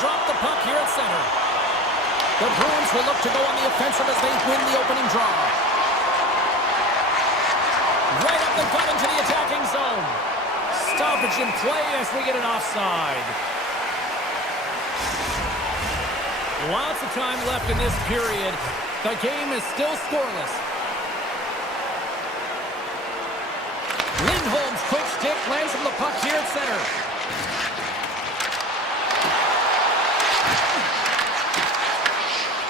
drop the puck here at center. The Bruins will look to go on the offensive as they win the opening draw. Right up the gut into the attacking zone. Stoppage in play as we get an offside. Lots of time left in this period. The game is still scoreless. Lindholm's quick stick lands from the puck here at center.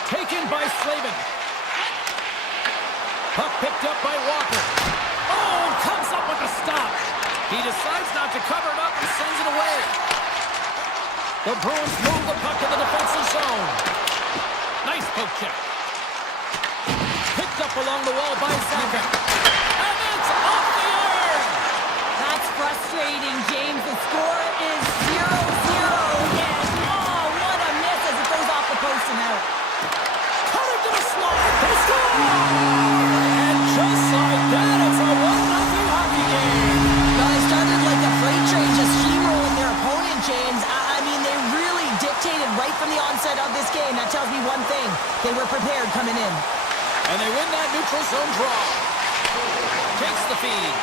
Taken by Slavin. Puck picked up by Walker. Oh, comes up with a stop. He decides not to cover it up and sends it away. The Bruins move the puck to the defensive zone. Nice poke check. Picked up along the wall by Zaka. And it's off the iron! That's frustrating, James. The score is 0-0. And oh, what a miss as it goes off the post and out. Cutting to the slot. They score! And just like that, it's a 1-0 hockey game. Well, they started like a freight train just steamrolling their opponent, James. I mean, they really dictated right from the onset of this game. That tells me one thing. They were prepared coming in. And they win that neutral zone draw. Takes the feed.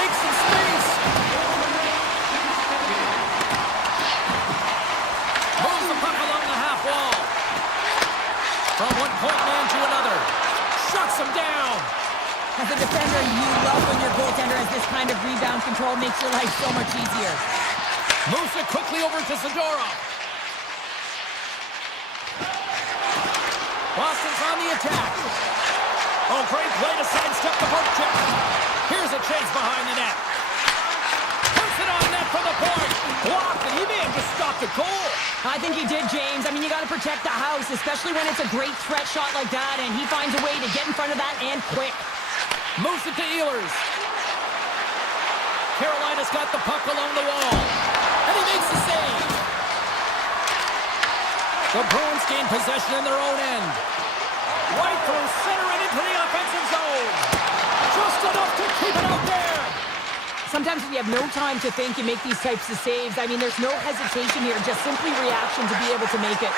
Makes some space. Moves the puck along the half wall. From one point man to another. Shuts him down. As a defender, you love when your goaltender has this kind of rebound control. Makes your life so much easier. Moves it quickly over to Zadorov. Boston's on the attack. Oh, great play to sidestep the poke check. Here's a chase behind the net. Puts it on net for the point. Blocked, and he may have just stopped the goal. I think he did, James. I mean, you got to protect the house, especially when it's a great threat shot like that, and he finds a way to get in front of that and quick. Moves it to Ehlers. Carolina's got the puck along the wall. And he makes the save. The Bruins gain possession in their own end. Right through center and into the offensive zone. Just enough to keep it out there. Sometimes if you have no time to think, you make these types of saves. I mean, there's no hesitation here, just simply reaction to be able to make it.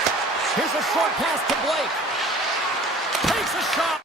Here's a short pass to Blake. Takes a shot.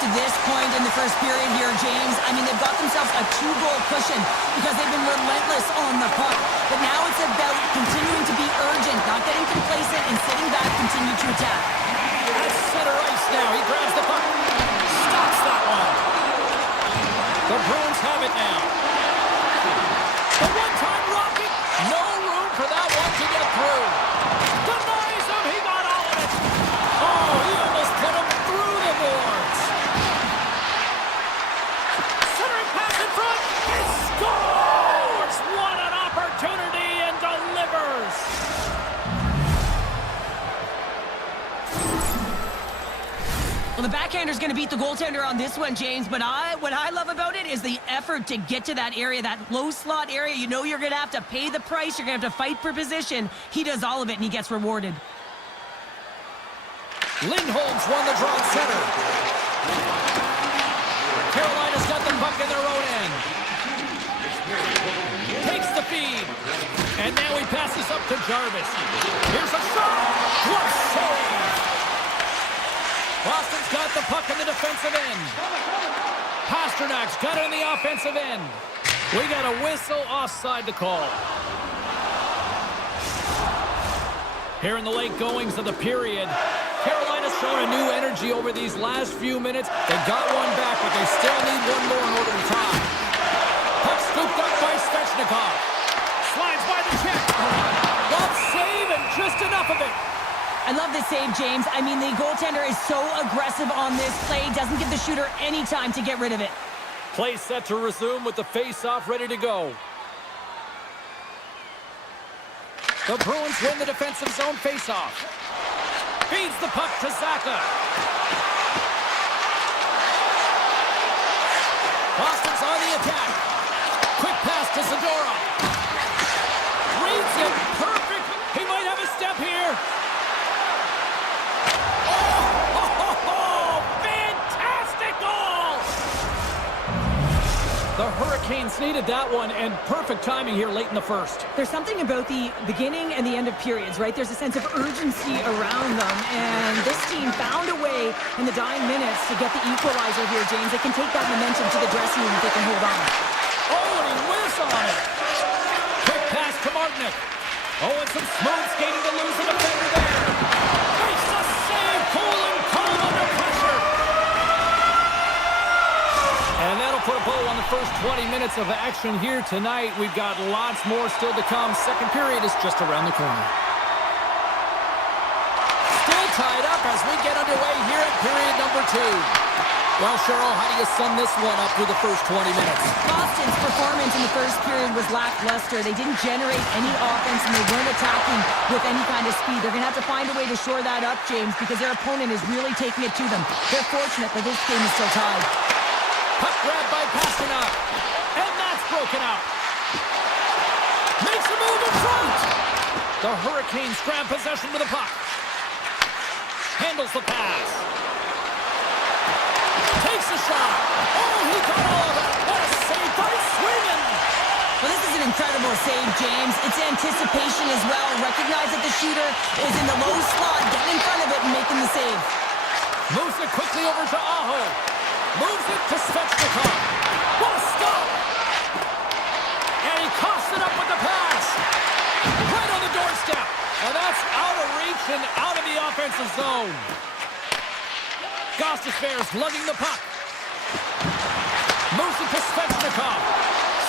to this point in the first period here, James, I mean, they've got themselves a 2-goal cushion because they've been relentless on the puck. But now it's about continuing to be urgent, not getting complacent, and sitting back, continue to attack. At center ice now. He grabs the puck. Stops that one. The Bruins have it now. The one-time rocket. No room for that one to get through. Denies him. He got all of it. Oh, he almost put him through the boards. Centering pass in front. He scores! What an opportunity, and delivers. Well, the backhander's going to beat the goaltender on this one, James, but what I love about it is the effort to get to that area, that low slot area. You know you're going to have to pay the price. You're going to have to fight for position. He does all of it, and he gets rewarded. Lindholm's won the draw at center. Carolina's got the puck in their own end. Takes the feed. And now he passes up to Jarvis. Here's a shot. What a save. Boston's got the puck in the defensive end. Pasternak's got it in the offensive end. We got a whistle offside to call. Here in the late goings of the period, Carolina's showing a new energy over these last few minutes. They got one back, but they still need one more in order to tie. Puck scooped up by Svechnikov. Slides by the check. Well, save and just enough of it. I love this save, James. I mean, the goaltender is so aggressive on this play. Doesn't give the shooter any time to get rid of it. Play set to resume with the face-off ready to go. The Bruins win the defensive zone face-off. Feeds the puck to Zaka. Boston's on the attack. Quick pass to Zadorov. Reads it perfect. He might have a step here. Fantastic goal! The Hurricanes needed that one, and perfect timing here late in the first. There's something about the beginning and the end of periods, right? There's a sense of urgency around them, and this team found a way in the dying minutes to get the equalizer here, James. They can take that momentum to the dressing room if they can hold on. Oh, and he whiffs on it. Quick pass to Martinick. Oh, and some smooth skating to lose the defender there. Makes the save, cool and calm under pressure. And that'll put a bow on the first 20 minutes of action here tonight. We've got lots more still to come. Second period is just around the corner. Still tied up as we get underway here at period number 2. Well, Cheryl, how do you sum this one up through the first 20 minutes? Boston's performance in the first period was lackluster. They didn't generate any offense, and they weren't attacking with any kind of speed. They're going to have to find a way to shore that up, James, because their opponent is really taking it to them. They're fortunate that this game is still tied. Puck grabbed by Pasternak. And that's broken out. Makes a move in front. The Hurricanes grab possession with the puck. Handles the pass. Takes a shot. Oh, he got all of it. What a save by Swayman. Well, this is an incredible save, James. It's anticipation as well. Recognize that the shooter is in the low slot. Get in front of it and making the save. Moves it quickly over to Aho. Moves it to Svechnikov. What a stop. And he coughs it up with the pass. Right on the doorstep. And that's out of reach and out of the offensive zone. Gostisbehere's lugging the puck. Moves it to Svechnikov.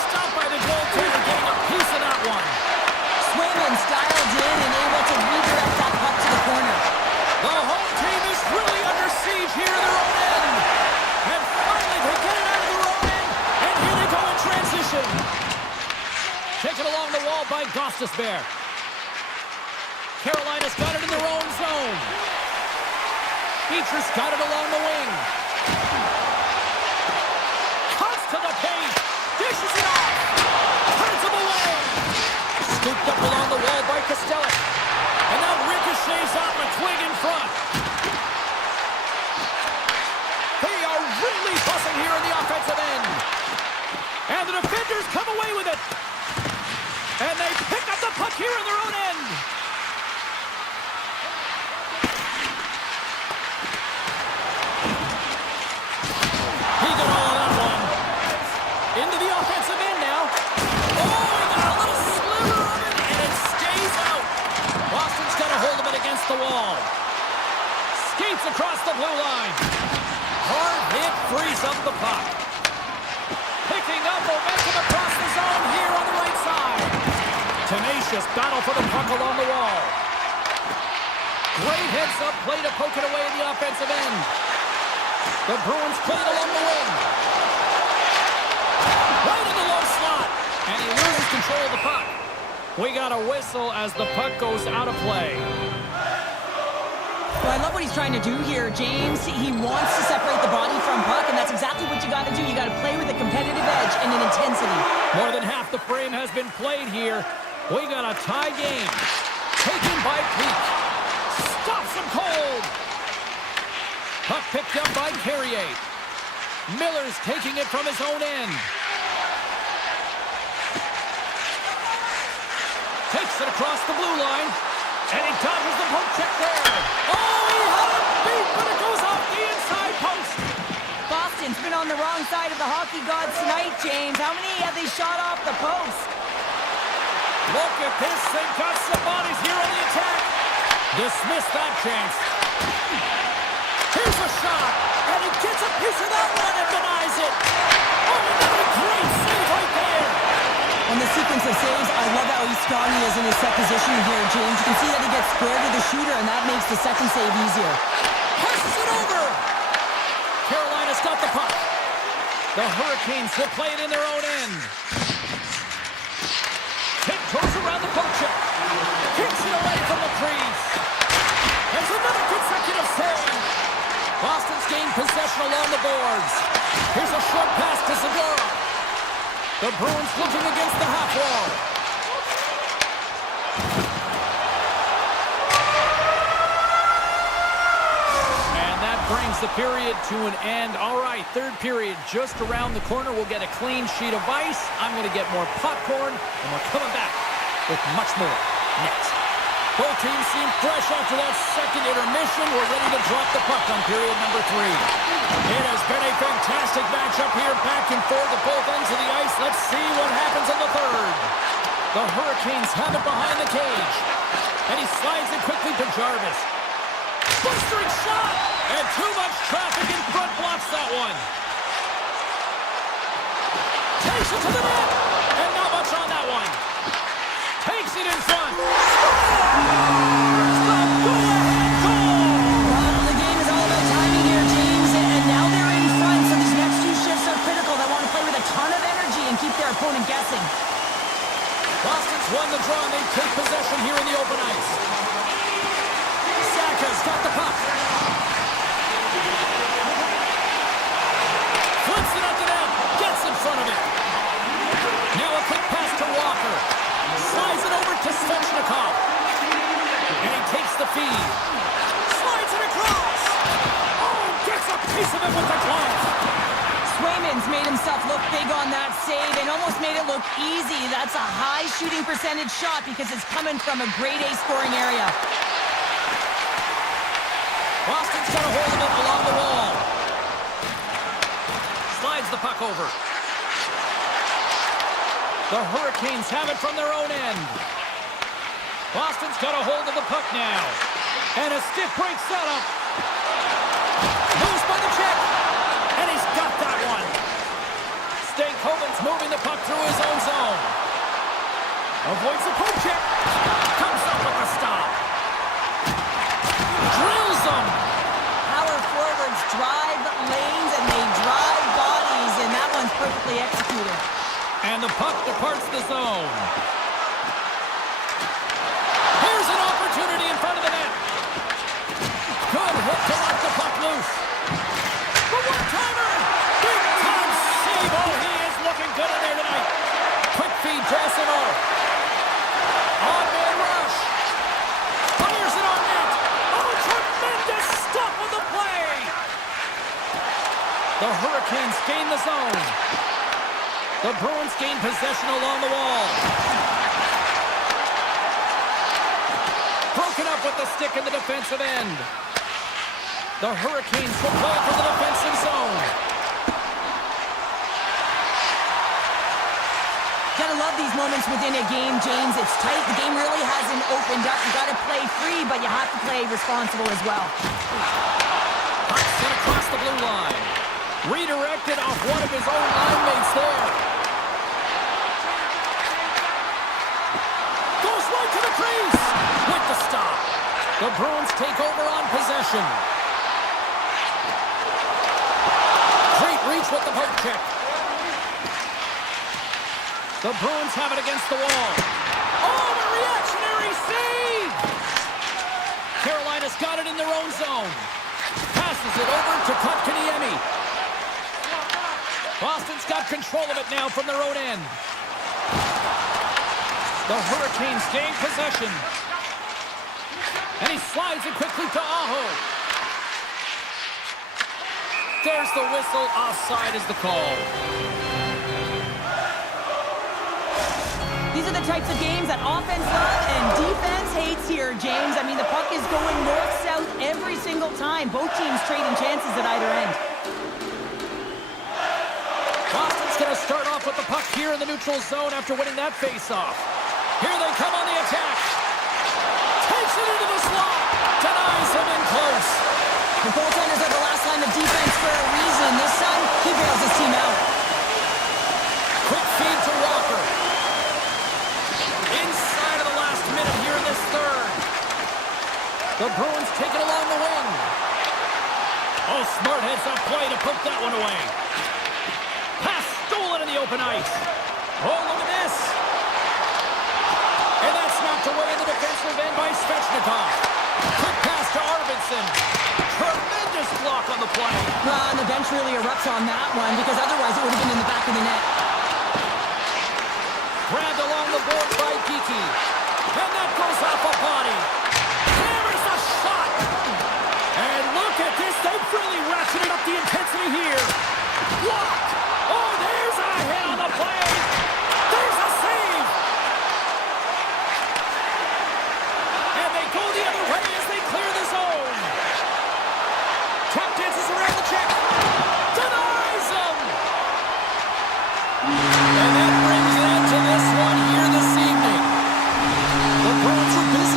Stopped by the goaltender, getting a piece of that one. Swayman styled in and able to redirect that puck to the corner. The home team is really under siege here in their own end. And finally they get it out of their own end. And here they go in transition. Taken along the wall by Gostisbehere. Carolina's got it in their own zone. Beatrice got it along the wing. Cuts to the paint. Dishes it off. Turns him away. Scooped up along the wall by Costello. And now ricochets off a twig in front. They are really fussing here in the offensive end. And the defenders come away with it. And they pick up the puck here in their own end. across the blue line. Hard hit frees up the puck. Picking up momentum across the zone here on the right side. Tenacious battle for the puck along the wall. Great heads-up play to poke it away in the offensive end. The Bruins play it along the wing. Right in the low slot. And he loses control of the puck. We got a whistle as the puck goes out of play. Well, I love what he's trying to do here, James. He wants to separate the body from puck, and that's exactly what you got to do. You got to play with a competitive edge and an intensity. More than half the frame has been played here. We got a tie game. Taken by Peak. Stops him cold. Puck picked up by Carrier. Miller's taking it from his own end. Takes it across the blue line. And he dodges the poke check there. Oh, he had it beat, but it goes off the inside post. Boston's been on the wrong side of the hockey gods tonight, James. How many have they shot off the post? Look at this. They've got some bodies here on the attack. Dismiss that chance. Here's a shot. And he gets a piece of that one and denies it. Oh, another great save right there. On the sequence of saves, I love how strong he is in his set position here, James. You can see that he gets square to the shooter, and that makes the second save easier. Passes it over. Carolina's got the puck. The Hurricanes will play it in their own end. Tiptoes around the poke check. Kicks it away from the crease. There's another consecutive save. Boston's gained possession along the boards. Here's a short pass to Segura. The Bruins looking against the half wall. And that brings the period to an end. All right, third period just around the corner. We'll get a clean sheet of ice. I'm going to get more popcorn, and we're coming back with much more next. Both teams seem fresh after that second intermission. We're ready to drop the puck on period number 3. It has been a fantastic matchup here, back and forth at both ends of the ice. Let's see what happens in the third. The Hurricanes have it behind the cage. And he slides it quickly to Jarvis. Blistering shot! And too much traffic in front blocks that one. Takes it to the net! And not much on that one. Takes it in front. The game is all about timing here, James, and now they're in front, so these next two shifts are critical. They want to play with a ton of energy and keep their opponent guessing. Boston's won the draw, and they take possession here in the open ice. Saka's got the puck. Flips it up the net. Gets in front of it. Now a quick pass to Walker. Slides it over to Svechnikov. And he takes the feed. Slides it across. Oh, gets a piece of it with the glove. Swayman's made himself look big on that save and almost made it look easy. That's a high shooting percentage shot because it's coming from a grade A scoring area. Boston's got a hold of it along the wall. Slides the puck over. The Hurricanes have it from their own end. Boston's got a hold of the puck now. And a stiff break setup. Moves by the check. And he's got that one. Stankoven's moving the puck through his own zone. Avoids the poke check. Comes up with the stop. Drills them. Power forwards drive lanes and they drive bodies, and that one's perfectly executed. And the puck departs the zone. Here's an opportunity in front of the net. Good hit to knock the puck loose. The one-timer! Big time save! Oh, he is looking good in there tonight. Quick feed to Essenor. On-man rush. Fires it on net. Oh, tremendous stuff on the play. The Hurricanes gain the zone. The Bruins gain possession along the wall. Broken up with the stick in the defensive end. The Hurricanes will play for the defensive zone. Gotta love these moments within a game, James. It's tight. The game really hasn't opened up. You gotta play free, but you have to play responsible as well. Puck sent across the blue line. Redirected off one of his own line mates there. Goes right to the crease with the stop. The Bruins take over on possession. Great reach with the poke check. The Bruins have it against the wall. Oh, the reactionary save! Carolina's got it in their own zone. Passes it over to Kotkaniemi. Boston's got control of it now from their own end. The Hurricanes gain possession. And he slides it quickly to Aho. There's the whistle. Offside is the call. These are the types of games that offense loves and defense hates here, James. I mean, the puck is going north-south every single time. Both teams trading chances at either end. Boston's going to start off with the puck here in the neutral zone after winning that face-off. Here they come on the attack. Takes it into the slot. Denies him in close. The goaltenders are the last line of defense for a reason. This time, he bails his team out. Quick feed to Walker. Inside of the last minute here in this third. The Bruins take it along the wing. Oh, smart heads-up play to poke that one away. Pass stolen in the open ice. Oh, look at this. And that's knocked away in the defensive end by Svechnikov. Quick pass to Arvidsson. Tremendous block on the play. And the bench really erupts on that one because otherwise it would have been in the back of the net. Grabbed along the boards by Geeky. And that goes off a body. Hammers a shot. And look at this. They've really ratcheted up the intensity here. Blocked. Oh, there's a hit on the play. There's a save. And they go the other way as they clear the zone. Tap dances around the check. Denies him. And that brings an end to this one here this evening. The Bruins are busy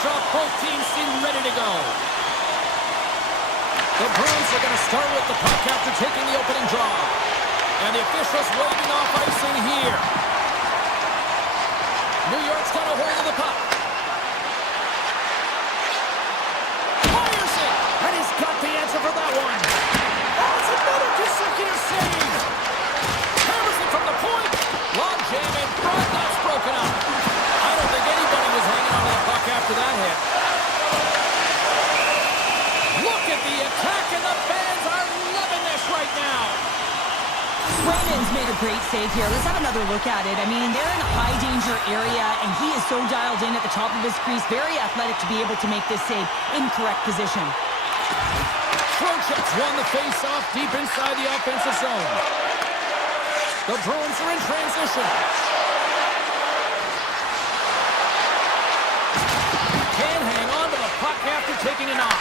face-off, both teams seem ready to go. The Bruins are going to start with the puck after taking the opening draw. And the officials waving off icing here. New York's got a hold of the puck. Fires it! And he's got the answer for that one. Oh, it's another consecutive save! Hammers it from the point. Long jam in front. That's broken up. I don't think anybody was hanging on to the puck after that hit. Look at the attack, and the fans are loving this right now. Swayman's made a great save here. Let's have another look at it. I mean, they're in a high-danger area, and he is so dialed in at the top of his crease. Very athletic to be able to make this save in correct position. Trocheck's won the face-off deep inside the offensive zone. The Bruins are in transition. Can't hang on to the puck after taking a knock.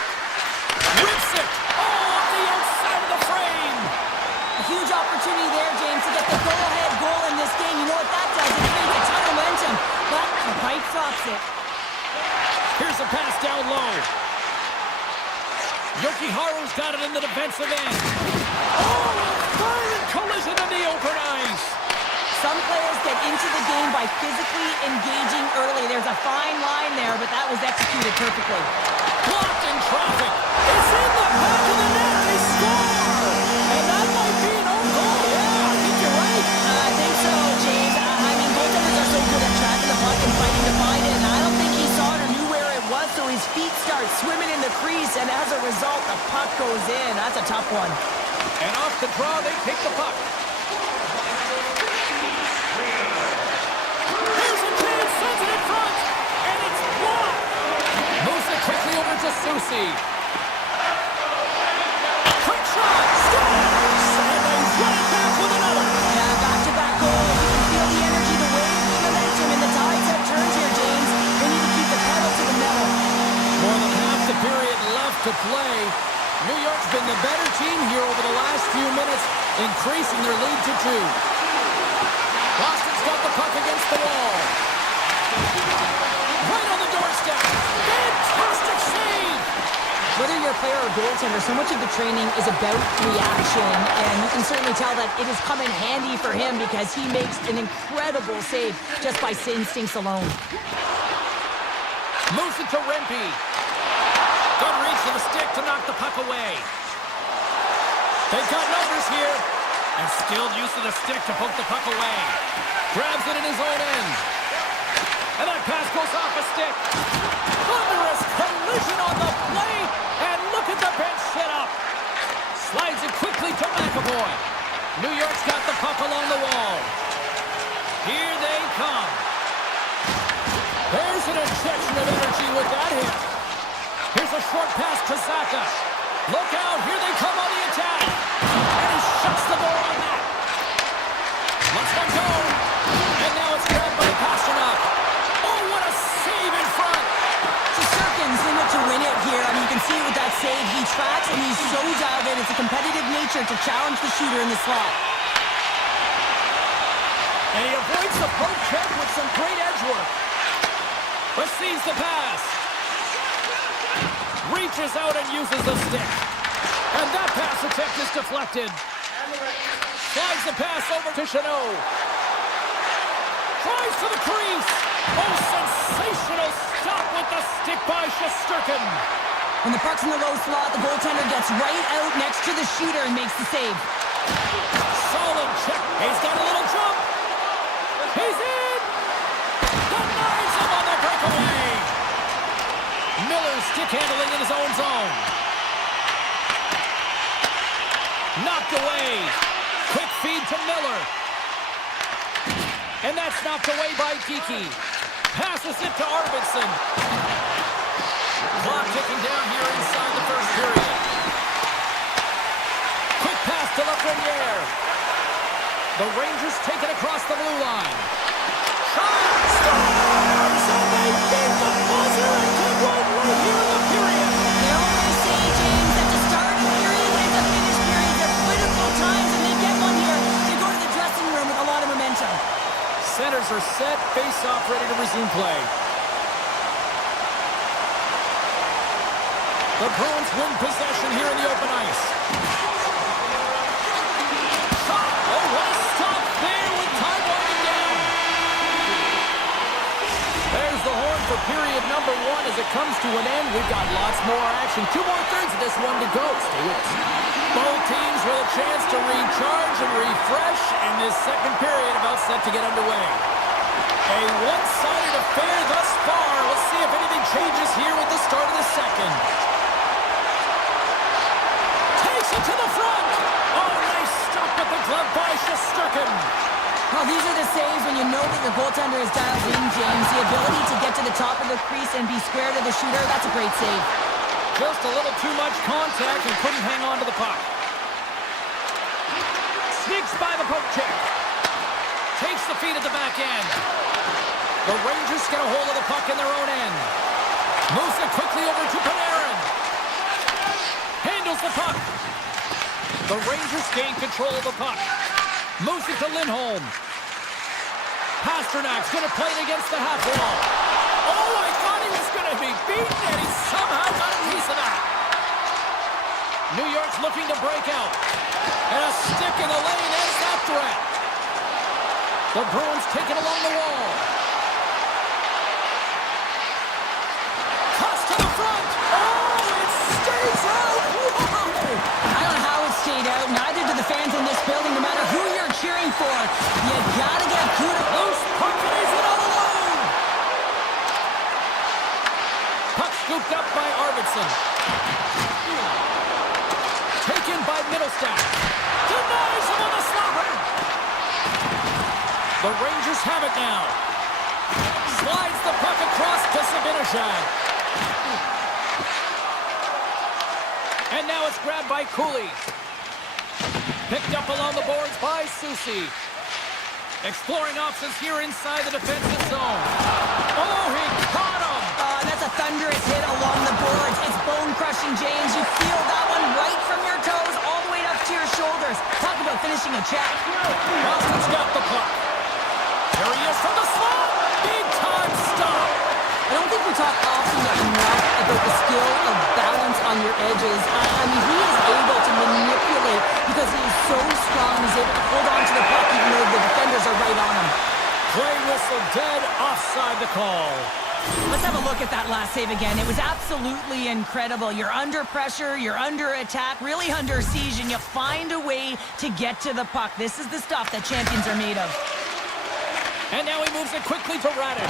Rips it! Oh, off the outside of the frame! A huge opportunity there, James, to get the go-ahead goal in this game. You know what that does? It creates a ton of momentum, but the pipe stops it. Here's a pass down low. Yokiharu's got it in the defensive end. Oh, violent collision in the open ice. Some players get into the game by physically engaging early. There's a fine line there, but that was executed perfectly. Blocked in traffic. It's in the back of the net. They score! And that might be an own goal. Yeah, I think you're right. I think so, James. I mean, goaltenders are so good at tracking the puck and fighting to find it, and I don't think he saw it or knew where it was, so his feet start swimming in the crease, and as a result, the puck goes in. That's a tough one. And off the draw, they take the puck. Here's a chance, sends it in front, and it's blocked. Moves it quickly over to Susi. Quick shot, scores, and they run it back with another. Yeah, back-to-back goal. You can feel the energy, the wave, the momentum, and the tides have turned here, James. They need to keep the pedal to the metal. More than half the period left to play. New York's been the better team here over the last few minutes, increasing their lead to 2. Boston's got the puck against the wall. Right on the doorstep. Fantastic save! Whether you're a player or goaltender, so much of the training is about reaction, and you can certainly tell that it has come in handy for him because he makes an incredible save just by instincts alone. Moves it to Rempe. Good reach to the stick to knock the puck away. They've got numbers here. And skilled use of the stick to poke the puck away. Grabs it in his own end. And that pass goes off a stick. Thunderous collision on the play. And look at the bench set up. Slides it quickly to McAvoy. New York's got the puck along the wall. Here they come. There's an injection of energy with that hit. Here's a short pass to Zaka. Look out, here they come on the attack. And he shuts the door on that. Let's let go. And now it's grabbed by Pasternak. Oh, what a save in front. Shesterkin's in it to win it here. I mean, you can see with that save, he tracks and he's so dialed in. It's a competitive nature to challenge the shooter in the slot. And he avoids the poke check with some great edge work. Receives the pass. Reaches out and uses the stick. And that pass attempt is deflected. Slides the pass over to Chanot. Tries to the crease. Oh, sensational stop with the stick by Shesterkin. When the puck's in the low slot, the goaltender gets right out next to the shooter and makes the save. Solid check. He's got a little jump. He's in. Denies him on the breakaway. Miller stick handling in his own zone. Knocked away. Quick feed to Miller. And that's knocked away by Geekie. Passes it to Arvidsson. Clock ticking down here inside the first period. Quick pass to Lafreniere. The Rangers take it across the blue line. Shot! Scores! And they beat the buzzer and take one right here in the period. They always say, James, that to start a period and to finish periods are critical times, and they get one here. They go to the dressing room with a lot of momentum. Centers are set, face-off ready to resume play. The Bruins win possession here in the open ice. Shot! Oh, what a stop there with time winding down. There's the horn for period number 1 as it comes to an end. We've got lots more action. 2 more thirds of this one to go. Stay with us. Both teams with a chance to recharge and refresh, and this second period about set to get underway. A one-sided affair thus far. Let's see if anything changes here with the start of the second. Takes it to the front. Oh, nice stop with the glove by Shesterkin. Well, these are the saves when you know that your goaltender is dialed in, James. The ability to get to the top of the crease and be square to the shooter, that's a great save. Just a little too much contact and couldn't hang on to the puck. Sneaks by the poke check. Takes the feed at the back end. The Rangers get a hold of the puck in their own end. Moves it quickly over to Panarin. Handles the puck. The Rangers gain control of the puck. Moves it to Lindholm. Pasternak's going to play it against the half wall. Oh, I thought he was going to be beaten, and he somehow got a piece of that. New York's looking to break out. And a stick in the lane ends that threat. The Bruins take it along the wall. Toss to the front. Oh, it stays out. Whoa. I don't know how it stayed out. Neither do the fans in this building, no matter who you're cheering for. You gotta get kudos. Loose puck, and he's in all alone. Puck scooped up by Arvidsson. Taken by Middlestat. Denies him on the slapper. The Rangers have it now. Slides the puck across to Zibanejad. And now it's grabbed by Cooley. Picked up along the boards by Susi. Exploring options here inside the defensive zone. Oh, he caught him! That's a thunderous hit along the boards. It's bone-crushing, James. You feel that one right from your toes all the way up to your shoulders. Talk about finishing a check. Boston's got the puck. Here he is from the slot. Big-time stop. I don't think we talk often enough about the skill of balance on your edges. I mean, he is able to manipulate because he is so strong. He's able to hold on to the puck even though the defenders are right on him. Play whistle dead, offside the call. Let's have a look at that last save again. It was absolutely incredible. You're under pressure, you're under attack, really under siege, and you find a way to get to the puck. This is the stuff that champions are made of. And now he moves it quickly to Radish.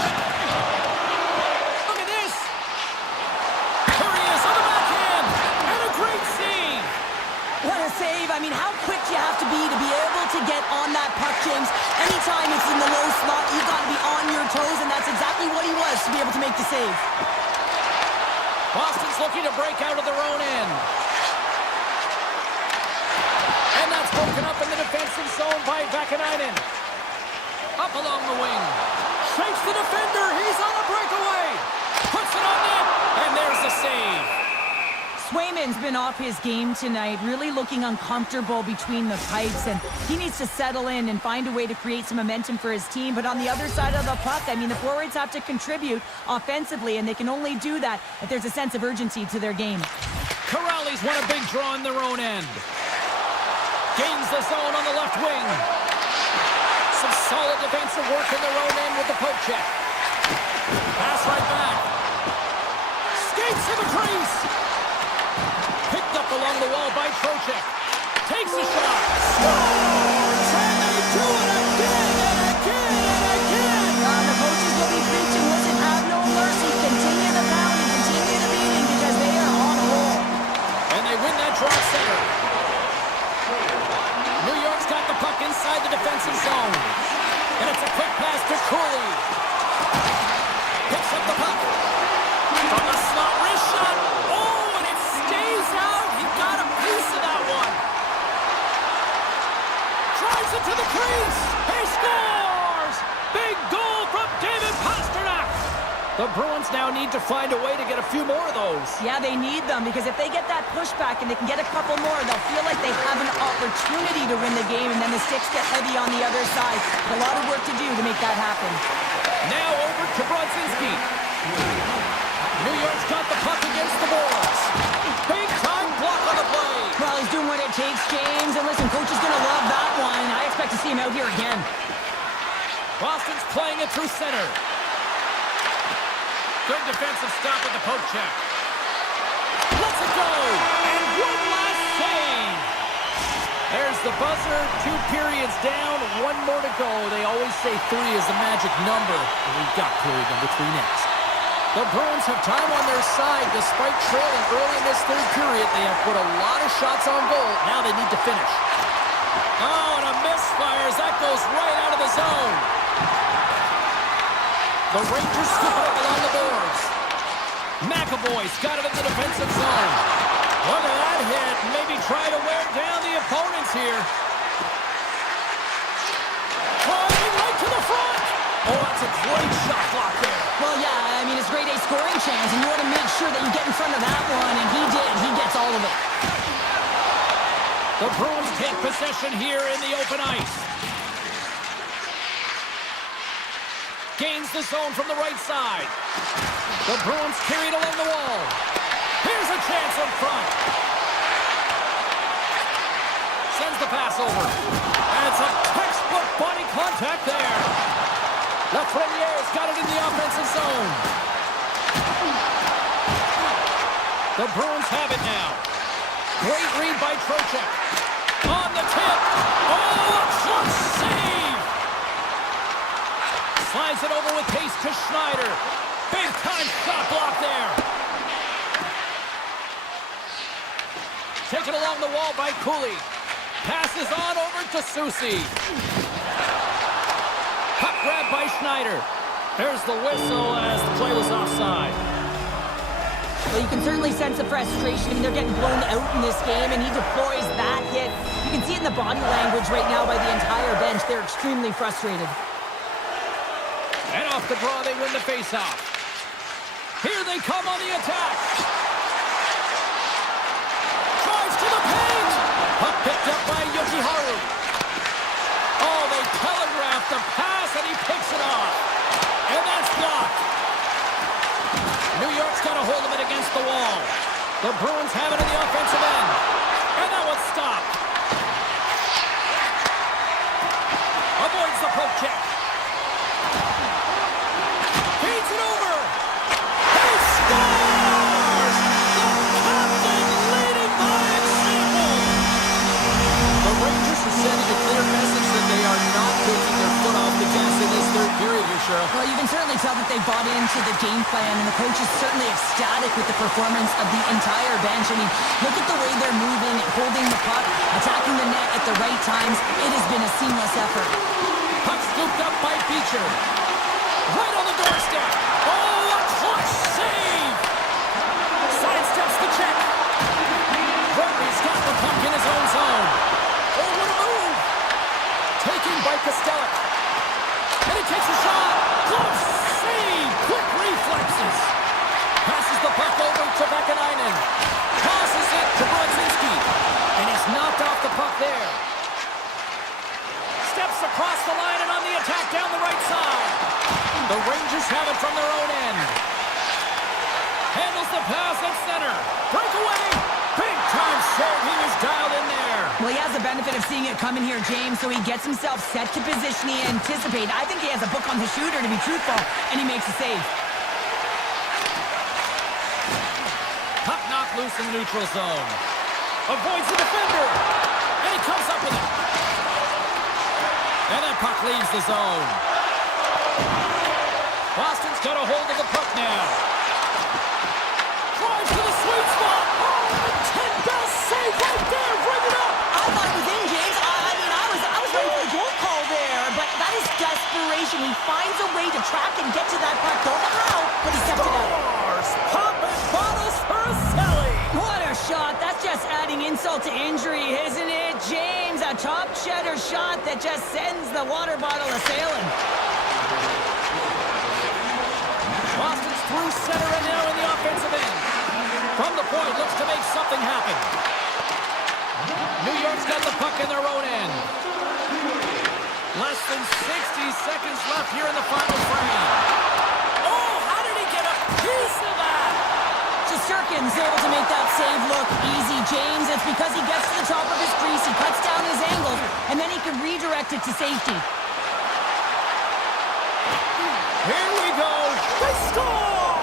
Look at this! Here he is on the backhand! And a great save! What a save. I mean, how quick you have to be able to get on that puck, James. Anytime it's in the low slot, you've got to be on your toes, and that's exactly what he was to be able to make the save. Boston's looking to break out of their own end. And that's broken up in the defensive zone by Vakanainen. Up along the wing. Shakes the defender. He's on a breakaway. Puts it on net. And there's the save. Swayman's been off his game tonight, really looking uncomfortable between the pipes, and he needs to settle in and find a way to create some momentum for his team. But on the other side of the puck, I mean, the forwards have to contribute offensively, and they can only do that if there's a sense of urgency to their game. Corrales won a big draw in their own end. Gains the zone on the left wing. Some solid defensive work in their own end with the poke check. Pass right back. Skates to the crease. Picked up along the wall by Trocheck. Takes a shot. Scores! And they do it again and again and again. The coaches will be preaching, listen, have no mercy. Continue the pounding, continue the beating, because they are on a roll. And they win that draw center. New York's got the puck inside the defensive zone. And it's a quick pass to Cooley. Picks up the puck. From the slot, wrist shot. Oh, and it stays out. He got a piece of that one. Drives it to the crease. He scores! Big goal from David Pastrnak. The Bruins now need to find a way to get a few more of those. Yeah, they need them, because if they get that pushback and they can get a couple more, they'll feel like they have an opportunity to win the game, and then the sticks get heavy on the other side. A lot of work to do to make that happen. Now over to Brodzinski. New York's got the puck against the boards. He's doing what it takes, James. And listen, coach is going to love that one. I expect to see him out here again. Boston's playing it through center. Good defensive stop with the poke check. Let's it go! And one last save! There's the buzzer. 2 periods down, 1 more to go. They always say 3 is the magic number. And we've got period number 3 next. The Bruins have time on their side. Despite trailing early in this 3rd period, they have put a lot of shots on goal. Now they need to finish. Oh, and a misfire as that goes right out of the zone. The Rangers scoop it up along the boards. McAvoy's got it in the defensive zone. Look at that hit. Maybe try to wear down the opponents here. Driving right to the front. Oh, that's a great shot block there. Well, yeah, I mean, it's grade A scoring chance, and you want to make sure that you get in front of that one, and he did. He gets all of it. The Bruins take possession here in the open ice. Gains the zone from the right side. The Bruins carry it along the wall. Here's a chance in front. Sends the pass over. And it's a textbook body contact there. Lafreniere's got it in the offensive zone. The Bruins have it now. Great read by Trocheck. On the tip. Oh, a clutch save! Slides it over with pace to Schneider. Big time shot block there. Taken along the wall by Cooley. Passes on over to Susie. Puck grab by Schneider. There's the whistle as the play was offside. Well, you can certainly sense the frustration. I mean, they're getting blown out in this game, and he deploys that hit. You can see it in the body language right now by the entire bench. They're extremely frustrated. And off the draw, they win the faceoff. Here they come on the attack. Drives to the paint. Puck picked up by Yokiharu. Oh, they telegraphed the pass, and he picks it off. And that's blocked. New York's got a hold of it against the wall. The Bruins have it in the offensive end. And that one's stopped. Avoids the poke check. Feeds it over. He scores! The captain leading by example. The Rangers are sending a clear message that they are not taking their foot off the gas in this 3rd period here, Cheryl. Well, you can certainly tell that they've bought into the game plan, and the coach is certainly ecstatic with the performance of the entire bench. I mean, look at the way they're moving, holding the puck, attacking the net at the right times. It has been a seamless effort. Puck scooped up by Beecher. Right on the doorstep. Oh, a clutch save! Sidesteps the check. Rotely's got the puck in his own zone. Oh, what a move! Taken by Kostelic. And he takes a shot. Close save! Quick reflexes. Passes the puck over to Vakanainen. Tosses it to Brodzinski. And he's knocked off the puck there. Steps across the line and on the attack down the right side. The Rangers have it from their own end. Handles the pass at center. Breakaway. Big time save. He was dialed in there. Well, he has the benefit of seeing it coming here, James, so he gets himself set to position he anticipated. I think he has a book on the shooter, to be truthful, and he makes a save. Puck knocked loose in the neutral zone. Avoids the defender. And he comes up with it. And that puck leaves the zone. Boston's got a hold of the puck now. Drives to the sweet spot. Oh, the 10-bell save right there. Bring it up. I thought it was in, James. I was ready for the goal call there, but that is desperation. He finds a way to track and get to that puck. Don't know how, but he kept it out. Scores! Popping bottles for a Selly. What a shot. That's just adding insult to injury, isn't it, James? A top cheddar shot that just sends the water bottle a-sailing. Boston's through center and now in the offensive end. From the point, looks to make something happen. New York's got the puck in their own end. Less than 60 seconds left here in the final frame. Oh, how did he get a piece of that? Shesterkin's able to make that save look easy, James. It's because he gets to the to redirect it to safety. Here we go. They score!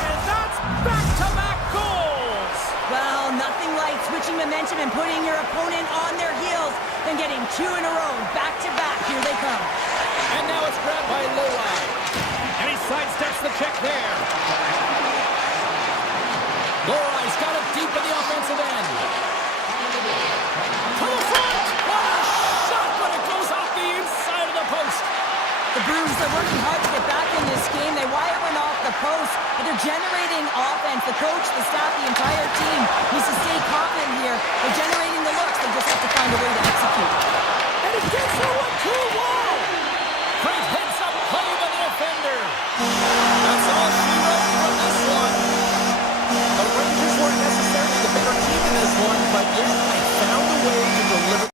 And that's back-to-back goals! Well, nothing like switching momentum and putting your opponent on their heels than getting two in a row, back-to-back. Here they come. And now it's grabbed by Loai. And he sidesteps the check there. Loai's got it deep in the offensive end. To the front! What a shot, but it goes off the inside of the post. The Bruins are working hard to get back in this game. They wire one off the post, but they're generating offense. The coach, the staff, the entire team needs to stay confident here. They're generating the looks. They just have to find a way to execute. And he gets her one too. Wow! Great heads-up play by the defender. That's all she wrote from this one. The Rangers weren't necessarily the better team in this one, but yet they found a way to deliver.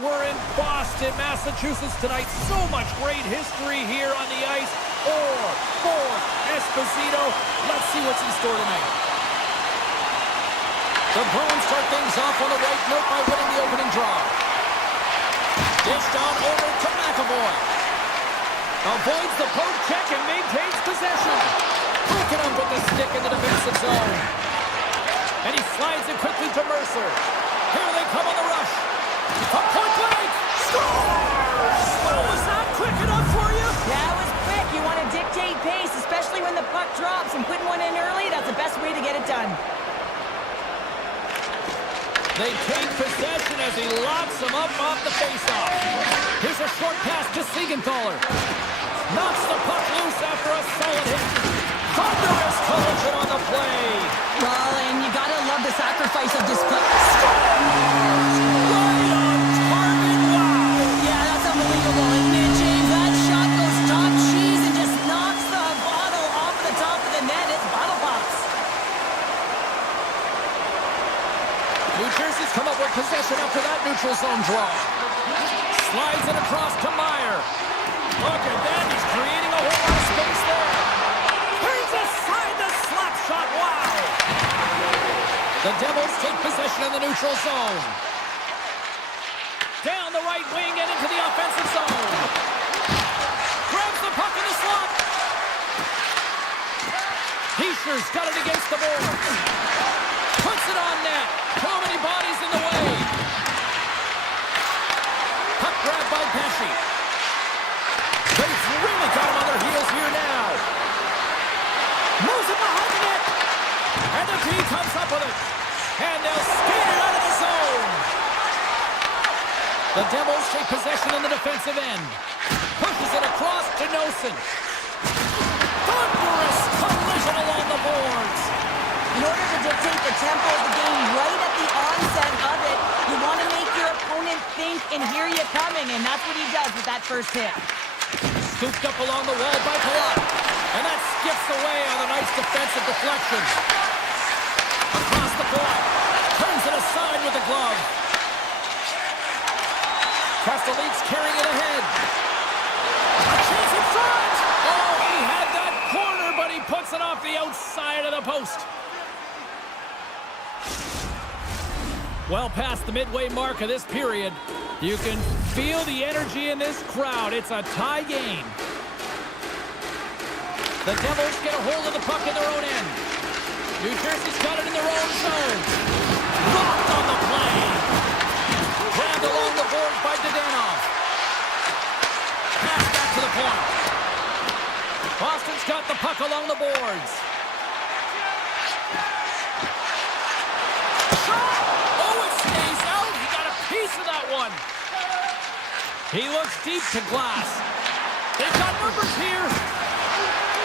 We're in Boston, Massachusetts tonight. So much great history here on the ice. For Esposito. Let's see what's in store tonight. The Bruins start things off on the right note by winning the opening draw. Dished on over to McAvoy. Avoids the poke check and maintains possession. Broken up with the stick in the defensive zone. And he slides it quickly to Mercer. Here they come on the rush. From point blank. Scores! Oh, was that quick enough for you? Yeah, it was quick. You want to dictate pace, especially when the puck drops, and putting one in early, that's the best way to get it done. They take possession as he locks him up off the faceoff. Here's a short pass to Siegenthaler. Knocks the puck loose after a solid hit. Thunderous collision on the play. Well, and you gotta love the sacrifice of this play. Scores! Right on target. Wow! Yeah, that's unbelievable, isn't it, James? That shot goes top cheese and just knocks the bottle off the top of the net. It's bottle pops. New Jersey's come up with possession after that neutral zone draw. Slides it across to Meyer. Look at that, he's creating a whole lot of space there. He's aside the slap shot, wow! The Devils take possession in the neutral zone. Down the right wing and into the offensive zone. Grabs the puck in the slot. Heischer's got it against the boards. Puts it on net. Too many bodies in the way. Puck grab by Pesci. They've really got him on their heels here now. Moves it behind the net. And the D comes up with it. And they'll skate it out of the zone. The Devils take possession in the defensive end. Pushes it across to Nosen. Thunderous collision along the boards. In order to dictate the tempo of the game right at the onset of it, you want to make your opponent think and hear you coming, and that's what he does with that first hit. Scooped up along the wall by Palat. And that skips away on a nice defensive deflection. Across the point. Turns it aside with the glove. Castellique's carrying it ahead. A chance in front! Oh, he had that corner, but he puts it off the outside of the post. Well past the midway mark of this period, you can feel the energy in this crowd. It's a tie game. The Devils get a hold of the puck in their own end. New Jersey's got it in their own zone. Rocked on the play. Grabbed along the boards by Dadonov. Pass back to the point. Boston's got the puck along the boards. Shot! Oh, it stays out. He got a piece of that one. He looks deep to glass. They've got numbers here.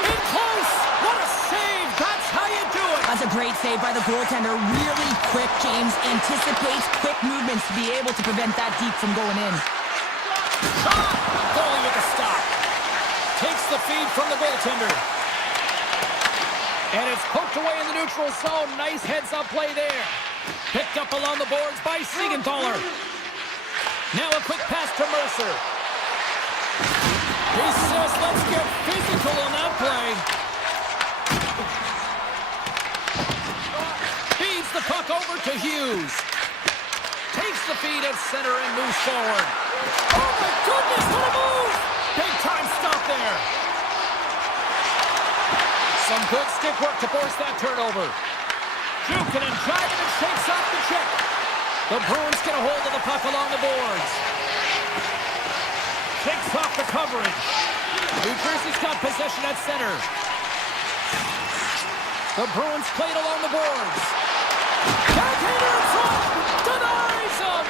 In close. What a save. That's how you do it. That's a great save by the goaltender. Really quick, James. Anticipates quick movements to be able to prevent that deep from going in. Shot! Goalie with the stop. Takes the feed from the goaltender. And it's poked away in the neutral zone. Nice heads-up play there. Picked up along the boards by Siegenthaler. Now a quick pass to Mercer. He says, let's get physical on that play. Feeds the puck over to Hughes. Takes the feed at center and moves forward. Oh my goodness, what a move! Big time stop there. Some good stick work to force that turnover. Jukin and driving and shakes off the check. The Bruins get a hold of the puck along the boards. Takes off the coverage. New Jersey's got possession at center. The Bruins played along the boards. Backhander in front! Denies him!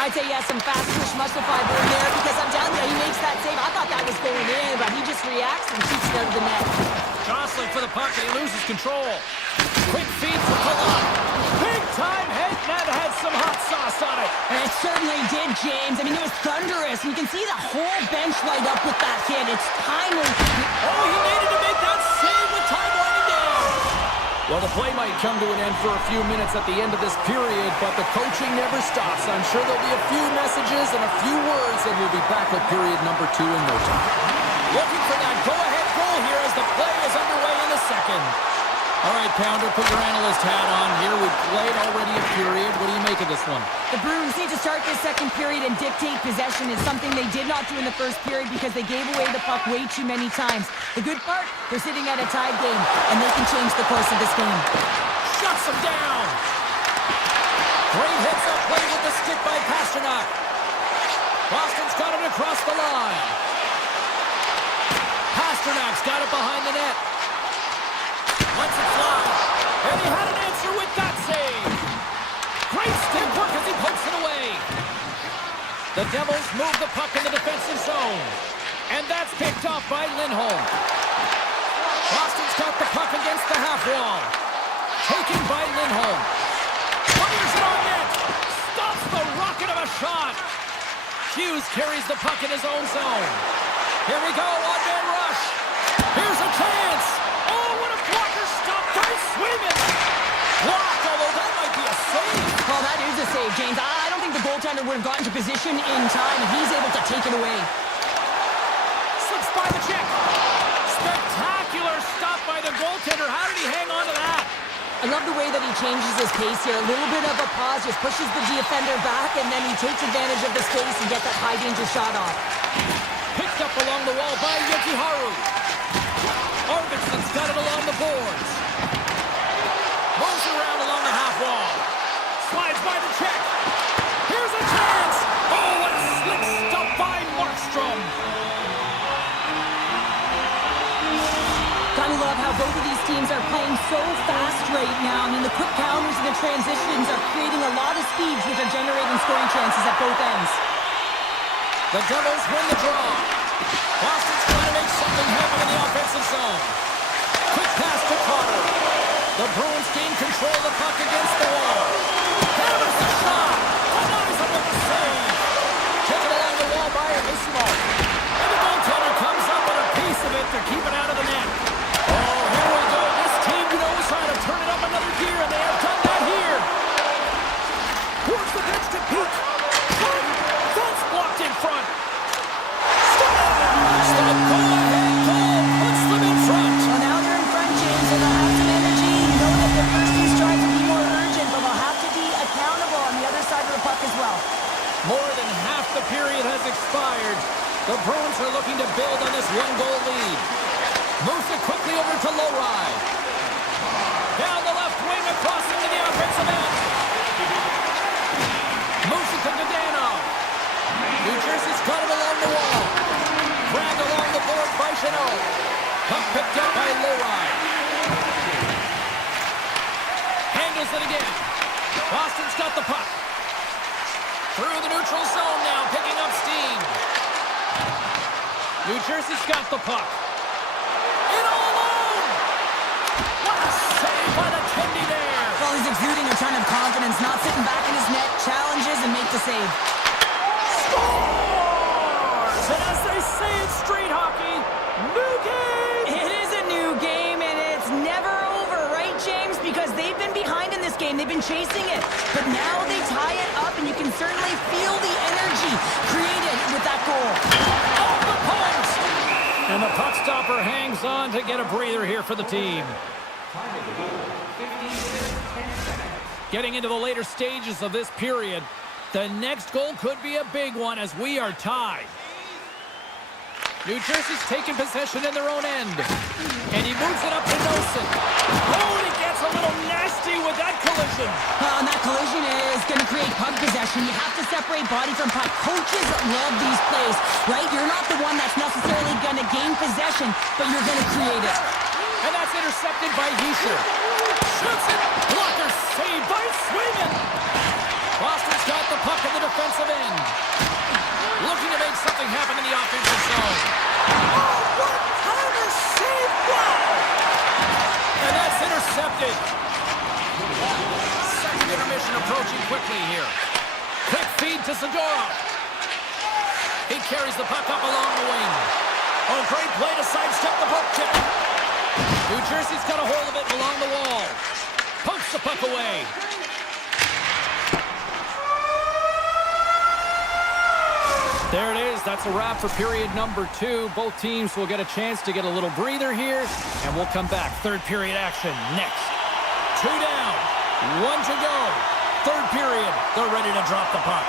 I'd say, yeah, some fast push muscle fiber in there because I'm telling you, he makes that save. I thought that was going in, but he just reacts and shoots it out of the net. Jostling for the puck and he loses control. Quick feed for Palat. Big time head net had some hot sauce on it. And it certainly did, James. I mean, it was thunderous. You can see the whole bench light up with that hit. It's timely. Oh, he needed to make that save with time winding down. Well, the play might come to an end for a few minutes at the end of this period, but the coaching never stops. I'm sure there'll be a few messages and a few words, and we'll be back with period number 2 in no time. Looking for that go-ahead goal here as the play is underway in the second. All right, Pounder, put your analyst hat on here. We've played already a period. What do you make of this one? The Bruins need to start this second period and dictate possession. Is something they did not do in the first period because they gave away the puck way too many times. The good part, they're sitting at a tied game, and they can change the course of this game. Shuts him down. Great hits-up play with the stick by Pasternak. Boston's got it across the line. Pasternak's got it behind the net. Lets it fly. And he had an answer with that save. Great stick work as he pokes it away. The Devils move the puck in the defensive zone. And that's picked off by Lindholm. Boston's got the puck against the half wall. Taken by Lindholm. Fires it on net. Stops the rocket of a shot. Hughes carries the puck in his own zone. Here we go, one-man rush. Here's a chance. Oh, what a blocker stop by Swayman. Blocked, although that might be a save. Well, that is a save, James. I don't think the goaltender would have gotten to position in time, and he's able to take it away. Slips by the check. Spectacular stop by the goaltender. How did he hang on to that? I love the way that he changes his pace here. A little bit of a pause, just pushes the defender back, and then he takes advantage of the space and gets that high-danger shot off. Picked up along the wall by Yokiharu. Arvidsson's got it along the boards. Moves around along the half wall. Slides by the check. Here's a chance. Oh, what a slick stop by Markstrom. Kind of love how both of these teams are playing so fast right now. I mean, the quick counters and the transitions are creating a lot of speeds, which are generating scoring chances at both ends. The Devils win the draw. Boston's trying to make something happen in the offensive zone. Quick pass to Carter. The Bruins gain control of the puck against the wall. Hammers the shot. Denies him with the save. Taken along the wall by Ismo. And the goaltender comes up with a piece of it to keep it out of the net. Oh, here we go. This team knows how to turn it up another gear, and they have done that here. Towards the bench to Peak. That's blocked in front. The go-ahead goal puts them in front. Well, now they're in front, James, and they'll have some energy. You know that their first two strides will be more urgent, but they'll have to be accountable on the other side of the puck as well. More than half the period has expired. The Bruins are looking to build on this one-goal lead. Moves it quickly over to Lowride. Down the left wing across into the offensive end. Moves it to Godano. New Jersey's got it along the wall. Dragged along the board by Chanot. Puck picked up by Lowride. Handles it again. Boston's got the puck. Through the neutral zone now, picking up steam. New Jersey's got the puck. In all alone! What a save by the Tendy there! Well, he's exuding a ton of confidence, not sitting back in his net, challenges and make the save. Scores! And as they say in street hockey, new game! It is a new game, and it's never over, right, James? Because they've been behind in this game. They've been chasing it. But now they tie it up, and you can certainly feel the energy created with that goal. Off the post! And the puck stopper hangs on to get a breather here for the team. Getting into the later stages of this period, the next goal could be a big one as we are tied. New Jersey's taking possession in their own end. And he moves it up to Nelson. Oh, and he gets a little nasty with that collision. And that collision is going to create puck possession. You have to separate body from puck. Coaches love these plays, right? You're not the one that's necessarily going to gain possession, but you're going to create it. And that's intercepted by Hischer. Shoots it. Blocker saved by Swayman. Boston's got the puck in the defensive end. Looking to make something happen in the offensive zone. Oh, what kind of save! Wow! And that's intercepted. Second intermission approaching quickly here. Quick feed to Zadorov. He carries the puck up along the wing. Oh, great play to sidestep the poke check. New Jersey's got a hold of it along the wall. Pumps the puck away. There it is. That's a wrap for period number 2. Both teams will get a chance to get a little breather here, and we'll come back. Third period action next. 2 down, 1 to go. Third period. They're ready to drop the puck.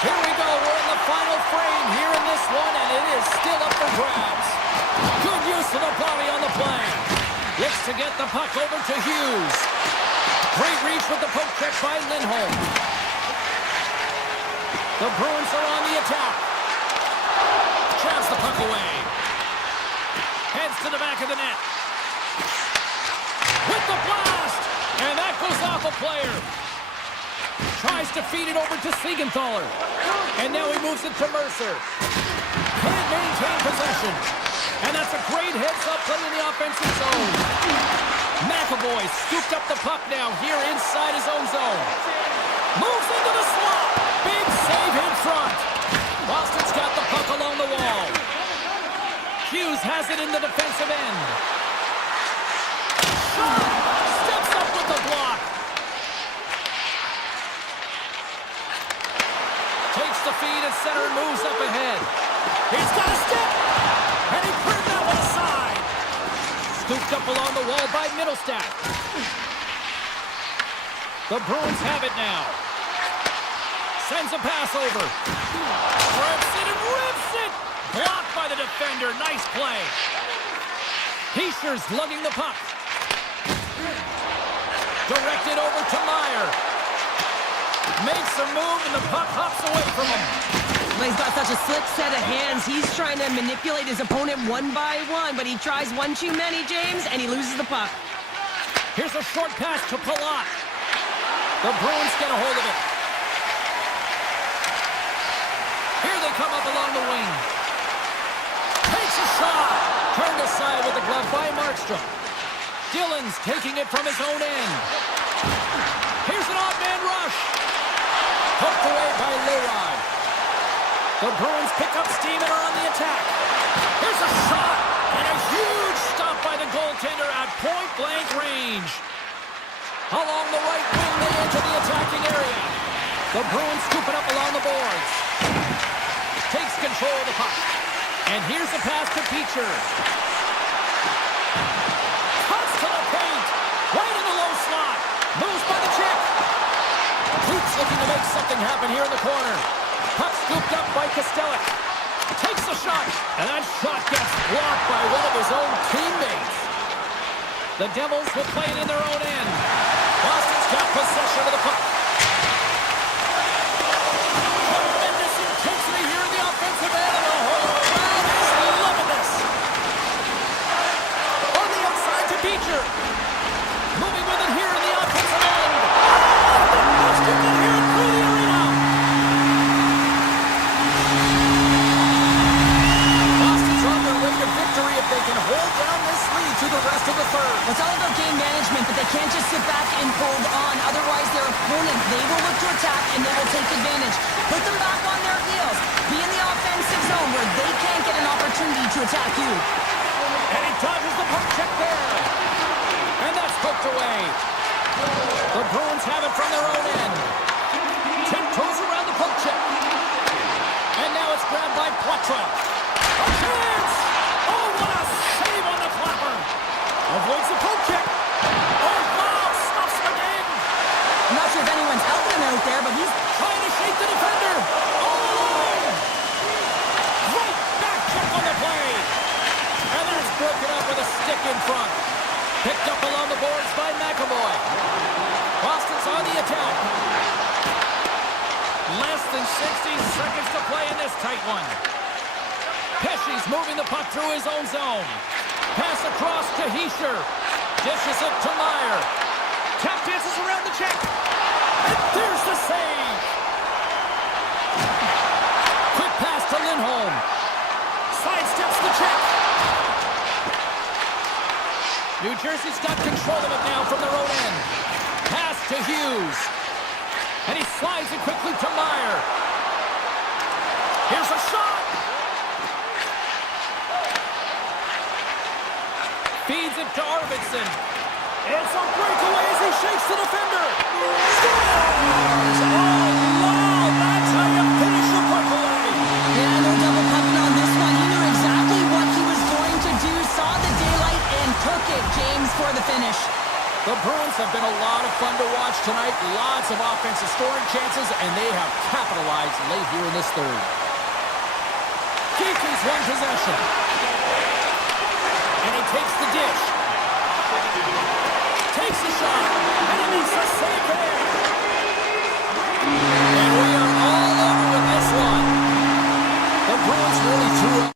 Here we go. We're in the final frame here in this one, and it is still up for grabs. Good use of the body on the play. Looks to get the puck over to Hughes. Great reach with the poke check by Lindholm. The Bruins are on the attack. Jabs the puck away. Heads to the back of the net. With the blast! And that goes off a player. Tries to feed it over to Siegenthaler. And now he moves it to Mercer. Can't maintain possession. And that's a great heads-up play in the offensive zone. McAvoy scooped up the puck now here inside his own zone. Moves into the slot. Big save in front. Boston's got the puck along the wall. Hughes has it in the defensive end. Shot! Steps up with the block. Takes the feed at center and moves up ahead. He's got a step! And he turned that one aside. Scooped up along the wall by Middlestat. The Bruins have it now. Sends a pass over. Rips it and rips it! Blocked by the defender. Nice play. Heischer's lugging the puck. Directed over to Meyer. Makes a move and the puck hops away from him. He's got such a slick set of hands. He's trying to manipulate his opponent one by one, but he tries one too many, James, and he loses the puck. Here's a short pass to Palat. The Bruins get a hold of it. Here they come up along the wing. Takes a shot. Turned aside with the glove by Markstrom. Dillon's taking it from his own end. Here's an odd man rush. Hooked away by Leroy. The Bruins pick up steam and are on the attack. Here's a shot. And a huge stop by the goaltender at point-blank range. Along the right wing, they enter the attacking area. The Bruins scoop it up along the boards. Takes control of the puck. And here's the pass to Peacher. Cuts to the paint. Right in the low slot. Moves by the check. Keeps looking to make something happen here in the corner. Puck scooped up by Kostelic. Takes a shot. And that shot gets blocked by one of his own teammates. The Devils will play it in their own end. Boston's got possession of the puck. Tremendous intensity here in the offensive end, and the whole crowd is loving this. On the outside to Beecher. Moving with it here in the offensive end. Boston can hear it through the arena. Boston's on their way to victory if they can hold down this lead to the rest of the third. It's all about game management, but they can't just sit back and hold on. Otherwise, their opponent, they will look to attack and they will take advantage. Put them back on their heels. Be in the offensive zone where they can't get an opportunity to attack you. And he dodges the puck check there. And that's poked away. The Bruins have it from their own end. Tiptoes around the poke check. And now it's grabbed by Poitras. A chance! Oh, what a save on the clapper! Avoids the poke check. Oh, wow! Stops the game! I'm not sure if anyone's helping him out there, but he's Trying to shake the defender. All alone! Great back check on the play. And that's broken up with a stick in front. Picked up along the boards by McAvoy. Boston's on the attack. Less than 60 seconds to play in this tight one. Pesci's moving the puck through his own zone. Pass across to Hischier. Dishes it to Meyer. Tap dances around the check. And there's the save. Quick pass to Lindholm. Sidesteps the check. New Jersey's got control of it now from their own end. Pass to Hughes. And he slides it quickly to Meyer. Here's a shot. puck to Arvidsson. It's a breakaway as he shakes the defender. Scores! Oh, wow! That's how you finish the puck away. Yeah, no double pumping on this one. He knew exactly what he was going to do, saw the daylight, and took it, James, for the finish. The Bruins have been a lot of fun to watch tonight. Lots of offensive scoring chances, and they have capitalized late here in this third. Keeps one possession. And he takes the dish. Takes the shot. And he makes a save there. And we are all over with this one. The Bruins really threw up.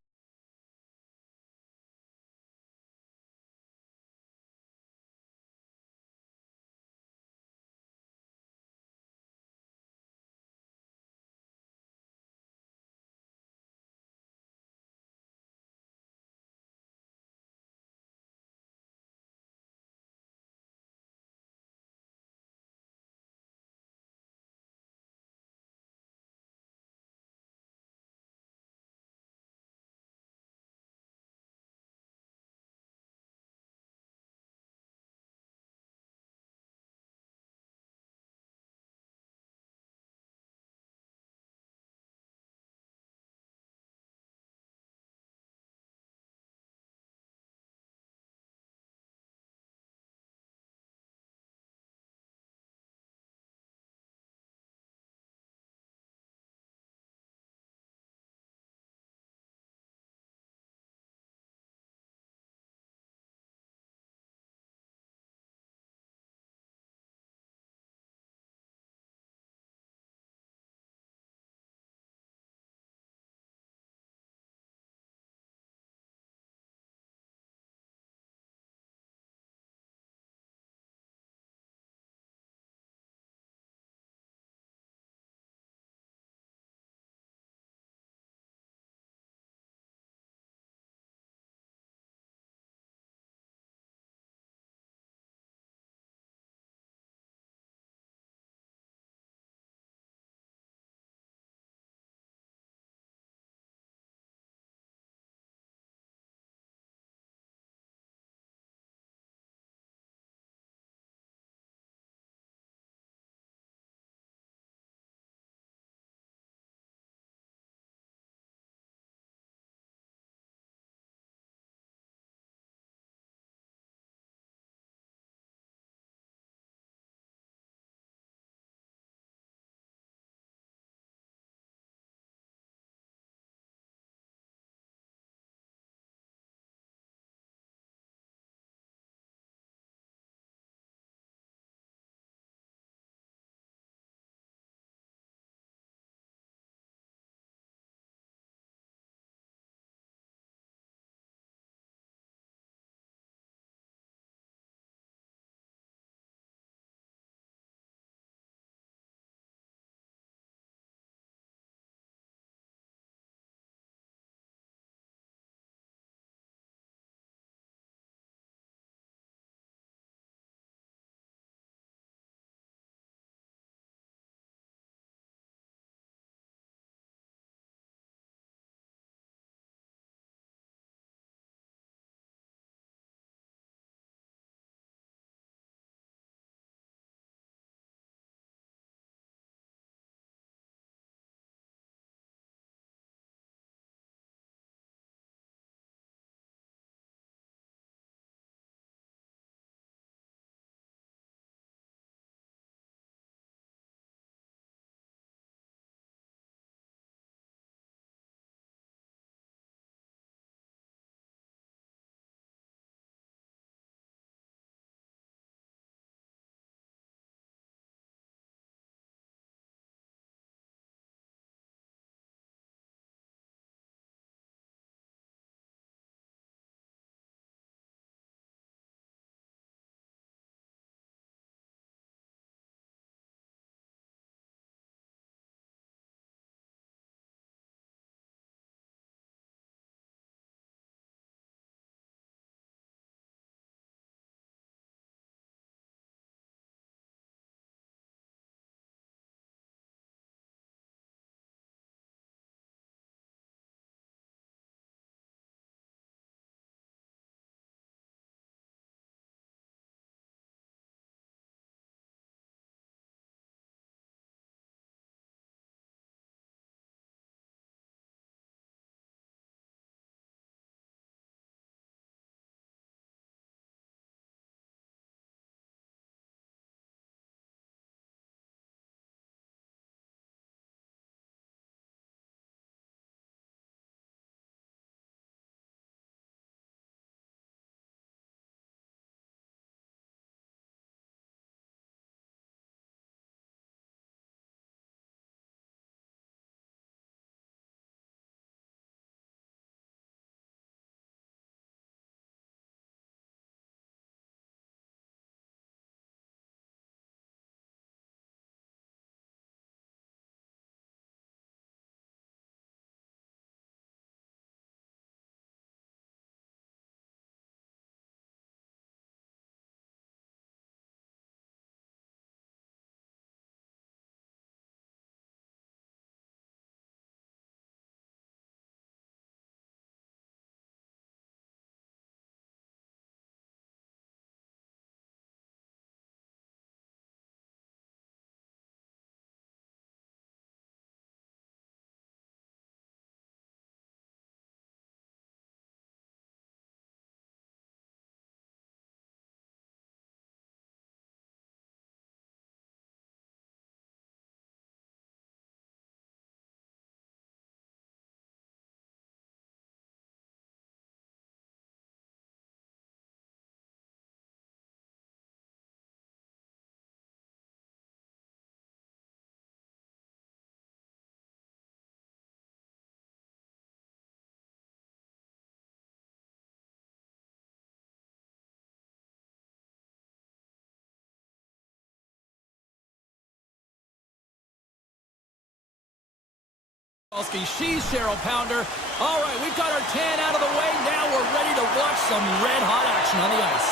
She's Cheryl Pounder. All right, we've got our tan out of the way. Now we're ready to watch some red-hot action on the ice.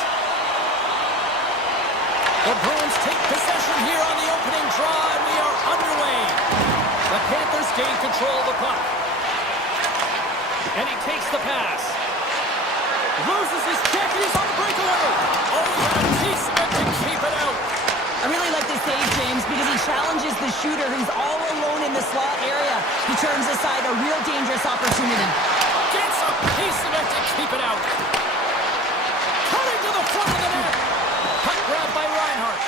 The Bruins take possession here on the opening draw, and we are underway. The Panthers gain control of the puck. And he takes the pass. Loses his check, and he's on the breakaway. Oh, and a piece of it to keep it out. I really like this save, James, because he challenges the shooter who's all alone in the slot area. He turns aside a real dangerous opportunity. Gets a piece of it to keep it out. Cutting to the front of the net. Puck grabbed by Reinhart.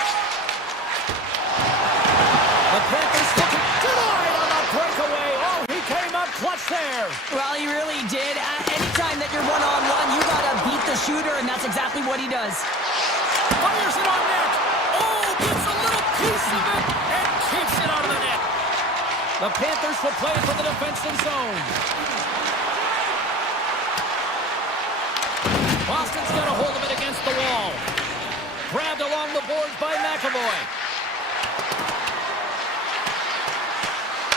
The Panthers looking denied on the breakaway. Oh, he came up clutch there. Well, he really did. Anytime that you're one-on-one, you got to beat the shooter, and that's exactly what he does. Fires it on net. Oh, gets a little piece of it and keeps it out of the net. The Panthers will play for the defensive zone. Boston's got a hold of it against the wall. Grabbed along the boards by McAvoy.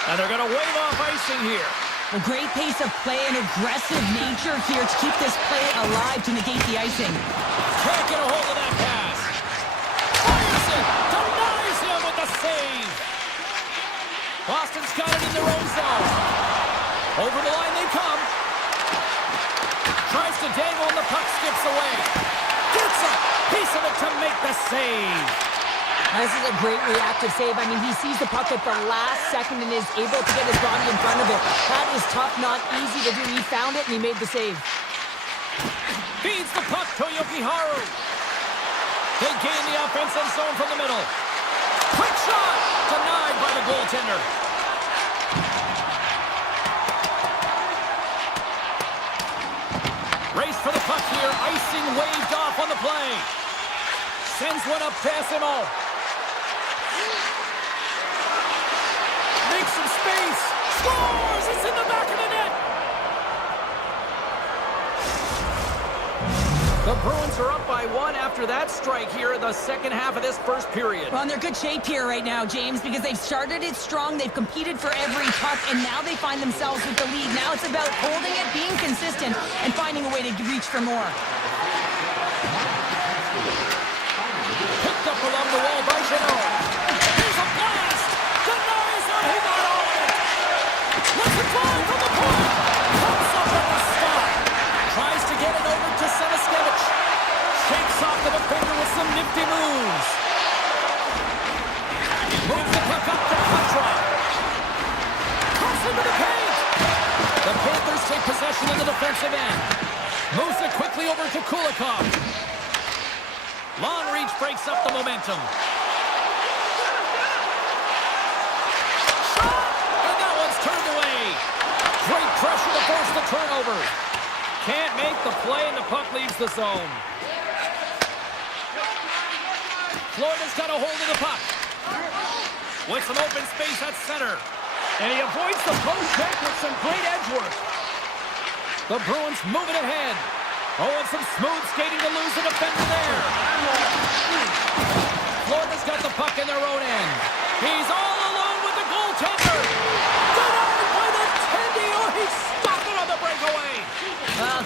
And they're going to wave off icing here. A great pace of play and aggressive nature here to keep this play alive to negate the icing. Can't get a hold of that pass. Fires it. Denies him with the save. Boston's got it in their own zone. Over the line they come. Tries to dangle and the puck skips away. Gets a piece of it to make the save. This is a great reactive save. I mean, he sees the puck at the last second and is able to get his body in front of it. That is tough, not easy to do. He found it and he made the save. Feeds the puck to Yokiharu. They gain the offensive zone from the middle. Quick shot! Denied by the goaltender. Race for the puck here. Icing waved off on the play. Sends one up to Asimo. Makes some space. Scores! It's in the back of the net. The Bruins are up by one after that strike here in the second half of this first period. Well, and they're good shape here right now, James, because they've started it strong. They've competed for every puck, and now they find themselves with the lead. Now it's about holding it, being consistent, and finding a way to reach for more. Picked up along the wall by Janot. Here's a blast! Denies him! He got all of it! Let's it fly from the point! Comes up at the stop! Tries to get it over to Seniskevich. Shakes off the defender with some nifty moves. Moves the puck up to Contra. Comes into the paint! The Panthers take possession in the defensive end. Moves it quickly over to Kulikov. Long reach breaks up the momentum. Shot! And that one's turned away. Great pressure to force the turnover. Can't make the play and the puck leaves the zone. Florida's got a hold of the puck. With some open space at center. And he avoids the post check with some great edge work. The Bruins moving ahead. Oh, and some smooth skating to lose the defender there. Florida's got the puck in their own end. He's all alone with the goaltender. Denied by the Tendy. Oh, he stopped it on the breakaway.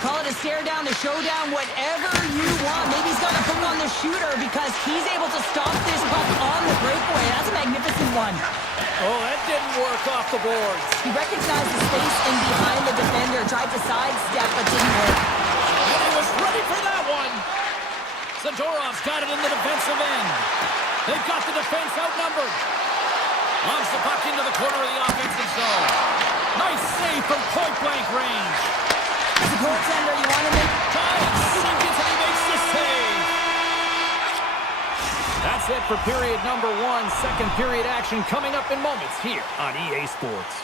Call it a stare down, a showdown, whatever you want. Maybe he's got to put on the shooter because he's able to stop this puck on the breakaway. That's a magnificent one. Oh, that didn't work off the boards. He recognized the space in behind the defender, tried to sidestep, but didn't work. And he was ready for that one. Zadorov's got it in the defensive end. They've got the defense outnumbered. Launch the puck into the corner of the offensive zone. Nice save from point-blank range. As a goaltender, you want to make Giant seconds and he makes the save. That's it for period number one. Second period action coming up in moments here on EA Sports.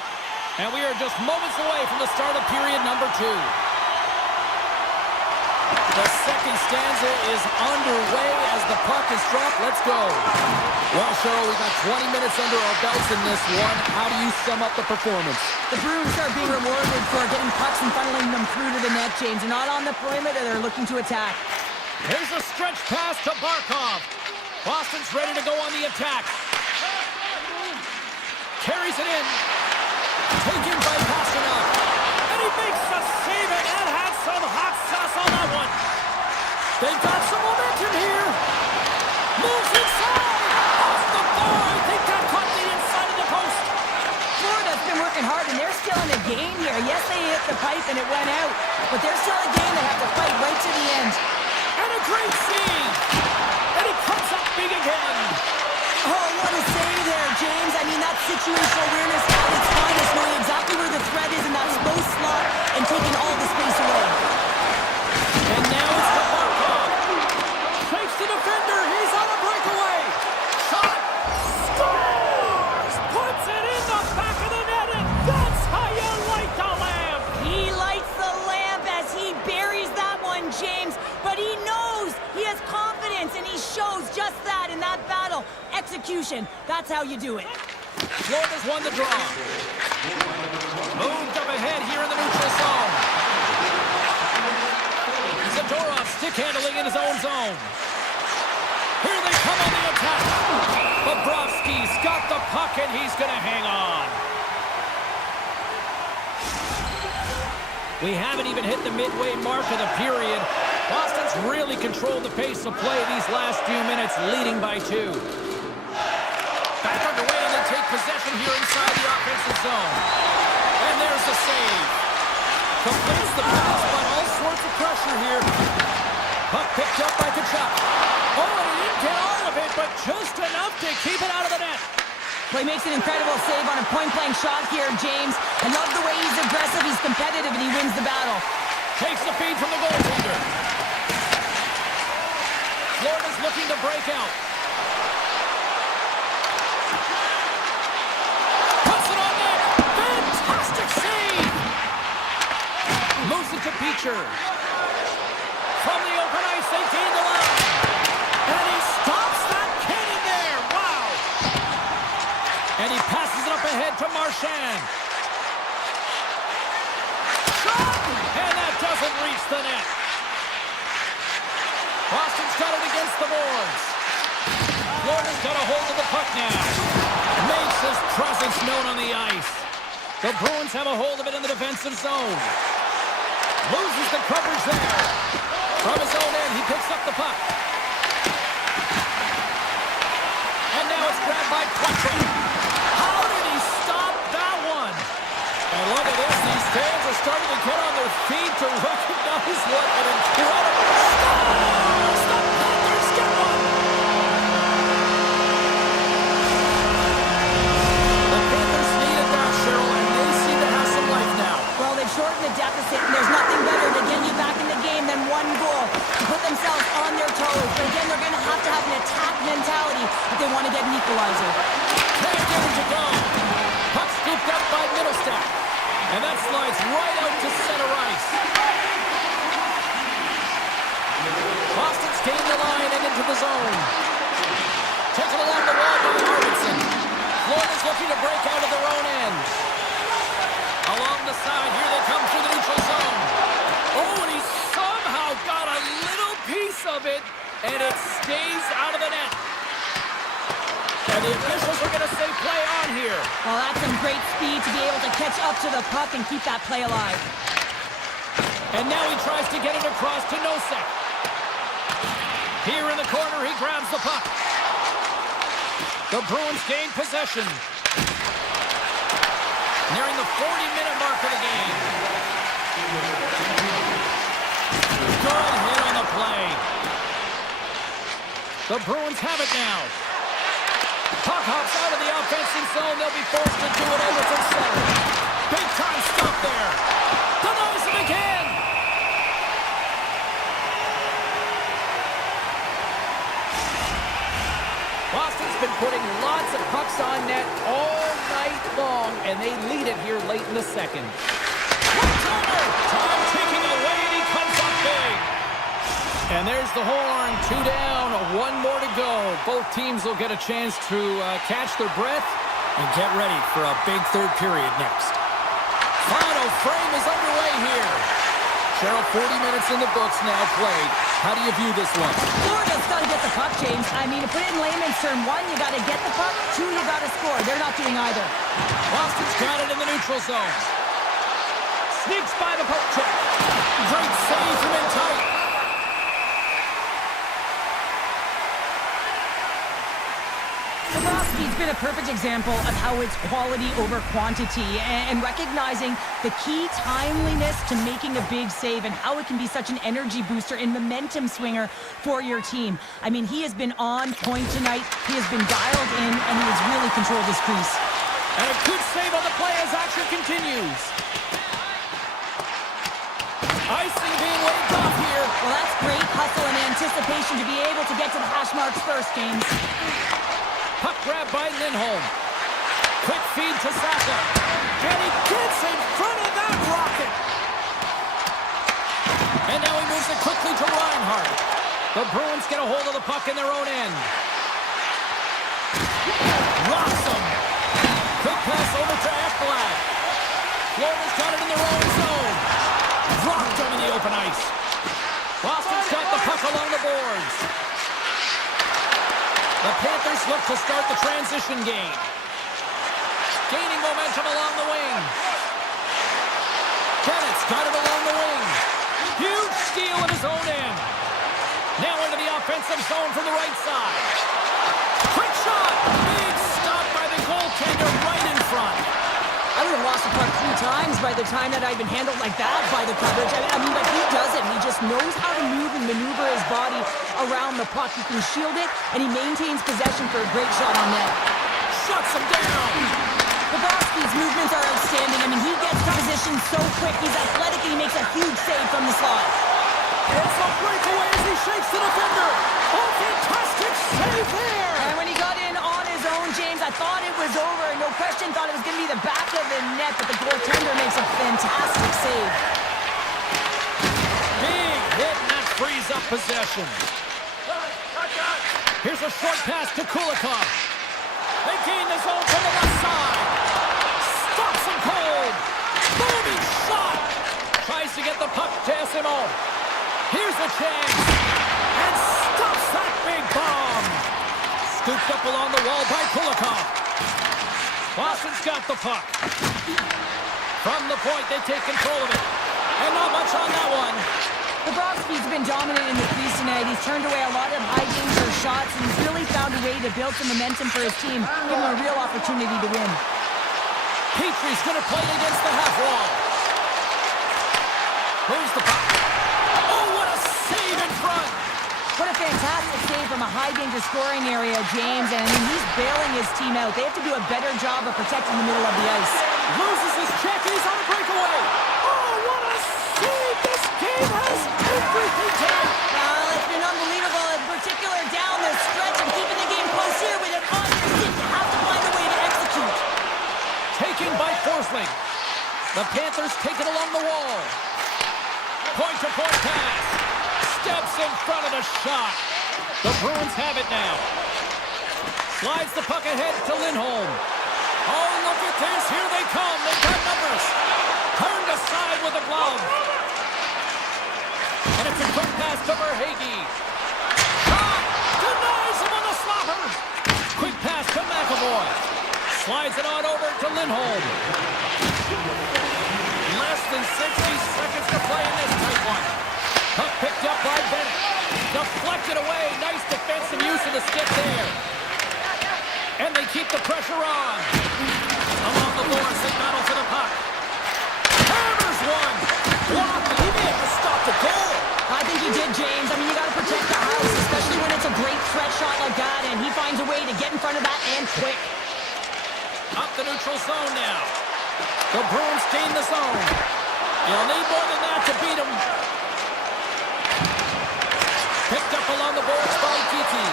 And we are just moments away from the start of period number two. The second stanza is underway as the puck is dropped. Let's go. Well, Cheryl, we got 20 minutes under our belts in this one. How do you sum up the performance? The Bruins are being rewarded for getting pucks and funneling them through to the net, James. They're not on the perimeter. They're looking to attack. Here's a stretch pass to Barkov. Boston's ready to go on the attack. Carries it in. Taken by hit the pipe and it went out. But there's still a game they have to fight right to the end. And a great save! And he comes up big again! Oh, what a save there, James. I mean, that's situational awareness at its finest, knowing exactly where the threat is in that slow slot and taking all the space away. And now it's the Barkov. Takes the defender. He's on a breakaway. Shot. Scores! Puts it in the back of the net, and that's how you light the lamp. He lights the lamp as he buries that one, James. But he knows he has confidence, and he shows just that in that battle. Execution. That's how you do it. Florida's won the draw. Moved up ahead here in the neutral zone. Zadorov stick handling in his own zone. Here they come on the attack. Bobrovsky's got the puck and he's going to hang on. We haven't even hit the midway mark of the period. Boston's really controlled the pace of play these last few minutes, leading by 2. Back underway and they take possession here inside the offensive zone. And there's the save. Completes the pass, but all sorts of pressure here. Puck picked up by Kachuk. Oh, and he didn't get all of it, but just enough to keep it out of the net. Well, he makes an incredible save on a point-blank shot here, James. I love the way he's aggressive, he's competitive, and he wins the battle. Takes the feed from the goaltender. Florida's looking to break out. Puts it on net. Fantastic save. Moves it to Beecher. From the open ice, they gain the line. And he stops that cannon there. Wow. And he passes it up ahead to Marchand. Shot! And that doesn't reach the net. Boston's got it against the boards. Florida's got a hold of the puck now. Makes his presence known on the ice. The Bruins have a hold of it in the defensive zone. Loses the coverage there. From his own end, he picks up the puck. And now it's grabbed by Quattro. How did he stop that one? And look at this. These fans are starting to get on their feet to recognize what an incredible scores. The Panthers get one. The Panthers need it now, Cheryl, and they seem to have some life now. Well, they've shortened the deficit, and there's nothing better to get you back in the game than one goal to put themselves on their toes. But again, they're going to have an attack mentality if they want to get an equalizer. Can't get him to go. Puck scooped up by Middlestadt. And that slides right out to center ice. Boston's gained the line and into the zone. Taken along the wall by Arvidsson. Florida's looking to break out of their own end. Along the side, here they come through the neutral zone. Oh, and he somehow got a little piece of it, and it stays out of the net. And the officials are going to say play on here. Well, that's some great speed to be able to catch up to the puck and keep that play alive. And now he tries to get it across to Nosek. Here in the corner, he grabs the puck. The Bruins gain possession. Nearing the 40-minute mark of the game. Good hit on the play. The Bruins have it now. Puck hops out of the offensive zone. They'll be forced to do it over to center. Big time stop there. Denies it again. Boston's been putting lots of pucks on net all night long, and they lead it here late in the second. Time ticking away, and he comes up big. And there's the horn. 2 down, 1 more to go. Both teams will get a chance to catch their breath and get ready for a big third period next. Final frame is underway here. Cheryl, 40 minutes in the books now played. How do you view this one? Florida's got to get the puck, James. I mean, to put it in layman's term, 1, you got to get the puck. 2, you got to score. They're not doing either. Boston's got it in the neutral zone. Sneaks by the poke check. Great save from in tight. Bobrovsky's been a perfect example of how it's quality over quantity and recognizing the key timeliness to making a big save and how it can be such an energy booster and momentum swinger for your team. I mean, he has been on point tonight. He has been dialed in, and he has really controlled his crease. And a good save on the play as action continues. Icing being waved off here. Well, that's great hustle and anticipation to be able to get to the hash marks first, James. Puck grab by Lindholm. Quick feed to Saka. And he gets in front of that rocket. And now he moves it quickly to Reinhart. The Bruins get a hold of the puck in their own end. Rocks him. Quick pass over to Ekblad. Florida's got it in their own zone. Dropped him in the open ice. Boston's got the puck along the boards. The Panthers look to start the transition game. Gaining momentum along the wing. Kennett's got it along the wing. Huge steal in his own end. Now into the offensive zone from the right side. Quick shot. Big stop by the goaltender right in front. I would have lost the puck 3 times by the time that I'd been handled like that by the coverage. I mean, but he does it. He just knows how to move and maneuver his body around the puck. He can shield it, and he maintains possession for a great shot on net. Shuts him down. Bobrovsky's movements are outstanding. I mean, he gets to position so quick. He's athletic, and he makes a huge save from the slot. It's a breakaway as he shakes the defender. Oh, fantastic save there. And when he got in on his own, James, I thought it was over. No question, thought it was going to be the back of the net, but the goaltender makes a fantastic save. Big hit, and that frees up possession. Here's a short pass to Kulikov. They gain the zone from the left side. Stops him cold. Booming shot. Tries to get the puck to SMO. Here's a chance. And stops that big bomb. Scooped up along the wall by Kulikov. Boston's got the puck. From the point, they take control of it. And not much on that one. Bobrovsky's been dominant in the crease tonight. He's turned away a lot of high-danger shots, and he's really found a way to build some momentum for his team, give him a real opportunity to win. Petrie's going to play against the half wall. Moves the puck. Oh, what a save in front! What a fantastic save from a high-danger scoring area, James, and I mean, he's bailing his team out. They have to do a better job of protecting the middle of the ice. Loses his check, and he's on a breakaway. Oh, what a save! This game has everything to it. Well, it's been unbelievable, in particular down the stretch and keeping the game close here with an obvious team. You have to find a way to execute. Taken by Forsling. The Panthers take it along the wall. Point-to-point pass. Steps in front of the shot. The Bruins have it now. Slides the puck ahead to Lindholm. Oh, look at this. Here they come. They've got numbers. Turned aside with a glove. And it's a quick pass to Verhaeghe. Shot! Denies him on the slapper. Quick pass to McAvoy. Slides it on over to Lindholm. Less than 60 seconds to play in this tight one. Puck picked up by Bennett. Deflected away. Nice defensive use of the stick there. And they keep the pressure on. Along the boards, they battle for the puck. Hammers one. Blocked. He may have to stop the goal. I think he did, James. I mean, you got to protect the house, especially when it's a great threat shot like that, and he finds a way to get in front of that and quick. Up the neutral zone now. The Bruins gain the zone. You'll need more than that to beat them. Picked up along the boards by Kiki.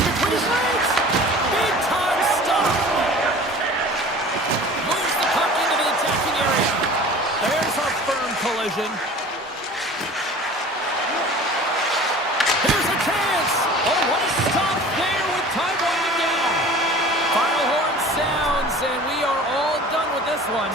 Between his legs. Big time stop. Moves the puck into the attacking area. There's a firm collision. Here's a chance. Oh, what a stop there with time winding down. Final horn sounds, and we are all done with this one.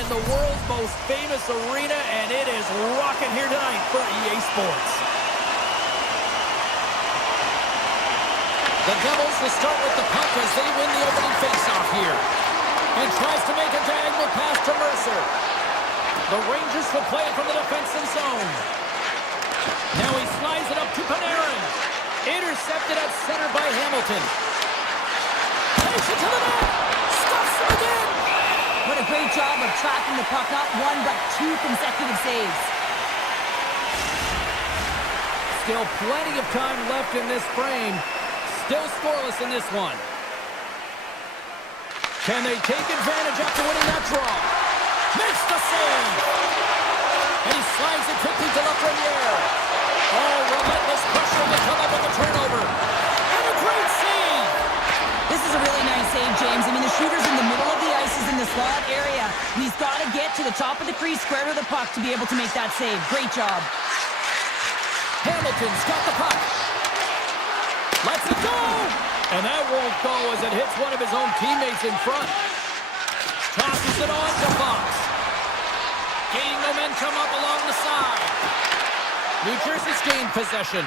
in the world's most famous arena, and it is rocking here tonight for EA Sports. The Devils will start with the puck as they win the opening faceoff here. And tries to make a diagonal pass to Mercer. The Rangers will play it from the defensive zone. Now he slides it up to Panarin. Intercepted at center by Hamilton. Takes it to the net. Stuffs him again. What a great job of tracking the puck. Not one, but two consecutive saves. Still plenty of time left in this frame. Still scoreless in this one. Can they take advantage after winning that draw? Makes the save! And he slides it quickly to Lafreniere. Oh, relentless pressure to come up with a turnover. And a great save! This is a really nice save, James. I mean, the shooter's in the middle of the ice, is in the slot area. He's got to get to the top of the crease, square to the puck, to be able to make that save. Great job. Hamilton's got the puck. Lets it go! And that won't go as it hits one of his own teammates in front. Tosses it on to Fox. Gaining momentum up along the side. New Jersey's gained possession.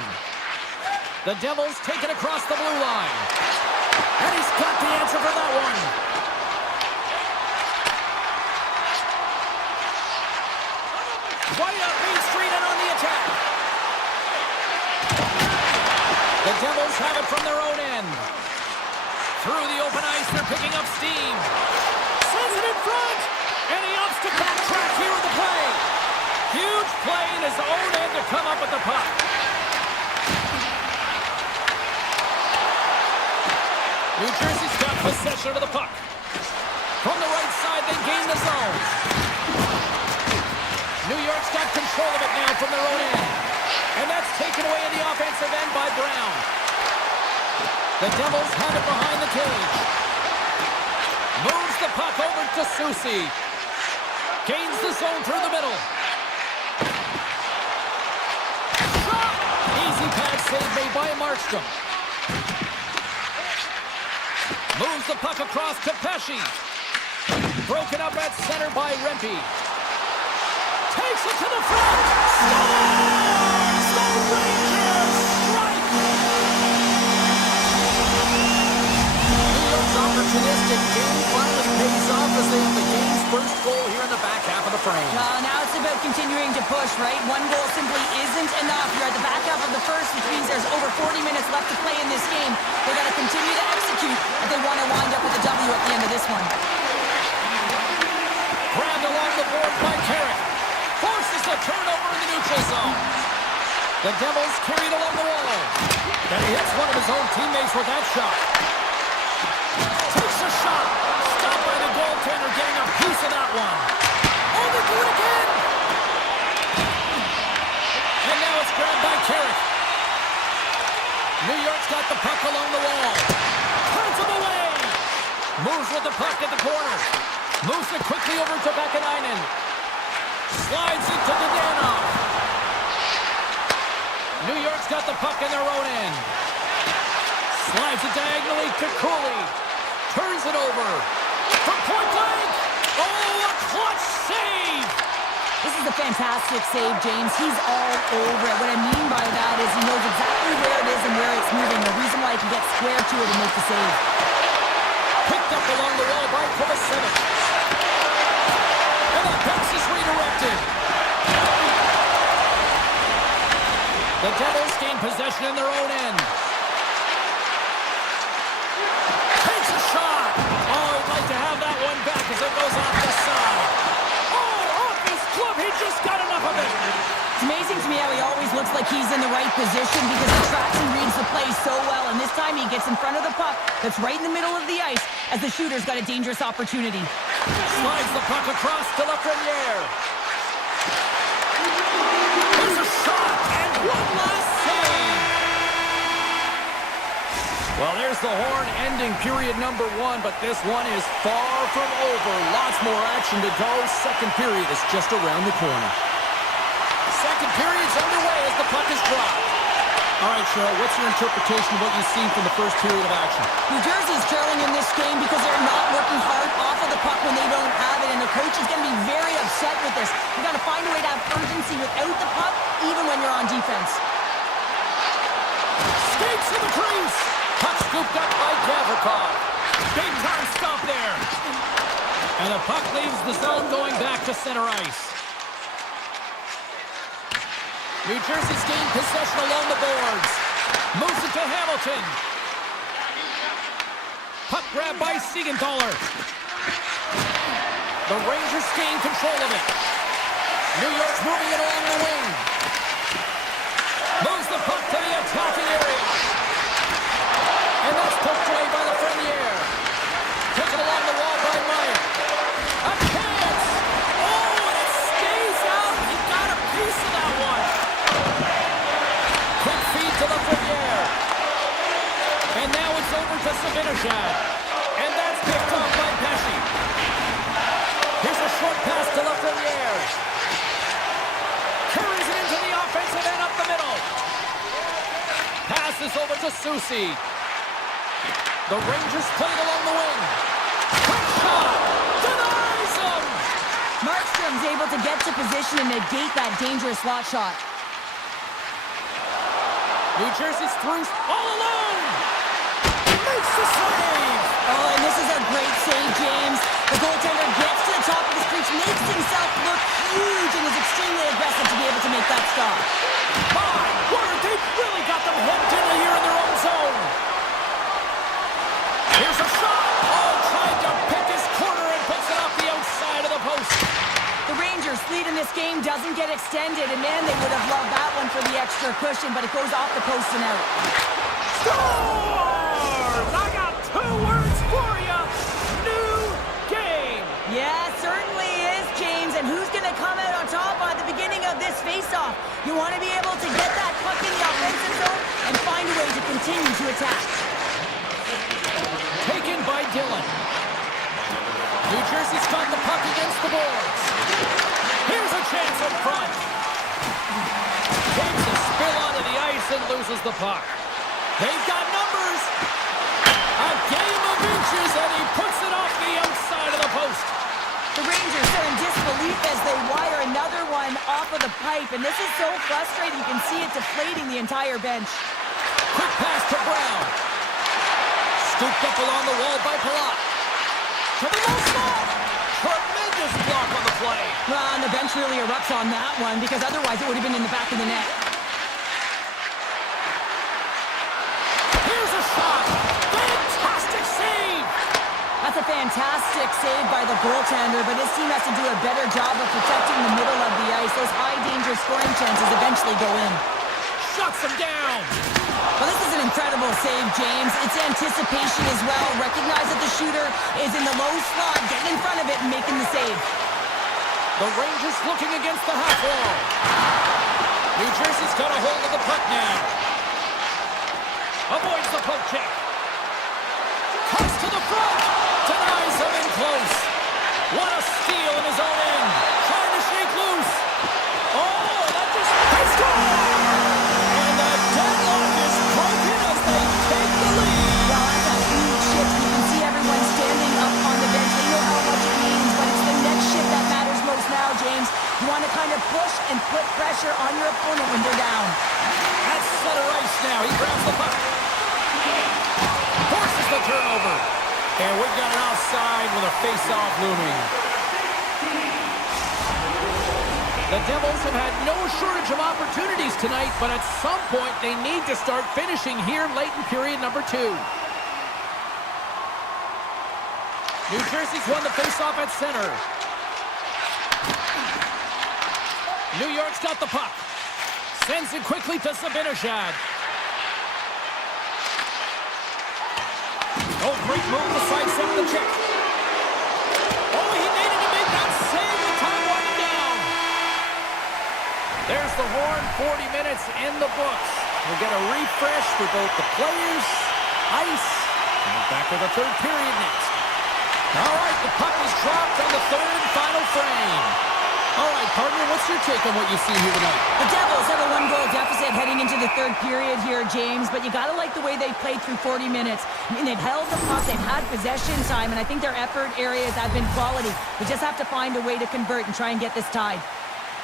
The Devils take it across the blue line. And he's got the answer for that one. Right up Main Street and on the attack. The Devils have it from their own end. Through the open ice, they're picking up steam. Sends it in front. And he opts to backtrack here with the play. Huge play in his own end to come up with the puck. New Jersey's got possession of the puck. From the right side, they gain the zone. New York's got control of it now from their own end. And that's taken away in the offensive end by Brown. The Devils have it behind the cage. Moves the puck over to Susi. Gains the zone through the middle. Shot! Easy pad save made by Markstrom. Moves the puck across to Pesci. Broken up at center by Rempe. Takes it to the front. Scores! The Rangers strike! New York's opportunistic game finally pays off as they have the game's first goal here in the back half of the frame. Well, now it's about continuing to push, right? One goal simply isn't enough. You're at the back half of the first, which means there's over 40 minutes left to play in this game. They've got to continue to execute if they want to wind up with a W at the end of this one. Grabbed along the board by Carrick. Forces the turnover in the neutral zone. The Devils carried along the wall. Then he hits one of his own teammates with that shot. Takes a shot. Stopped by the goaltender, getting a piece of that one. Oh, they do it again. And now it's grabbed by Carrick. New York's got the puck along the wall. Turns him away. Moves with the puck at the corner. Moves it quickly over to Vakanainen. Slides it to Dadonov. New York's got the puck in their own end. Slides it diagonally to Cooley. Turns it over. From point blank. Oh, a clutch save. This is a fantastic save, James. He's all over it. What I mean by that is he knows exactly where it is and where it's moving. The reason why he can get square to it and make the save. Picked up along the wall by Kovacevic. And the pass is redirected. The Devils gain possession in their own end. Takes a shot. Oh, he'd like to have that one back as it goes off the side. Oh, off his glove. He just got enough of it. It's amazing to me how he always looks like he's in the right position because he tracks and reads the play so well. And this time he gets in front of the puck that's right in the middle of the ice as the shooter's got a dangerous opportunity. Slides the puck across to Lafreniere. There's a shot and one last save. Well, there's the horn ending period number one, but this one is far from over. Lots more action to go. Second period is just around the corner. Second period's underway as the puck is dropped. All right, Cheryl, what's your interpretation of what you've seen from the first period of action? New Jersey's trailing in this game because they're not working hard off of the puck when they don't have it, and the coach is going to be very upset with this. You've got to find a way to have urgency without the puck, even when you're on defense. Skates in the crease. Puck scooped up by Gavrikov. Big time stop there. And the puck leaves the zone going back to center ice. New Jersey's gained possession along the boards. Moves it to Hamilton. Puck grab by Siegenthaler. The Rangers gain control of it. New York's moving it along the wing. Moves the puck to the attacking area. And that's poked away by the Frenier. Taken along the wall by Meyer. A chance! Oh, and it stays out. He got a piece of that one. Quick feed to the Frenier. And now it's over to Zibanejad. And that's picked off by Pesci. Here's a short pass to Lafreniere. Carries it into the offensive end up the middle. Passes over to Susi. The Rangers playing along the wing. Quick shot! Denies him! Markstrom's able to get to position and negate that dangerous slot shot. New Jersey's through all alone! Makes the save! Oh, and this is a great save, James. The goaltender gets to the top of his crease, makes himself look huge, and is extremely aggressive to be able to make that stop. My word, they've really got them hemmed in here in their own zone. Here's a shot. Oh, trying to pick his corner and puts it off the outside of the post. The Rangers' lead in this game doesn't get extended, and man, they would have loved that one for the extra cushion, but it goes off the post and out. Scores! I got two words for you. New game. Yeah, certainly is, James. And who's going to come out on top at the beginning of this face-off? You want to be able to get that puck in the offensive zone and find a way to continue to attack. Taken by Dillon. New Jersey's got the puck against the boards. Here's a chance in front. Takes a spill onto the ice and loses the puck. They've got numbers. A game of inches, and he puts it off the outside of the post. The Rangers are in disbelief as they wire another one off of the pipe, and this is so frustrating. You can see it deflating the entire bench. Quick pass to Brown. Scooped up along the wall by Palat. To the low slot. Tremendous block on the play. Well, and the bench really erupts on that one, because otherwise it would have been in the back of the net. Here's a shot. Fantastic save. That's a fantastic save by the goaltender, but his team has to do a better job of protecting the middle of the ice. Those high-danger scoring chances eventually go in. Shuts him down. Well, this is an incredible save, James. It's anticipation as well. Recognize that the shooter is in the low slot, getting in front of it and making the save. The Rangers looking against the half wall. New Jersey's got a hold of the puck now. Avoids the poke check. Cuts to the front. Denies him in close. What a steal in his own end. Trying to shake loose. Oh, that just... He scored! And the deadlock is broken as they take the lead. Well, that's a huge shift. You can see everyone standing up on the bench. They know how much it means, but it's the next shift that matters most now, James. You want to kind of push and put pressure on your opponent when they're down. That's center ice now. He grabs the puck. Forces the turnover. And we've got an offside with a face-off looming. The Devils have had no shortage of opportunities tonight, but at some point they need to start finishing here late in period number 2. New Jersey's won the face-off at center. New York's got the puck. Sends it quickly to Zibanejad. Oh, great move to sidestep the check. Oh, he needed to make that save to tie one down. There's the horn, 40 minutes in the books. We'll get a refresh for both the players, ice, and we're back to the third period next. All right, the puck is dropped on the third and final frame. All right, partner, what's your take on what you've seen here tonight? The Devils have a one-goal deficit heading into the third period here, James, but you got to like the way they played through 40 minutes. I mean, they've held the puck, they've had possession time, and I think their effort areas have been quality. They just have to find a way to convert and try and get this tied.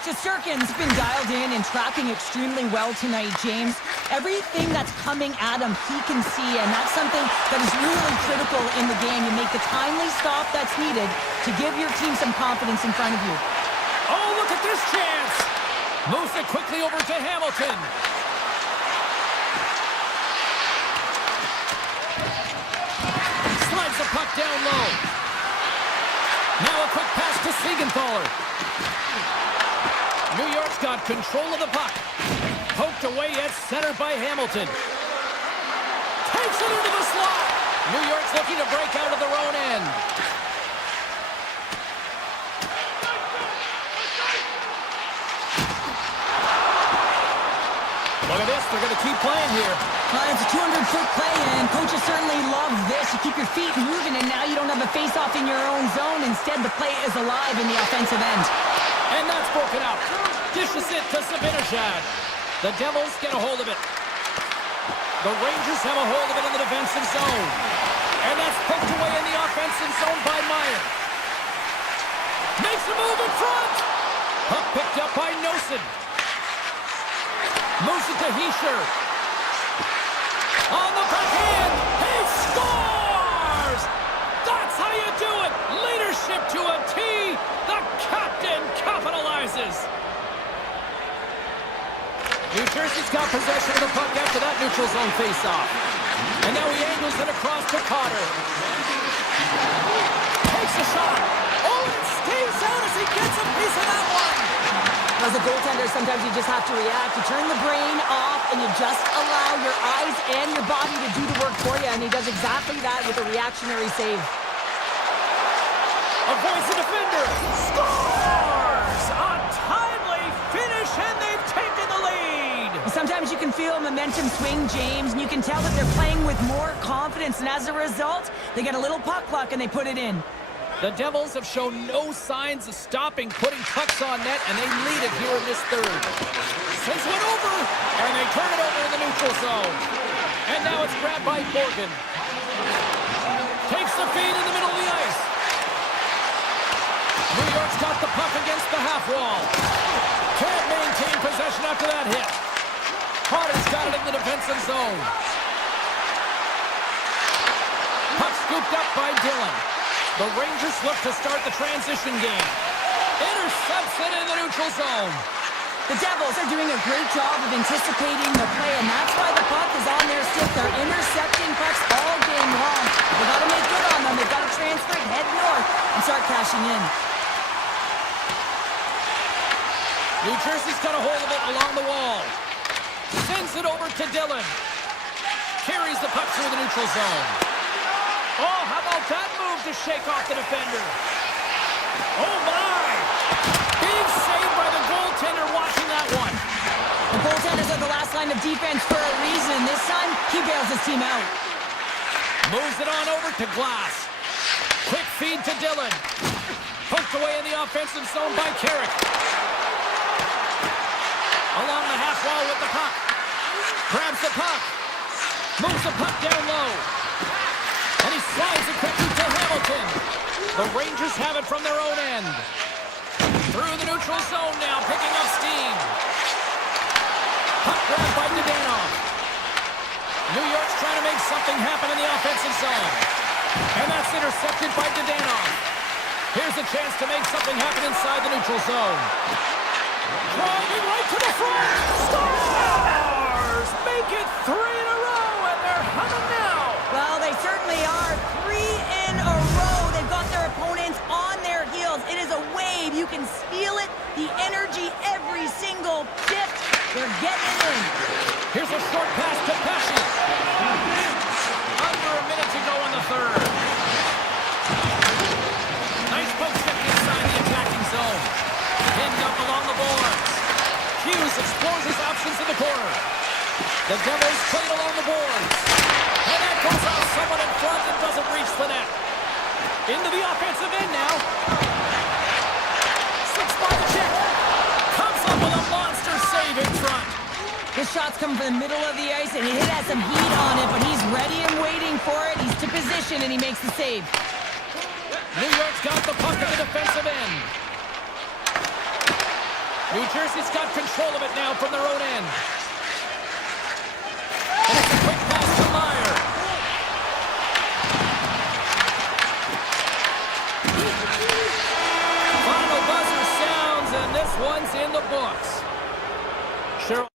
Shesterkin's been dialed in and tracking extremely well tonight, James. Everything that's coming at him, he can see, and that's something that is really critical in the game. You make the timely stop that's needed to give your team some confidence in front of you. Oh, look at this chance! Moves it quickly over to Hamilton. Slides the puck down low. Now a quick pass to Siegenthaler. New York's got control of the puck. Poked away at center by Hamilton. Takes it into the slot. New York's looking to break out of their own end. Look at this, they're going to keep playing here. It's a 200-foot play, and coaches certainly love this. You keep your feet moving, and now you don't have a face-off in your own zone. Instead, the play is alive in the offensive end. And that's broken out. Dishes it to Sabinajad. The Devils get a hold of it. The Rangers have a hold of it in the defensive zone. And that's poked away in the offensive zone by Meyer. Makes a move in front. Puck picked up by Nosen. Moves it to Hischer. On the backhand. He scores! That's how you do it. Leadership to a T. The captain capitalizes. New Jersey's got possession of the puck after that neutral zone face-off. And now he angles it across to Carter. Takes a shot. Oh, and it stays out as he gets a piece of that one. As a goaltender, sometimes you just have to react. You turn the brain off, and you just allow your eyes and your body to do the work for you. And he does exactly that with a reactionary save. Avoids the defender. Scores! A timely finish, and they've taken the lead. Sometimes you can feel momentum swing, James, and you can tell that they're playing with more confidence. And as a result, they get a little puck luck, and they put it in. The Devils have shown no signs of stopping putting pucks on net, and they lead it here in this third. Sends one over, and they turn it over in the neutral zone. And now it's grabbed by Morgan. Takes the feed in the middle of the ice. New York's got the puck against the half wall. Can't maintain possession after that hit. Carter's got it in the defensive zone. Puck scooped up by Dillon. The Rangers look to start the transition game. Intercepts it in the neutral zone. The Devils are doing a great job of anticipating the play, and that's why the puck is on their stick. They're intercepting pucks all game long. They've got to make good on them. They've got to transfer it, head north, and start cashing in. New Jersey's got a hold of it along the wall. Sends it over to Dillon. Carries the puck through the neutral zone. Oh, how about that move to shake off the defender? Oh, my! Big save by the goaltender watching that one. The goaltenders are the last line of defense for a reason. This time, he bails his team out. Moves it on over to Glass. Quick feed to Dillon. Poked away in the offensive zone by Carrick. Along the half wall with the puck. Grabs the puck. Moves the puck down low. And he slides it quickly to Hamilton. The Rangers have it from their own end. Through the neutral zone now, picking up steam. Puck grabbed by Dadonov. New York's trying to make something happen in the offensive zone. And that's intercepted by Dadonov. Here's a chance to make something happen inside the neutral zone. Driving right to the front. Scores! Make it 3 in a row, and they're humming now. Well, they certainly are. 3 in a row. They've got their opponents on their heels. It is a wave. You can feel it. The energy every single shift. They're getting it in. Here's a short pass to Pesci. Under a minute to go in the third. Nice poke stick inside the attacking zone. Pinned up along the boards. Hughes explores his options in the corner. The Devils played along the boards. And that goes out someone in front and doesn't reach the net. Into the offensive end now. Slips by the check. shots coming from the middle of the ice, and it has some heat on it, but he's ready and waiting for it. He's to position, and he makes the save. New York's got the puck at the defensive end. New Jersey's got control of it now from their own end. And it's a quick pass to Meyer. Final buzzer sounds, and this one's in the books. Sure.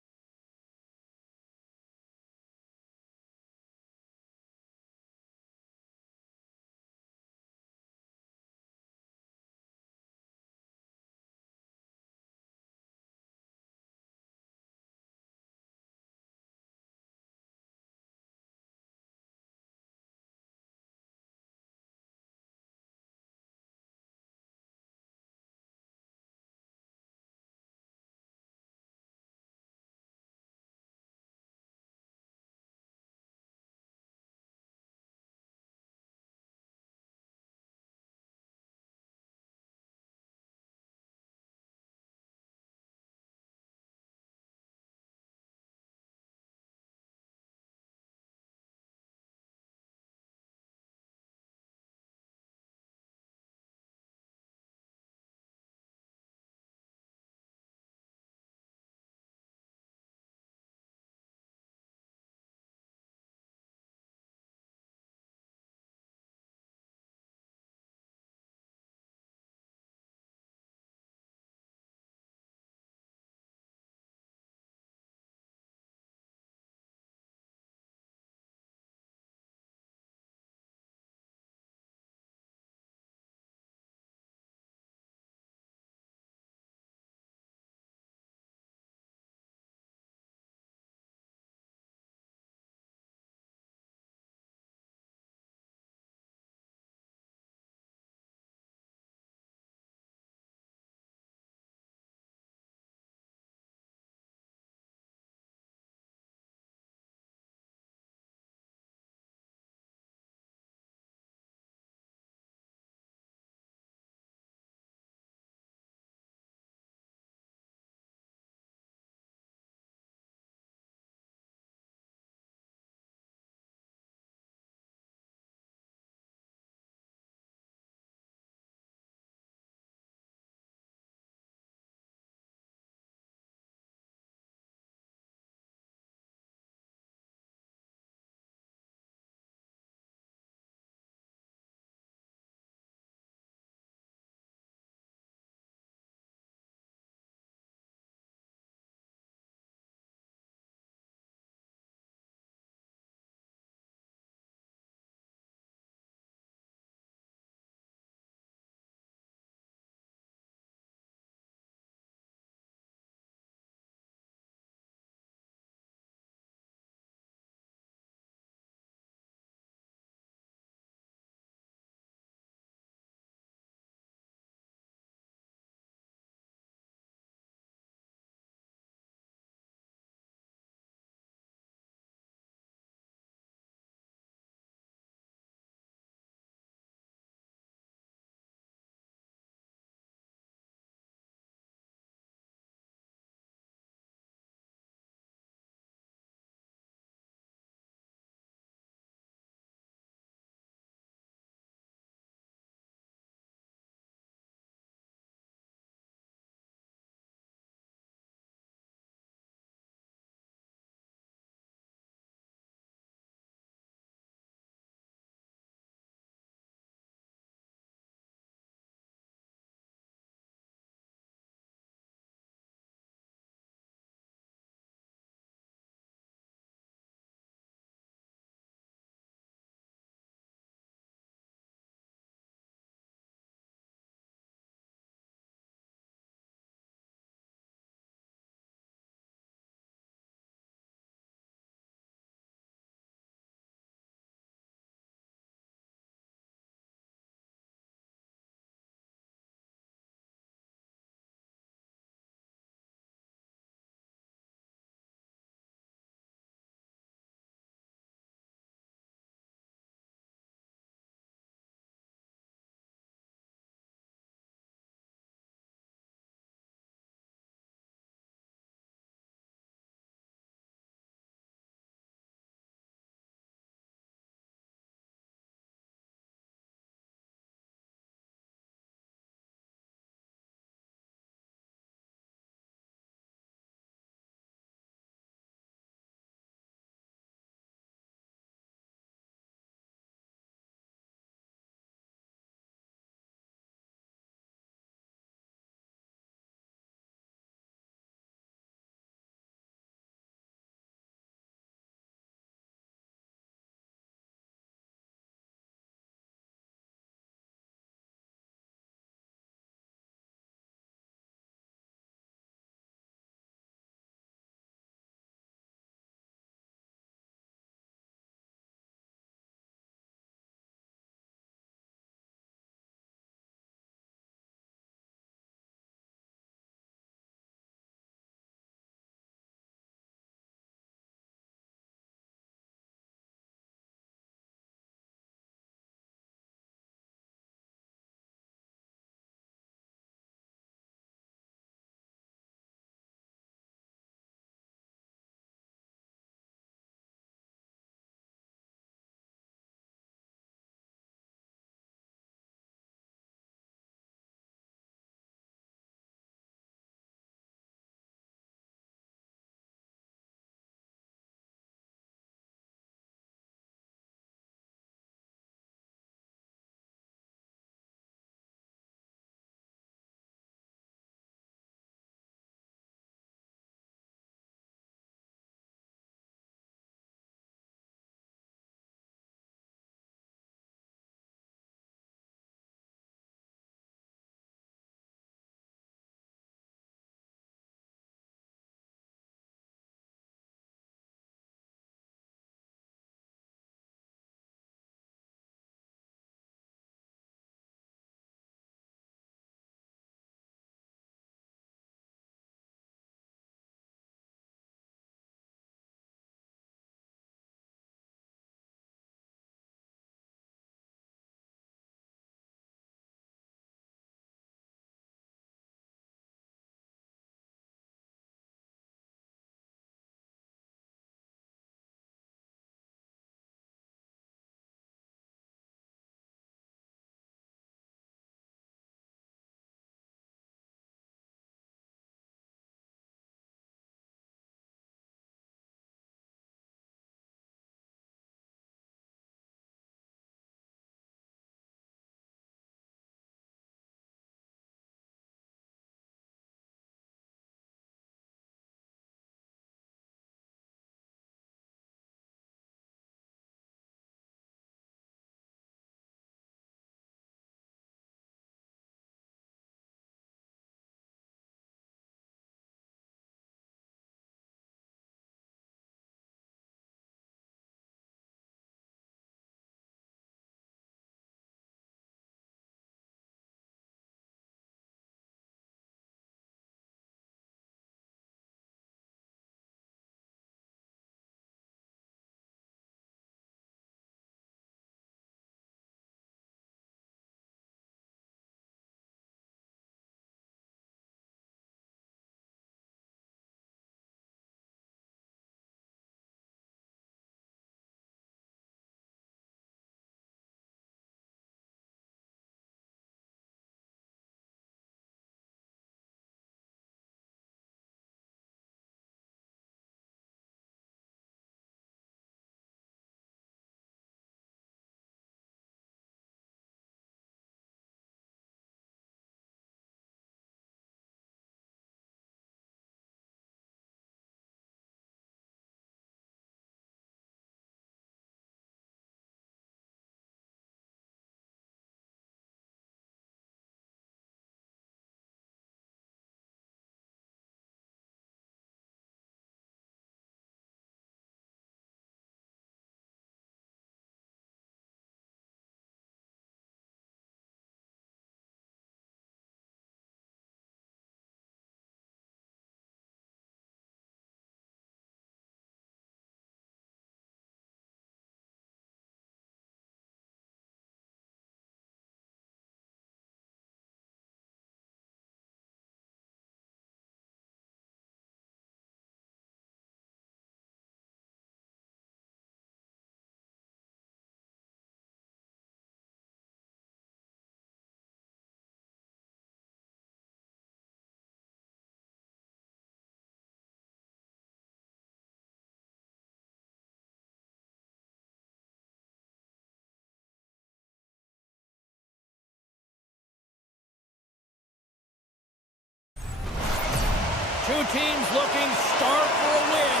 teams looking starved for a win,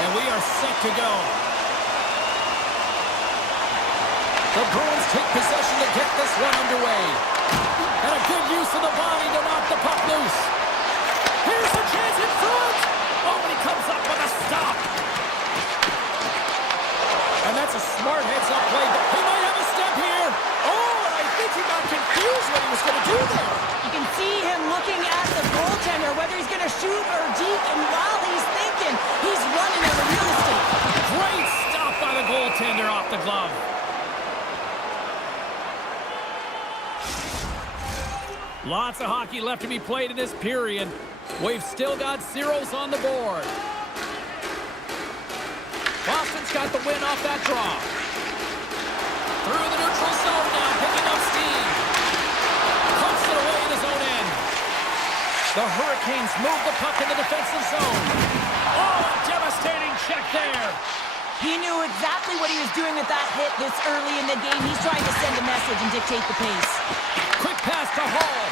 and we are set to go. The Bruins take possession to get this one underway. And a good use of the body to knock the puck loose. Here's the chance in front. Oh, and he comes up with a stop. And that's a smart heads-up play. He might have a step here. Oh, and I think he got confused what he was going to do there. You can see him looking at the goaltender, whether he's going to shoot or deep, and while he's thinking, he's running out of real estate. Great stop by the goaltender off the glove. Lots of hockey left to be played in this period. We've still got zeros on the board. Boston's got the win off that draw. Through the neutral zone now, picking up steam. Pumps it away in his own end. The Hurricanes move the puck in the defensive zone. Oh, a devastating check there. He knew exactly what he was doing with that hit this early in the game. He's trying to send a message and dictate the pace. Quick pass to Hall.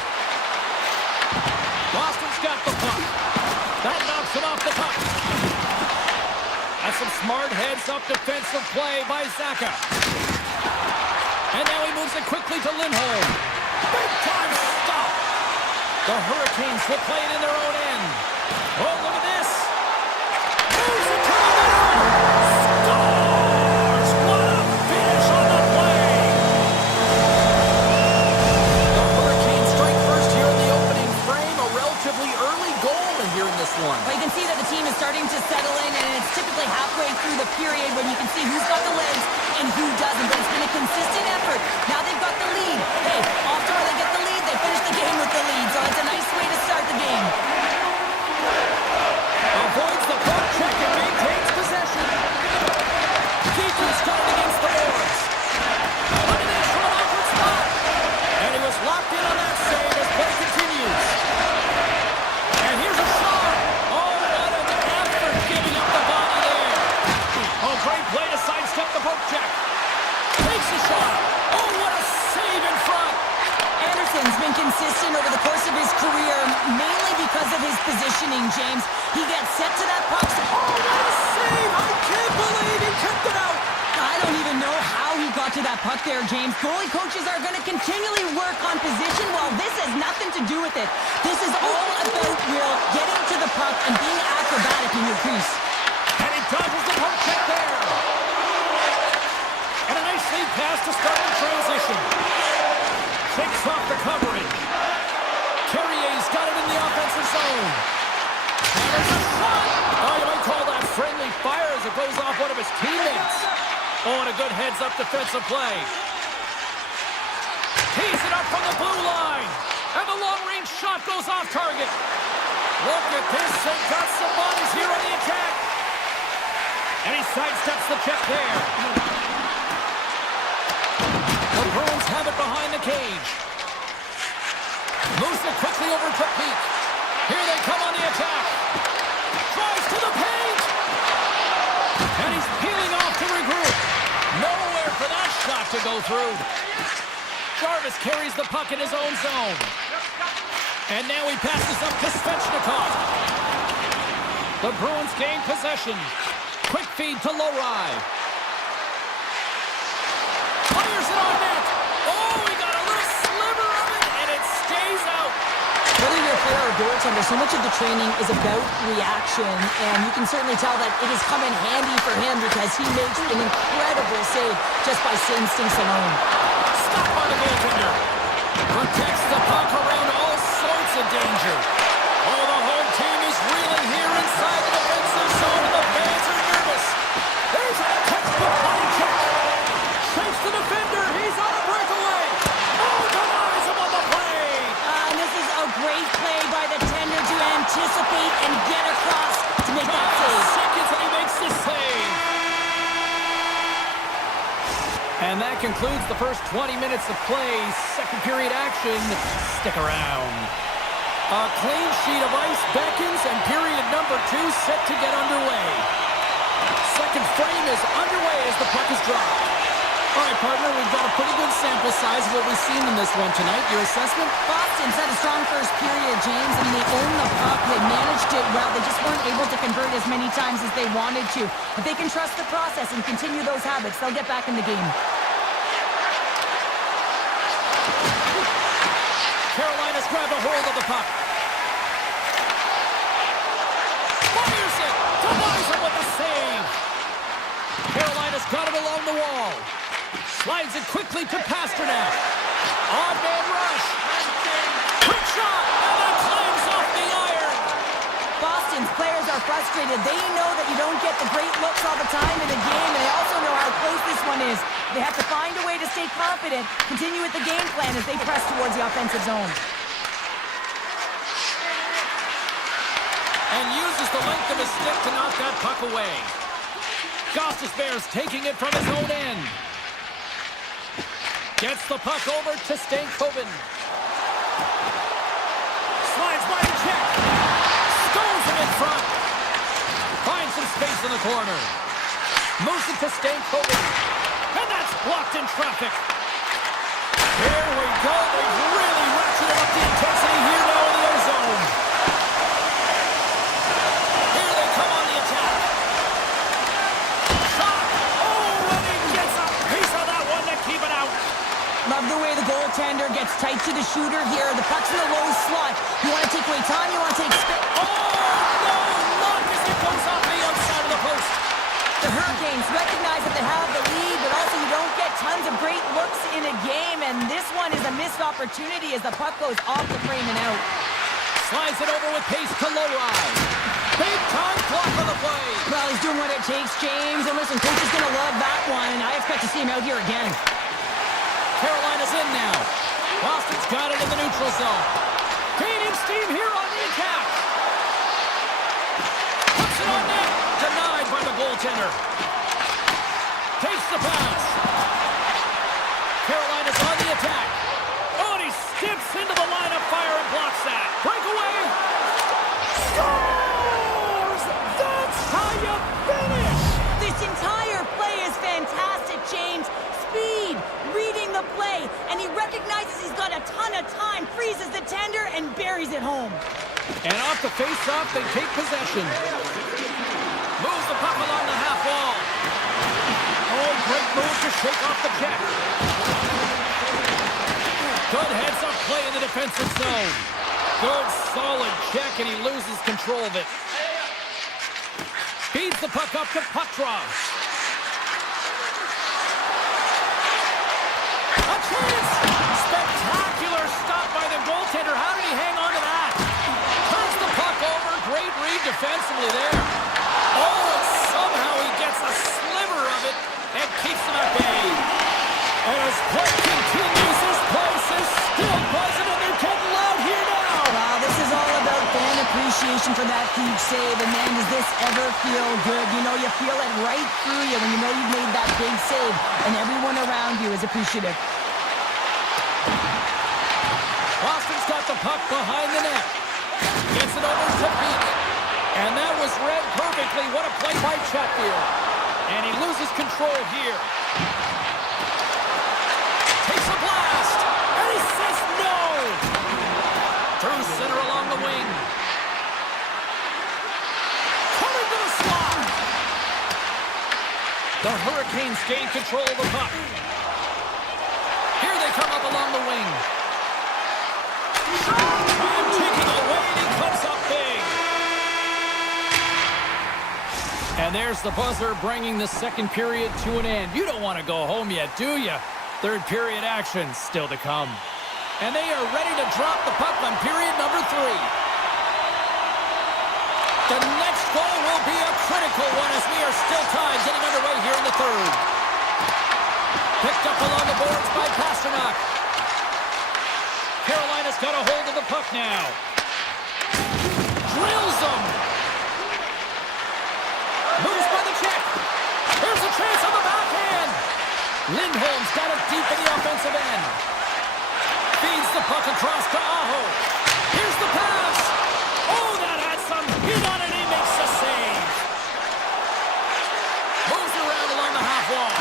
Boston's got the puck. That knocks him off the puck. That's some smart heads-up defensive play by Zaka. And now he moves it quickly to Lindholm. Big-time stop. The Hurricanes will play it in their own end. Oh, look at this. Moves it to the middle. Scores! What a finish on the play. The Hurricanes strike first here in the opening frame. A relatively early goal here in this one. But you can see that the team is starting to settle in, and it's typically halfway through the period when you can see who's got the legs and who doesn't. But it's been a consistent effort. Now they've got the lead. Hey, often when they get the lead, they finish the game with the lead. So it's a nice way to start the game. Avoids the puck check and maintains possession. Defense going against the boards. Coming in from an awkward spot. And he was locked in on that save as play continues. And here's a shot. Oh, what an effort giving up the body there. Oh, great play to sidestep the poke check. Takes the shot. Oh, what a save in front. Anderson's been consistent over the course of his career, mainly because of his positioning, James. He gets set to that puck. Oh, what a save. I can't believe he kept it out. I don't even know how he got to that puck there, James. Goalie coaches are going to continually work on position. Well, this has nothing to do with it. This is all about Will getting to the puck and being acrobatic in your crease. And he dodges the poke check there. And a nice lead pass to start the transition. Takes off the coverage. Carrier's got it in the offensive zone. And there's a shot. Oh, you might call that friendly fire as it goes off one of his teammates. Oh, and a good heads-up defensive play. Tees it up from the blue line. And the long-range shot goes off target. Look at this. They've got some bodies here on the attack. And he sidesteps the check there. The Bruins have it behind the cage. Moves it quickly over to Peak. Here they come on the attack. Drives to the paint. And he's peeling off to regroup. Nowhere for that shot to go through. Jarvis carries the puck in his own zone. And now he passes up to Svechnikov. The Bruins gain possession. Quick feed to Lowry. Fires it on net. Oh, we got a little sliver of it, and it stays out. Whether you're a player or goaltender, so much of the training is about reaction, and you can certainly tell that it has come in handy for him because he makes an incredible save just by instincts alone. Stop on the goaltender. Protects the puck around all sorts of danger. Oh, the home team is reeling here inside the defensive zone, and the fans are nervous. There's a textbook body check. Shakes the defender. He's on a breakaway. Oh, denies him on the play. And this is a great play by the tender to anticipate and get across to make that save. Seconds and he makes the save. And that concludes the first 20 minutes of play. Second period action. Stick around. A clean sheet of ice beckons, and period number 2 set to get underway. Second frame is underway as the puck is dropped. All right, partner, we've got a pretty good sample size of what we've seen in this one tonight. Your assessment? Boston's had a strong first period, James. I mean, they owned the puck. They managed it well. They just weren't able to convert as many times as they wanted to. If they can trust the process and continue those habits, they'll get back in the game. Carolina's grabbed a hold of the puck. Fires it! Denies him with the save! Carolina's got it along the wall. Slides it quickly to Pasternak. Odd man rush. Quick shot! And that climbs off the iron! Boston's players are frustrated. They know that you don't get the great looks all the time in a game, and they also know how close this one is. They have to find a way to stay confident, continue with the game plan as they press towards the offensive zone. And uses the length of his stick to knock that puck away. Gostis Bears taking it from his own end. Gets the puck over to Stankoven. Slides by the check. Stones him in front. Finds some space in the corner. Moves it to Stankoven. And that's blocked in traffic. Here we go. They've really ratcheted up the intensity here now in the O-zone. Here they come on the attack. Shot. Oh, and he gets a piece of that one to keep it out. Love the way the goaltender gets tight to the shooter here. The puck's in the low slot. You want to take away time, you want to take space. Oh, no! Look as it goes off the outside of the post. The Hurricanes recognize that they have the lead, but also you don't get tons of great looks in a game, and this one is a missed opportunity as the puck goes off the frame and out. Slides it over with pace to Lowry. Big time block on the play. Well, he's doing what it takes, James, and listen, coach is going to love that one, and I expect to see him out here again. Carolina's in now. Boston's got it in the neutral zone. Gaining steam here on the attack. Puts it on net. Denied by the goaltender. Takes the pass. Carolina's on the attack. Oh, and he skips into the line of fire and blocks that. Breakaway. Scores! That's how you finish! This entire play is fantastic, James. Speed, reading the play, and he recognizes he's got a ton of time, freezes the tender, and buries it home. And off the face-off, they take possession. Moves the puck along the half wall. Oh, great move to shake off the check. Good heads-up play in the defensive zone. Good, solid check, and he loses control of it. Feeds the puck up to Petrov. A chance! Spectacular stop by the goaltender. How did he hang on to that? Turns the puck over. Great read defensively there. Oh, and somehow he gets a sliver of it and keeps him at bay. As play continues, this place is still buzzing, and they're getting loud here now. Wow, this is all about fan appreciation for that huge save. And man, does this ever feel good? You know, you feel it right through you when you know you've made that big save, and everyone around you is appreciative. Boston's got the puck behind the net. Gets it over to Peak. And that was read perfectly. What a play by Chatfield. And he loses control here. Takes a blast. And he says no. Through center along the wing. Coming to the slot. The Hurricanes gain control of the puck. Here they come up along the wing. Time ticking away, and he comes up big. And there's the buzzer bringing the second period to an end. You don't want to go home yet, do you? Third period action still to come. And they are ready to drop the puck on period number 3. The next goal will be a critical one as we are still tied, getting underway here in the third. Picked up along the boards by Pasternak. Carolina's got a hold of the puck now. Drills them. Moves by the check. There's a chance on the backhand. Lindholm's got it deep in the offensive end. Feeds the puck across to Aho. Here's the pass. Oh, that had some heat on it. He makes the save. Moves around along the half wall.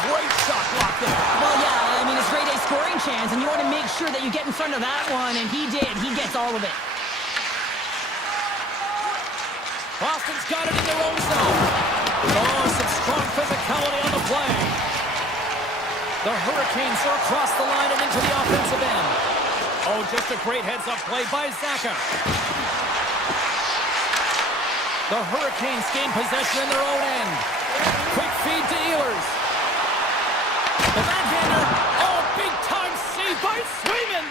Great shot block there. Well, yeah, I mean, it's grade A scoring chance, and you want to make sure that you get in front of that one, and he did. He gets all of it. Boston's got it in their own zone. Oh, some strong physicality on the play. The Hurricanes are across the line and into the offensive end. Oh, just a great heads-up play by Zaka. The Hurricanes gain possession in their own end. Quick feed to Ehlers. The backhander. Oh, big-time save by Swayman.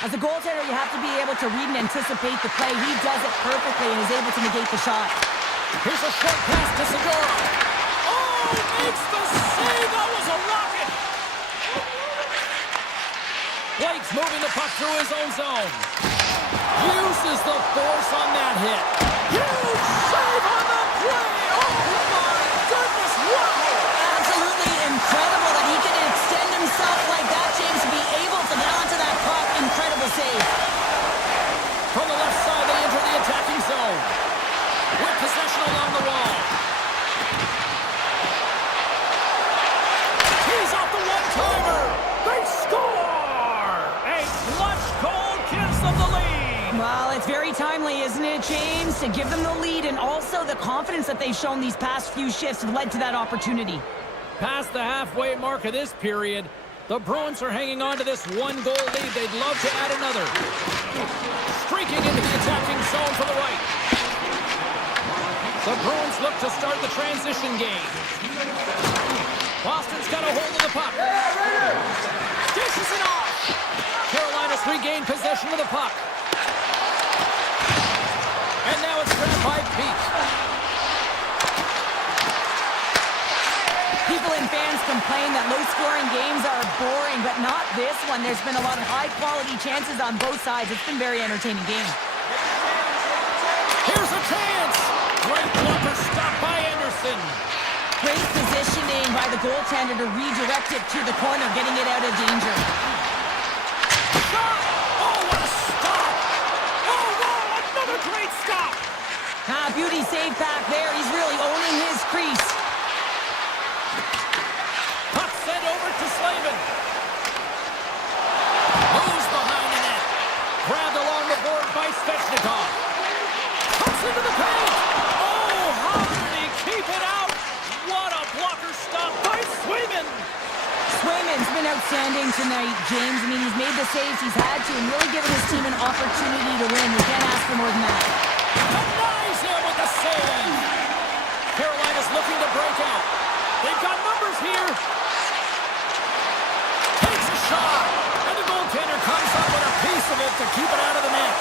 As a goaltender, you have to be able to read and anticipate the play. He does it perfectly and is able to negate the shot. Here's a short pass to Segura. Oh, makes the save. That was a rocket. Blake's moving the puck through his own zone. Uses the force on that hit. Huge save on the play. Oh, my goodness. Wow. Absolutely incredible that he can extend himself like that, James, to be able to get onto that puck. Incredible save. From the left side, they enter the attacking zone. With possession along the wall. He's off the one-timer. They score! A clutch goal gives them the lead. Well, it's very timely, isn't it, James? To give them the lead, and also the confidence that they've shown these past few shifts led to that opportunity. Past the halfway mark of this period, the Bruins are hanging on to this one-goal lead. They'd love to add another. Streaking into the attacking zone for the right. The Bruins look to start the transition game. Boston's got a hold of the puck. Dishes it off. Carolina's regained possession of the puck. And now it's grabbed by Pete. People and fans complain that low-scoring games are boring, but not this one. There's been a lot of high-quality chances on both sides. It's been a very entertaining game. Here's a chance. Great blocker stop by Anderson. Great positioning by the goaltender to redirect it to the corner, getting it out of danger. Stop! Oh, what a stop! Oh, wow, another great stop! Beauty save back there. He's really owning his crease. Puck sent over to Slavin. Moves behind the net. Grabbed along the board by Svechnikov. Pucks into the paint. Oh, how did he keep it out? What a blocker stop by Swayman. Swayman's been outstanding tonight, James. I mean, he's made the saves he's had to and really given his team an opportunity to win. You can't ask for more than that. Denies him with the save. Carolina's looking to break out. They've got numbers here. Takes a shot. And the goaltender comes up with a piece of it to keep it out of the net.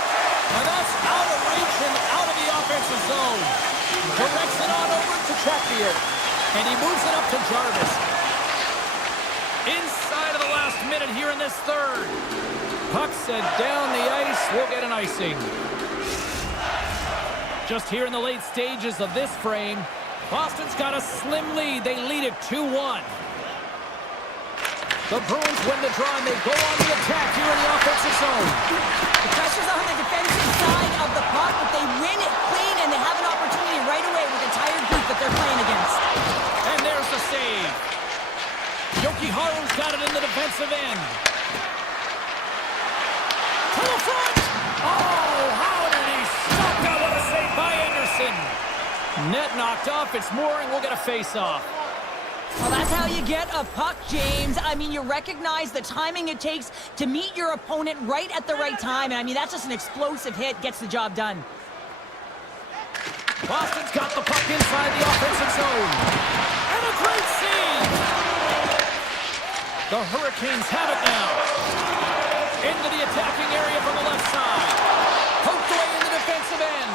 And that's out of reach and out of the offensive zone. Directs it on over to Chatfield. And he moves it up to Jarvis. Inside of the last minute here in this third. Puck sent down the ice. We'll get an icing. Just here in the late stages of this frame, Boston's got a slim lead. They lead it 2-1. The Bruins win the draw and they go on the attack here in the offensive zone. The pressure's on the defensive side of the puck, but they win it clean and they have an opportunity right away with the tired group that they're playing against. And there's the save. Jokiharu's got it in the defensive end. To the front! Oh, how did he stop that? What a save by Anderson. Net knocked off. It's Mooring. We'll get a face-off. Well, that's how you get a puck, James. I mean, you recognize the timing it takes to meet your opponent right at the right time. And I mean, that's just an explosive hit. Gets the job done. Boston's got the puck inside the offensive zone. And a great save. The Hurricanes have it now. Into the attacking area from the left side. Poked away in the defensive end.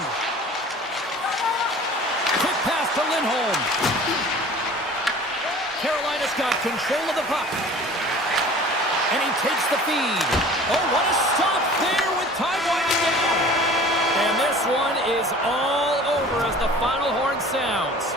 Quick pass to Lindholm. Carolina's got control of the puck. And he takes the feed. Oh, what a stop there with time winding down. And this one is all over as the final horn sounds.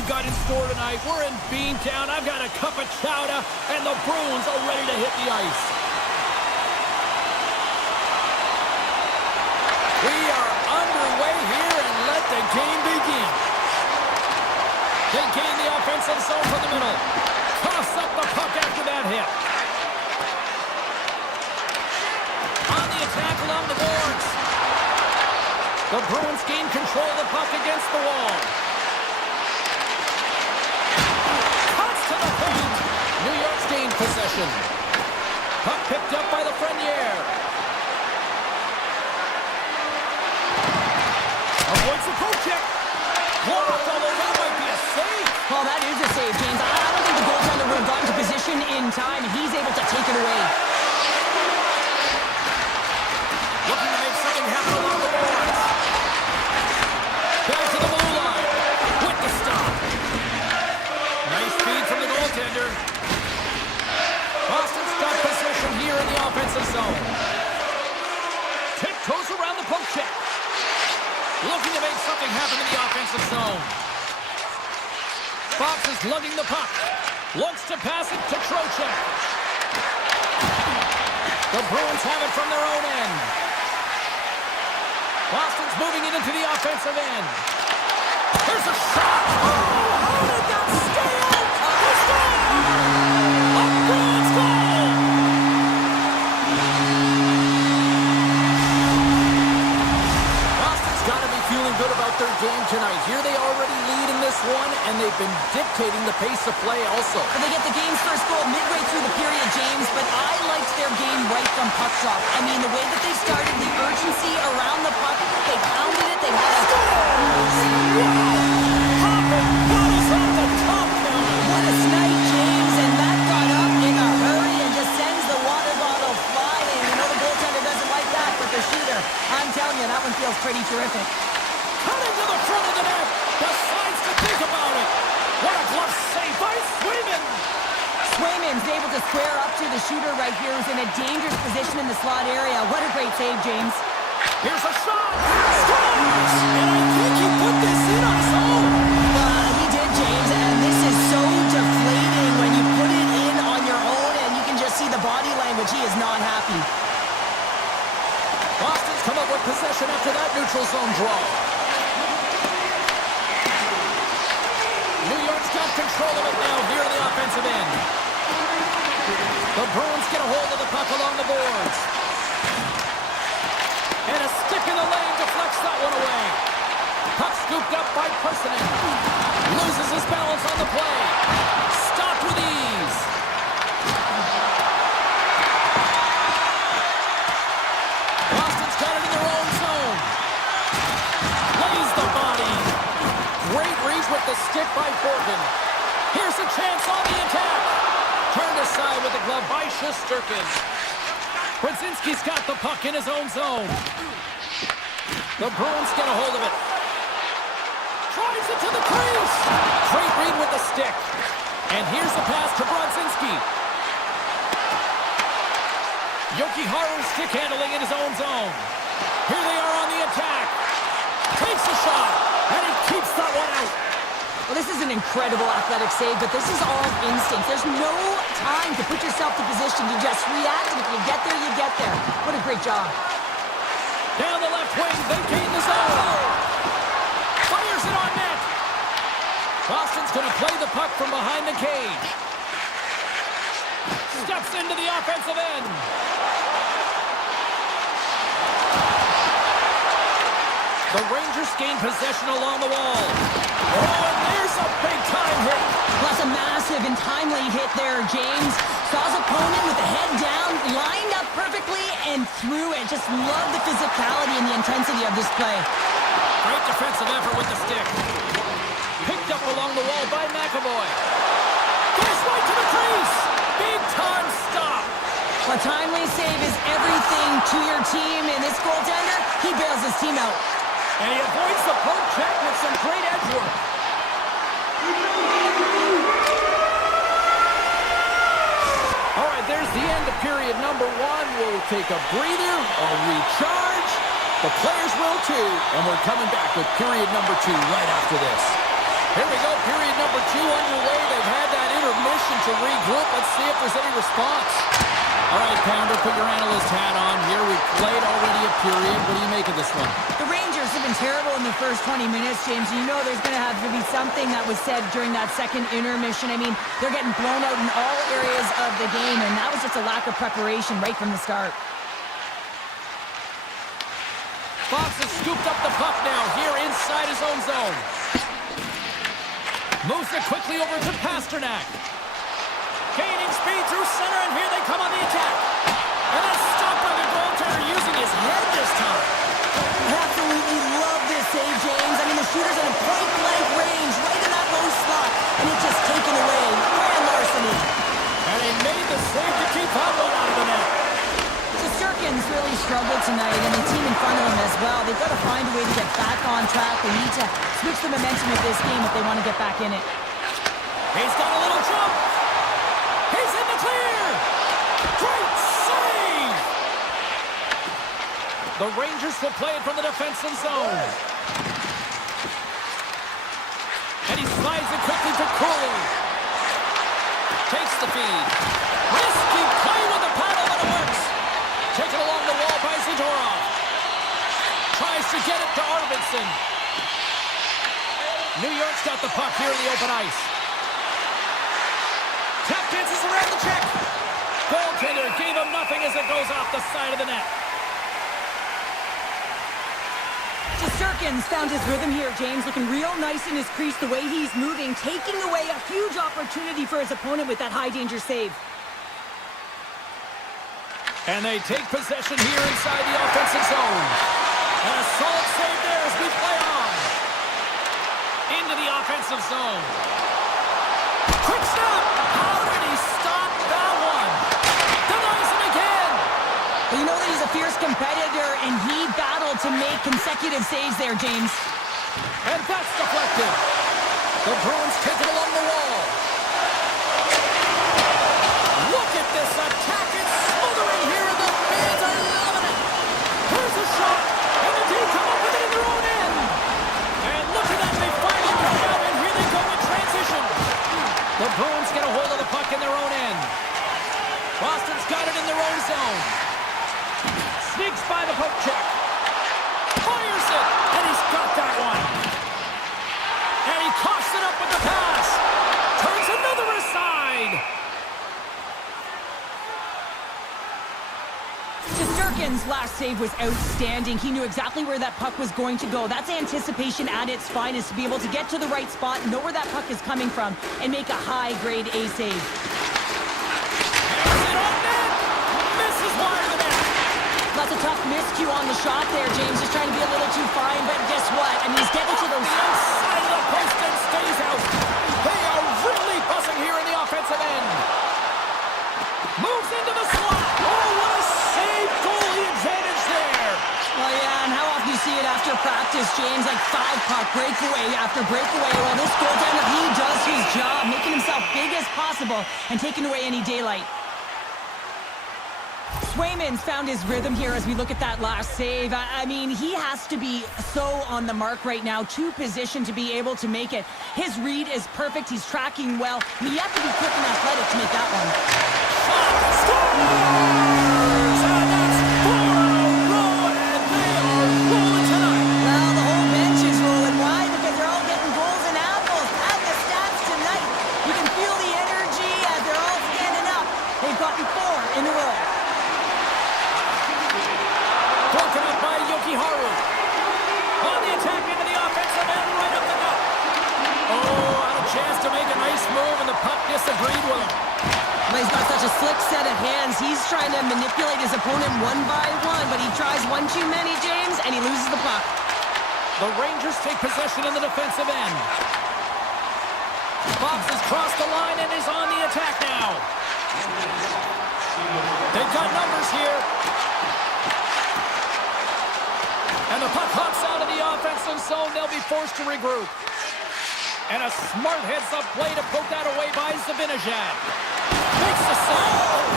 we've got in store tonight. We're in Beantown. I've got a cup of chowder, and the Bruins are ready to hit the ice. We are underway here, and let the game begin. They gain the offensive zone from the middle. Toss up the puck after that hit. On the attack along the boards. The Bruins gain control of the puck against the wall. Cuts to the paint. New York's gained possession. Puck picked up by the Frenier. Avoids the poke check. Blocked, although that might be a save. Well, that is a save, James. I don't think the goaltender would have gotten to position in time. He's able to take it away. Looking to make something happen along the boards. Back to the blue line. With the stop. Nice feed from the goaltender. Boston's got possession here in the offensive zone. Tiptoes around the poke check. Looking to make something happen in the offensive zone. Fox is lugging the puck. Looks to pass it to Trocheck. The Bruins have it from their own end. Boston's moving it into the offensive end. There's a shot. Oh, how did that stay out? He scored! A Bruins goal! Boston's got to be feeling good about their game tonight. Here they already lead in this one, and they've been dictating the pace of play also. Well, they get the game's first goal midway through the period, James, but I liked their game right from puck drop. I mean, the way that they started, the urgency around the puck, they pounded it, they had a... What a snipe, James, and that got up in a hurry and just sends the water bottle flying. You know the goaltender doesn't like that, but the shooter, I'm telling you, that one feels pretty terrific. Cutting to the front of the net. Decides to think about it. What a glove save by Swayman. Swayman's able to square up to the shooter right here, who's in a dangerous position in the slot area. What a great save, James. Here's a shot. Scores! And I think he put this in on his own. He did, James, and this is so deflating when you put it in on your own, and you can just see the body language. He is not happy. Boston's come up with possession after that neutral zone draw. New York's got control of it now here in the offensive end. The Bruins get a hold of the puck along the boards. And a stick in the lane deflects that one away. Puck scooped up by Personen. Loses his balance on the play. Stopped with ease. Boston's got it in their own zone. Lays the body. Great reach with the stick by Borgen. Here's a chance on the attack. Turned aside with the glove by Shesterkin. Brzezinski's got the puck in his own zone. The Bruins get a hold of it. Drives it to the crease. Great read with the stick. And here's the pass to Brzezinski. Jokiharju stick handling in his own zone. Here they are on the attack. Takes a shot. And he keeps that one out. Well, this is an incredible athletic save, but this is all instinct. There's no time to put yourself to position. You just react, and if you get there, you get there. What a great job. Down the left wing, they gain the zone. Fires it on net. Boston's going to play the puck from behind the cage. Steps into the offensive end. The Rangers gain possession along the wall. Oh, and there's a big-time hit. Plus a massive and timely hit there, James. Saw his opponent with the head down, lined up perfectly, and threw it. Just love the physicality and the intensity of this play. Great defensive effort with the stick. Picked up along the wall by McAvoy. Goes right to the crease. Big-time stop. A timely save is everything to your team, and this goaltender, he bails his team out. And he avoids the poke check with some great edge work. All right, there's the end of period number one. We'll take a breather or recharge. The players will too, and we're coming back with period number two right after this. Here we go, period number 2 underway. They've had that intermission to regroup. Let's see if there's any response. All right, Pounder, put your analyst hat on here. We've played already a period. What do you make of this one? The Rangers have been terrible in the first 20 minutes, James. You know there's going to have to be something that was said during that second intermission. I mean, they're getting blown out in all areas of the game, and that was just a lack of preparation right from the start. Fox has scooped up the puck now here inside his own zone. Moves it quickly over to Pasternak. Gaining speed through center, and here they come on the attack. And that's stopped by the goaltender using his head this time. I absolutely love this save, James. I mean, the shooter's in a point-blank range, right in that low slot, and it's just taken away. Grand larceny. And he made the save to keep that one out of the net. Shesterkin's really struggled tonight, and the team in front of him as well. They've got to find a way to get back on track. They need to switch the momentum of this game if they want to get back in it. He's got a little jump. He's in the clear. Great save. The Rangers will play it from the defensive zone. And he slides it quickly to Cooley. Takes the feed. Risky play with the paddle, but it works. Taken along the wall by Zadorov. Tries to get it to Arvidsson. New York's got the puck here in the open ice. Tap dances around the check. Goaltender gave him nothing as it goes off the side of the net. Shesterkin's found his rhythm here, James, looking real nice in his crease, the way he's moving, taking away a huge opportunity for his opponent with that high-danger save. And they take possession here inside the offensive zone. And a solid save there as we play on. Into the offensive zone. Quick stop! How did he stop that one? Denies him again! Well, you know that he's a fierce competitor, and he battled to make consecutive saves there, James. And that's deflected. The Bruins take it along the wall. Look at this attack. It's smothering here, and the fans are loving it. Here's a shot, and the team come up with it in their own end. And look at that, they finally come out, and here they go in transition. The Bruins get a hold of the puck in their own end. Boston's got it in their own zone. Sneaks by the poke check. Fires it, and he's got that one. And he coughs it up with the pass. Turns another aside. Shesterkin's last save was outstanding. He knew exactly where that puck was going to go. That's anticipation at its finest, to be able to get to the right spot, know where that puck is coming from, and make a high-grade A save. Hangs it on net. Misses wide of the net. That's a tough miscue on the shot there, James. Just trying to be a little too fine, but guess what? I mean, he's getting to those... The outside of the post and stays out. They are really buzzing here in the offensive end. Moves into the slot. Oh, what a save. Goalie advantage there. Well, yeah, and how often do you see it after practice, James? Like 5-puck breakaway after breakaway. Well, this goaltender, he does his job, making himself big as possible and taking away any daylight. Swayman's found his rhythm here as we look at that last save. I mean, he has to be so on the mark right now, to position to be able to make it. His read is perfect. He's tracking well. I mean, you have to be quick and athletic to make that one. Scores! And that's 4 in a row, and they are rolling tonight. Well, the whole bench is rolling. Why? Because they're all getting goals and apples. At the stats tonight, you can feel the energy as they're all standing up. They've gotten 4 in a row. Broken up by Yokiharu. On the attack into the offensive end, right up the gut. Oh, had a chance to make a nice move, and the puck disagreed with him. Well, he's got such a slick set of hands. He's trying to manipulate his opponent one by one, but he tries one too many, James, and he loses the puck. The Rangers take possession in the defensive end. Fox has crossed the line and is on the attack now. They've got numbers here. And the puck hops out of the offensive zone. They'll be forced to regroup. And a smart heads-up play to poke that away by Zibanejad. Makes the save.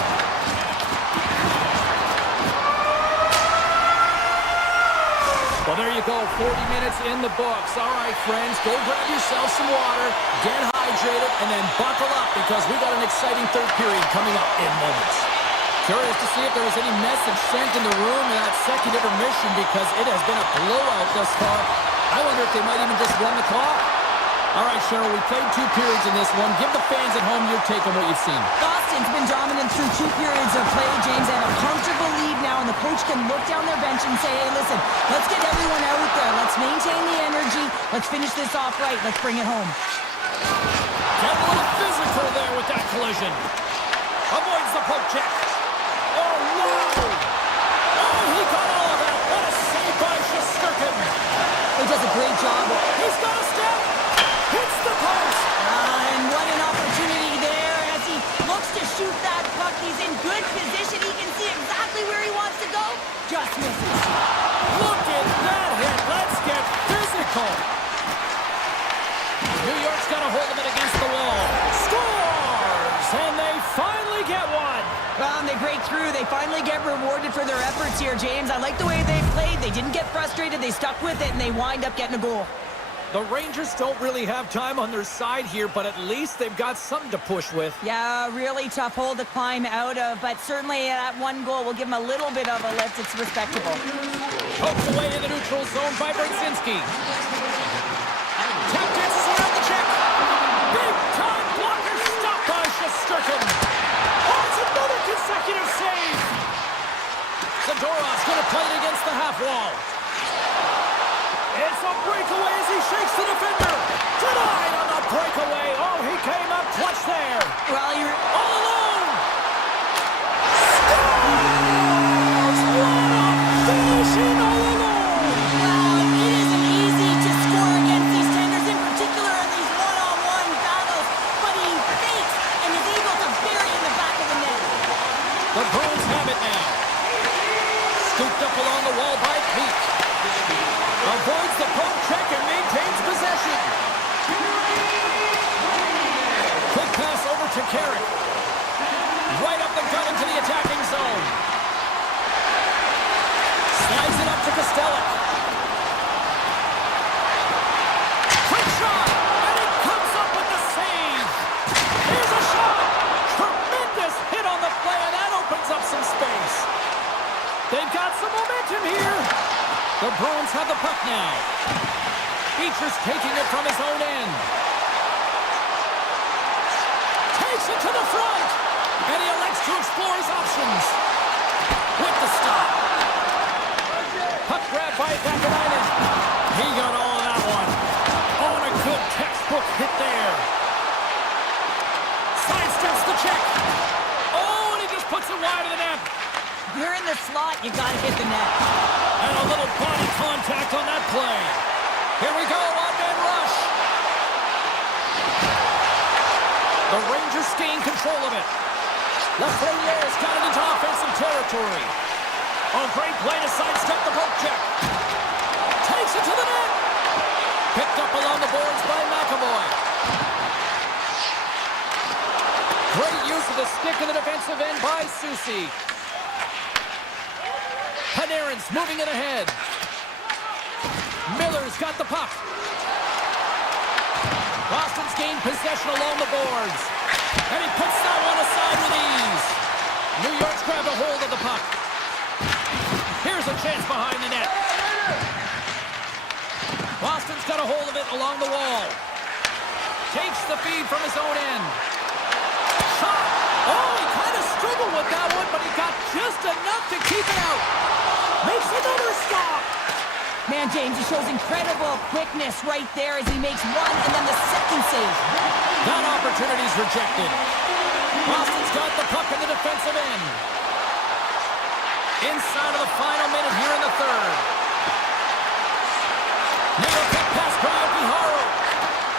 Well, there you go, 40 minutes in the books. All right, friends, go grab yourself some water, get hydrated, and then buckle up because we got an exciting third period coming up in moments. Curious to see if there was any message sent in the room in that second intermission because it has been a blowout thus far. I wonder if they might even just run the clock. All right, Cheryl, we played 2 periods in this one. Give the fans at home your take on what you've seen. Boston's been dominant through 2 periods of play, James. They have a comfortable lead now, and the coach can look down their bench and say, hey, listen, let's get everyone out there. Let's maintain the energy. Let's finish this off right. Let's bring it home. Get a little physical there with that collision. Avoids the poke check. Oh, no! Oh, he got all of that. What a save by Shesterkin. He does a great job. He's got a step. Hits the post. And what an opportunity there as he looks to shoot that puck. He's in good position. He can see exactly where he wants to go. Just misses. Look at that hit. Let's get physical. New York's got a hold of it against the wall. Scores! And they finally get one. Well, and they break through. They finally get rewarded for their efforts here, James. I like the way they played. They didn't get frustrated. They stuck with it, and they wind up getting a goal. The Rangers don't really have time on their side here, but at least they've got something to push with. Yeah, really tough hole to climb out of, but certainly that one goal will give them a little bit of a lift. It's respectable. Poked away in the neutral zone by Brzezinski. Tap dances around the check. Big time blocker stopped by Shesterkin. Oh, it's another consecutive save. Zadorov's going to play it against the half wall. It's a breakaway as he shakes the defender. Denied on the breakaway. Oh, he came up clutch there. Well, you're All alone. Scores! What a finishing all alone. Well, it isn't easy to score against these tenders, in particular in these one-on-one battles, but he fakes and is able to bury in the back of the net. The Bruins have it now. Scooped up along the wall by Pete. Avoids the poke check and maintains possession. Quick pass over to Carrick. Right up the gut into the attacking zone. Slides it up to Kostelic. Quick shot, and it comes up with the save. Here's a shot. Tremendous hit on the play, and that opens up some space. They've got some momentum here. The Bruins have the puck now. Beecher's taking it from his own end. Takes it to the front. And he elects to explore his options. With the stop. Puck grab by Vakanainen. He got all of that one. Oh, and a good textbook hit there. Sidesteps the check. Oh, and he just puts it wide of the net. You're in the slot, you gotta hit the net. And a little body contact on that play. Here we go, one-man rush. The Rangers gain control of it. Lafreniere's got it into offensive territory. Oh, great play to sidestep the poke check. Takes it to the net. Picked up along the boards by McAvoy. Great use of the stick in the defensive end by Soucy. Panarin's moving it ahead. Miller's got the puck. Boston's gained possession along the boards. And he puts that one aside with ease. New York's grabbed a hold of the puck. Here's a chance behind the net. Boston's got a hold of it along the wall. Takes the feed from his own end. Shot. Oh, he kind of struggled with that one, but he got just enough to keep it out. Makes another stop. Man, James, he shows incredible quickness right there as he makes one and then the second save. That opportunity's rejected. Boston's got the puck in the defensive end. Inside of the final minute here in the third. Now a quick pass by Biharu.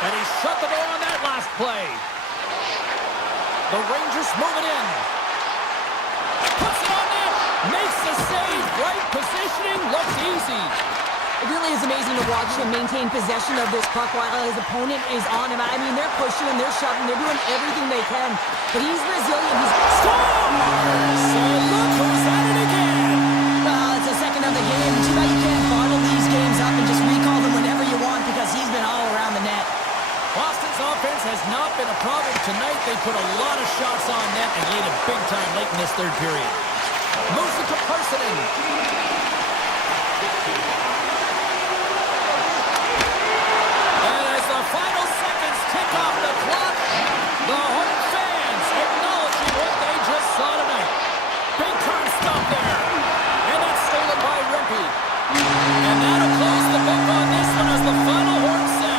And he shut the door on that last play. The Rangers move it in. Puts it on net. Makes the save. Right positioning. Looks easy. It really is amazing to watch him maintain possession of this puck while his opponent is on him. I mean, they're pushing him, they're shoving, they're doing everything they can. But he's resilient. He's Scores! So look who's at it again. It's the second of the game. Too bad you can't bottle these games overtime late in this third period. Moves it to Parsonen. And as the final seconds tick off the clock, the home fans acknowledging what they just saw tonight. Big turn stop there. And that's stolen by Rempe. And that'll close the book on this one as the final horn sounds.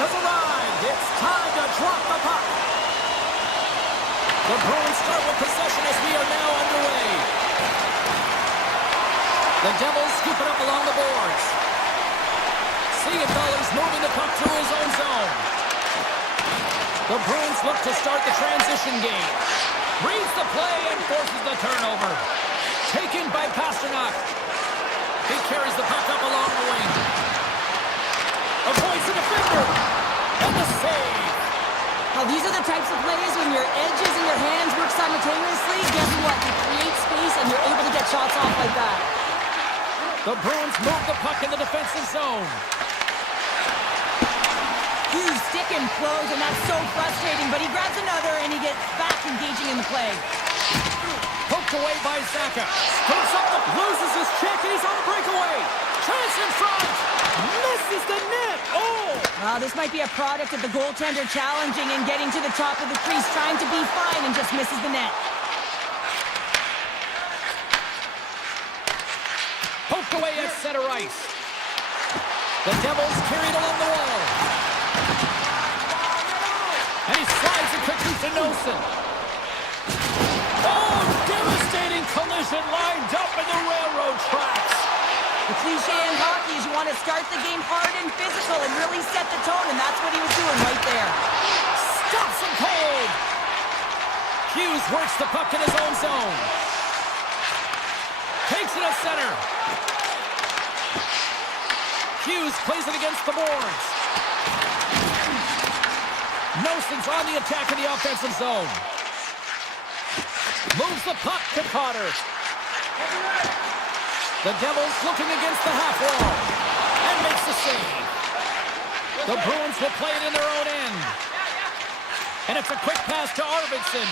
has arrived. It's time to drop the puck. The Bruins start with possession as we are now underway. The Devils scoop it up along the boards. Siegenthaler's moving the puck through his own zone. The Bruins look to start the transition game. Reads the play and forces the turnover. Taken by Pasternak. He carries the puck up along the wing. Avoids the defender. And the save. Now, these are the types of plays when your edges and your hands work simultaneously. Guess what? You create space and you're able to get shots off like that. The Bruins move the puck in the defensive zone. Huge stick and flows, and that's so frustrating, but he grabs another and he gets back engaging in the play. Poked away by Zaka. Scoops up, loses his check, and he's on the breakaway. Chance in front. Misses the net. Oh! Wow, this might be a product of the goaltender challenging and getting to the top of the crease, trying to be fine, and just misses the net. Poked away at center ice. The Devils carried along the wall. And he slides it quickly to Nelson. Oh, devastating collision lined up in the railroad tracks. The cliche in hockey is you want to start the game hard and physical and really set the tone, and that's what he was doing right there. Stops him cold. Hughes works the puck in his own zone. Takes it at center. Hughes plays it against the boards. Nelson's on the attack in the offensive zone. Moves the puck to Cotter. The Devils looking against the half wall. And makes the save. The Bruins will play it in their own end. And it's a quick pass to Arvidsson.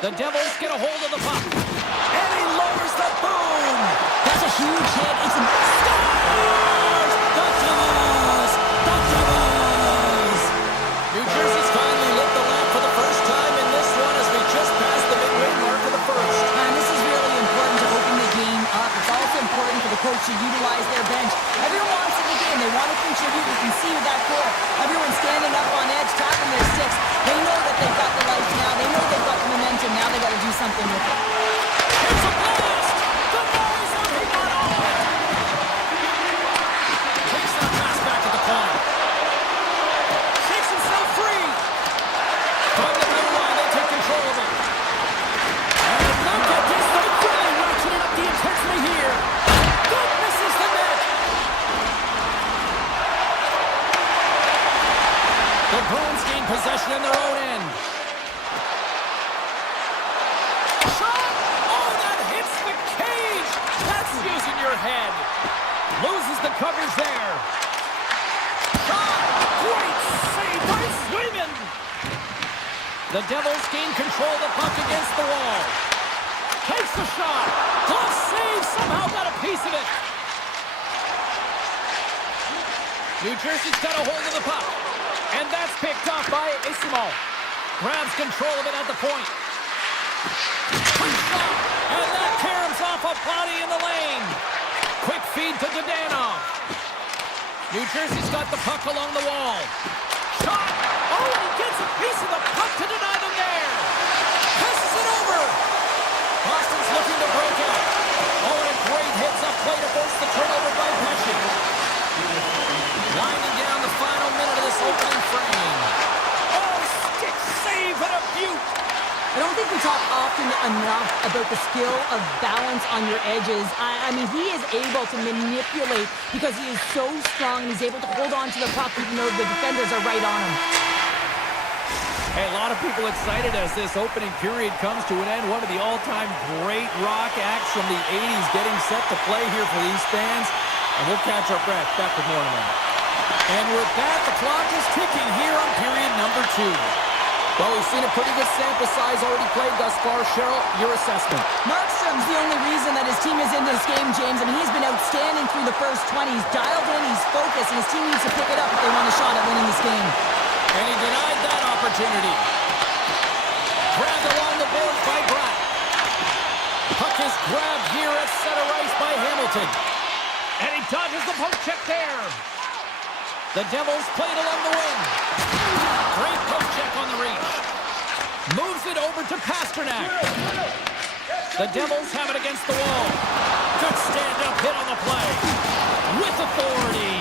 The Devils get a hold of the puck. And he lowers the boom. That's a huge hit. It's a... Scores! The Devils! The Devils! New Jersey's finally lit the lamp for the first time in this one as we just passed the midway mark of the first. And this is really important to open the game up. It's also important for the coach to utilize their bench. Everyone wants in the game. They want to contribute. You can see with that core. Everyone's standing up on edge, tapping their sticks. They know that they've got the life now. They know they've got the momentum. Now they've got to do something with it. Here's a blast! The boys are hanging on! Takes that pass back at the corner. Shakes himself free! From the blue line, they take control of it. And look at this, they're really ratcheting up the intensity here. That misses the net! The Bruins gain possession in their own end. Shot! Oh, that hits the cage! That's using your head. Loses the coverage there. Shot! Great save by Swayman! The Devils gain control of the puck against the wall. Takes the shot. Glove save, somehow got a piece of it. New Jersey's got a hold of the puck. And that's picked off by Isimo. Grabs control of it at the point. Quick shot. And that caroms off a body in the lane. Quick feed to Dadonov. New Jersey's got the puck along the wall. Shot. Oh, and he gets a piece of the puck to deny them there. Passes it over. Boston's looking to break out. Oh, and a great hits up play to force the turnover by Pesci. Winding down the final minute of this opening frame. Oh, stick save and a beaut. I don't think we talk often enough about the skill of balance on your edges. I mean, he is able to manipulate because he is so strong and he's able to hold on to the puck even though the defenders are right on him. Hey, a lot of people excited as this opening period comes to an end. One of the all-time great rock acts from the 80s getting set to play here for these fans. And we'll catch our breath. Back with more in a minute. And with that, the clock is ticking here on period number 2. Well, we've seen a pretty good sample size already played thus far. Cheryl, your assessment. Markstrom's the only reason that his team is in this game, James. I mean, he's been outstanding through the first 20. He's dialed in, he's focused, and his team needs to pick it up if they want a shot at winning this game. And he denied that opportunity. Grabbed along the board by Bratt. Puck is grabbed here at center ice by Hamilton. And he dodges the poke check there. The Devils play it along the wing. Great poke check on the reach. Moves it over to Pasternak. The Devils have it against the wall. Good stand-up hit on the play. With authority.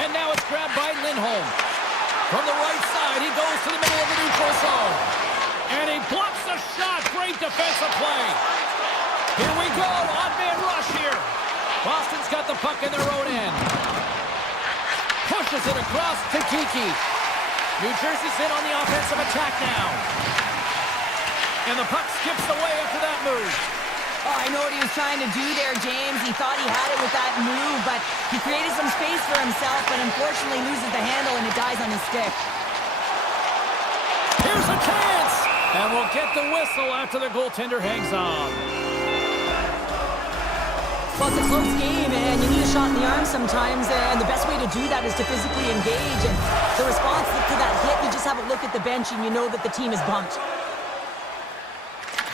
And now it's grabbed by Lindholm. From the right side, he goes to the middle of the neutral zone. And he blocks the shot. Great defensive play. Here we go. Odd man rush here. Boston's got the puck in their own end. Pushes it across to Kiki. New Jersey's in on the offensive attack now. And the puck skips away after that move. Oh, I know what he was trying to do there, James. He thought he had it with that move, but he created some space for himself, but unfortunately loses the handle and it dies on his stick. Here's a chance! And we'll get the whistle after the goaltender hangs on. Well, it's a close game, and you need a shot in the arm sometimes, and the best way to do that is to physically engage. And the response to that hit, you just have a look at the bench, and you know that the team is bumped.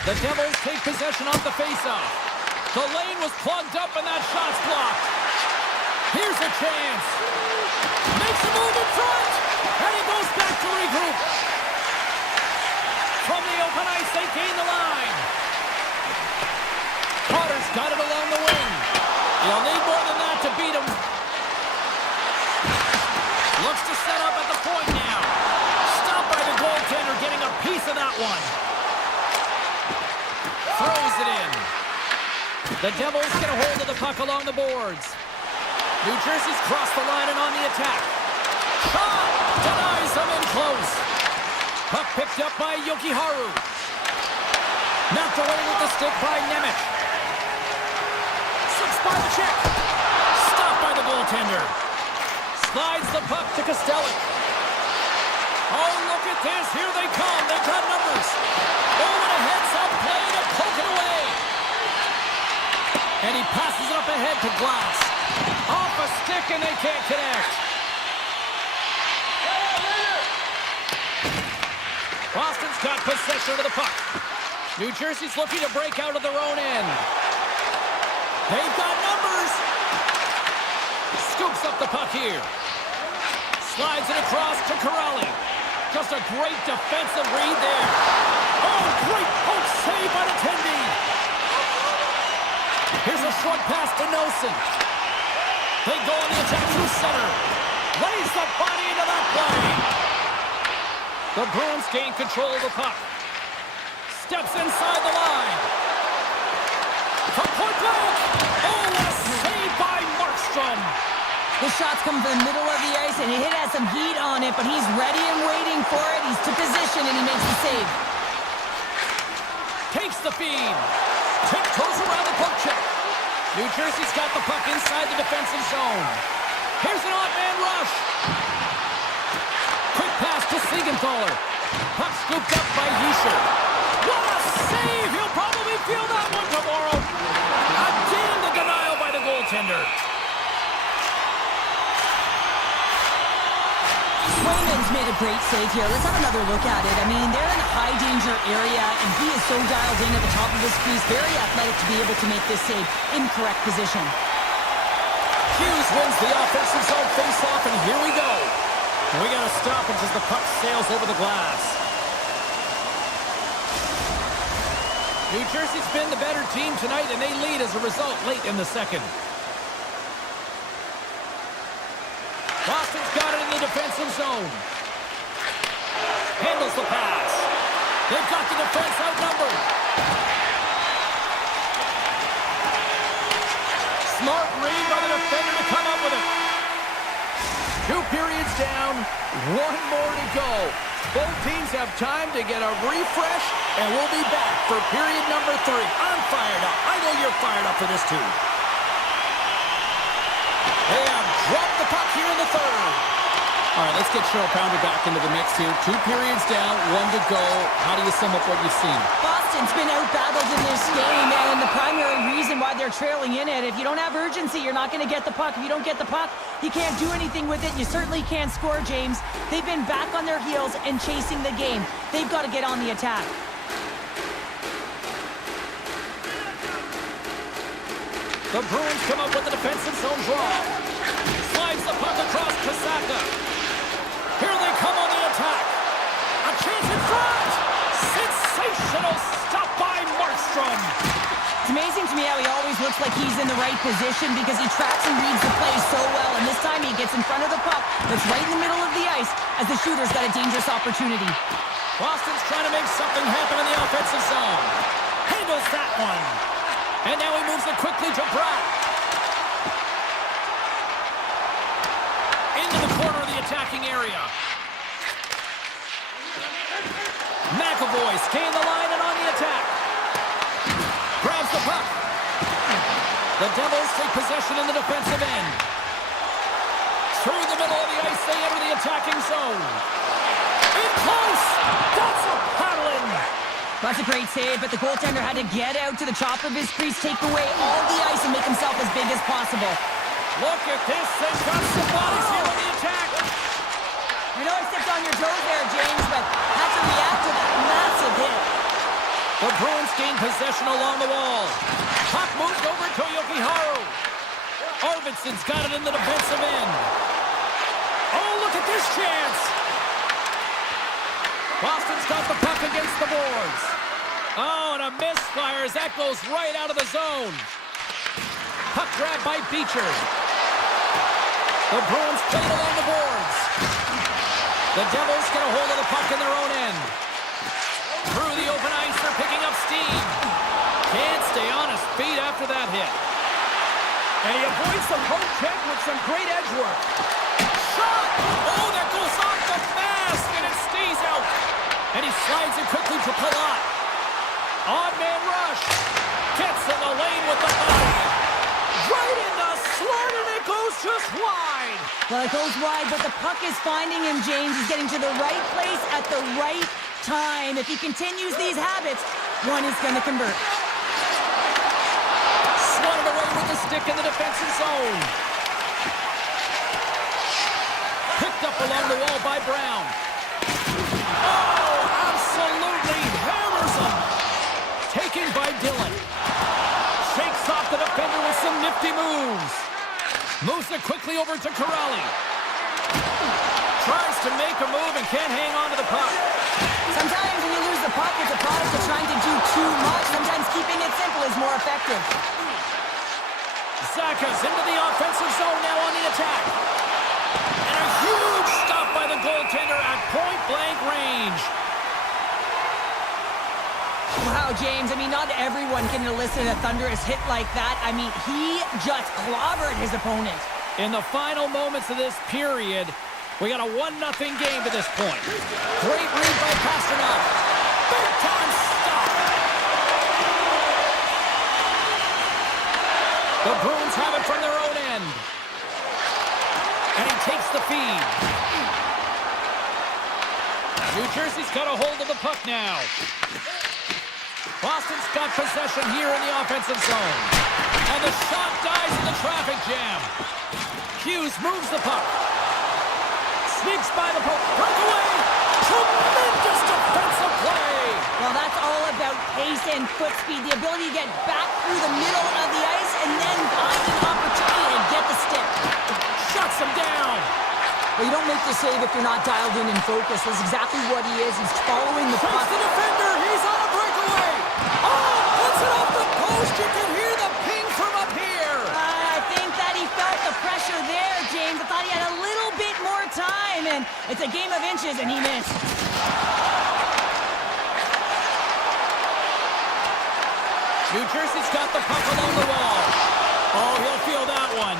The Devils take possession off the faceoff. The lane was plugged up, and that shot's blocked. Here's a chance. Makes a move in front, and he goes back to regroup. From the open ice, they gain the line. Potter's got it along the wing. You'll need more than that to beat him. Looks to set up at the point now. Stopped by the goaltender, getting a piece of that one. Throws it in. The Devils get a hold of the puck along the boards. New Jersey's crossed the line and on the attack. Shot! Denies them in close. Puck picked up by Yokiharu. Knocked away with the stick by Nemec. By the check. Stopped by the goaltender. Slides the puck to Kostelic. Oh, look at this. Here they come. They've got numbers. Oh, and a heads-up play to poke it away. And he passes it up ahead to Glass. Off a stick, and they can't connect. Boston's got possession of the puck. New Jersey's looking to break out of their own end. They've got numbers. Scoops up the puck here. Slides it across to Corrali. Just a great defensive read there. Oh, great poke save by the Tendi. Here's a short pass to Nelson. They go on the attack through center. Lays the body into that play. The Bruins gain control of the puck. Steps inside the line. From point blank. Oh, what a save by Markstrom. The shots come from the middle of the ice, and the hit has some heat on it, but he's ready and waiting for it. He's to position, and he makes the save. Takes the feed. Tiptoes around the poke check. New Jersey's got the puck inside the defensive zone. Here's an odd man rush. Quick pass to Siegenthaler. Puck scooped up by Hischer. What a save! He'll probably feel that one tomorrow. Again, the denial by the goaltender. Swayman's made a great save here. Let's have another look at it. I mean, they're in a high-danger area, and he is so dialed in at the top of his crease. Very athletic to be able to make this save in correct position. Hughes wins the offensive zone face-off, and here we go. We got a stoppage as the puck sails over the glass. New Jersey's been the better team tonight, and they lead as a result late in the second. Boston's got it in the defensive zone. Handles the pass. They've got the defense outnumbered. Smart read by the defender to come up with it. 2 periods down, 1 more to go. Both teams have time to get a refresh, and we'll be back for period number 3. I'm fired up. I know you're fired up for this too. They have dropped the puck here in the third. All right, let's get Cheryl Pounder back into the mix here. 2 periods down, 1 to go. How do you sum up what you've seen? Boston's been out-battled in this game, and the primary reason why they're trailing in it, if you don't have urgency, you're not going to get the puck. If you don't get the puck, you can't do anything with it. You certainly can't score, James. They've been back on their heels and chasing the game. They've got to get on the attack. The Bruins come up with the defensive zone draw. Slides the puck across Kasaka. Here they come on the attack. A chance in front. Sensational stop by Markstrom. It's amazing to me how he always looks like he's in the right position because he tracks and reads the play so well. And this time he gets in front of the puck that's right in the middle of the ice as the shooter's got a dangerous opportunity. Boston's trying to make something happen in the offensive zone. Handles that one. And now he moves it quickly to Brock. Into the corner of the attacking area. McAvoy scanning the line and on the attack. Grabs the puck. The Devils take possession in the defensive end. Through the middle of the ice, they enter the attacking zone. In close! That's a paddling! That's a great save, but the goaltender had to get out to the top of his crease, take away all the ice, and make himself as big as possible. Look at this. They've got some bodies here on the attack. I know I stepped on your toes there, James, but had to react to that massive hit. The Bruins gain possession along the wall. Puck moved over to Yokiharu. Arvidsson's got it in the defensive end. Oh, look at this chance. Boston's got the puck against the boards. Oh, and a misfire as that goes right out of the zone. Puck grab by Beecher. The Bruins play it along the boards. The Devils get a hold of the puck in their own end. Through the open ice, they're picking up steam. Can't stay on his feet after that hit. And he avoids the poke check with some great edge work. Shot! Oh, that goes off the mask, and it stays out. And he slides it quickly to Palat. Odd man rush. Gets in the lane with the body. Right in the slot, and it goes just wide. Well, it goes wide, but the puck is finding him, James. He's getting to the right place at the right time. If he continues these habits, one is going to convert. Swatted away with the stick in the defensive zone. Picked up along the wall by Brown. Oh, absolutely hammers him. Taken by Dillon. Shakes off the defender with some nifty moves. Moves it quickly over to Corrali. Tries to make a move and can't hang on to the puck. Sometimes when you lose the puck, it's a product of trying to do too much. Sometimes keeping it simple is more effective. Zaka's into the offensive zone now on the attack. And a huge stop by the goaltender at point-blank range. Wow, James, I mean, not everyone can elicit a thunderous hit like that. I mean, he just clobbered his opponent. In the final moments of this period, we got a 1-0 game to this point. Great read by Pasternak. Big-time stop. The Bruins have it from their own end. And he takes the feed. New Jersey's got a hold of the puck now. Boston's got possession here in the offensive zone. And the shot dies in the traffic jam. Hughes moves the puck. Sneaks by the poke. Breakaway! Tremendous defensive play! Well, that's all about pace and foot speed. The ability to get back through the middle of the ice and then find an opportunity to get the stick. Shuts him down! Well, you don't make the save if you're not dialed in and focused. That's exactly what he is. He's following the Fakes puck. the defender! He's on a breakaway! Oh! Puts it off the post! You can hear the ping from up here! I think that he felt the pressure there, James. I thought he had a little bit more time, and it's a game of inches, and he missed. New Jersey's got the puck along the wall. Oh, he'll feel that one.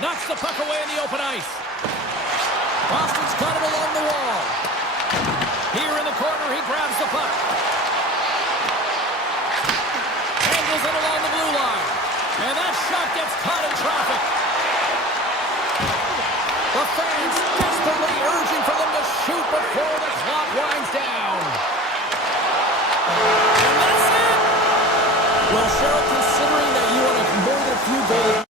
Knocks the puck away in the open ice. Boston's got it along the wall. Here in the corner, he grabs the puck. Handles it along the blue line. And that shot gets caught in traffic. The fans desperately urging for them to shoot before the clock winds down. And that's it. Well, Cheryl, considering that you want to convert a few goals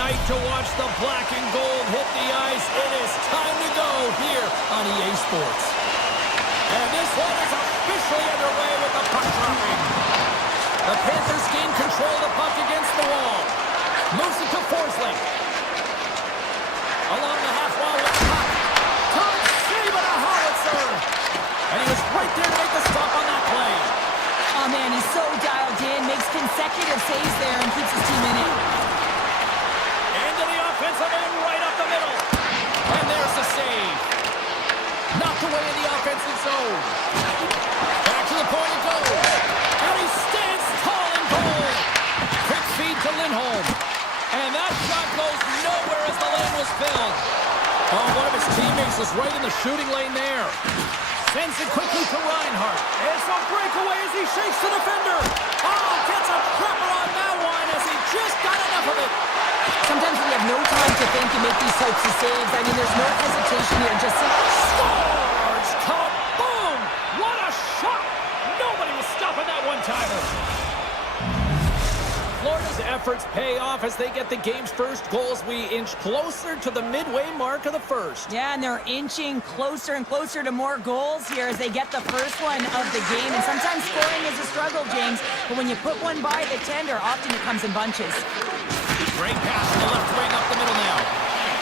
night to watch the black and gold hit the ice. It is time to go here on EA Sports. And this one is officially underway with the puck dropping. The Panthers gain control of the puck against the wall. Moves it to Forsling. Along the half wall with the puck. Turns, save and a howitzer. And he was right there to make the stop on that play. Oh man, he's so dialed in, makes consecutive saves there and keeps his team in it. Into the offensive end, right up the middle. And there's the save. Knocked away in the offensive zone. Back to the point it goes. And he stands tall and bold. Quick feed to Lindholm. And that shot goes nowhere as the lane was filled. Oh, one of his teammates was right in the shooting lane there. Sends it quickly to Reinhardt. It's a breakaway as he shakes the defender. Oh, gets a trapper on that one as he just got enough of it. Sometimes when you have no time to think, you make these types of saves. I mean, there's no hesitation here. Just Scores! Kaboom! What a shot! Nobody was stopping that one-timer. Florida's efforts pay off as they get the game's first goals. We inch closer to the midway mark of the first. yeah, and they're inching closer and closer to more goals here as they get the first one of the game. And sometimes scoring is a struggle, James, but when you put one by the tender, often it comes in bunches. Great pass to the left wing up the middle now.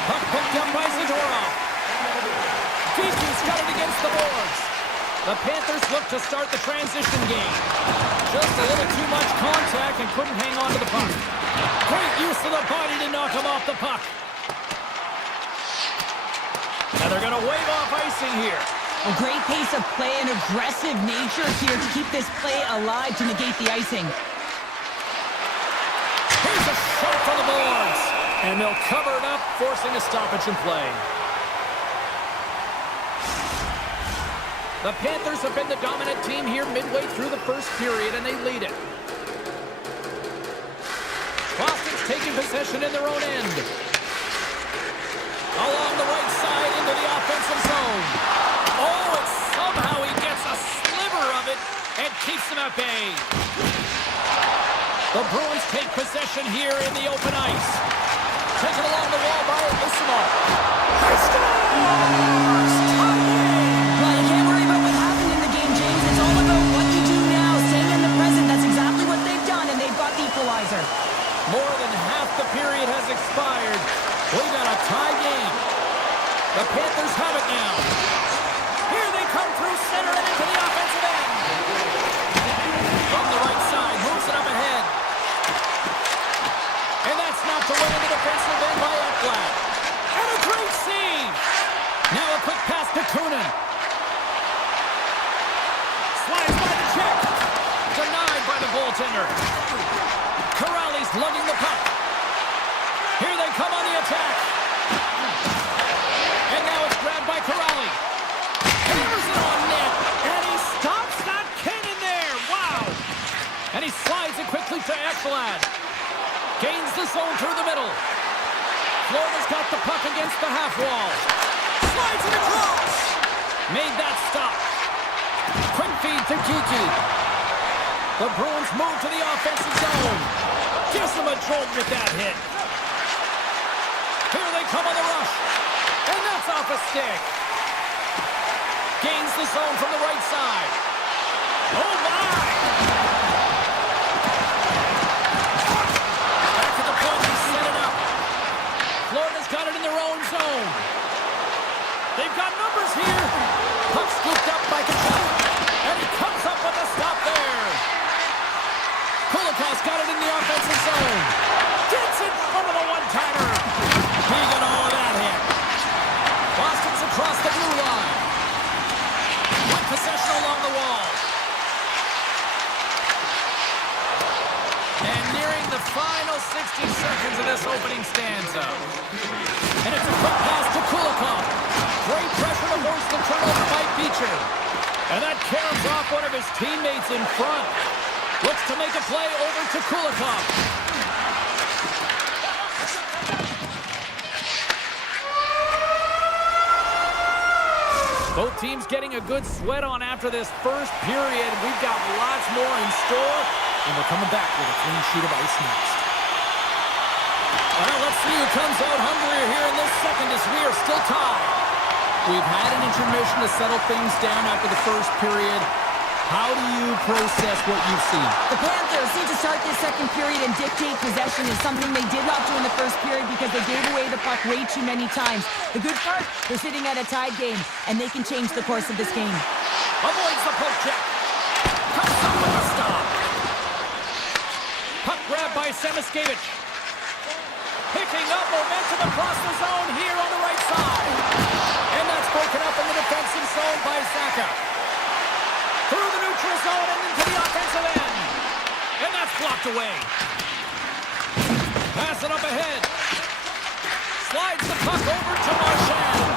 Puck picked up by Zadorov. Fifi's got it against the boards. The Panthers look to start the transition game. Just a little too much contact and couldn't hang on to the puck. Great use of the body to knock him off the puck. Now they're going to wave off icing here. A great pace of play and aggressive nature here to keep this play alive to negate the icing. Here's a shot for the boards. And they'll cover it up, forcing a stoppage in play. The Panthers have been the dominant team here midway through the first period, and they lead it. Boston's taking possession in their own end. Along the right side into the offensive zone. Oh, and somehow he gets a sliver of it and keeps them at bay. The Bruins take possession here in the open ice. Taken along the wall by Isimov. He scores! Well, you can't worry about what happened in the game, James. It's all about what you do now, staying in the present. That's exactly what they've done, and they've got the equalizer. More than half the period has expired. We've got a tie game. The Panthers have it now. Here they come through center and into the offensive end. From the right side, moves it up ahead. And that's knocked away in the defensive end by Ekblad. And a great save. Now a quick pass to Kunin. Slides by the check. Denied by the goaltender. Corrales lugging the puck. Here they come on the attack. And now it's grabbed by Corrales. Hammers it on net. And he stops that cannon there. Wow. And he slides it quickly to Ekblad. Gains the zone through the middle. Florida's got the puck against the half wall. Slides it across. Made that stop. Quick feed to Kiki. The Bruins move to the offensive zone. Gives them a jolt with that hit. Here they come on the rush. And that's off a stick. Gains the zone from the right side. Oh my! Back to the point, they set it up. Florida's got it in their own zone. They've got numbers here. Puck scooped up by Kachuk. And he comes up with a stop there. Kulikov's got it in the offensive zone. Gets in front of the one-timer. He got all of that hit. Boston's across the blue line. With possession along the wall. And nearing the final 60 seconds of this opening stanza. And it's a quick pass to Kulikov. Great pressure to force the turnover by Beecher. And that carries off one of his teammates in front. Looks to make a play over to Kulikov. Both teams getting a good sweat on after this first period. We've got lots more in store, and we're coming back with a clean sheet of ice next. Well, let's see who comes out hungrier here in this second as we are still tied. We've had an intermission to settle things down after the first period. How do you process what you've seen? The Panthers need to start this second period and dictate possession is something they did not do in the first period because they gave away the puck way too many times. The good part, they're sitting at a tied game, and they can change the course of this game. Avoids the poke check. Comes up with a stop. Puck grab by Semiskevich. Picking up momentum across the zone here on the right side. And that's broken up in the defensive zone by Zaka. Through the neutral zone and into the offensive end. And that's blocked away. Pass it up ahead. Slides the puck over to Marchand.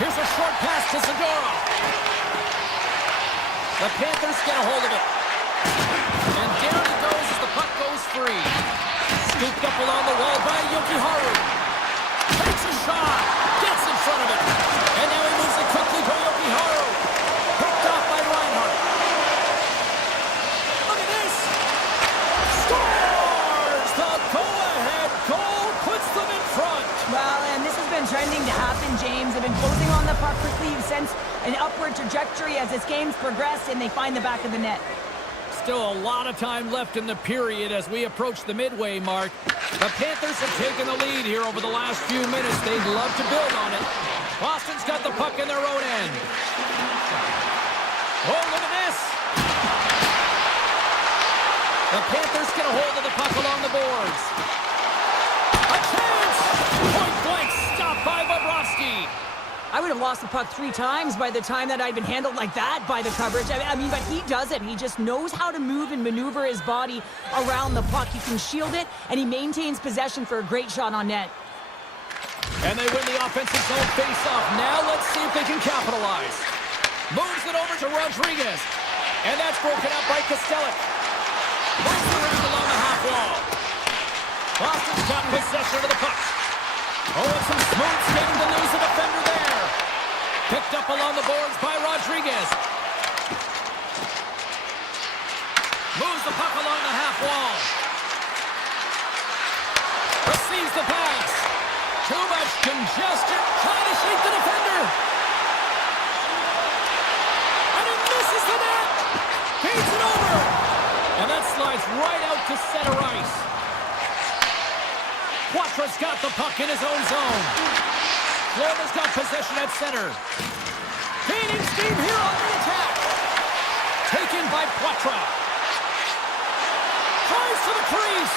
Here's a short pass to Zadora. The Panthers get a hold of it. And down it goes as the puck goes free. Scooped up along the wall by Yokiharu. Takes a shot. Gets in front of it. And now he moves it quickly to Yokiharu. Picked off by Reinhardt. Look at this. Scores! The go-ahead goal puts them in front. Well, and this has been trending to happen, James. They've been closing on the puck quickly. You've sensed an upward trajectory as this game's progressed, and they find the back of the net. Still a lot of time left in the period as we approach the midway mark. The Panthers have taken the lead here over the last few minutes. They'd love to build on it. Boston's got the puck in their own end. Oh, look at this. The Panthers get a hold of the puck along the boards. A chance! Point blank stop by Bobrovsky. I would have lost the puck 3 times by the time that I'd been handled like that by the coverage. I mean, but he does it. He just knows how to move and maneuver his body around the puck. He can shield it, and he maintains possession for a great shot on net. And they win the offensive zone face-off. Now let's see if they can capitalize. Moves it over to Rodriguez. And that's broken up by Kostelic. Moves around along the half wall. Boston's got possession of the puck. Oh, and some smooth skating to lose the defender there. Picked up along the boards by Rodriguez. Moves the puck along the half wall. Receives the pass. Too much congestion. Trying to shake the defender. And he misses the net. Feeds it over. And that slides right out to center ice. Quatra's got the puck in his own zone. Florida's got possession at center. Gaining steam here on the attack. Taken by Quatra. Tries to the crease.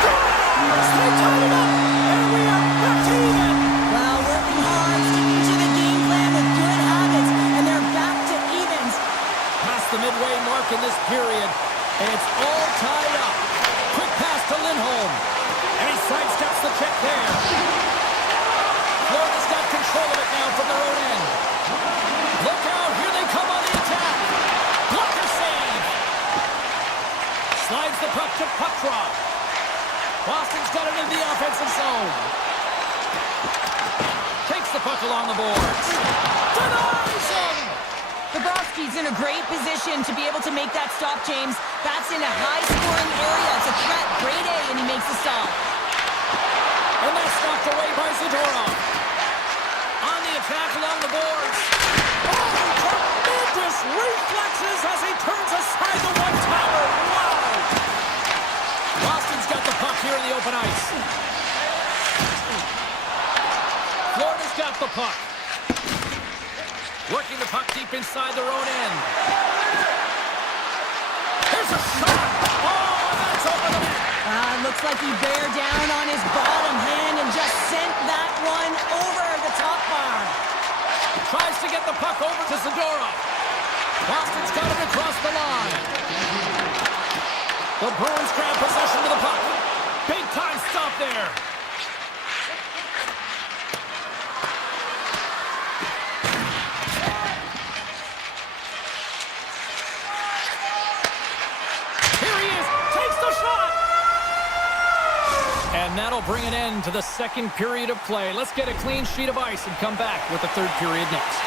Scores! They tied it up. And we are back to even. Well, working hard, sticking to the game plan with good habits, and they're back to evens. Past the midway mark in this period, and it's all tied up. Quick pass to Lindholm. And he sidesteps the check there. Florida's got control of it now from their own end. Look out, here they come on the attack. Blocker save. Slides the puck to Quatra. Boston's got it in the offensive zone. Takes the puck along the boards. Denies him. Bobrovsky's in a great position to be able to make that stop, James. That's in a high-scoring area. It's a threat, grade A, and he makes the stop. And that's knocked away by Zadora. On the attack along the boards. Oh, tremendous reflexes as he turns aside the one tower. Wow! Boston's got the puck here in the open ice. Florida's got the puck. Working the puck deep inside their own end. Here's a shot. Oh, and that's over the net. Looks like he bared down on his bottom hand and just sent that one over the top bar. Tries to get the puck over to Zadora. Boston's got it across the line. The Bruins grab possession of the puck. Big time stop there. And that'll bring an end to the second period of play. Let's get a clean sheet of ice and come back with the third period next.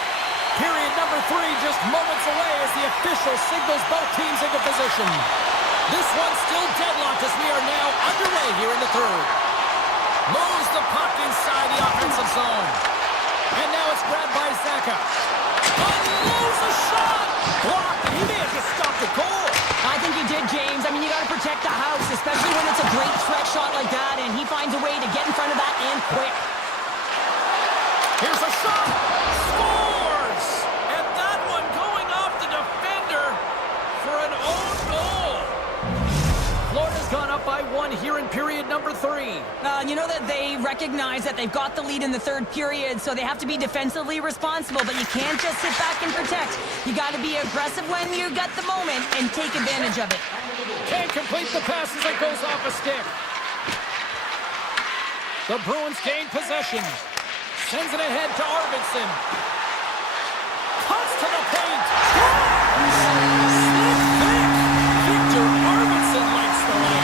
Period number 3 just moments away as the official signals both teams into position. This one's still deadlocked as we are now underway here in the third. Moves the puck inside the offensive zone. And now it's grabbed by Zaka. Unloads a shot! Blocked. He may have just stopped the goal. I think he did, James. I mean, you got to protect the house, especially when it's a great threat shot like that, and he finds a way to get in front of that and quick. Here's a shot! Scores! And that one going off the defender for an own goal. Florida's gone up by 1 here in period number 3. You know that they recognize that they've got the lead in the third period, so they have to be defensively responsible, but you can't just sit back and protect. You got to be aggressive when you get the moment and take advantage of it. Can't complete the pass as it goes off a stick. The Bruins gain possession. Sends it ahead to Arvidsson. Cuts to the paint. Victor Arvidsson lights the way.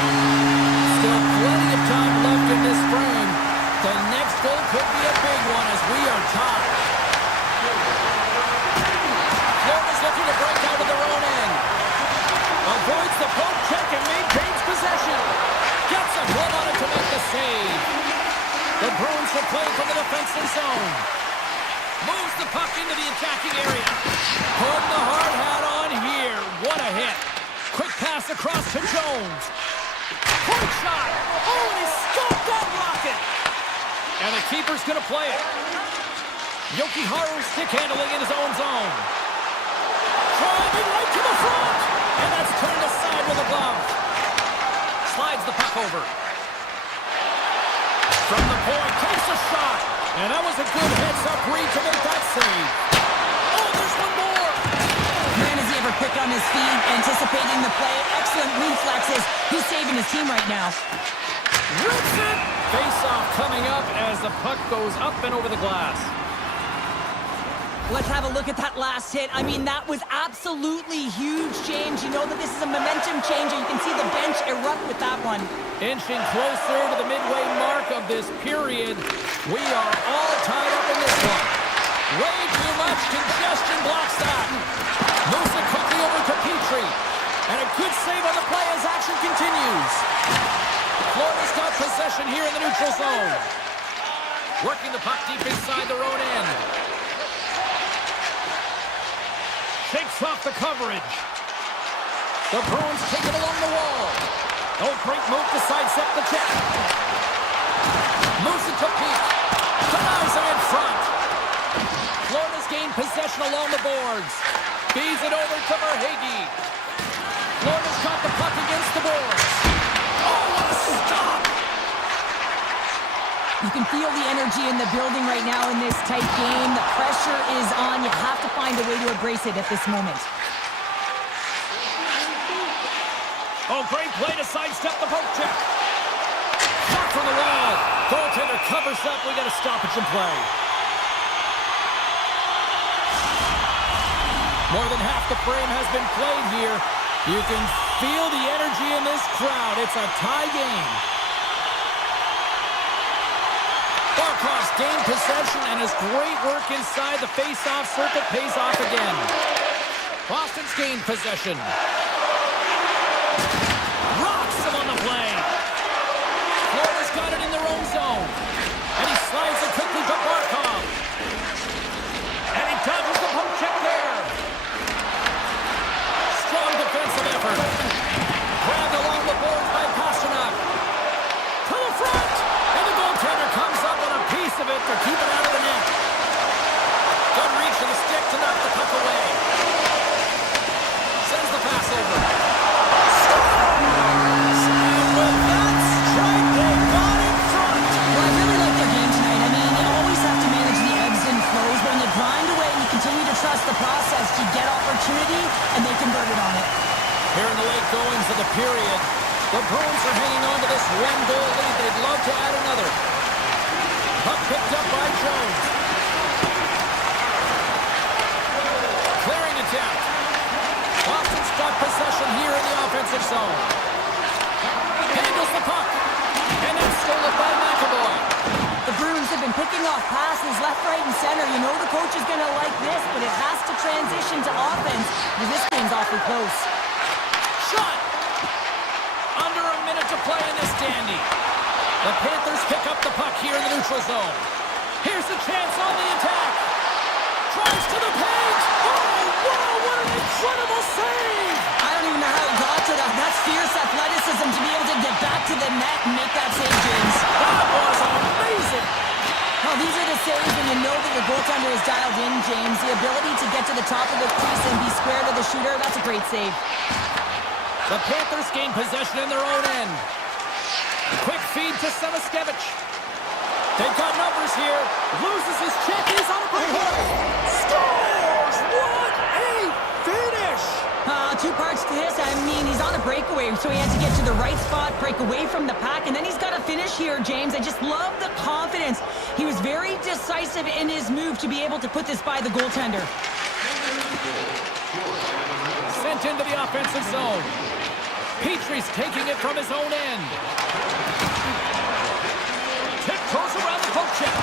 Still plenty of time left in this frame. The next goal could be a big one as we are tied. Florida's looking to break out of their own end. Avoids the poke check and maintains possession. Gets a glove on it to make the save. The Bruins are playing from the defensive zone. Moves the puck into the attacking area. Put the hard hat on here. What a hit. Quick pass across to Jones. Point shot. Oh, and he scoped that rocket. And the keeper's going to play it. Yokiharu stick handling in his own zone. Driving right to the front. And that's turned aside with a glove. Slides the puck over. From the point, takes a shot. And that was a good heads-up read to make that save. Oh, there's one more. Man, is he ever quick on his feet, anticipating the play. Excellent reflexes. He's saving his team right now. Rips it. Face-off coming up as the puck goes up and over the glass. Let's have a look at that last hit. I mean, that was absolutely huge, James. You know that this is a momentum changer. You can see the bench erupt with that one. Inching closer to the midway mark of this period. We are all tied up in this one. Way too much congestion blocks that. Moves it quickly over to Petrie. And a good save on the play as action continues. Florida's got possession here in the neutral zone. Working the puck deep inside their own end. Shakes off the coverage. The Bruins take it along the wall. Oh, great move to sidestep the check. Moves it to Peak. Denies him in front. Florida's gained possession along the boards. Feeds it over to Verhaeghe. Florida's got the puck against the boards. Oh, what a stop! You can feel the energy in the building right now in this tight game. The pressure is on. You have to find a way to embrace it at this moment. Oh, great play to sidestep the poke check. Shot from the wall. Goaltender covers up. We got a stoppage in play. More than half the frame has been played here. You can feel the energy in this crowd. It's a tie game. Barkov's gained possession, and his great work inside the face-off circuit pays off again. Boston's gained possession. Rocks him on the play. Florida's got it in their own zone. And he slides it quickly to Barkov. And he dodges the poke check there. Strong defensive effort. Grabbed along the boards by Pasternak. To the front. And the goaltender comes up with a piece of it to keep it out of the net. Good reach to the stick to knock the puck away. Sends the pass over. Scores! And with that strike, they got in front. Well, I really like their game tonight. I mean, you always have to manage the ebbs and flows, but when you grind away and you continue to trust the process, you get opportunity, and they converted on it. Here in the late goings of the period, the Bruins are hanging on to this one-goal lead. They'd love to add another. Puck picked up by Jones. Clearing attempt. Boston's got possession here in the offensive zone. Handles the puck. And that's stolen by McAvoy. The Bruins have been picking off passes left, right, and center. You know the coach is going to like this, but it has to transition to offense because this game's awfully close. Shot! Under a minute to play in this dandy. The Panthers pick up the puck here in the neutral zone. Here's the chance on the attack. Drives to the paint. Oh, whoa, what an incredible save. I don't even know how he got to that. That's fierce athleticism to be able to get back to the net and make that save, James. That was amazing. Oh, these are the saves when you know that your goaltender is dialed in, James. The ability to get to the top of the crease and be square to the shooter, that's a great save. The Panthers gain possession in their own end. Quick feed to Savaskevich. They've got numbers here. Loses his check. He's on a breakaway. Scores! What a finish! Two parts to this. I mean, he's on a breakaway, so he had to get to the right spot, break away from the pack, and then he's got to finish here, James. I just love the confidence. He was very decisive in his move to be able to put this by the goaltender. Sent into the offensive zone. Petrie's taking it from his own end. Tiptoes around the poke check.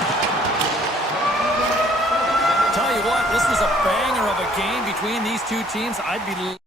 Tell you what, this was a banger of a game between these two teams. I'd be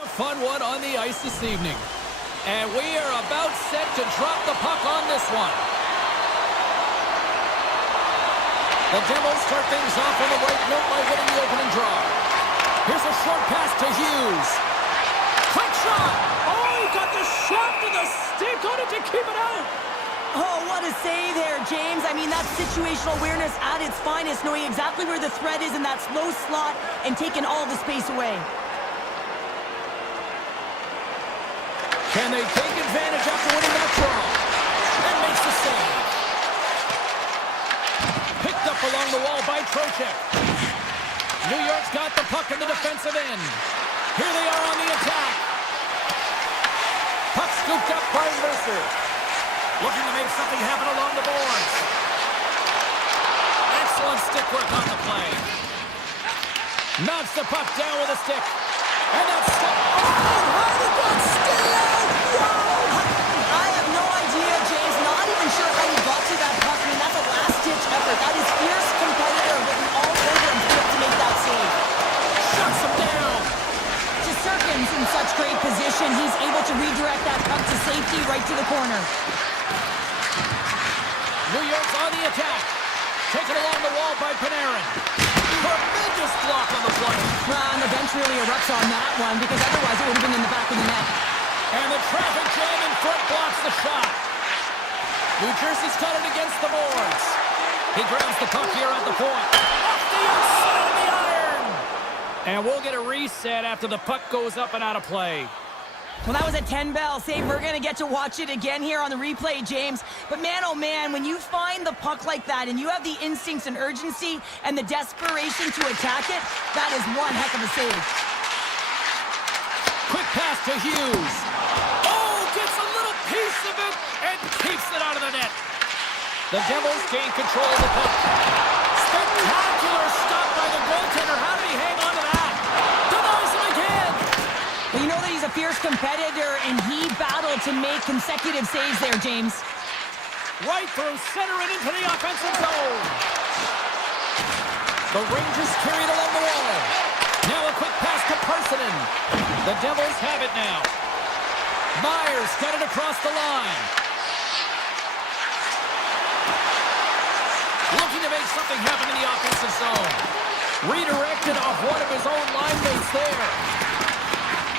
A fun one on the ice this evening. And we are about set to drop the puck on this one. The Devils start things off on the right note by winning the opening draw. Here's a short pass to Hughes. Quick shot! Oh, he got the shot to the stick on it to keep it out! Oh, what a save there, James. I mean, that's situational awareness at its finest, knowing exactly where the threat is in that slow slot and taking all the space away. Can they take advantage after winning that draw? And makes the save. Picked up along the wall by Trocheck. New York's got the puck in the defensive end. Here they are on the attack. Puck scooped up by Mercer. Looking to make something happen along the boards. Excellent stick work on the play. Knocks the puck down with a stick. And that's stick. Oh, how did that stay out? Wow! I have no idea, James. Not even sure how he got to that puck. I mean, that's a last-ditch effort. That is fierce competitor looking all over him to make that save. Shuts him down. Sirkin's in such great position. He's able to redirect that puck to safety right to the corner. New York's on the attack. Taken along the wall by Panarin. Tremendous block on the play. And the bench really erupts on that one because otherwise it would have been in the back of the net. And the traffic jam in front blocks the shot. New Jersey's got it against the boards. He grabs the puck here at the point. Off the outside of the iron. And we'll get a reset after the puck goes up and out of play. Well, that was a 10-bell save. We're going to get to watch it again here on the replay, James. But man, oh man, when you find the puck like that and you have the instincts and urgency and the desperation to attack it, that is one heck of a save. Quick pass to Hughes. Oh, gets a little piece of it and keeps it out of the net. The Devils gain control of the puck. Spectacular stop by the goaltender. How did he hang on to that? Denies him again. Well, you know that he's a fierce competitor, and he battled to make consecutive saves there, James. Right through center and into the offensive zone. The Rangers carry it along the wall. Now a quick pass to Parsonen. The Devils have it now. Myers got it across the line. Looking to make something happen in the offensive zone. Redirected off one of his own line mates there.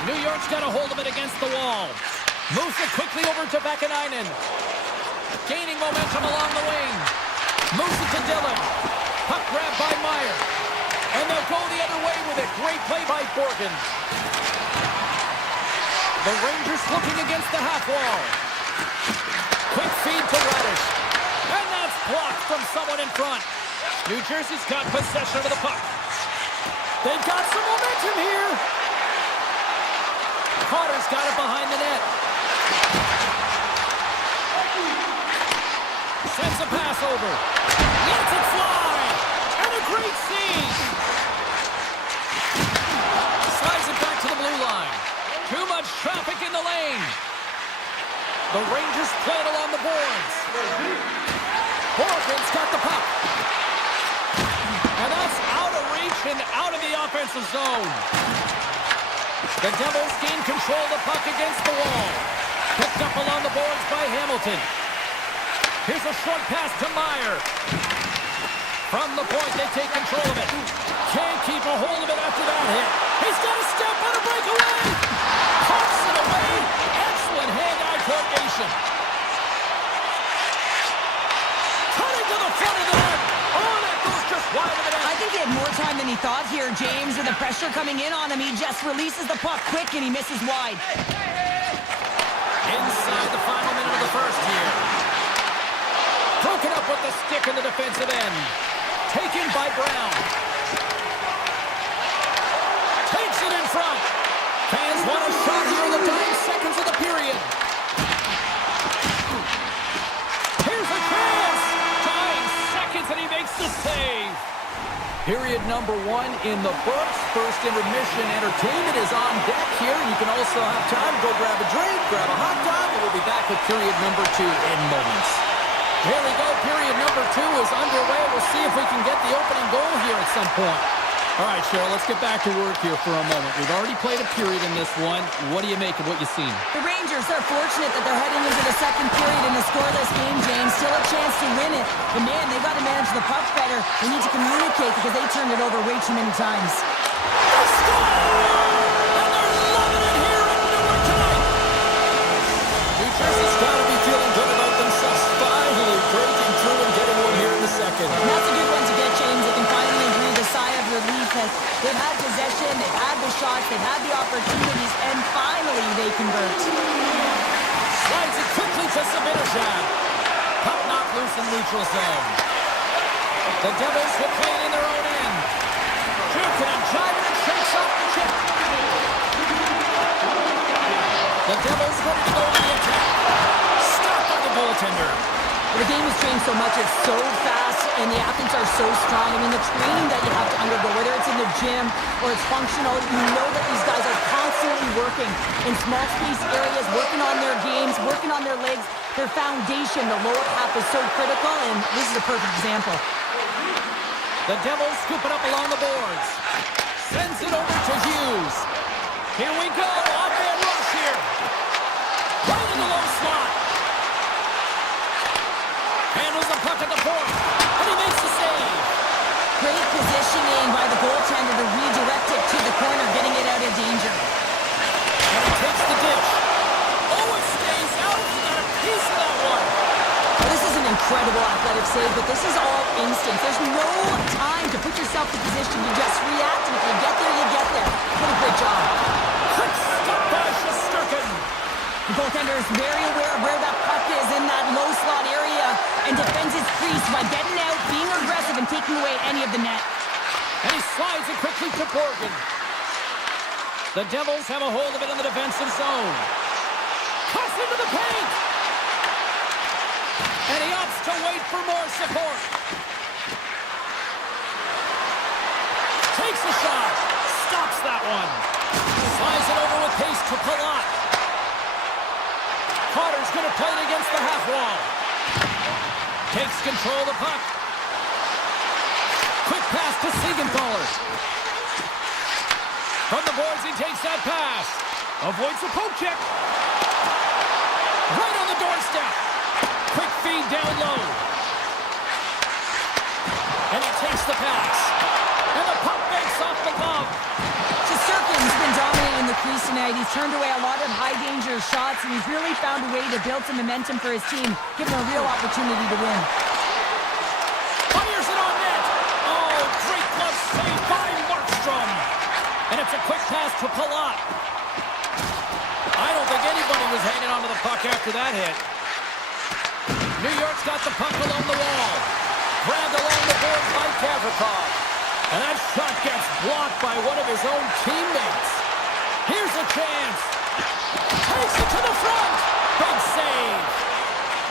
New York's got a hold of it against the wall. Moves it quickly over to Vakanainen. Gaining momentum along the wing. Moves it to Dillon. Puck grabbed by Meyer. And they'll go the other way with it. Great play by Borgen. The Rangers looking against the half wall. Quick feed to Radish. And that's blocked from someone in front. New Jersey's got possession of the puck. They've got some momentum here. Carter's got it behind the net. Sends a pass over. Lets it fly. And a great save. Slides it back to the blue line. Too much traffic in the lane. The Rangers play it along the boards. Borgen's got the puck. And that's out of reach and out of the offensive zone. The Devils gain control of the puck against the wall. Picked up along the boards by Hamilton. Here's a short pass to Meyer. From the point, they take control of it. Can't keep a hold of it after that hit. He's got a step on a breakaway. Pops it away. Excellent hand-eye coordination. Cutting to the front of the net. Oh, that goes just wide of the net. I think he had more time than he thought here, James. With the pressure coming in on him, he just releases the puck quick and he misses wide. Inside the final minute of the first here. Broken up with the stick in the defensive end. Taken by Brown. Takes it in front. Fans want a shot here in the dying seconds of the period. Here's a chance. Dying seconds and he makes the save. Period number one in the books. First intermission entertainment is on deck here. You can also have time to go grab a drink, grab a hot dog, and we'll be back with period number two in moments. Here we go. Period number two is underway. We'll see if we can get the opening goal here at some point. All right, Cheryl, let's get back to work here for a moment. We've already played a period in this one. What do you make of what you've seen? The Rangers are fortunate that they're heading into the second period in a scoreless game, James. Still a chance to win it. But, man, they got to manage the puck better. They need to communicate because they turned it over way too many times. Jersey's got to be feeling good about themselves, finally breaking through and getting one here in the second. And that's a good one to get, James. They can finally breathe a sigh of relief as they've had possession, they've had the shots, they've had the opportunities, and finally they convert. Slides it quickly to Sabinishad. Puck knocked loose in neutral zone. The Devils will play it in their own end. Jukin and jiving and shakes off the chip. The Devils ready to go to the attack. Stopped by the goaltender. The game has changed so much. It's so fast, and the athletes are so strong. I mean, the training that you have to undergo, whether it's in the gym or it's functional, you know that these guys are constantly working in small space areas, working on their games, working on their legs. Their foundation, the lower half, is so critical, and this is a perfect example. The Devils scoop it up along the boards. Sends it over to Hughes. Here we go. Off-man rush here. Right in the low slot. Handles the puck at the point. And he makes the save. Great positioning by the goaltender to redirect it to the corner, getting it out of danger. And he takes the dish. Oh, it stays out. He got a piece of that one. Well, this is an incredible athletic save, but this is all instinct. There's no time to put yourself in position. You just react, and if you get there, you get there. What a great job. Quick stop by Shesterkin. The goaltender is very aware of where that puck is in that low slot area and defends his crease by getting out, being aggressive, and taking away any of the net. And he slides it quickly to Borgen. The Devils have a hold of it in the defensive zone. Cuts into the paint. And he opts to wait for more support. Takes a shot. Stops that one. Slides it over with pace to Palat. Carter's going to play it against the half wall. Takes control of the puck. Quick pass to Siegenthaler. From the boards, he takes that pass. Avoids the poke check. Right on the doorstep. Quick feed down low. And he takes the pass. And the puck makes off the glove. Shesterkin's been dominating in the crease tonight. He's turned away a lot of high-danger shots, and he's really found a way to build some momentum for his team, giving him a real opportunity to win. Fires it on net. Oh, great glove save by Markstrom. And it's a quick pass to Palat. I don't think anybody was hanging onto the puck after that hit. New York's got the puck along the wall. Grabbed along the boards by Gavrikov. And that shot gets blocked by one of his own teammates. Here's a chance. Takes it to the front. Big save.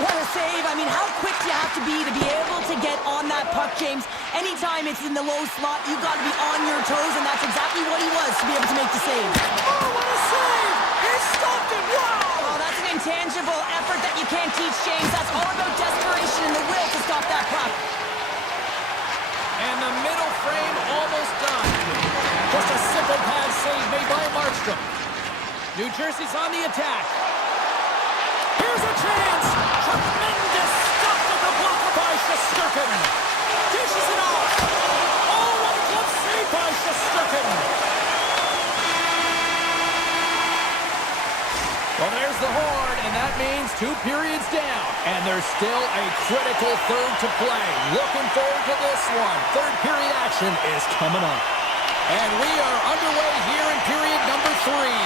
What a save. I mean, how quick do you have to be able to get on that puck, James? Anytime it's in the low slot, you've got to be on your toes, and that's exactly what he was to be able to make the save. Oh, what a save. He stopped it. Wow. Oh, that's an intangible effort that you can't teach, James. That's all about desperation and the will to stop that puck. And the middle frame almost done. Just a simple pad save made by Markstrom. New Jersey's on the attack. Here's a chance. Tremendous stop with the blocker by Shesterkin. Dishes it off. Oh, what a glove save by Shesterkin. Well, there's the horn, and that means 2 periods down. And there's still a critical third to play. Looking forward to this one. Third period action is coming up. And we are underway here in period number 3.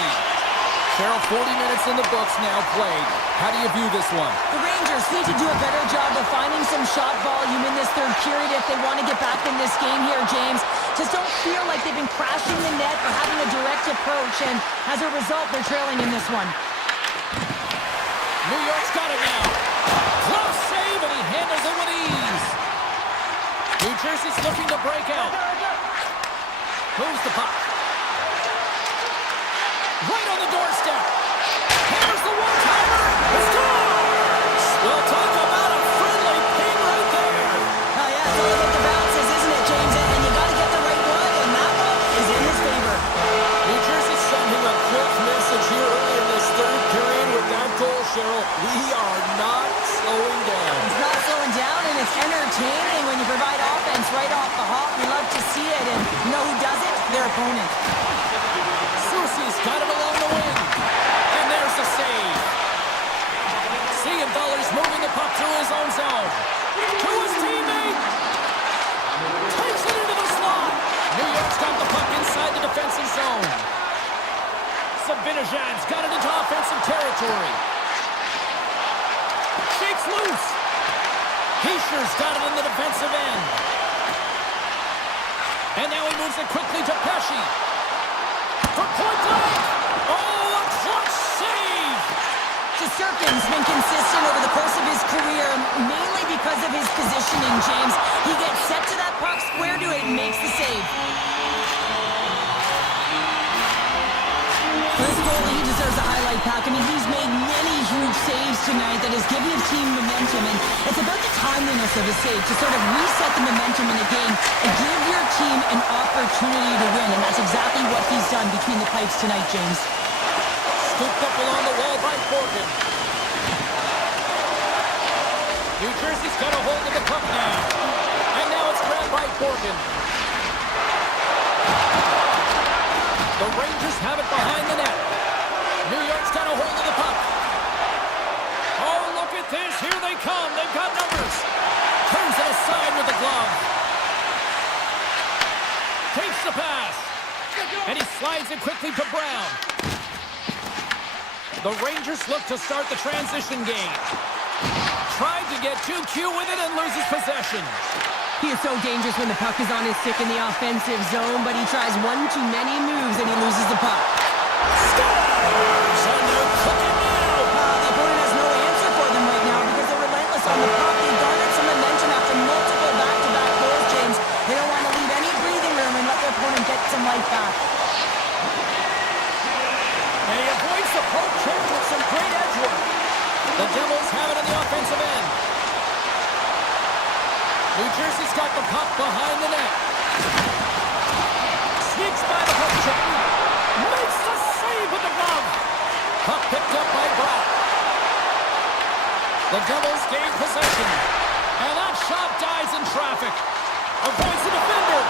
Cheryl, 40 minutes in the books now played. How do you view this one? The Rangers need to do a better job of finding some shot volume in this third period if they want to get back in this game here, James. Just don't feel like they've been crashing the net or having a direct approach, and as a result, they're trailing in this one. New York's got it now. Close save, and he handles it with ease. New Jersey's looking to break out. Moves the puck. Right on the doorstep. Here's the one-timer. It's scores! We'll talk about a friendly ping right there. Oh, yeah, it's all about the bounces, isn't it, James? And you got to get the right one, and that entertaining when you provide offense right off the hop. We love to see it, and you know who does it? Their opponent. Susie's got it along the wing. And there's the save. Siegenthaler's moving the puck through his own zone. To his teammate. Takes it into the slot. New York's got the puck inside the defensive zone. Sabinajan's got it into offensive territory. Shakes loose. Heischer's got it in the defensive end. And now he moves it quickly to Pesci. For point blank. Oh, a clutch save. Shesterkin's been consistent over the course of his career, mainly because of his positioning, James. He gets set to that puck, square to it, and makes the save. This goalie, he deserves a highlight pack. I mean, he's made many huge saves tonight that has given his team momentum, and it's about the timeliness of his save to sort of reset the momentum in the game and give your team an opportunity to win, and that's exactly what he's done between the pipes tonight, James. Scooped up along the wall by Borgen. New Jersey's got a hold of the puck now. And now it's grabbed by Borgen. The Rangers have it behind the net. New York's got a hold of the puck. Oh, look at this. Here they come. They've got numbers. Turns it aside with the glove. Takes the pass. And he slides it quickly to Brown. The Rangers look to start the transition game. Tried to get too cute with it and loses possession. He is so dangerous when the puck is on his stick in the offensive zone, but he tries one too many moves and he loses the puck. Scores! And they're cooking now! The opponent has no answer for them right now because they're relentless on the puck. They garnered some momentum after multiple back-to-back goals, James. They don't want to leave any breathing room and let their opponent get some life back. And he avoids the poke check with some great edge work. The Devils have it on the offensive end. New Jersey's got the puck behind the net. Sneaks by the poke check. Makes the save with the glove. Puck picked up by Brock. The Devils gain possession. And that shot dies in traffic. Avoids the defender.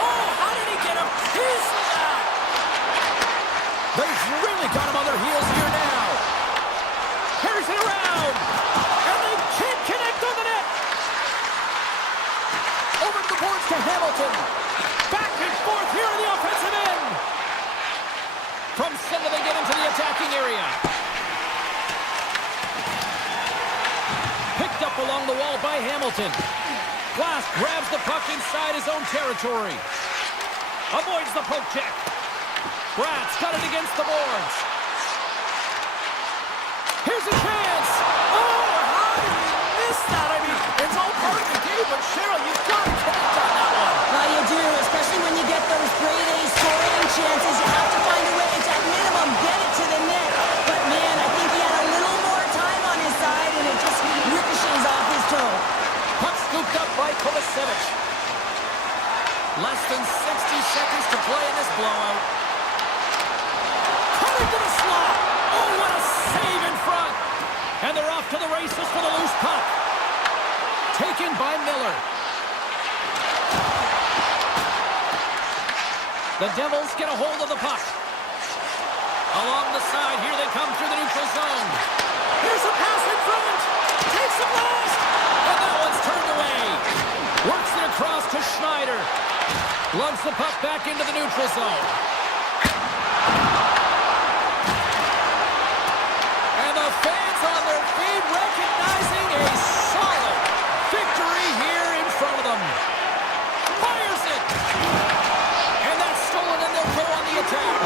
Oh, how did he get a piece of that? They've really got him on their heels here now. Carries it around. And they can't connect on the net. Over to the boards to Hamilton. Back and forth here in the offensive end. From center they get into the attacking area. Picked up along the wall by Hamilton. Glass grabs the puck inside his own territory. Avoids the poke check. Brat's got it against the boards. Here's a chance. Oh, how did he miss that? I mean, it's all part of the game, but Cheryl, you've got to connect on that one. Well, you do, especially when you get those grade A scoring chances. You have to find a way to, at minimum, get it to the net. But, man, I think he had a little more time on his side, and it just ricochets off his toe. Puck scooped up by Kovacevic. Less than 60 seconds to play in this blowout. Coming to the slot. Oh, what a save in front. And they're off to the races for the loose puck. Taken by Miller. The Devils get a hold of the puck. Along the side, here they come through the neutral zone. Here's a pass in front. Takes the blast. And that one's turned away. Works it across to Schneider. Lugs the puck back into the neutral zone. And the fans on their feet recognizing a solid victory here in front of them. Fires it. And that's stolen, and they'll go on the attack.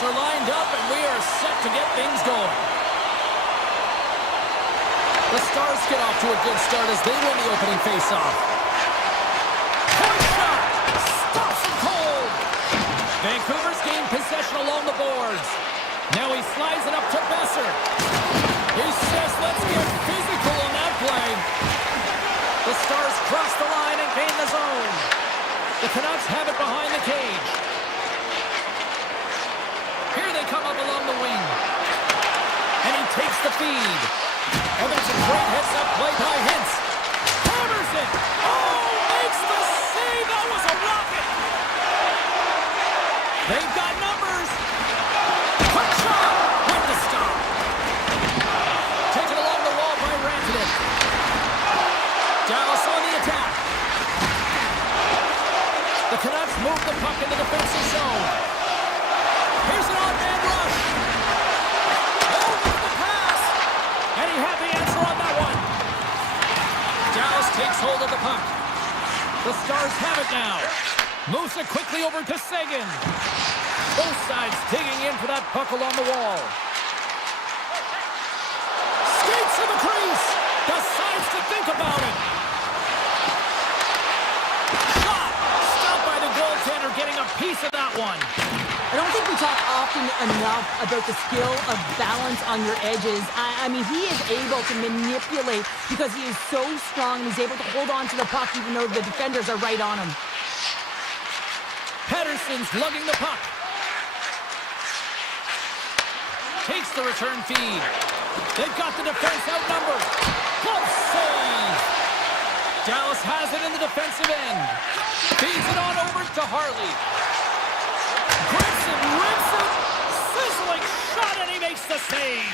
players are lined up, and we are set to get things going. The Stars get off to a good start as they win the opening faceoff. Point shot! Stops him cold! Vancouver's gained possession along the boards. Now he slides it up to Besser. He says, let's get physical on that play. The Stars cross the line and gain the zone. The Canucks have it behind the cage. Here they come up along the wing. And he takes the feed. And that's a great heads-up play by Hintz. Hammers it. Oh, makes the save. That was a rocket. They've got numbers. Quick shot. When to stop. Taken along the wall by Rantanen. Dallas on the attack. The Canucks move the puck into the defensive zone. Here's an odd-man rush. Over the pass. And he had the answer on that one. Dallas takes hold of the puck. The Stars have it now. Moves it quickly over to Seguin. Both sides digging in for that puck along the wall. Skates to the crease. Decides to think about it. Shot. Stopped by the goaltender, getting a piece of that one. I don't think we talk often enough about the skill of balance on your edges. I mean, he is able to manipulate because he is so strong and he's able to hold on to the puck even though the defenders are right on him. Pettersson's lugging the puck. Takes the return feed. They've got the defense outnumbered. Close save. Dallas has it in the defensive end. Feeds it on over to Harley. Grips it, rips it. Sizzling shot, and he makes the save.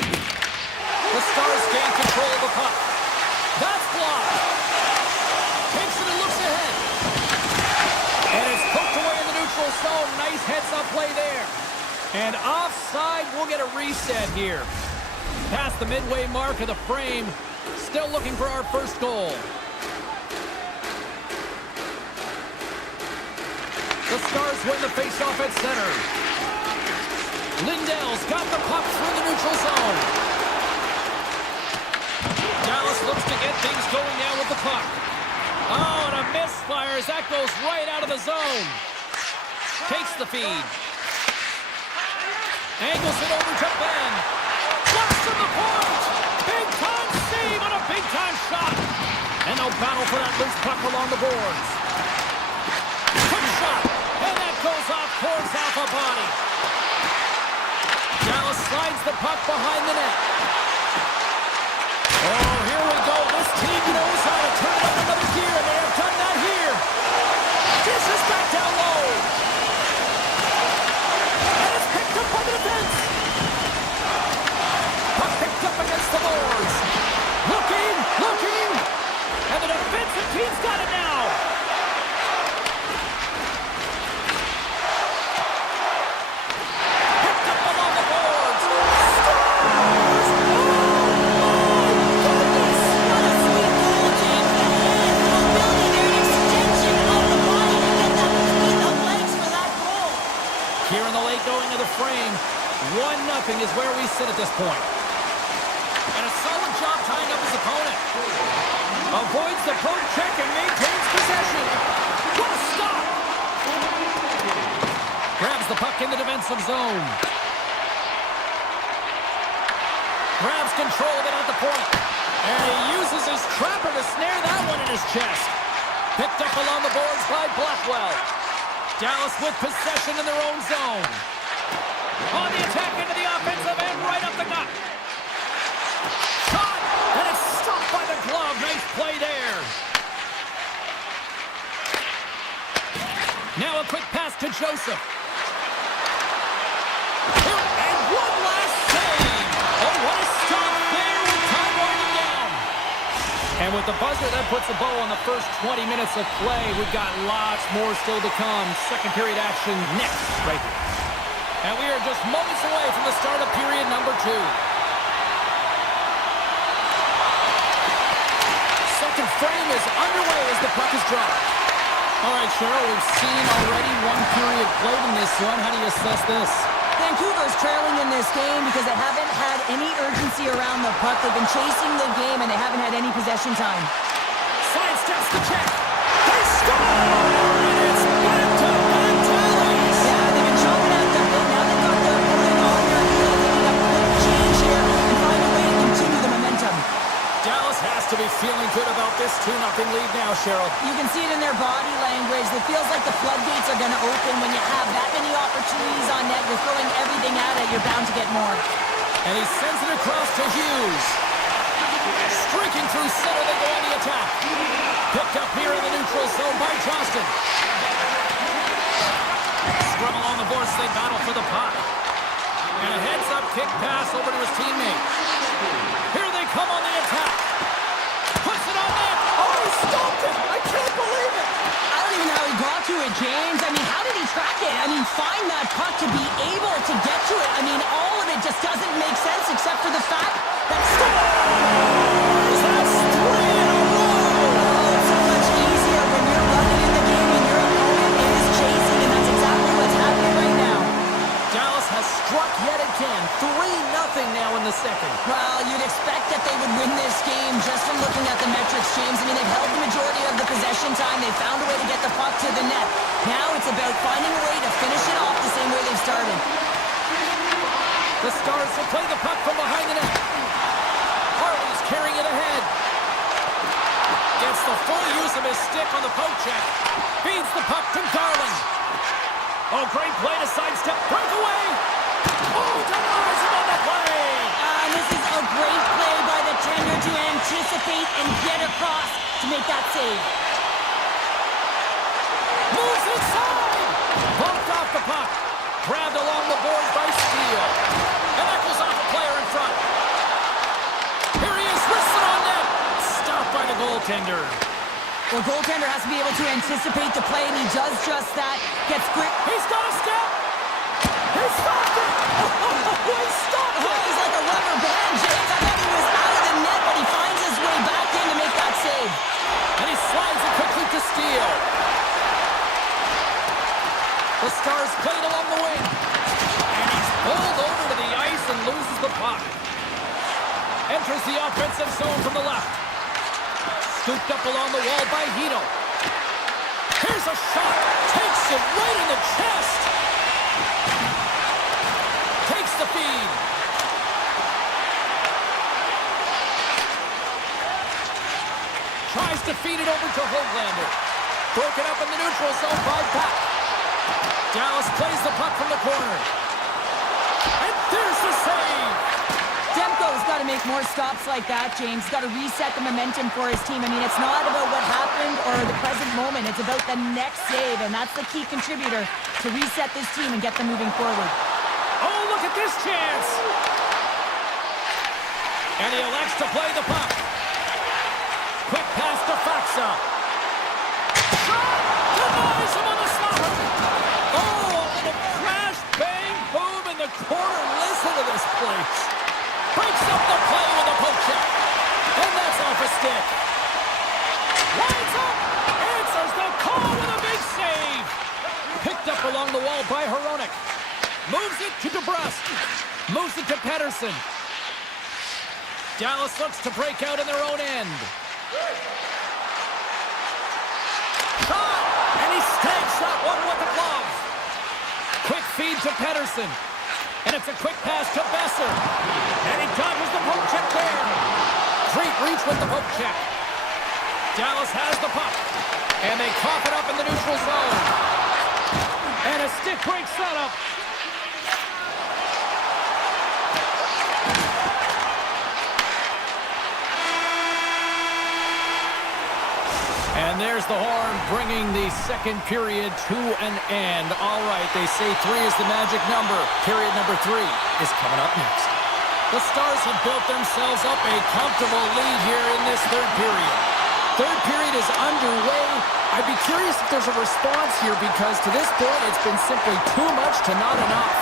The Stars gain control of the puck. That's blocked. Takes it and looks ahead. And it's poked away in the neutral zone. Nice heads-up play there. And offside, we'll get a reset here. Past the midway mark of the frame. Still looking for our first goal. The Stars win the faceoff at center. Lindell's got the puck through the neutral zone. Dallas looks to get things going now with the puck. Oh, and a misfire as that goes right out of the zone. Takes the feed. Angles it over to Ben. Blast from the point. Big time save and a big time shot. And they'll battle for that loose puck along the boards. Quick shot. And that goes off towards Alpha Body. Dallas slides the puck behind the net. Oh, here we go. This team knows how to turn up another gear, and they have done that here. Dishes back down low. And it's picked up by the defense. Puck picked up against the boards. Looking. And the defensive team's got it now. Picked up along the boards. Stars! Oh, my goodness! What a sweet goal, James. The mobility there, an extension of the body to get that between the legs for that goal. Here in the late going of the frame, 1-0 is where we sit at this point. And a solid job tying up his opponent. Avoids the poke check and maintains possession. What a stop! Grabs the puck in the defensive zone. Grabs control of it at the point. And he uses his trapper to snare that one in his chest. Picked up along the boards by Blackwell. Dallas with possession in their own zone. On the attack into the offensive end, right up the gut. Shot! And it's stopped by the glove. Nice play there. Now a quick pass to Joseph. And one last save. Oh, what a stop there with time winding down. And with the buzzer, that puts a bow on the first 20 minutes of play. We've got lots more still to come. Second period action next, right here. And we are just moments away from the start of period number 2. Second frame is underway as the puck is dropped. All right, Cheryl, we've seen already one period played in this one. How do you assess this? Vancouver's trailing in this game because they haven't had any urgency around the puck. They've been chasing the game, and they haven't had any possession time. Sidesteps the check. They score! And it's back to Gonzalez. Yeah, they've been chopping at the bit. Now they've got their opponent on their heels. They need a quick change here and find a way to continue the momentum. Dallas has to be feeling good about this 2-0 lead now, Cheryl. You can see it in their body language. It feels like the floodgates are going to open when you have that many opportunities on net. You're throwing everything at it. You're bound to get more. And he sends it across to Hughes. Streaking through center, they go on the attack. Picked up here in the neutral zone by Johnston. Scrum along the boards, they battle for the puck. And a heads-up kick pass over to his teammate. Here they come on the attack. Puts it on net. Oh, he stopped it. I can't believe it. I don't even know how he got to it, James. I mean, how did he track it? I mean, find that puck to be able to get to it. I mean, all of it just doesn't make sense except for the fact that... Scores! That's 3 in a row. Oh, it's so much easier when you're running in the game and your opponent is chasing, and that's exactly what's happening right now. Dallas has struck yet again. 3-0 now in the second. Well, you'd expect that they would win this game just from looking at the metrics, James. I mean, they've held the majority of the possession time. They found a way to get the puck to the net. Now it's about finding a way to finish it off the same way they've started. The Stars will play the puck from behind the net. Harley's carrying it ahead. Gets the full use of his stick on the poke check. Feeds the puck to Garland. Oh, great play to sidestep. Breakaway. Oh, denies him on the play. And this is a great play by the tender to anticipate and get across to make that save. Moves inside. Bumped off the puck. Grabbed along the boards by Steele. And echoes off a player in front. Here he is, wristed on net. Stopped by the goaltender. Well, goaltender has to be able to anticipate the play, and he does just that. Gets quick. He's got a step. He stopped it. Oh, he stopped it. He's like a rubber band, James. I thought he was out of the net, but he finds his way back in to make that save. And he slides it quickly to Steele. The Stars played along the wing. And he's pulled over to the ice and loses the puck. Enters the offensive zone from the left. Scooped up along the wall by Hito. Here's a shot. Takes it right in the chest. Takes the feed. Tries to feed it over to Hoglander. Broken up in the neutral zone by Pack. Dallas plays the puck from the corner. And there's the save. Demko's got to make more stops like that, James. He's got to reset the momentum for his team. I mean, it's not about what happened or the present moment. It's about the next save, and that's the key contributor to reset this team and get them moving forward. Oh, look at this chance. And he elects to play the puck. Quick pass to Faxa. Shot! Denies him on the slot. Oh, a little crash, bang, boom in the corner. Listen to this place. Breaks up the play with a poke check. And that's off a stick. Lines up. Answers the call with a big save. Picked up along the wall by Hronek. Moves it to DeBrusque. Moves it to Pedersen. Dallas looks to break out in their own end. Shot! And he snags that one with the glove. Quick feed to Pedersen. And it's a quick pass to Besser. And he dodges the poke check there. Great reach with the poke check. Dallas has the puck. And they cough it up in the neutral zone. And a stick break setup. And there's the horn, bringing the second period to an end. All right, they say 3 is the magic number. Period number 3 is coming up next. The Stars have built themselves up a comfortable lead here in this third period. Third period is underway. I'd be curious if there's a response here because to this point, it's been simply too much to not enough.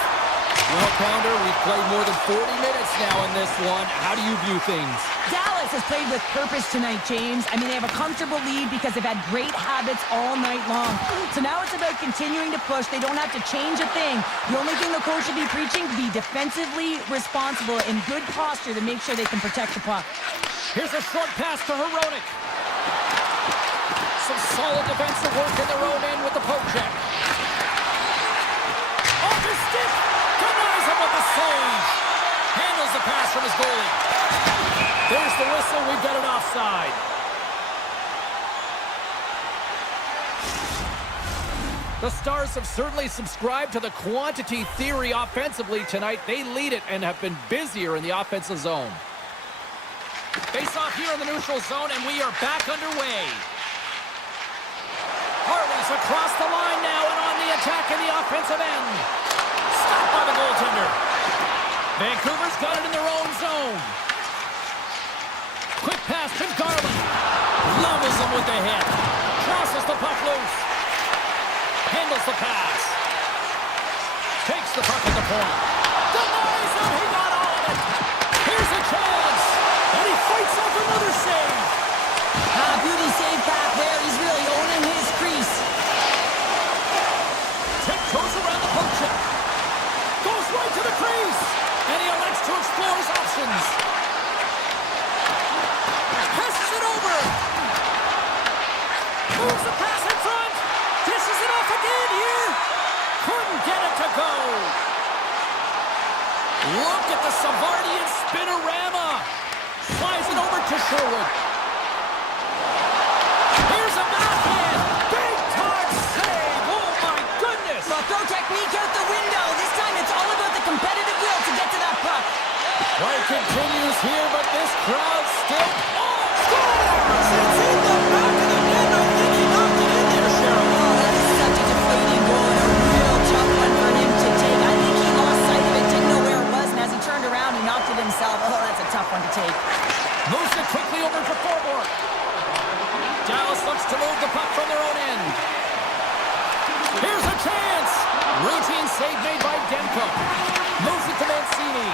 Well, Pounder, we've played more than 40 minutes now in this one. How do you view things? Dallas has played with purpose tonight, James. I mean, they have a comfortable lead because they've had great habits all night long. So now it's about continuing to push. They don't have to change a thing. The only thing the coach should be preaching, be defensively responsible in good posture to make sure they can protect the puck. Here's a short pass to Hronek. Some solid defensive work in their own end with the poke check. Off his stick! Denies him with the save! Handles the pass from his goalie. There's the whistle. We've got an offside. The Stars have certainly subscribed to the quantity theory offensively tonight. They lead it and have been busier in the offensive zone. Face off here in the neutral zone, and we are back underway. Harley's across the line now and on the attack in the offensive end. Stopped by the goaltender. Vancouver's got it in their own zone. Quick pass to Garland. Levels him with the hit. Crosses the puck loose. Handles the pass. Takes the puck at the point. Denies him. He got all of it. Here's a chance. And he fights off another save. Beauty save back there. He's really owning his crease. Tiptoes around the poke check. Goes right to the crease. And he elects to explore his options. Passes it over. Moves the pass in front. Dishes it off again here. Couldn't get it to go. Look at the Savardian spinorama. Slides it over to Sherwood. Here's a backhand. Big time save. Oh my goodness. Well, throw technique out the window. This time it's all about the competitive will to get to that puck. Play continues here, but this crowd still... Oh, scores! It's in the back of the net. I think he knocked it in there, Cheryl. Oh, that is such a deflating goal and a real tough one for him to take. I think he lost sight of it, didn't know where it was, and as he turned around, he knocked it himself. Oh, that's a tough one to take. Moves it quickly over for Thorborg. Dallas looks to move the puck from their own end. Here's a chance. Routine save made by Demko. Moves it to Mancini.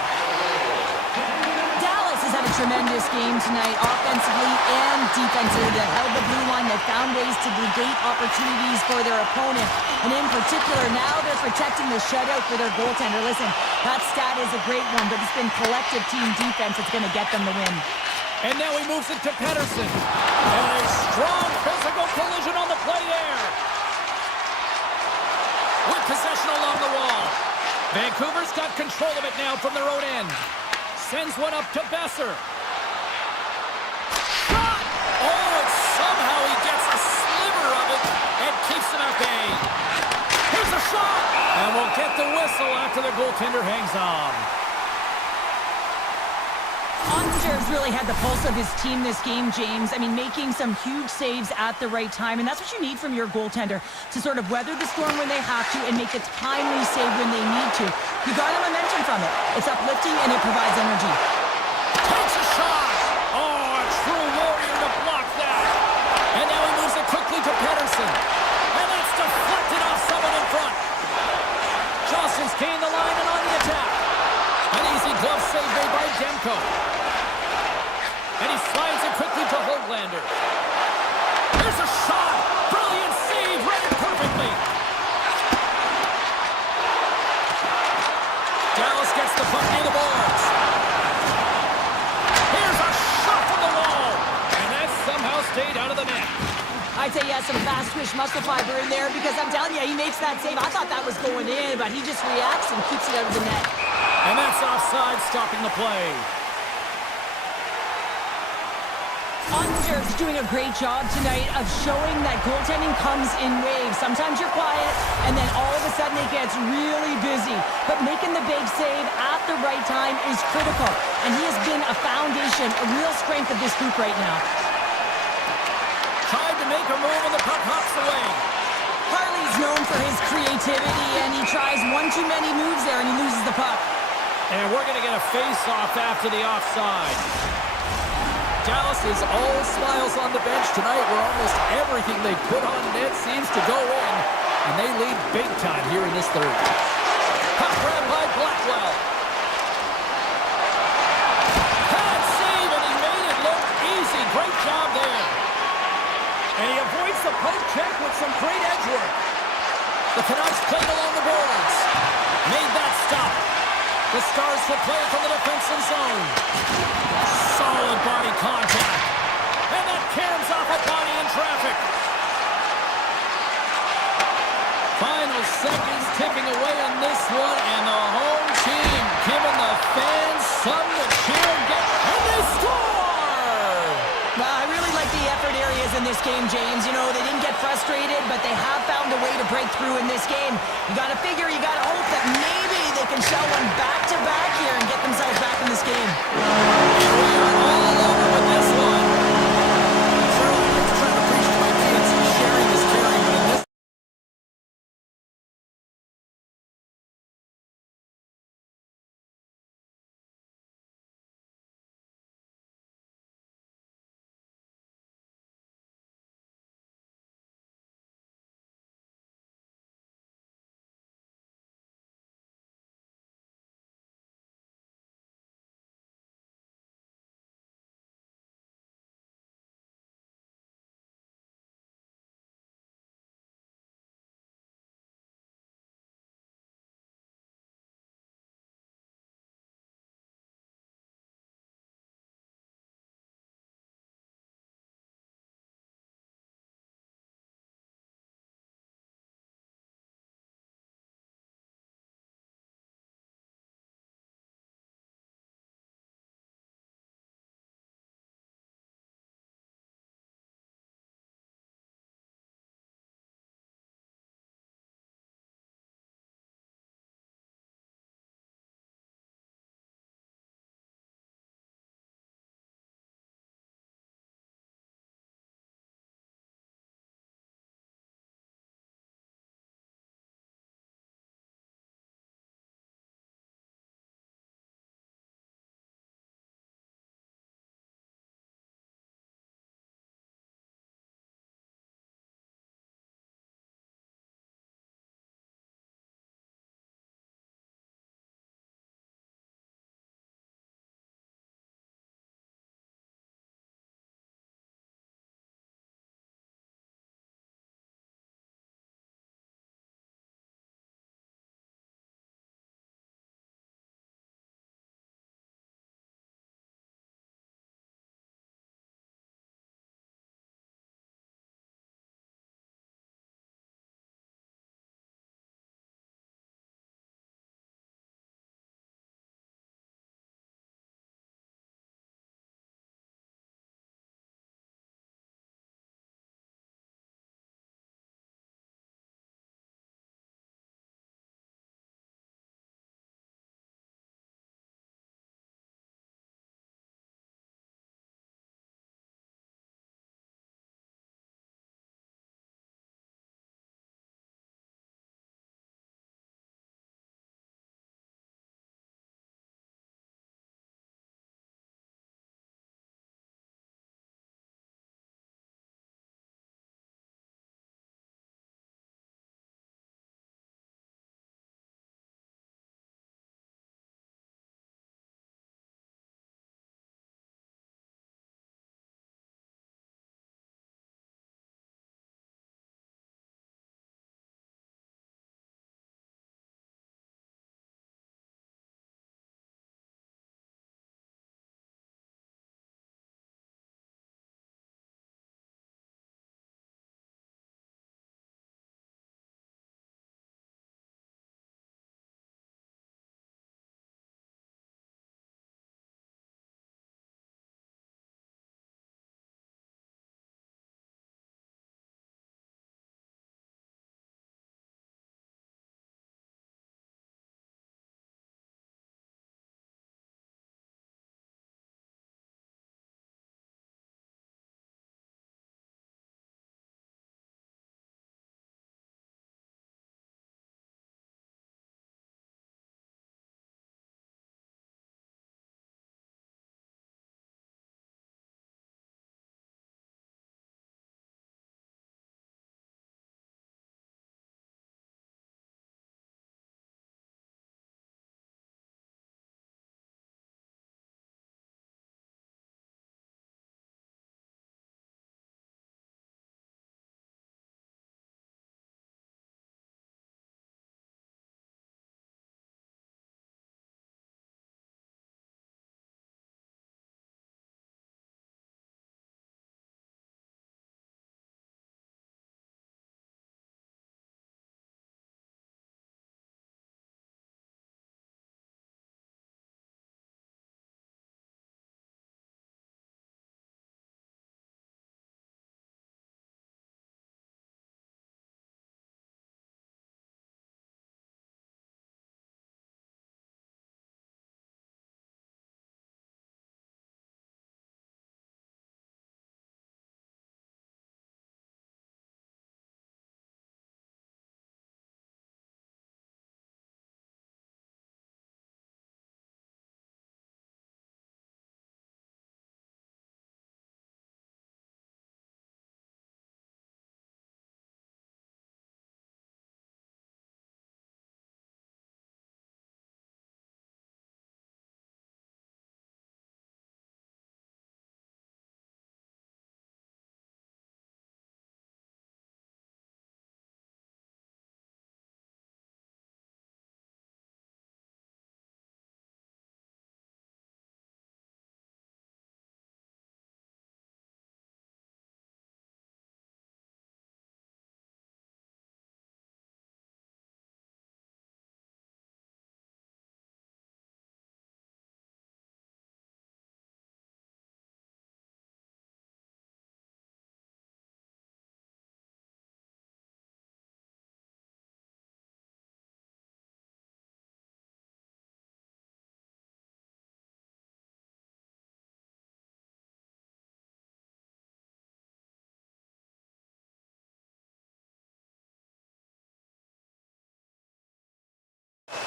Dallas has had a tremendous game tonight, offensively and defensively. They held the blue line. They found ways to negate opportunities for their opponent. And in particular, now they're protecting the shutout for their goaltender. Listen, that stat is a great one, but it's been collective team defense that's going to get them the win. And now he moves it to Pettersson. And a strong physical collision on the play there. With possession along the wall. Vancouver's got control of it now from their own end. Sends one up to Besser. Shot! Oh, and somehow he gets a sliver of it and keeps him at bay. Here's a shot! And we'll get the whistle after the goaltender hangs on. Onster's really had the pulse of his team this game, James. I mean, making some huge saves at the right time, and that's what you need from your goaltender to sort of weather the storm when they have to and make a timely save when they need to. You got the momentum from it. It's uplifting and it provides energy. Takes a shot! Oh, a true warrior to block that! And now he moves it quickly to Pettersson. And that's deflected off someone in front. Johnson's gained the line and on the attack. An easy glove save made by Demko. And he slides it quickly to Höglander. There's a shot! Brilliant save, read it perfectly. Dallas gets the puck near the boards. Here's a shot from the wall. And that somehow stayed out of the net. I'd say he has some fast twitch muscle fiber in there because I'm telling you, he makes that save. I thought that was going in, but he just reacts and keeps it out of the net. And that's offside, stopping the play. Onster's doing a great job tonight of showing that goaltending comes in waves. Sometimes you're quiet, and then all of a sudden it gets really busy. But making the big save at the right time is critical. And he has been a foundation, a real strength of this group right now. Tried to make a move, and the puck hops away. Harley's known for his creativity, and he tries one too many moves there, and he loses the puck. And we're going to get a face-off after the offside. Dallas is all smiles on the bench tonight, where almost everything they put on net seems to go in, and they lead big time here in this third. Puck grab by Blackwood. with some great edge work. The Canucks played along the boards. Made that stop. The Stars will play it from the defensive zone. Solid body contact. And that caroms off a body in traffic. Final seconds ticking away on this one, and the home team giving the fans something to cheer and get, and they score! I really like the effort areas in this game, James. You know, they didn't get frustrated, but they have found a way to break through in this game. You gotta figure, you gotta hope that maybe they can shell one back-to-back here and get themselves back in this game. Here we are all over with this one.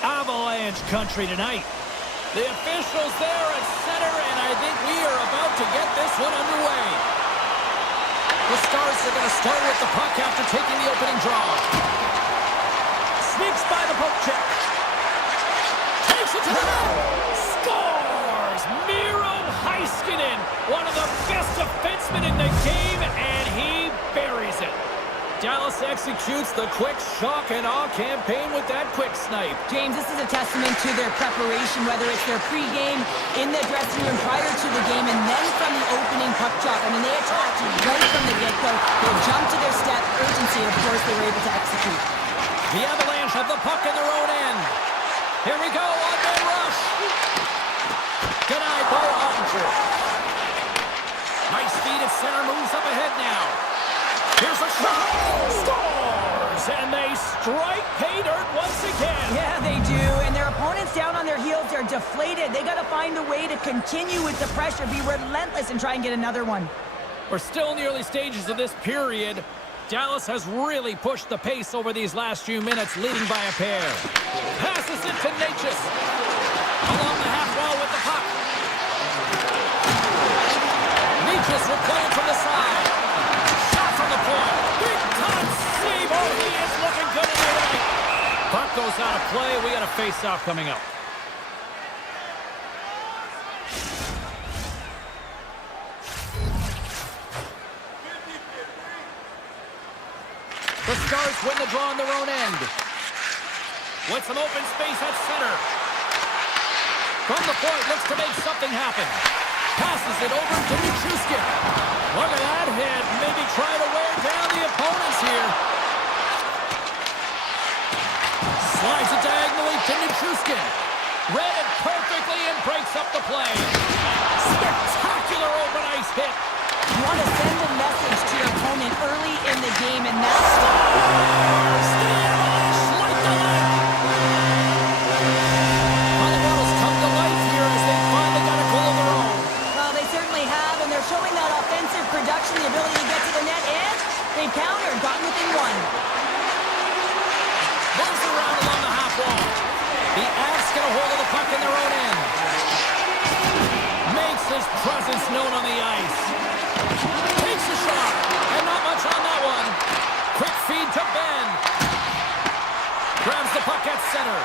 Avalanche country tonight. The officials there at center, and I think we are about to get this one underway. The Stars are going to start with the puck after taking the opening draw. Sneaks by the poke check. Takes it to the net. Scores! Miro Heiskanen, one of the best defensemen in the game, and he buries it. Dallas executes the quick shock and awe campaign with that quick snipe. James, this is a testament to their preparation, whether it's their pregame, in the dressing room prior to the game, and then from the opening puck drop. I mean, they attacked right from the get-go. They jumped to their step, urgency, and of course they were able to execute. The Avalanche have the puck in their own end. Here we go on their rush. Denied by Ottinger. Nice feed at center, moves up ahead now. Here's a shot. Scores! And they strike pay dirt once again. Yeah, they do. And their opponents down on their heels are deflated. They got to find a way to continue with the pressure, be relentless, and try and get another one. We're still in the early stages of this period. Dallas has really pushed the pace over these last few minutes, leading by a pair. Passes it to Natchez. Along the half wall with the puck. Natchez will play it from the side. From the point. Big time save. Oh, he is looking good in the right. Puck goes out of play. We got a face-off coming up. The Stars win the draw on their own end. With some open space at center. From the point, looks to make something happen. Passes it over to Nichushkin. Look at that hit. Maybe try to wear down the opponents here. Slides it diagonally to Nichushkin. Read it perfectly and breaks up the play. Spectacular open ice hit. You want to send a message to your opponent early in the game, and that's Stars! The Avalanche light the lamp. Colorado's come to life here as they finally got a goal of their own. well, they certainly have, and they're showing that offensive production, the ability to get to the net, and they countered, gotten within one. Moves around along the half wall. The Avs get a hold of the puck in their own end. Makes his presence known on the ice. Takes a shot, and not much on that one. Quick feed to Ben. Grabs the puck at center.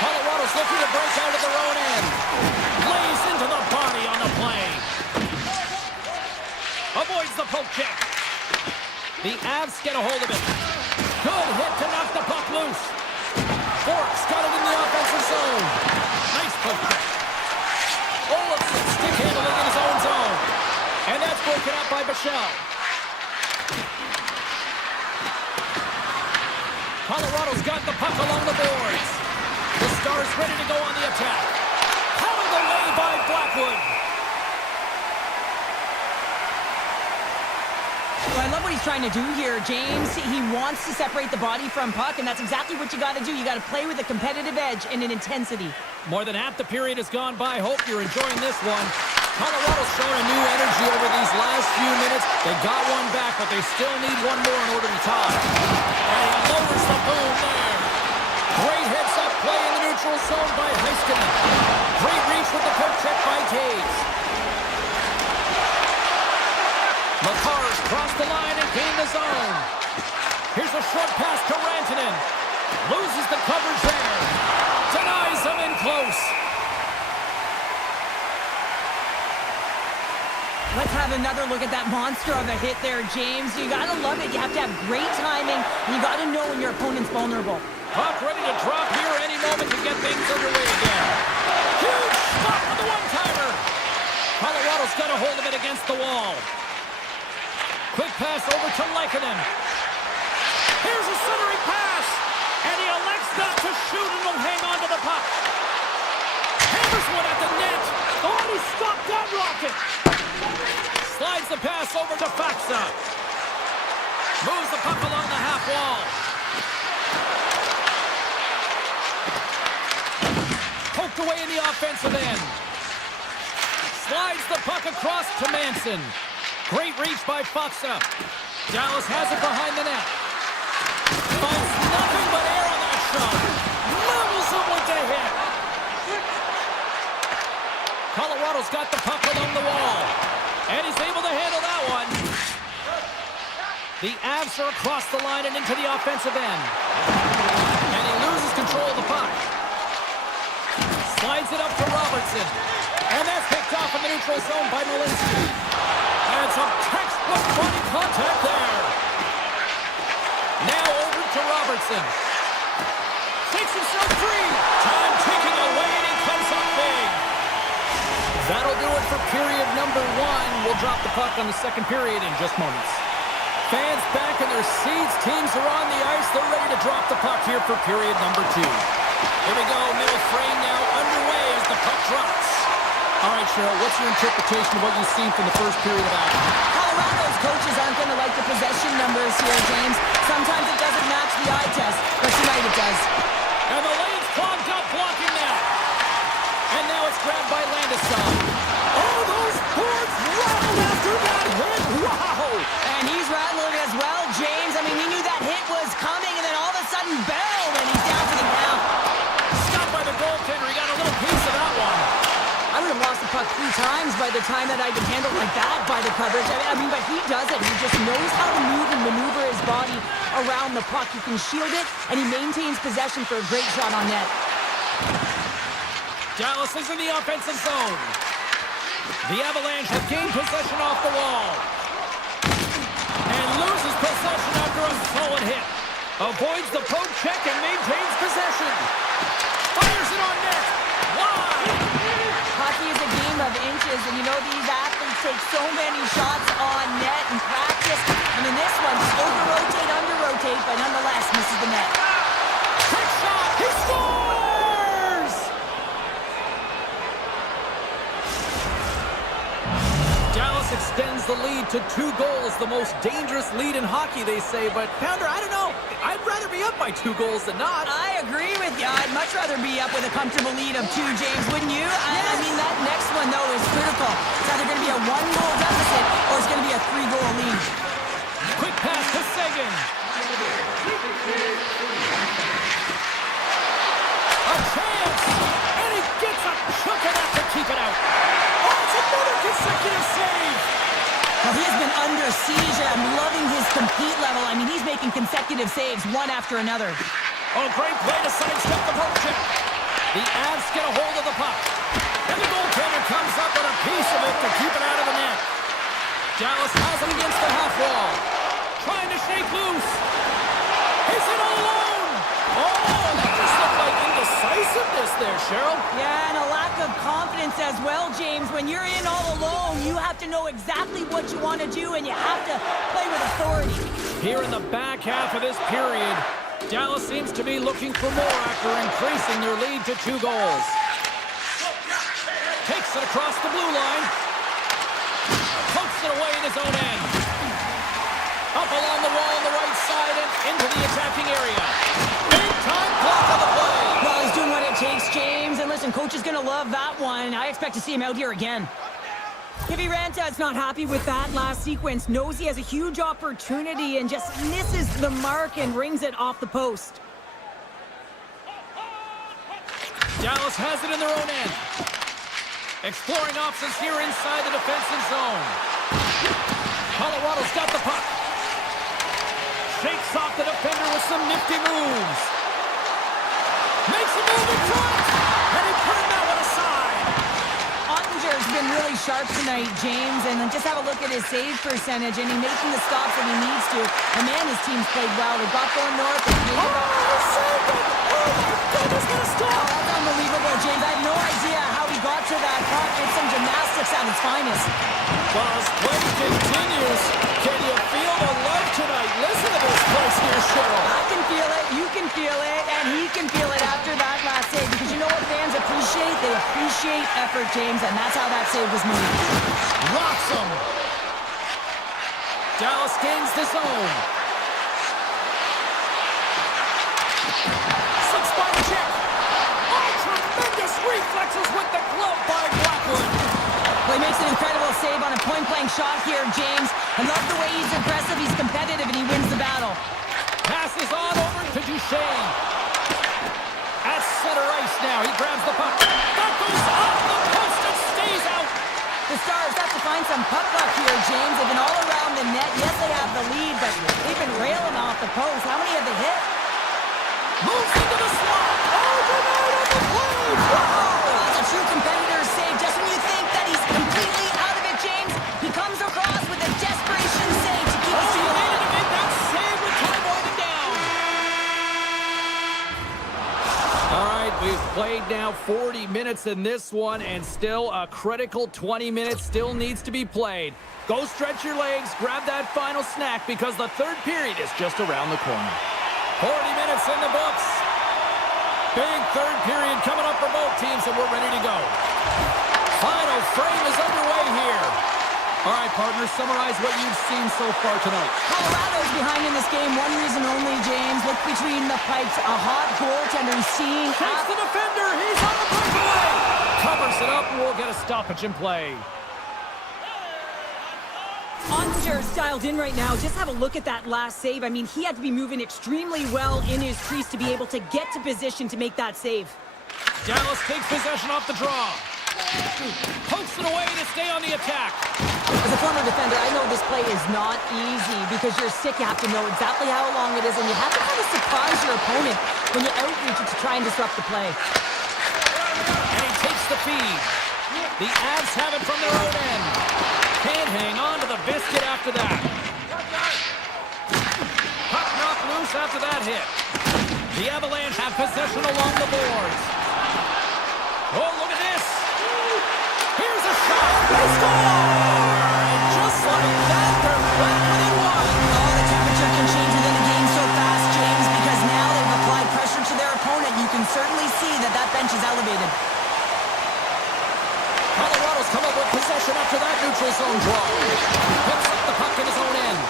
Colorado's looking to break out of their own end. Lays into the body on the play. Avoids the poke check. The Avs get a hold of it. Good hit to knock the puck loose. Forks got it in the offensive zone. Nice poke check. Olofsson stick handling in his own zone. And that's broken up by Bichelle. Colorado's got the puck along the boards. The Stars ready to go on the attack. Held away by Blackwood. Well, I love what he's trying to do here, James. He wants to separate the body from puck, and that's exactly what you got to do. You got to play with a competitive edge and an intensity. More than half the period has gone by. Hope you're enjoying this one. Colorado's showing a new energy over these last few minutes. They got one back, but they still need one more in order to tie. And he lowers the boom there. Great hits up play in the neutral zone by Heiskanen. Great reach with the poke check by Taves. Makar's crossed the line and gained the zone. Here's a short pass to Rantanen. Loses the coverage there. Denies him in close. Let's have another look at that monster of a hit there, James. You got to love it. You have to have great timing, and you got to know when your opponent's vulnerable. Puck ready to drop here any moment to get things underway again. Huge spot with the one-timer. Colorado's got a hold of it against the wall. Quick pass over to Leikonen. Here's a centering pass. And he elects not to shoot and will hang on to the puck. Hammers one at the net. Oh, he stopped that rocket. Slides the pass over to Faksa. Moves the puck along the half wall. Poked away in the offensive end. Slides the puck across to Manson. Great reach by Faksa. Dallas has it behind the net. Finds nothing but air on that shot. Colorado's got the puck along the wall. And he's able to handle that one. The Avs are across the line and into the offensive end. And he loses control of the puck. Slides it up to Robertson. And that's picked off in the neutral zone by Malinsky. And some textbook body contact there. Now over to Robertson. Takes himself free. Time ticking away and he comes up big. That'll do it for period number 1. We'll drop the puck on the second period in just moments. Fans back in their seats. Teams are on the ice. They're ready to drop the puck here for period number 2. Here we go. Middle frame now underway as the puck drops. All right, Cheryl, what's your interpretation of what you've seen from the first period of action? Colorado's coaches aren't going to like the possession numbers here, James. Sometimes it doesn't match the eye test, but tonight it does. And the lane's clogged up, blocking that. And now it's grabbed by Landeskog. Oh, those boards rattled after that hit. Wow! And he's rattling as well, James. I mean, he knew that hit was coming, and then all of a sudden, bell, and he's down for the count. Stopped by the goaltender. He got a little piece of that one. I would have lost the puck 3 times by the time that I'd been handled like that by the coverage. I mean, but he does it. He just knows how to move and maneuver his body around the puck. He can shield it, and he maintains possession for a great shot on net. Dallas is in the offensive zone. The Avalanche have gained possession off the wall. And loses possession after a solid hit. Avoids the poke check and maintains possession. Fires it on net. Wide. Hockey is a game of inches, and you know these athletes take so many shots on net in practice. And in this one, just over-rotate, under-rotate, but nonetheless misses the net. Quick shot. He scores! Dallas extends the lead to 2 goals, the most dangerous lead in hockey, they say. But, Pounder, I don't know. I'd rather be up by 2 goals than not. I agree with you. I'd much rather be up with a comfortable lead of 2, James, wouldn't you? I mean, that next one, though, is critical. It's either going to be a 1-goal deficit or it's going to be a 3-goal lead. Quick pass to Seguin. A chance! And he gets a chunk of that to keep it out. Oh, it's another consecutive save! Well, he has been under siege, and I'm loving his compete level. I mean, he's making consecutive saves, one after another. Oh, great play to sidestep the poke check. The Avs get a hold of the puck. And the goaltender comes up with a piece of it to keep it out of the net. Dallas has it against the half wall. Trying to shake loose. He's in alone. Oh, that just looked like indecisiveness there, Cheryl. Yeah, and a lack of confidence as well, James. When you're in all alone, you have to know exactly what you want to do, and you have to play with authority. Here in the back half of this period, Dallas seems to be looking for more after increasing their lead to 2 goals. Takes it across the blue line. Pokes it away in his own end. Up along the wall on the right side and into the attacking area. Big time block on the play. Well, he's doing what it takes, James. And listen, coach is going to love that one. I expect to see him out here again. Kivi Rantad's not happy with that last sequence. Knows he has a huge opportunity and just misses the mark and rings it off the post. Dallas has it in their own end. Exploring options here inside the defensive zone. Colorado's got the puck. Shakes off the defender with some nifty moves. Makes a move in front. And he turned that one aside. Ottinger's been really sharp tonight, James, and then just have a look at his save percentage, and he's making the stops that he needs to. And man, his team's played well. They got going north. Oh, he saved it! Oh my goodness, what a stop! Oh, that's unbelievable, James. I have no idea how he got to that puck. It's some gymnastics at its finest. Well, as play continues, can you feel the love tonight? Listen to this place here, Cheryl. I can feel it, you can feel it, and he can feel it after that last save. Because you know what fans appreciate? They appreciate effort, James, and that's how that save was made. Rocks him. Dallas gains the zone. Six-spot check. Oh, tremendous reflexes with the glove by Blackwood. Well, he makes an incredible save on a point-blank shot here, James. I love the way he's aggressive, he's competitive, and he wins the battle. Passes on over to Duchesne. At center ice now, he grabs the puck. That goes off the post and stays James. They've been all around the net. Yes, they have the lead, but they've been railing off the post. How many have they hit? Moves into the slot. Overnight on the play. That's a true competitor's save. Just when you think that he's completely out of it, James, he comes across with a desperation save to keep his team alive. To make that save with time winding down. All right, we've played now 40 minutes in this one, and still a critical 20 minutes still needs to be played. Go stretch your legs, grab that final snack, because the third period is just around the corner. 40 minutes in the books. Big third period coming up for both teams, and we're ready to go. Final frame is underway here. All right, partners, summarize what you've seen so far tonight. Colorado's behind in this game. One reason only, James. Look between the pipes. A hot goaltender. He's seeing... Takes the defender. He's on the breakaway. Covers it up, and we'll get a stoppage in play. Ottinger's dialed in right now. Just have a look at that last save. I mean, he had to be moving extremely well in his crease to be able to get to position to make that save. Dallas takes possession off the draw. Pokes it away to stay on the attack. As a former defender, I know this play is not easy because you're sick. You have to know exactly how long it is, and you have to kind of surprise your opponent when you outreach it to try and disrupt the play. And he takes the feed. The Avs have it from their own end. Can't hang on to the biscuit after that. Puck knocked loose after that hit. The Avalanche have possession along the boards. Oh, look at this. Here's a shot. They score! And just like that, they're back within one. Oh, the temperature can change within a game so fast, James, because now they've applied pressure to their opponent. You can certainly see that that bench is elevated. Colorado's come up with possession after that neutral zone draw. Picks up the puck in his own end.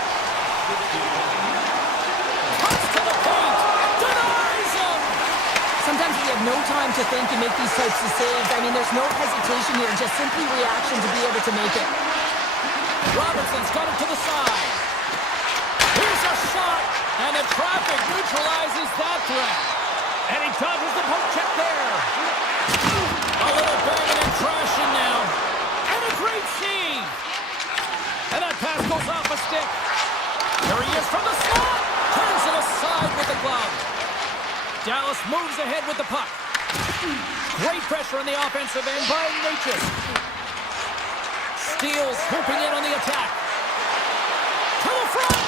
Cuts to the paint. Denies him. Sometimes we have no time to think and make these types of saves. I mean, there's no hesitation here, just simply reaction to be able to make it. Robertson's got it to the side. Here's a shot, and the traffic neutralizes that threat. And he dodges the poke check there. A little banging and crashing now. And a great save. And that pass goes off a stick. There he is from the slot. Turns it aside with the glove. Dallas moves ahead with the puck. Great pressure on the offensive end by Natchez. Steele swooping in on the attack. To the front.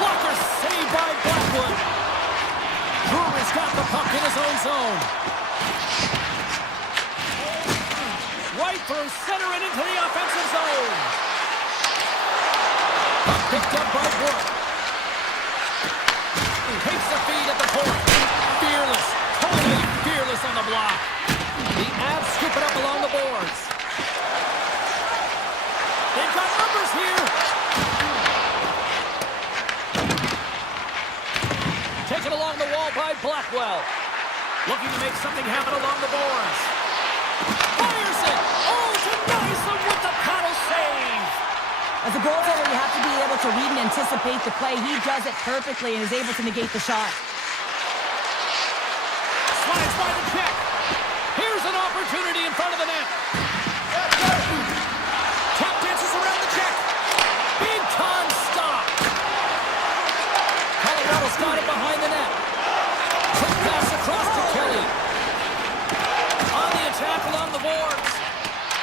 Blocker saved by Blackwood. Brewer's got the puck in his own zone. Right through center and into the offensive zone. Puck picked up by Brook. Takes the feed at the point. Fearless. Totally fearless on the block. The Avs scoop it up along the boards. They've got numbers here. Taken along the wall by Blackwell. Looking to make something happen along the boards. Fires it! Oh, denies him with the paddle save! As a goaltender, you have to be able to read and anticipate the play. He does it perfectly and is able to negate the shot. Slides by the check. Here's an opportunity in front of the net. Tap dances around the check. Big time stop. Colorado's got it behind the net. Quick pass across to Kelly. On the attack along the boards.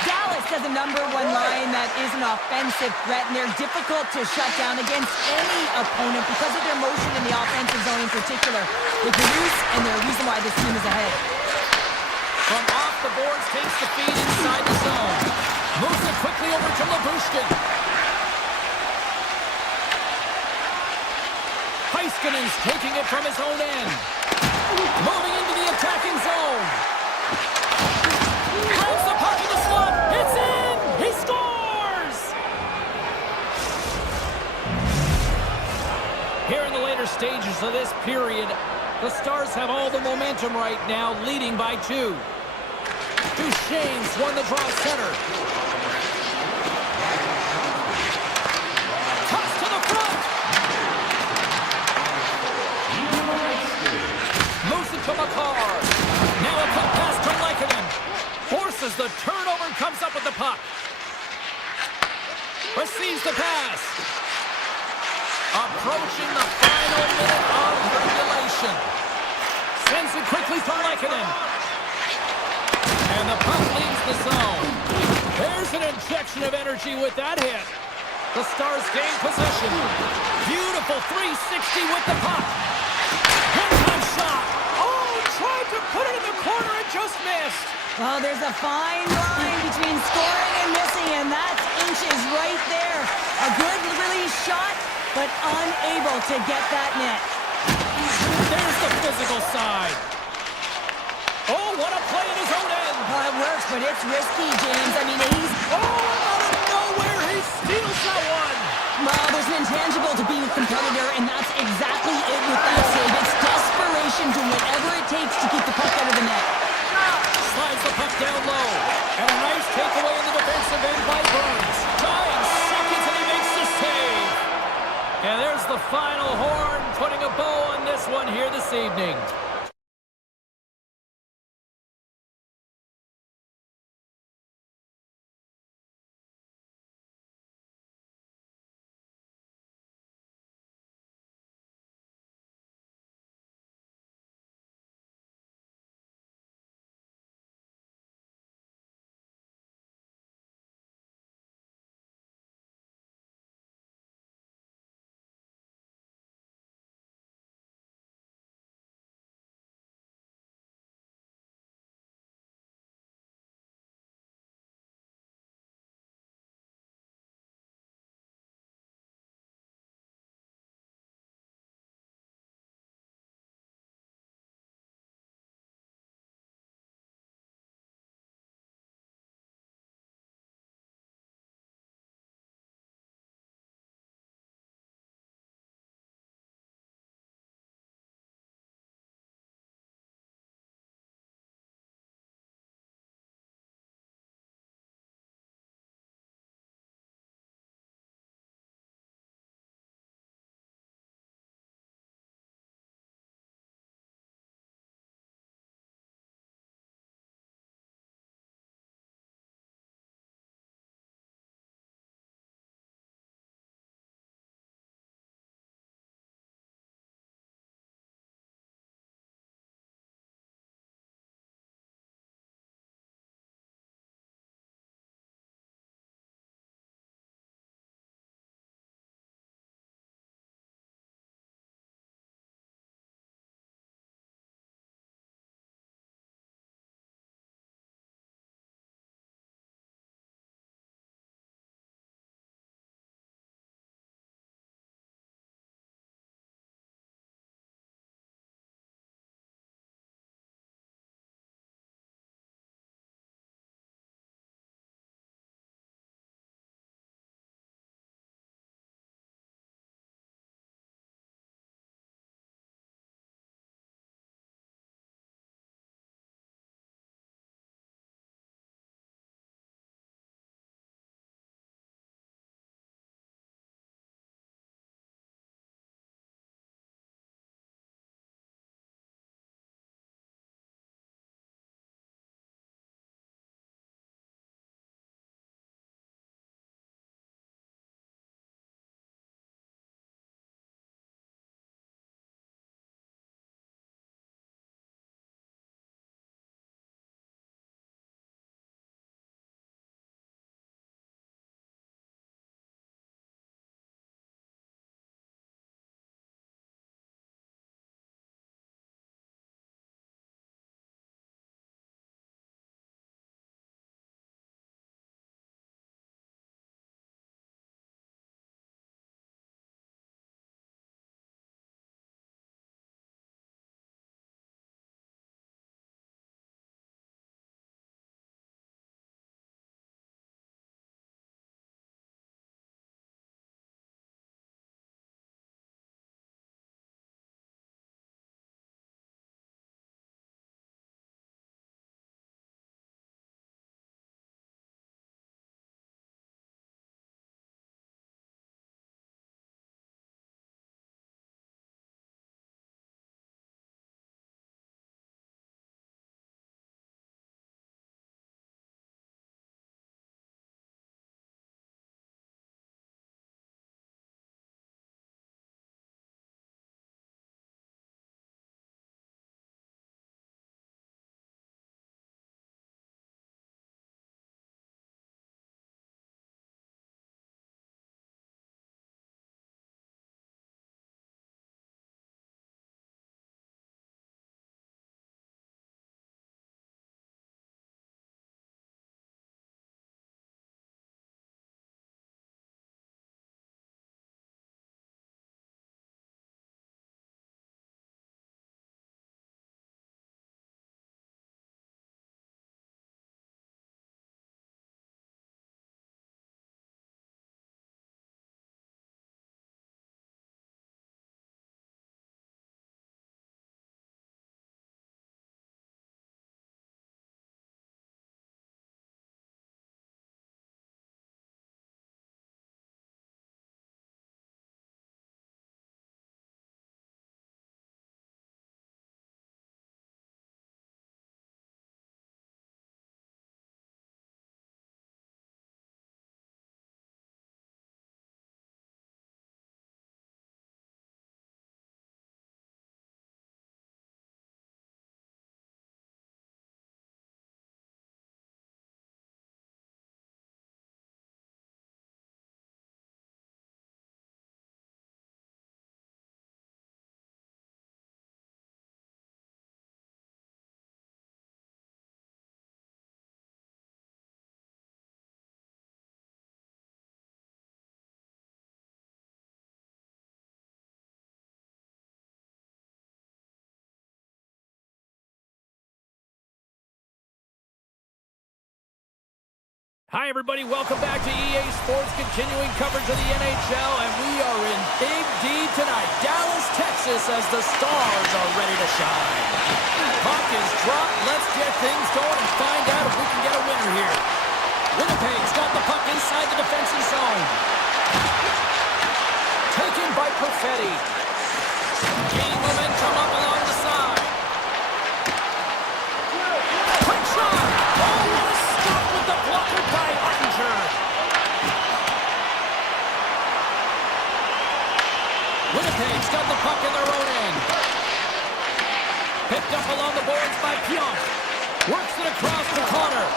Dallas has a #1 line that is an offensive threat, and they're difficult to shut down against any opponent because of their motion in the offensive zone in particular. They produce, and they're a reason why this team is ahead. From off the boards, takes the feed inside the zone. Moves it quickly over to Labushkin. Heiskanen's taking it from his own end. Moving into the attacking zone. Grabs the puck in the slot. It's in! He scores! Here in the later stages of this period, the Stars have all the momentum right now, leading by 2. Duchesne's won the draw center. Toss to the front. Moves it to McCarr. Now a cut pass to Lankinen. Forces the turnover and comes up with the puck. Receives the pass. Approaching the final minute of regulation. Sends it quickly for Lehkonen. And the puck leaves the zone. There's an injection of energy with that hit. The Stars gain possession. Beautiful 360 with the puck. One-time shot. Oh, tried to put it in the corner and just missed. Well, there's a fine line between scoring and missing, and that's inches right there. A good release shot, but unable to get that net. There's the physical side. Oh, what a play in his own end. Well, it works, but it's risky, James. I mean, he's... Oh, out of nowhere, he steals that one. Well, there's an intangible to being a competitor, and that's exactly it with that save. It's desperation, do whatever it takes to keep the puck out of the net. Slides the puck down low. And a nice takeaway in the defensive end by Burns. Dying seconds, and he makes the save. And there's the final horn, putting a bow on this one here this evening. Hi, everybody. Welcome back to EA Sports, continuing coverage of the NHL, and we are in Big D tonight, Dallas, Texas, as the Stars are ready to shine. Puck is dropped. Let's get things going and find out if we can get a winner here. Winnipeg's got the puck inside the defensive zone. Taken by Perfetti. Gaining momentum up along the side. Quick shot! Oh, what a stop with the blocker by Ottinger. Winnipeg's got the puck in their own end. Picked up along the boards by Pionk. Works it across to Connor.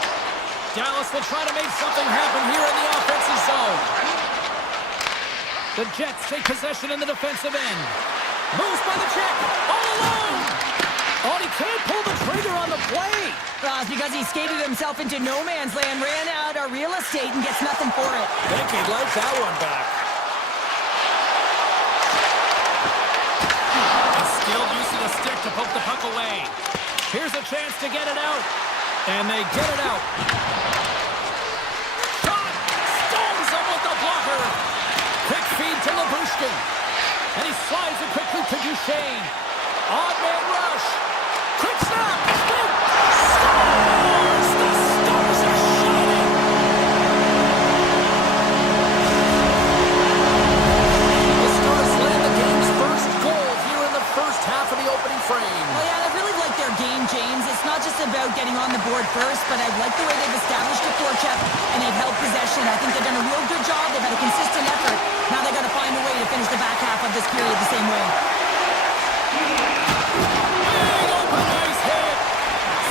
Dallas will try to make something happen here in the offensive zone. The Jets take possession in the defensive end. Moves by the Czech. All alone. Oh, he can't pull the trigger on the play. It's because he skated himself into no man's land, ran out of real estate, and gets nothing for it. I think he'd like that one back. A skilled use of the stick to poke the puck away. Here's a chance to get it out. And they get it out. Shot! Stones him with the blocker. Quick feed to Labushkin. And he slides it quickly to Duchesne. Odd man rush. Quick snap. Scores! The Stars are shining. The Stars land the game's first goal here in the first half of the opening frame. Well, yeah, I really like their game, James. It's not just about getting on the board first, but I like the way they've established a forecheck and they've held possession. I think they've done a real good job. They've had a consistent effort. Now they got to find a way to finish the back half of this period the same way. Nice hit.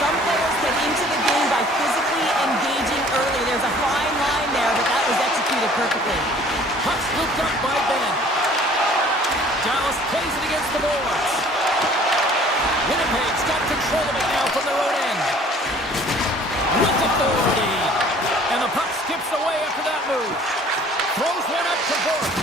Some players get into the game by physically engaging early. There's a fine line there, but that was executed perfectly. Puck's looped up by Ben. Dallas plays it against the boards. Winnipeg's got control of it now from their own end. With authority. And the puck skips away after that move. Throws one up to Burke.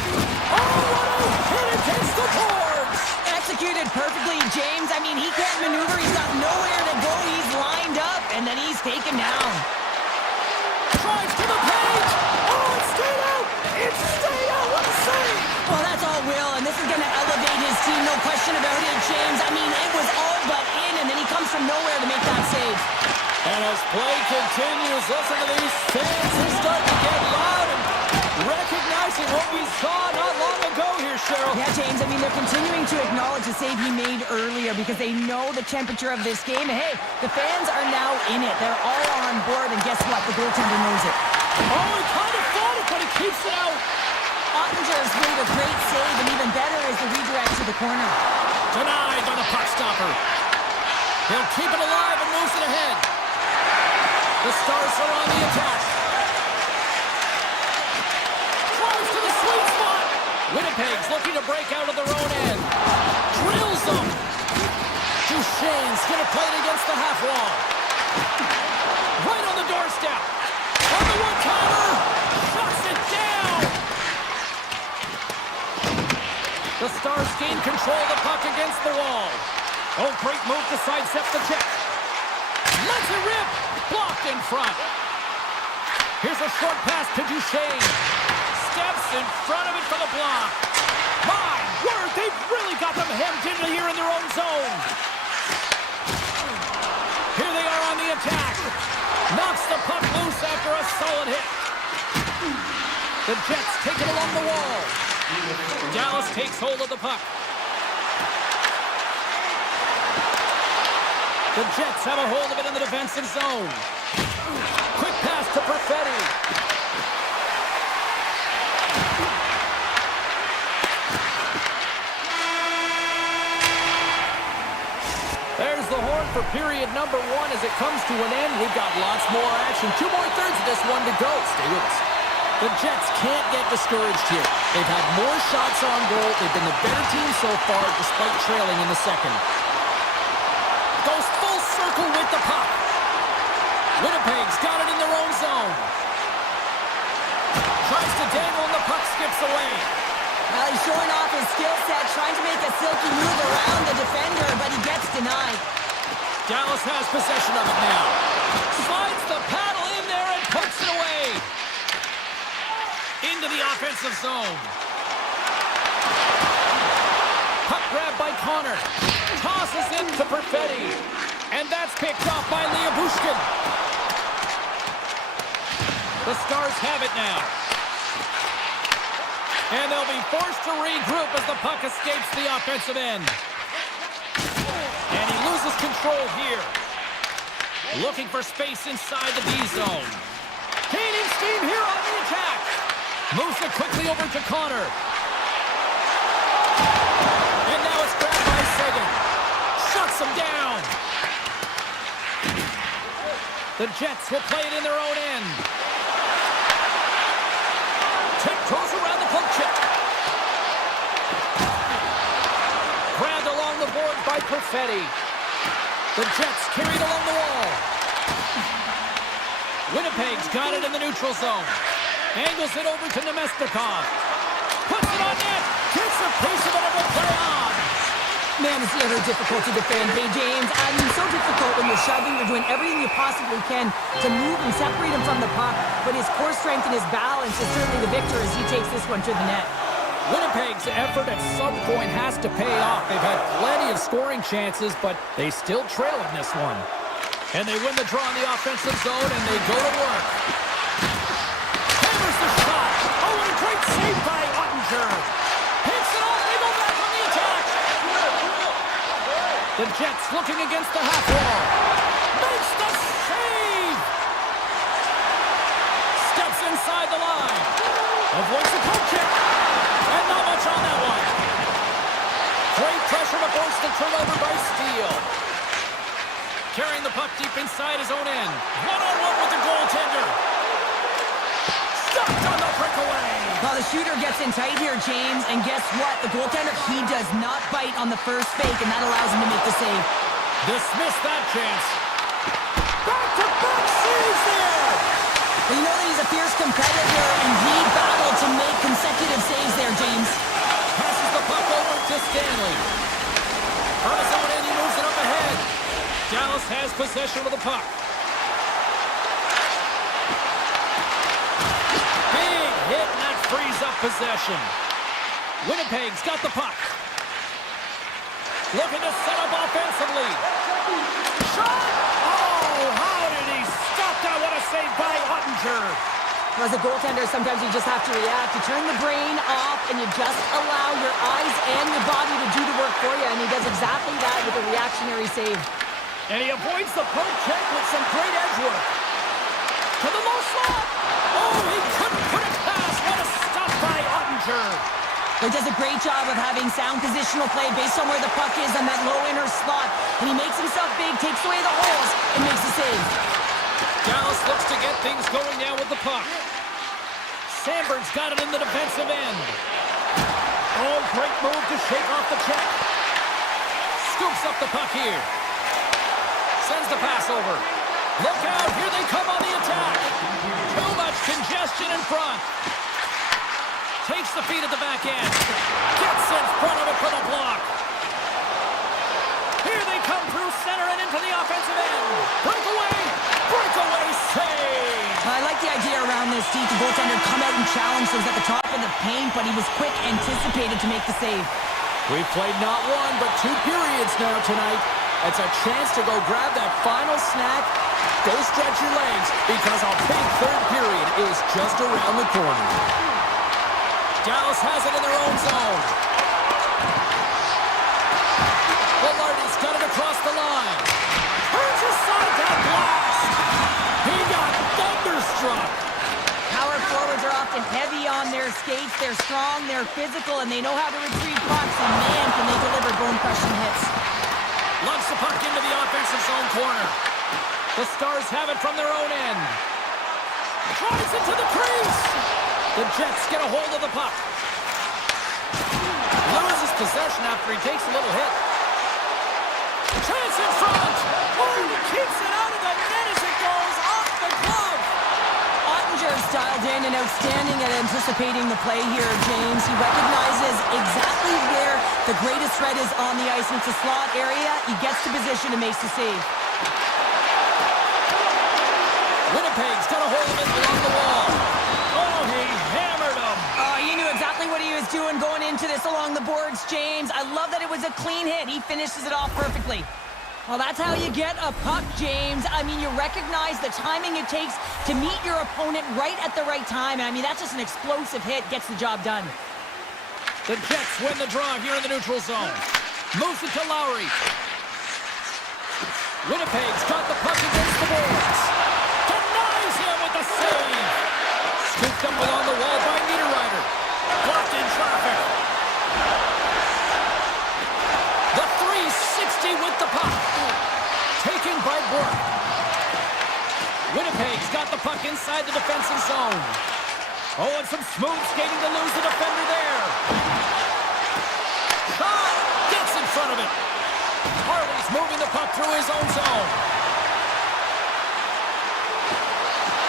Oh, what a hit against the boards! Executed perfectly, James. I mean, he can't maneuver. He's got nowhere to go. He's lined up, and then he's taken down. Drives to the page. Oh, it stayed out. It stayed out. What a save. Well, that's all Will, and this is going to elevate his team, no question about it, James. I mean, it was all but in, and then he comes from nowhere to make that save. And as play continues, listen to these fans. They're starting to get loud and recognizing what we saw not long ago here, Cheryl. Yeah, James, I mean, they're continuing to acknowledge the save he made earlier because they know the temperature of this game. And hey, the fans are now in it. They're all on board, and guess what? The goaltender knows it. Oh, he kind of fought it, but he keeps it out. Ottinger's made a great save, and even better is the redirect to the corner. Denied by the puck stopper. He'll keep it alive and moves it ahead. The Stars are on the attack. Drives to the sweet spot. Winnipeg's looking to break out of their own end. Drills them. Duchesne's going to play it against the half wall. Right on the doorstep. On the one-timer. Shuts it down. The Stars gain control of the puck against the wall. Oh, great move to sidestep the check. Lets it rip. Blocked in front. Here's a short pass to Duchesne. Steps in front of it for the block. My word, they've really got them hemmed in here in their own zone. Here they are on the attack. Knocks the puck loose after a solid hit. The Jets take it along the wall. Dallas takes hold of the puck. The Jets have a hold of it in the defensive zone. Quick pass to Perfetti. There's the horn for period number 1 as it comes to an end. We've got lots more action. 2 more thirds of this one to go. Stay with us. The Jets can't get discouraged here. They've had more shots on goal. They've been the better team so far despite trailing in the second. Goes full circle with the puck. Winnipeg's got it in their own zone. Tries to dangle and the puck skips away. Well, he's showing off his skill set, trying to make a silky move around the defender, but he gets denied. Dallas has possession of it now. Slides the paddle in there and puts it away. the offensive zone. Puck grab by Connor. Tosses it to Perfetti. And that's picked off by Bushkin. The Stars have it now. And they'll be forced to regroup as the puck escapes the offensive end. And he loses control here. Looking for space inside the D zone. Gaining steam here on the attack. Moves it quickly over to Connor. And now it's grabbed by Sagan. Shuts him down. The Jets will play it in their own end. Tiptoes around the poke check. Grabbed along the board by Perfetti. The Jets carried along the wall. Winnipeg's got it in the neutral zone. Angles it over to Nemestikov. Puts it on net. Gets a piece of it and will play on. Man, it's never difficult to defend. Hey, James, I mean, so difficult when you're shoving, you're doing everything you possibly can to move and separate him from the puck, but his core strength and his balance is certainly the victor as he takes this one to the net. Winnipeg's effort at some point has to pay off. They've had plenty of scoring chances, but they still trail in this one. And they win the draw in the offensive zone, and they go to work. Hammers the shot. Oh, and a great save by Ottinger. Hits it off. They go back on the attack. The Jets looking against the half wall. Makes the save. Steps inside the line. Avoids the poke check. And not much on that one. Great pressure to force the turnover by Steele. Carrying the puck deep inside his own end. One-on-one with the goaltender. Stopped on the breakaway. Well, the shooter gets in tight here, James, and guess what? The goaltender, he does not bite on the first fake, and that allows him to make the save. Dismissed that chance. Back-to-back saves there. Well, you know that he's a fierce competitor, and he battled to make consecutive saves there, James. Passes the puck over to Stanley. From his own end, he moves it up ahead. Dallas has possession of the puck. Big hit, and that frees up possession. Winnipeg's got the puck. Looking to set up offensively. Shot! Oh, how did he stop that? What a save by Ottinger. As a goaltender, sometimes you just have to react. You turn the brain off, and you just allow your eyes and your body to do the work for you, and he does exactly that with a reactionary save. And he avoids the poke check with some great edge work. To the low slot. Oh, he couldn't put it past. What a stop by Ottinger. He does a great job of having sound positional play based on where the puck is on that low inner slot. And he makes himself big, takes away the holes, and makes the save. Dallas looks to get things going now with the puck. Sandberg's got it in the defensive end. Oh, great move to shake off the check. Scoops up the puck here. Sends the pass over. Look out, here they come on the attack. Too much congestion in front. Takes the feed at the back end. Gets in front of it for the block. Here they come through center and into the offensive end. Breakaway. Breakaway save. I like the idea around this, Steve. The goaltender come out and challenge those at the top of the paint, but he was quick, anticipated to make the save. We've played not one, but 2 periods now tonight. It's a chance to go grab that final snack. Go stretch your legs, because a big third period is just around the corner. Dallas has it in their own zone. Velarde's got it across the line. Turns aside that blast. He got thunderstruck. Power forwards are often heavy on their skates. They're strong, they're physical, and they know how to retrieve pucks. And man, can they deliver bone-crushing hits. Lugs the puck into the offensive zone corner. The Stars have it from their own end. Drives into the crease. The Jets get a hold of the puck. Loses possession after he takes a little hit. Chance in front. Oh, he keeps it out of the net as it goes off the glove. Ottinger's dialed in and outstanding at anticipating the play here, James. He recognizes exactly where the greatest threat is on the ice, and it's a slot area. He gets to position and makes the save. Winnipeg's got a hold of it along the wall. Oh, he hammered him. boards, James. I love that it was a clean hit. He finishes it off perfectly. Well, that's how you get a puck, James. I mean, you recognize the timing it takes to meet your opponent right at the right time. And I mean, that's just an explosive hit. Gets the job done. The Jets win the draw here in the neutral zone. Moves it to Lowry. Winnipeg's got the puck against the boards. Denies him with the save. Scooped up along the wall by Niederreiter. Blocked in traffic. The 360 with the puck. Taken by Burke. Winnipeg's got the puck inside the defensive zone. Oh, and some smooth skating to lose the defender there. Shot! Gets in front of it. Harley's moving the puck through his own zone.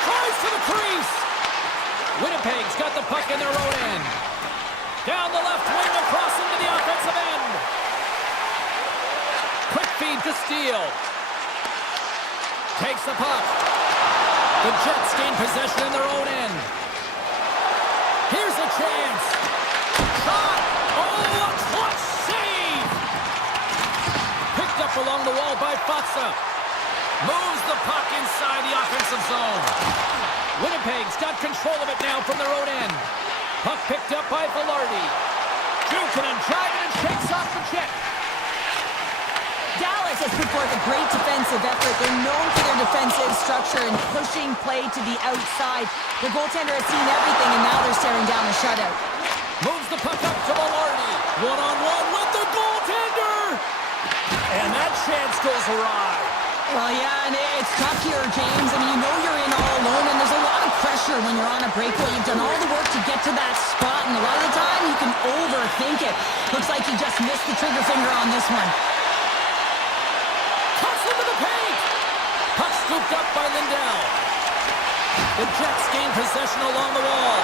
Tries to the crease. Winnipeg's got the puck in their own end. Down the left wing across into the offensive end. Quick feed to Steele. Takes the puck. The Jets gain possession in their own end. Here's a chance. Shot! Oh, a clutch save! Picked up along the wall by Fatsa. Moves the puck inside the offensive zone. Winnipeg's got control of it now from their own end. Puck picked up by Velarde. Jukunin driving and shakes off the check. Dallas has put forth a great defensive effort. They're known for their defensive structure and pushing play to the outside. The goaltender has seen everything, and now they're staring down a shutout. Moves the puck up to Velarde. One-on-one with the goaltender! And that chance goes awry. Well, yeah, and it's tough here, James. I mean, you know you're in all alone, and there's a lot of pressure when you're on a breakaway. You've done all the work to get to that spot, and a lot of the time you can overthink it. Looks like you just missed the trigger finger on this one. Cuts into the paint! Puck scooped up by Lindell. The Jets gain possession along the wall.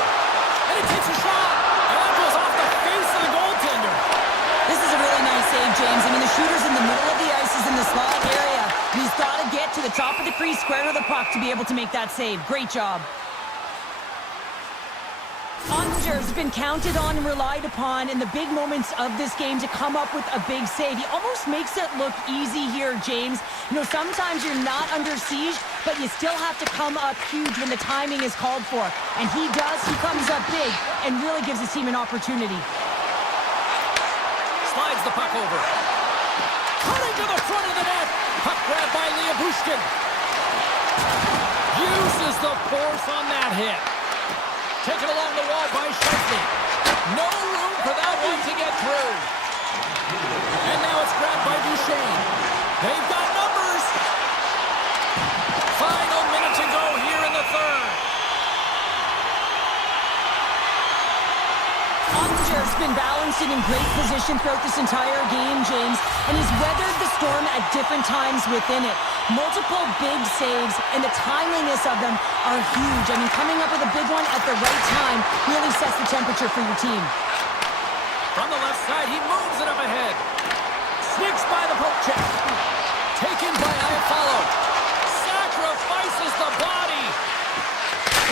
And he takes a shot, and that goes off the face of the goaltender. This is a really nice save, James. I mean, the shooter's in the middle of the ice, is in the slot area. He's got to get to the top of the crease, square to the puck, to be able to make that save. Great job. Ottinger's been counted on and relied upon in the big moments of this game to come up with a big save. He almost makes it look easy here, James. You know, sometimes you're not under siege, but you still have to come up huge when the timing is called for. And he does. He comes up big and really gives his team an opportunity. Slides the puck over. Cutting to the front of the net. Puck grabbed by Liabushkin. Uses the force on that hit. Taken along the wall by Scheifele. No room for that one to get through. And now it's grabbed by Duchesne. They've got numbers. Final minute to go here in the third. Ottinger's been balanced and in great position throughout this entire game, James, and he's weathered the storm at different times within it. Multiple big saves, and the timeliness of them are huge. I mean, coming up with a big one at the right time really sets the temperature for your team. From the left side, he moves it up ahead. Sneaks by the poke check. Taken by Iafallo. Sacrifices the body.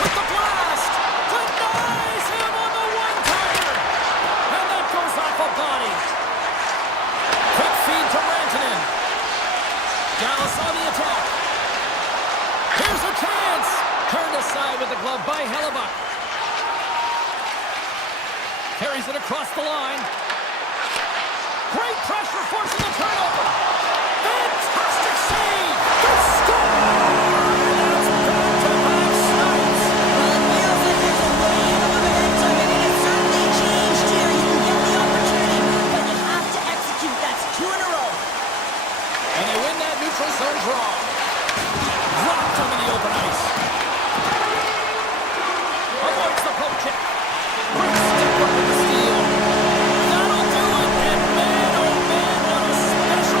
With the blast. Denies him on the one-timer. And that goes off a body. Quick feed to Rantanen. Dallas on the attack. Here's a chance. Turned aside with the glove by Hellebuck. Carries it across the line. Great pressure forcing the turnover. Fantastic save. Good score. That's back-to-back snipes. Well, it feels like there's a wave of momentum, and it has certainly changed here. You can get the opportunity, but you have to execute. That's 2 in a row. And they win that neutral zone draw. Dropped him in the open ice. Avoids the poke check. Quick stick with the steal. That'll do it. And man, oh man, what a special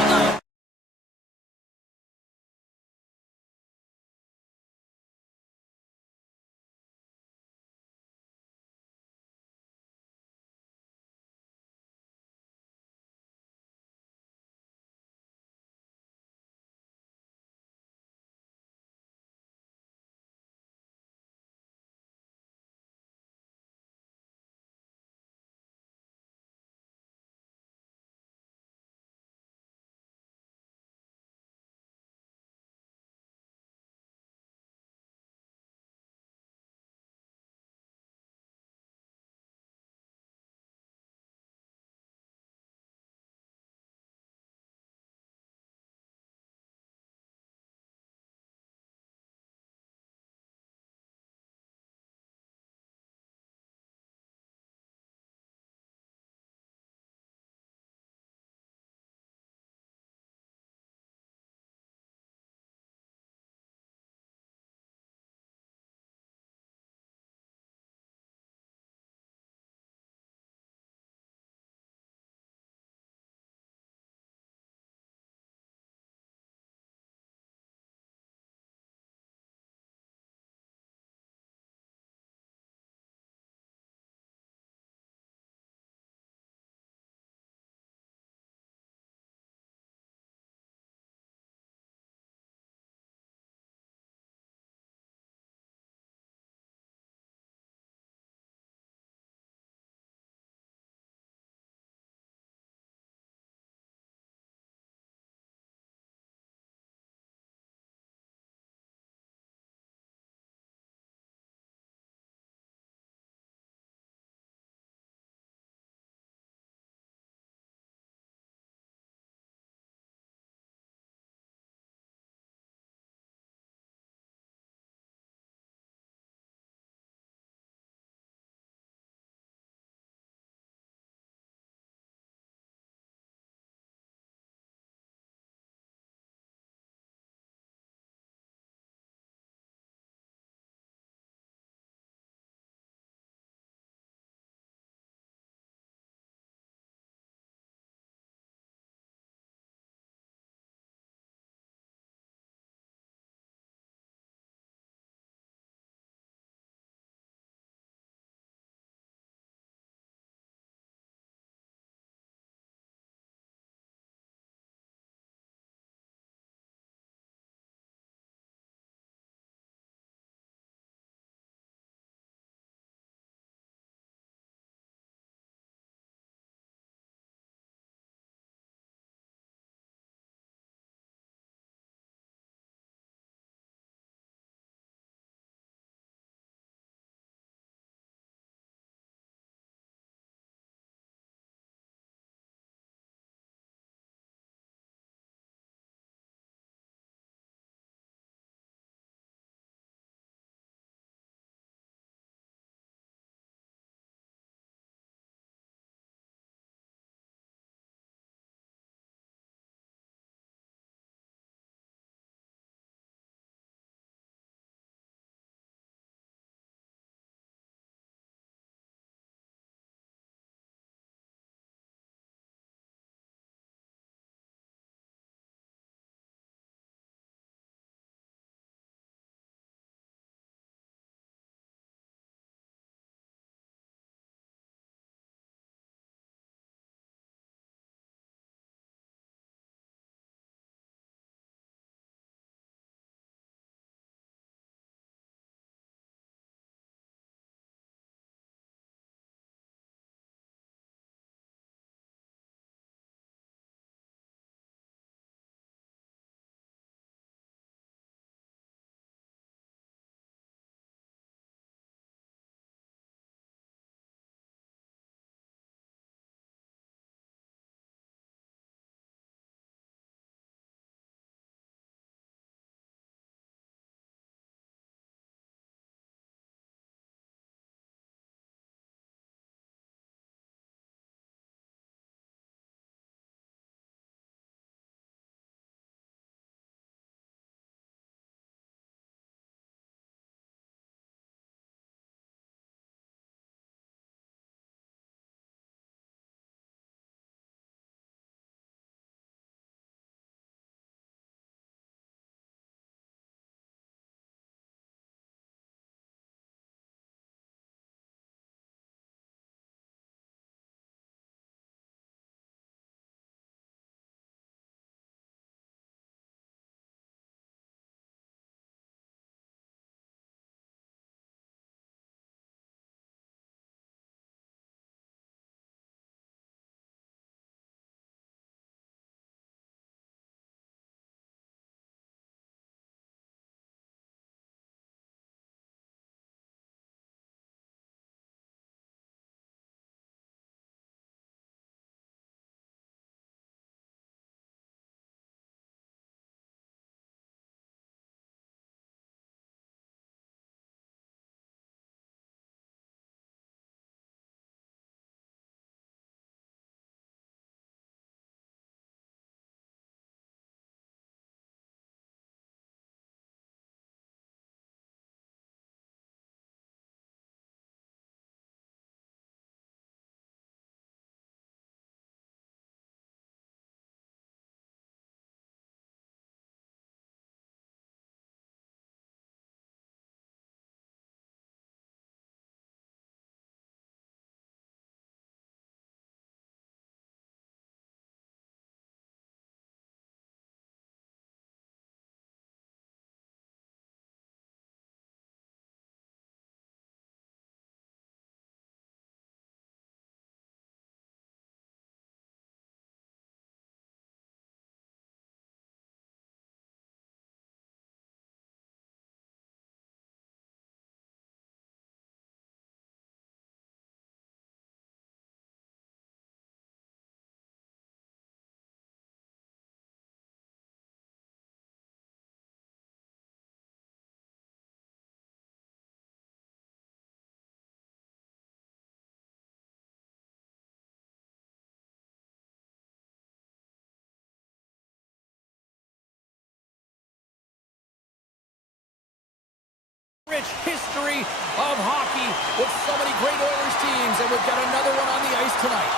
Rich history of hockey with so many great Oilers teams, and we've got another one on the ice tonight.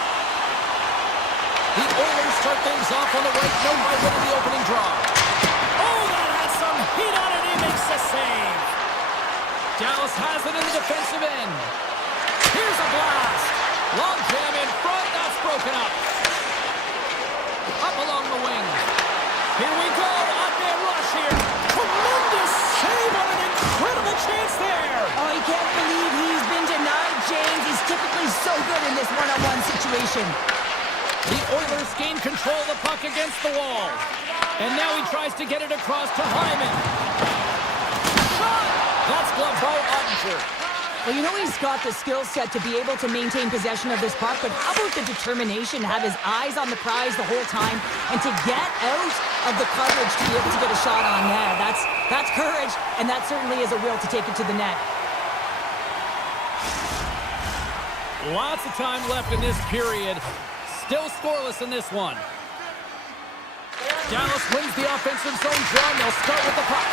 The Oilers start things off on the right note by winning the opening draw. Oh, that has some heat on it. He makes the save. Dallas has it in the defensive end. Here's a blast. Long jam in front. That's broken up. Up along the wing. Here we go. On-man rush here. Tremendous save on an incredible chance there. Oh, he can't believe he's been denied, James. He's typically so good in this one-on-one situation. The Oilers gain control of the puck against the wall. And now he tries to get it across to Hyman. Shot! That's gloved by Ottinger. Well, you know he's got the skill set to be able to maintain possession of this puck, but how about the determination to have his eyes on the prize the whole time and to get out of the coverage to be able to get a shot on there? That's courage, and that certainly is a will to take it to the net. Lots of time left in this period. Still scoreless in this one. Dallas wins the offensive zone draw, and they'll start with the puck.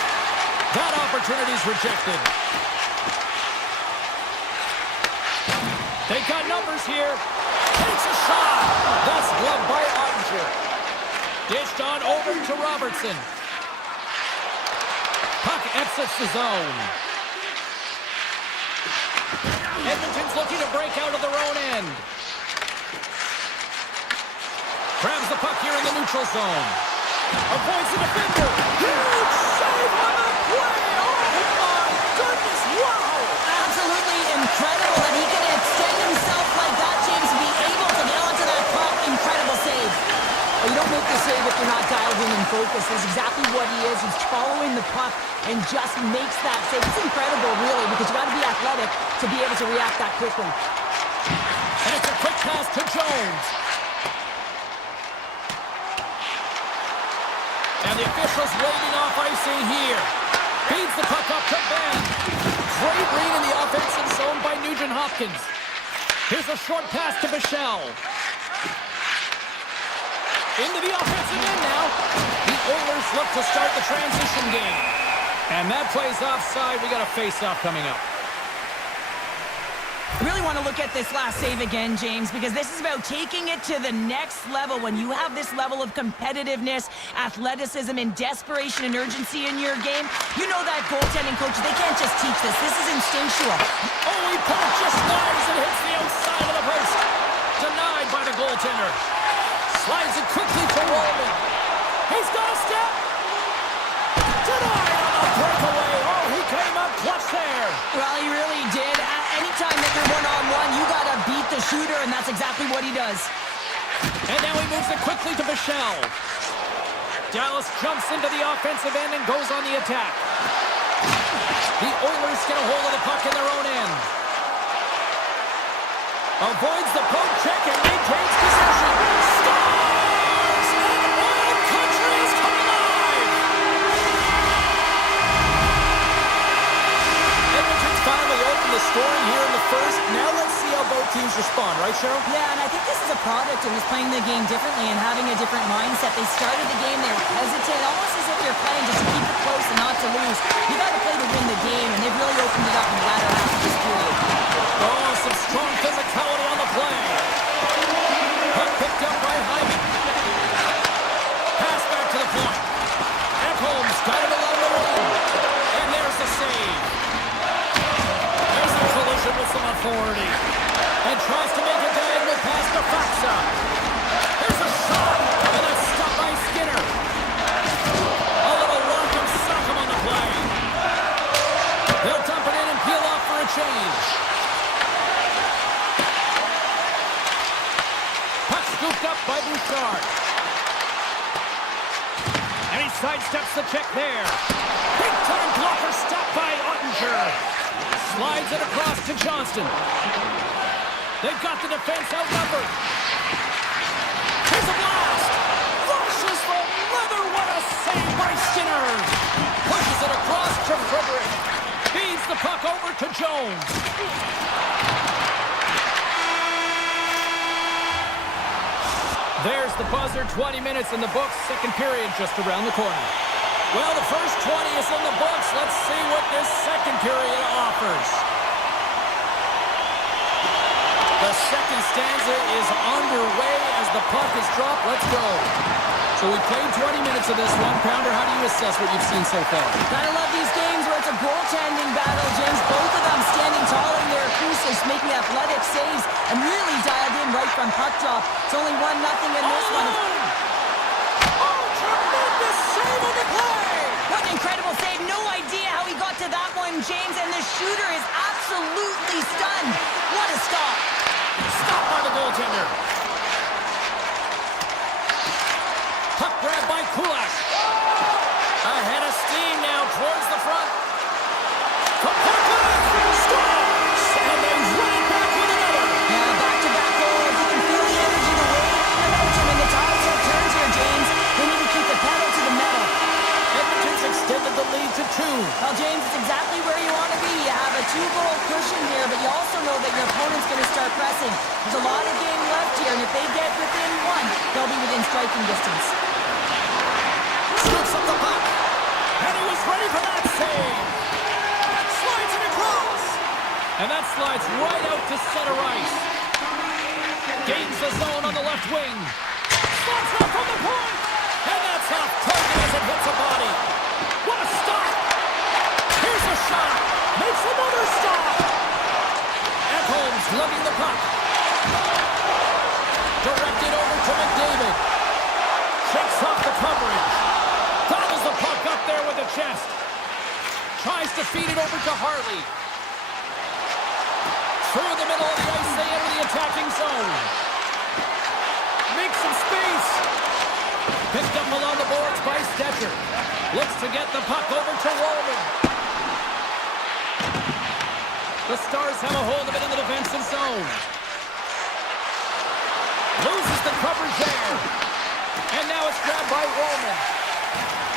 That opportunity's rejected. They got numbers here. Takes a shot. That's gloved by Ottinger. Dished on over to Robertson. Puck exits the zone. Edmonton's looking to break out of their own end. Grabs the puck here in the neutral zone. Avoids the defender. Huge save on the play. Oh, my goodness. Wow. Absolutely incredible that he can extend himself like that, James, and be able to get onto that puck. Incredible save. Well, you don't make the save if you're not dialed in and focused. That's exactly what he is. He's following the puck and just makes that save. It's incredible, really, because you got to be athletic to be able to react that quickly. And it's a quick pass to Jones. And the officials waving off icing here. Feeds the puck up to Ben. Great read in the offensive zone by Nugent-Hopkins. Here's a short pass to Bichelle. Into the offensive end now. The Oilers look to start the transition game. And that plays offside. We got a face-off coming up. I really want to look at this last save again, James, because this is about taking it to the next level. When you have this level of competitiveness, athleticism, and desperation and urgency in your game, you know that goaltending coaches, they can't just teach this. This is instinctual. Oh, he put it just wide as it hits the outside of the post. Denied by the goaltender. Slides it quickly to Roman. He's got a step. Denied on the breakaway. Oh, he came up clutch there. Well, he really did. Anytime that you're one-on-one, you got to beat the shooter, and that's exactly what he does. And now he moves it quickly to Bichelle. Dallas jumps into the offensive end and goes on the attack. The Oilers get a hold of the puck in their own end. Avoids the poke check and maintains possession. Stars! And Oil Country is come alive! Edmonton's finally opened the scoring here in the first. Now let's see how both teams respond, right, Cheryl? Yeah, and I think this is a product of just playing the game differently and having a different mindset. They started the game, they were hesitant, almost as if they're playing just to keep it close and not to lose. You got to play to win the game, and they've really opened it up in the latter half of this period. Oh, some strong physicality on the play. Puck picked up by Hyman. Pass back to the point. Ekholm's got it along the wing. And there's the save. There's a collision with some authority. And tries to make a diagonal pass to Faksa. There's a shot. And that's stopped by Skinner. A little rock and sock him on the play. They'll dump it in and peel off for a change. Scooped up by Bouchard. And he sidesteps the check there. Big-time blocker stopped by Ottinger. Slides it across to Johnston. They've got the defense outnumbered. Here's a blast. Rushes the leather. What a save by Skinner. Pushes it across to Frederick. Feeds the puck over to Jones. There's the buzzer, 20 minutes in the books, second period just around the corner. Well, the first 20 is in the books. Let's see what this second period offers. The second stanza is underway as the puck is dropped. Let's go. So we played 20 minutes of this one. Pounder, how do you assess what you've seen so far? Gotta love these games where it's a goaltending battle, James. Both of them standing tall in their creases, making athletic saves, and really dialed in right from puck drop. It's only 1-0 in this one. Oh, tremendous save on the play! What an incredible save. No idea how he got to that one, James, and the shooter is absolutely stunned. What a stop. Stopped by the goaltender. Puck grab by Kulak. Ahead of steam now towards the front. From Kulak, scores! And they run it back with another. Yeah, back-to-back goals. You can feel the energy, the wave, the momentum, and the tides have turned here, James. They need to keep the pedal to the metal. Edmonton's extended the lead to 2. Well, James, it's exactly where you want to be. You have a 2-goal cushion here, but you also know that your opponent's going to start pressing. There's a lot of game left here, and if they get within 1, they'll be within striking distance. Scoops up the puck. And he was ready for that save. Slides it across. And that slides right out to center ice. Gains the zone on the left wing. Slots up from the point. And that's off target as it hits a body. What a stop. Here's a shot. Makes another stop. Ekholm's lugging the puck. Directed over to McDavid. Shakes off the coverage. Gobbles the puck up there with the chest. Tries to feed it over to Hartley. Through the middle of the ice, they enter the attacking zone. Makes some space. Picked up along the boards by Stetcher. Looks to get the puck over to Roman. The Stars have a hold of it in the defensive zone. Loses the coverage there. And now it's grabbed by Roman.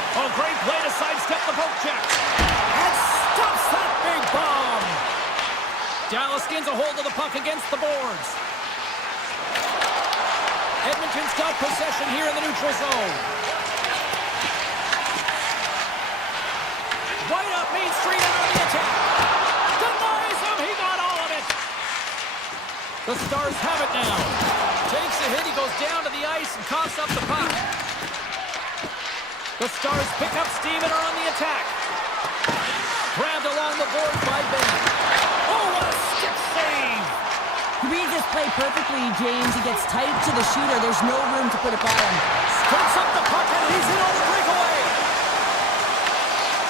Oh, great play to sidestep the poke check. And stops that big bomb. Dallas gains a hold of the puck against the boards. Edmonton's got possession here in the neutral zone. Right up Main Street and on the attack. Denies him. He got all of it. The Stars have it now. Takes a hit. He goes down to the ice and coughs up the puck. The Stars pick up steam and are on the attack. Grabbed along the board by Bennett. Oh, what a stick save! He reads this play perfectly, James. He gets tight to the shooter. There's no room to put it by him. Skirts up the puck and he's in on the breakaway.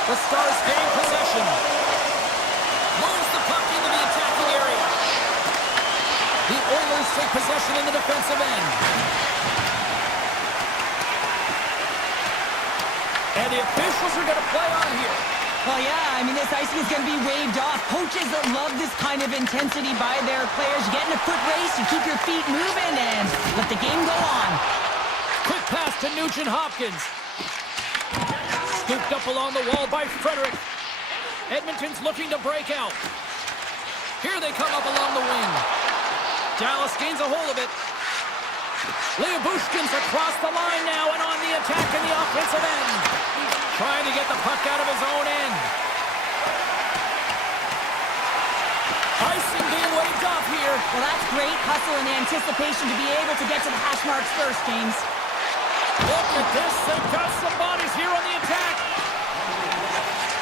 The Stars gain possession. Moves the puck into the attacking area. The Oilers take possession in the defensive end. And the officials are going to play on here. Well, yeah, I mean, this icing is going to be waved off. Coaches that love this kind of intensity by their players. You get in a foot race, you keep your feet moving, and let the game go on. Quick pass to Nugent-Hopkins. Scooped up along the wall by Frederick. Edmonton's looking to break out. Here they come up along the wing. Dallas gains a hold of it. Lyubushkin's across the line now and on the attack in the offensive end. Trying to get the puck out of his own end. Icing being waved off here. Well, that's great hustle and anticipation to be able to get to the hash marks first, James. Look at this. They've got some bodies here on the attack.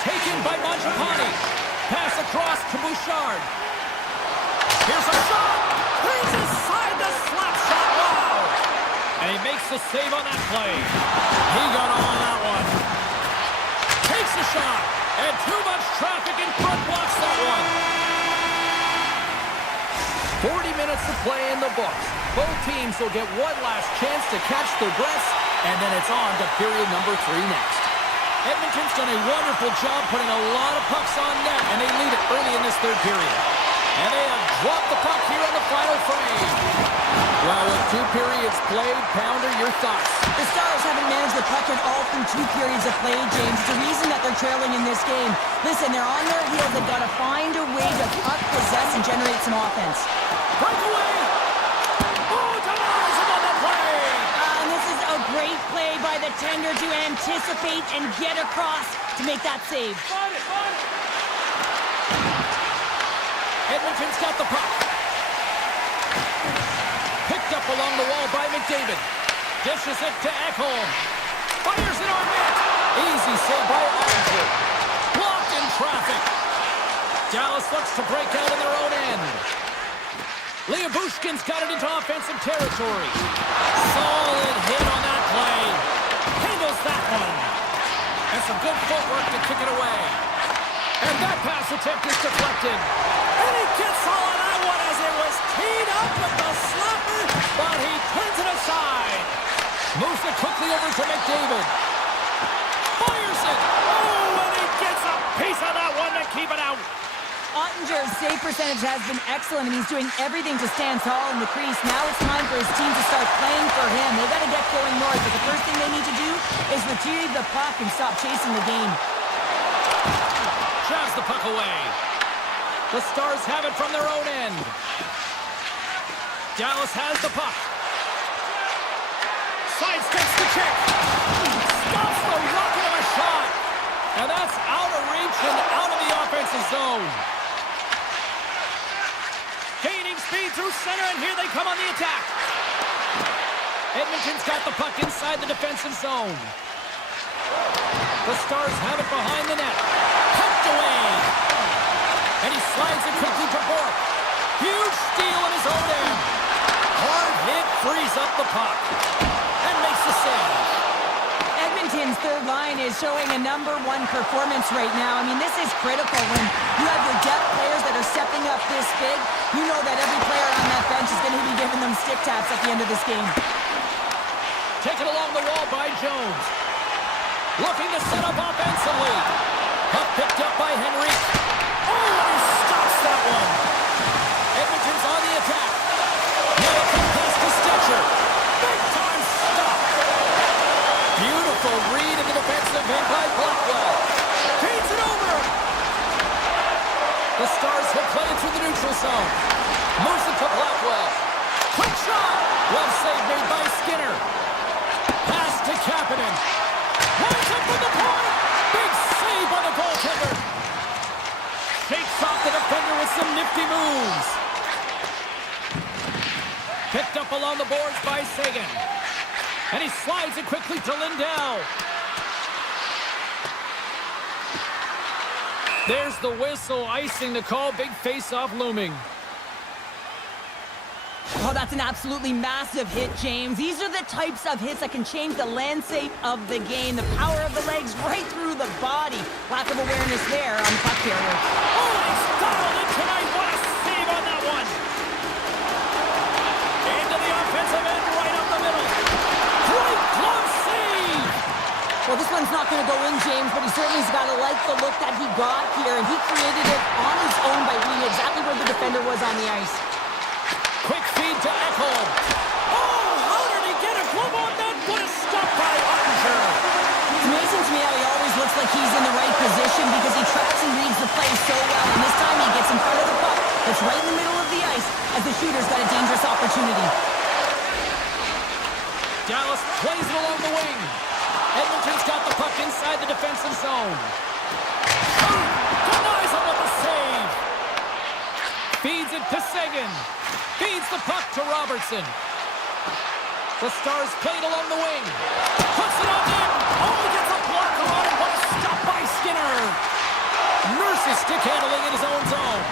Taken by Mangiapane. Pass across to Bouchard. Here's a shot. He's inside the slap shot. Wow. And he makes the save on that play. He got on that one. Takes a shot. And too much traffic in front blocks that one. 40 minutes to play in the books. Both teams will get one last chance to catch their breaths, and then it's on to period number 3 next. Edmonton's done a wonderful job putting a lot of pucks on net, and they lead it early in this third period. And they have dropped the puck here on the final frame. Well, with 2 periods played, Pounder, your thoughts? The Stars haven't managed the puck at all through 2 periods of play, James. It's the reason that they're trailing in this game. Listen, they're on their heels. They've got to find a way to puck possess and generate some offense. Breakaway! Oh, denies him on the play! And this is a great play by the goaltender to anticipate and get across to make that save. Edmonton's got the puck. Picked up along the wall by McDavid. Dishes it to Ekholm. Fires it on net. Easy save by Andrew. Blocked in traffic. Dallas looks to break out in their own end. Liabushkin's got it into offensive territory. Solid hit on that play. Handles that one. And some good footwork to kick it away. And that pass attempt is deflected. And he gets all of that one as it was teed up with the slapper, but he turns it aside. Moves it quickly over to McDavid. Fires it. Oh, and he gets a piece of that one to keep it out. Ottinger's save percentage has been excellent, and he's doing everything to stand tall in the crease. Now it's time for his team to start playing for him. They've got to get going north, but the first thing they need to do is retrieve the puck and stop chasing the game. Shoves the puck away. The Stars have it from their own end. Dallas has the puck. Sidesteps the check. Stops the rocket of a shot. And that's out of reach and out of the offensive zone. Gaining speed through center, and here they come on the attack. Edmonton's got the puck inside the defensive zone. The Stars have it behind the net. Pumped away. And he slides it quickly to Bork. Huge steal in his own end. Hard hit frees up the puck. And makes the save. Edmonton's third line is showing a #1 performance right now. I mean, this is critical when you have your depth players that are stepping up this big. You know that every player on that bench is going to be giving them stick taps at the end of this game. Taken along the wall by Jones. Looking to set up offensively. Puck picked up by Henry. Oh, and he stops that one. Edmonton's on the attack. Now a pass to Stetcher. Big time stop. Beautiful read in the defensive end by Blackwell. Feeds it over. The Stars have played through the neutral zone. Moves it to Blackwell. Quick shot. Well save made by Skinner. Pass to Kapanen. Lines up for the point. Big save by the goaltender. Shakes off the defender with some nifty moves. Picked up along the boards by Sagan. And he slides it quickly to Lindell. There's the whistle, icing the call. Big face-off looming. Oh, that's an absolutely massive hit, James. These are the types of hits that can change the landscape of the game. The power of the legs right through the body. Lack of awareness there on the puck carrier. Oh, he's dialed it tonight. What a save on that one. Into the offensive end, right up the middle. Great glove save. Well, this one's not going to go in, James, but he certainly has got to like the look that he got here, and he created it on his own by reading exactly where the defender was on the ice. Quick feed to Ekholm. Oh, how did he get a glove on that? What a stop by Ottinger. It's amazing to me how he always looks like he's in the right position because he tracks and reads the play so well, and this time he gets in front of the puck. It's right in the middle of the ice as the shooter's got a dangerous opportunity. Dallas plays it along the wing. Edmonton's got the puck inside the defensive zone. Oh, denies him with the save. Feeds it to Sagan. Feeds the puck to Robertson. The Stars played along the wing. Puts it on in. Oh, he gets a blocker on it. What a stop by Skinner. Nurses stick handling in his own zone.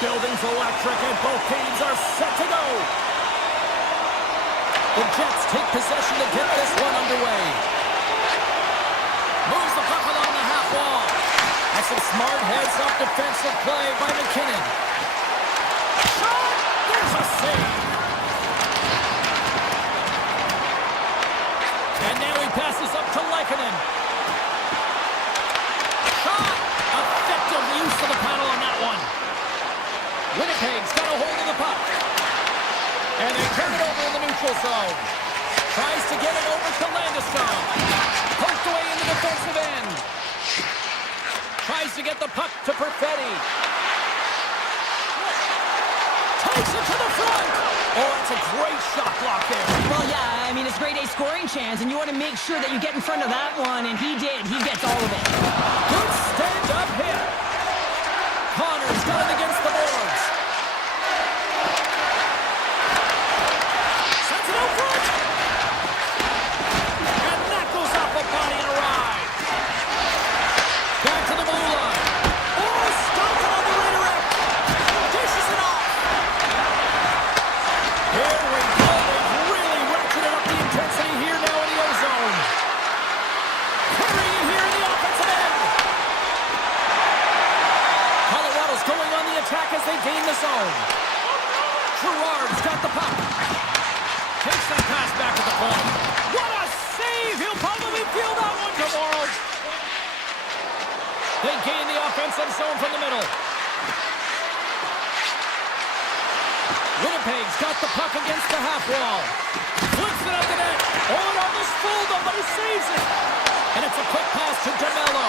building's electric and both teams are set to go. The Jets take possession to get this one underway. Moves the puck along the half wall. That's some smart heads-up defensive play by McKinnon. Shot! There's a save. And now he passes up to Leikonen. Shot! Effective use of the paddle on that one. Winnipeg's got a hold of the puck. And they turn it over in the neutral zone. Tries to get it over to Landeskog. Poked away in the defensive end. Tries to get the puck to Perfetti. Takes it to the front. Oh, it's a great shot block there. Well, yeah, I mean, it's grade A scoring chance, and you want to make sure that you get in front of that one, and he did. He gets all of it. Good stand-up hit. Connor's got it against the boards. Sends it out front. And that goes off the body and a ride. Back to the blue line. Oh, stopped it on the redirect. Dishes it off. Here we go. They've really ratcheted up the intensity here now in the O-zone. Carrying it here in the offensive end. Colorado's going on the attack as they gain the zone. Gerard's got the puck. Takes that pass back at the point. What a save! He'll probably feel that one tomorrow. They gain the offensive zone from the middle. Winnipeg's got the puck against the half wall. Flips it up the net. Oh, it almost fooled him, but he saves it. And it's a quick pass to DeMello.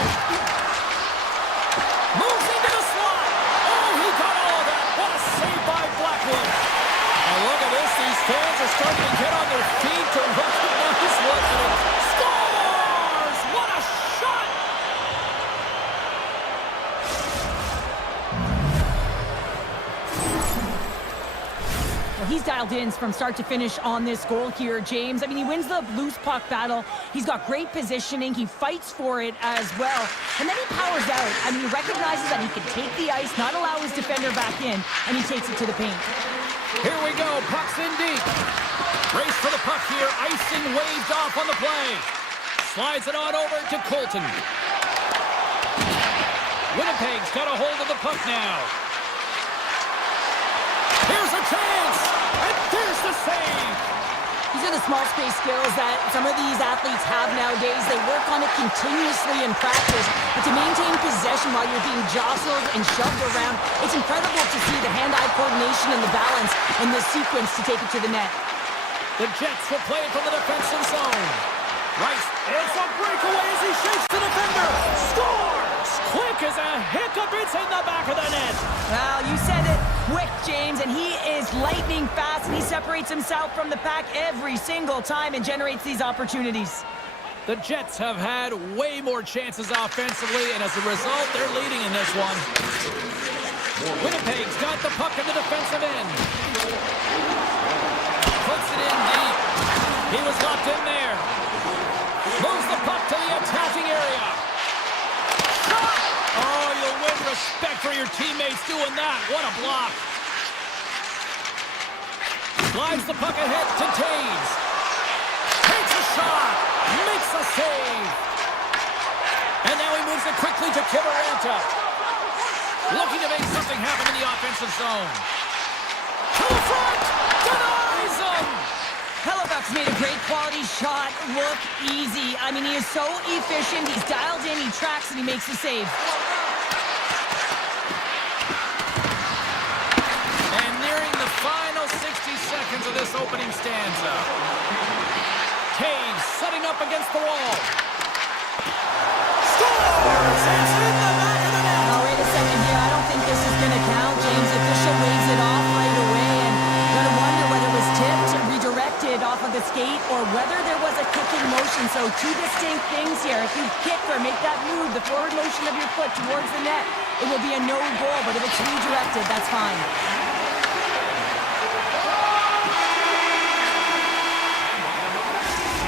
Moves into the slot. Oh, he got all of that. What a save by Blackwood. And look at this. These fans are starting to get on their feet to recognize what it scores. What a shot. Well, he's dialed in from start to finish on this goal here, James. I mean, he wins the loose puck battle. He's got great positioning. He fights for it as well. And then he powers out. I mean, he recognizes that he can take the ice, not allow his defender back in, and he takes it to the paint. Here we go. Puck's in deep. Race for the puck here. Icing waved off on the play. Slides it on over to Colton. Winnipeg's got a hold of the puck now. Here's a chance. And there's the save. These are the small space skills that some of these athletes have nowadays. They work on it continuously in practice. But to maintain possession while you're being jostled and shoved around, it's incredible to see the hand-eye coordination and the balance in this sequence to take it to the net. The Jets will play it from the defensive zone. Rice, it's a breakaway as he shakes the defender. Scores! Quick as a hiccup, it's in the back of the net. Well, you said it. Quick, James, and he is lightning fast, and he separates himself from the pack every single time and generates these opportunities. The Jets have had way more chances offensively, and as a result, they're leading in this one. Winnipeg's got the puck in the defensive end. Puts it in deep. He was locked in there. Moves the puck to the attacking area. Shot! Oh, you'll win respect for your teammates doing that. What a block. Slides the puck ahead to Taves. Takes a shot. Makes a save. And now he moves it quickly to Kiberanta. Looking to make something happen in the offensive zone. To the front. Denies him. Hellebuyck's made a great quality shot look easy. I mean, he is so efficient. He's dialed in, he tracks, and he makes the save. And nearing the final 60 seconds of this opening stanza. Taves setting up against the wall. Scores! It's in the back of the net. Now, wait a second here. I don't think this is going to count. James Official waves it off right away, and gotta wonder whether it was tipped, redirected off of the skate, or whether there was a kicking motion. So two distinct things here. If you kick or make that move, the forward motion of your foot towards the net, it will be a no goal. But if it's redirected, that's fine.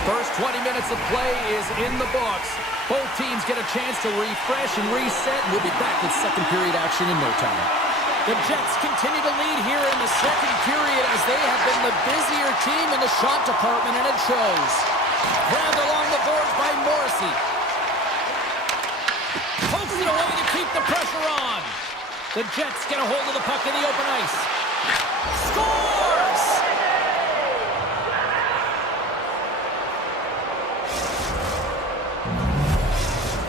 First 20 minutes of play is in the books. Both teams get a chance to refresh and reset, and we'll be back with second period action in no time. The Jets continue to lead here in the second period as they have been the busier team in the shot department, and it shows. Grabbed along the boards by Morrissey. Pokes it away to keep the pressure on. The Jets get a hold of the puck in the open ice. Scores!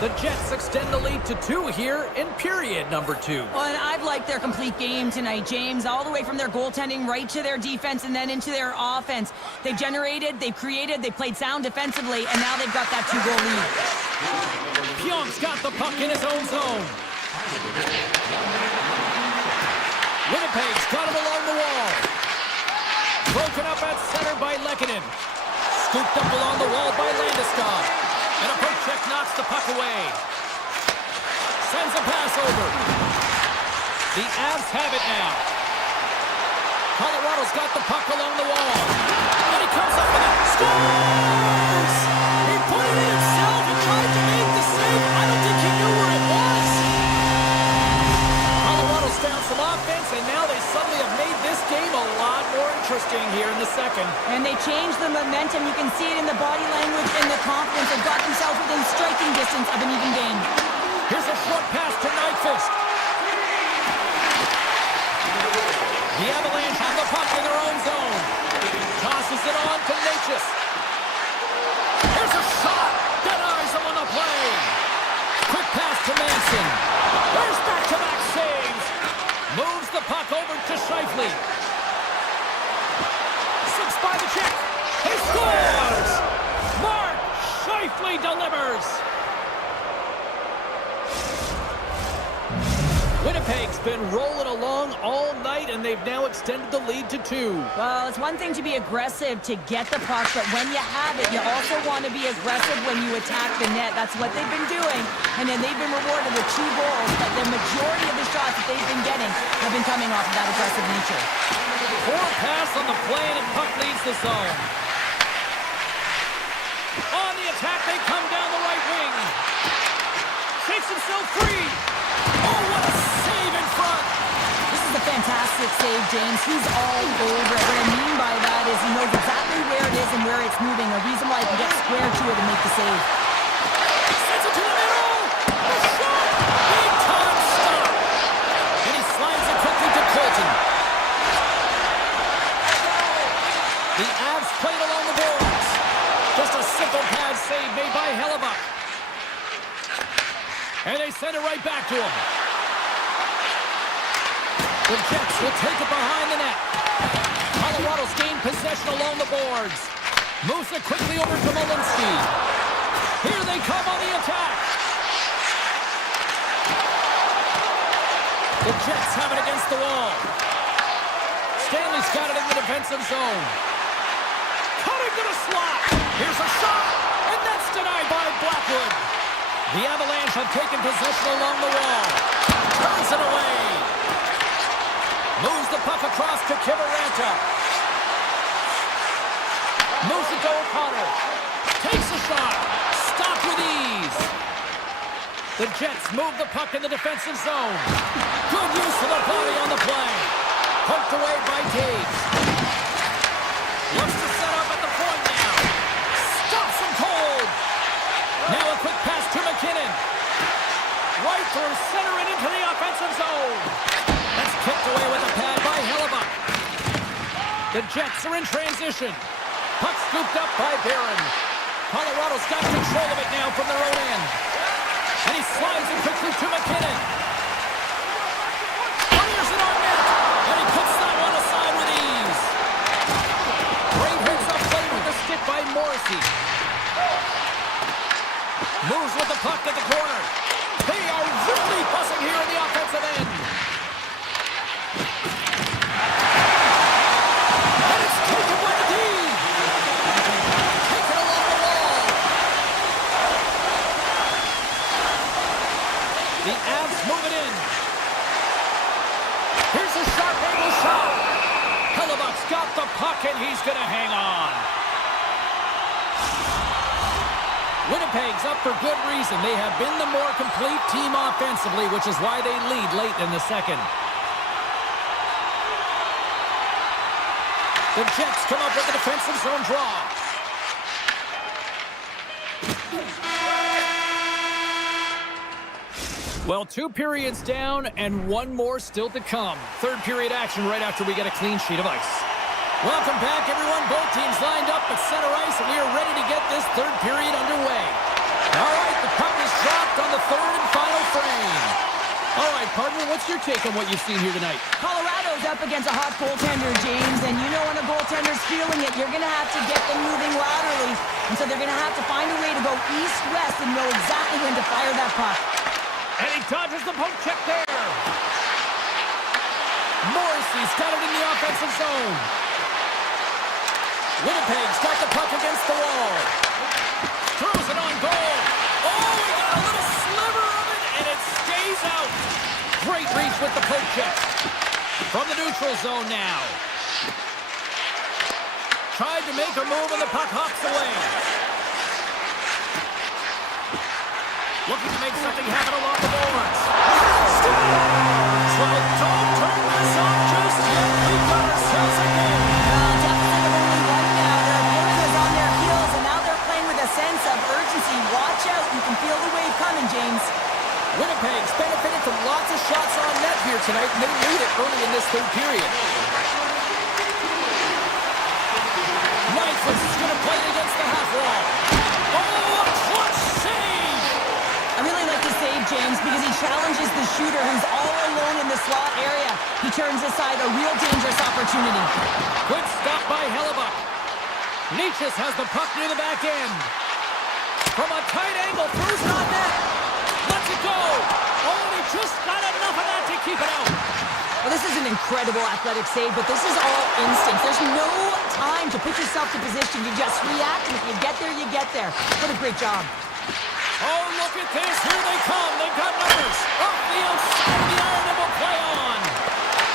The Jets extend the lead to 2 here in period number 2. Well, and I've liked their complete game tonight, James, all the way from their goaltending right to their defense and then into their offense. They've generated, they've created, they've played sound defensively, and now they've got that 2-goal lead. Pionk's got the puck in his own zone. Winnipeg's got him along the wall. Broken up at center by Lehkonen. Scooped up along the wall by Landeskog. And a poke check knocks the puck away. Sends a pass over. The Avs have it now. Colorado's got the puck along the wall. And he comes up with it. Scores! He put it in himself and tried to make the save. I don't think he knew where it was. Colorado's found some offense, and now they suddenly have made this game a lot more interesting here in the second. And they changed the momentum. You can see it in the body language and the confidence. They've got themselves within striking distance of an even game. Here's a short pass to Nyquist. The Avalanche have the puck in their own zone. Tosses it on to Natchez. Here's a shot. Denies him on the play. Quick pass to Manson. There's back-to-back saves. Moves the puck over to Scheifele. Six by the check. He scores! Mark Scheifele delivers. Winnipeg's been rolling along all night, and they've now extended the lead to 2. Well, it's one thing to be aggressive to get the puck, but when you have it, you also want to be aggressive when you attack the net. That's what they've been doing, and then they've been rewarded with 2 goals, but the majority of the shots that they've been getting have been coming off of that aggressive nature. Poor pass on the play, and puck leaves the zone. On the attack, they come down the right wing. Shakes himself free. Oh, what a save in front. This is a fantastic save, James. He's all over it. What I mean by that is he knows exactly where it is and where it's moving. A reason why he can get square to it and make the save. Sends it to the middle. The shot. Big time stop. And he slides it quickly to Colton. The Avs played along the boards. Just a simple pad save made by Hellebuck. And they send it right back to him. The Jets will take it behind the net. Colorado's gained possession along the boards. Moves it quickly over to Malinsky. Here they come on the attack. The Jets have it against the wall. Stanley's got it in the defensive zone. Cutting to the slot. Here's a shot. And that's denied by Blackwood. The Avalanche have taken possession along the wall. Turns it away. Moves the puck across to Kiviranta. Moves it to O'Connor. Takes a shot. Stopped with ease. The Jets move the puck in the defensive zone. Good use of the body on the play. Poked away by Taves. Looks to set up at the point now. Stops him cold. Now a quick pass to McKinnon. Right through center and into the offensive zone. That's kicked away with a pad by Hellebuck. The Jets are in transition. Puck scooped up by Barron. Colorado's got control of it now from their own end. And he slides it quickly to McKinnon. Fires it on net. And he puts that one aside with ease. Great hits up play with the stick by Morrissey. Moves with the puck at the corner. They are really buzzing here in the offensive end. And it's taken by the D. Taken along the wall. The Avs move it in. Here's a sharp angle shot. Hellebuck's got the puck and he's going to hang on. Winnipeg's up for good reason. They have been the more complete team offensively, which is why they lead late in the second. The Jets come up with a defensive zone draw. Well, 2 periods down and 1 more still to come. Third period action right after we get a clean sheet of ice. Welcome back, everyone. Both teams lined up at center ice, and we are ready to get this third period underway. All right, the puck is dropped on the third and final frame. All right, partner, what's your take on what you've seen here tonight? Colorado's up against a hot goaltender, James, and you know when a goaltender's feeling it, you're going to have to get them moving laterally. And so they're going to have to find a way to go east-west and know exactly when to fire that puck. And he dodges the poke check there. Morrissey's got it in the offensive zone. Winnipeg's got the puck against the wall. Throws it on goal. Oh, we got a little sliver of it, and it stays out. Great reach with the poke check. From the neutral zone now. Tried to make a move, and the puck hops away. Looking to make something happen along the boards. Well, don't turn this off just yet. We've got ourselves a game. Deficit of only 1 now. Their opponent is on their heels, and now they're playing with a sense of urgency. Watch out. You can feel the wave coming, James. Winnipeg's benefited from lots of shots on net here tonight, and they lead it early in this third period. Nyquist is going to play it against the half wall. Oh, a clutch save! I really like the save, James, because he challenges the shooter who's all alone in the slot area. He turns aside a real dangerous opportunity. Good stop by Hellebuck. Nyquist has the puck near the back end. From a tight angle, throws it on net. Lets it go. Oh, he just got enough of that to keep it out. Well, this is an incredible athletic save, but this is all instinct. There's no time to put yourself to position. You just react, and if you get there, you get there. What a great job. Oh, look at this. Here they come. They've got numbers. Off the outside of the iron and will play on.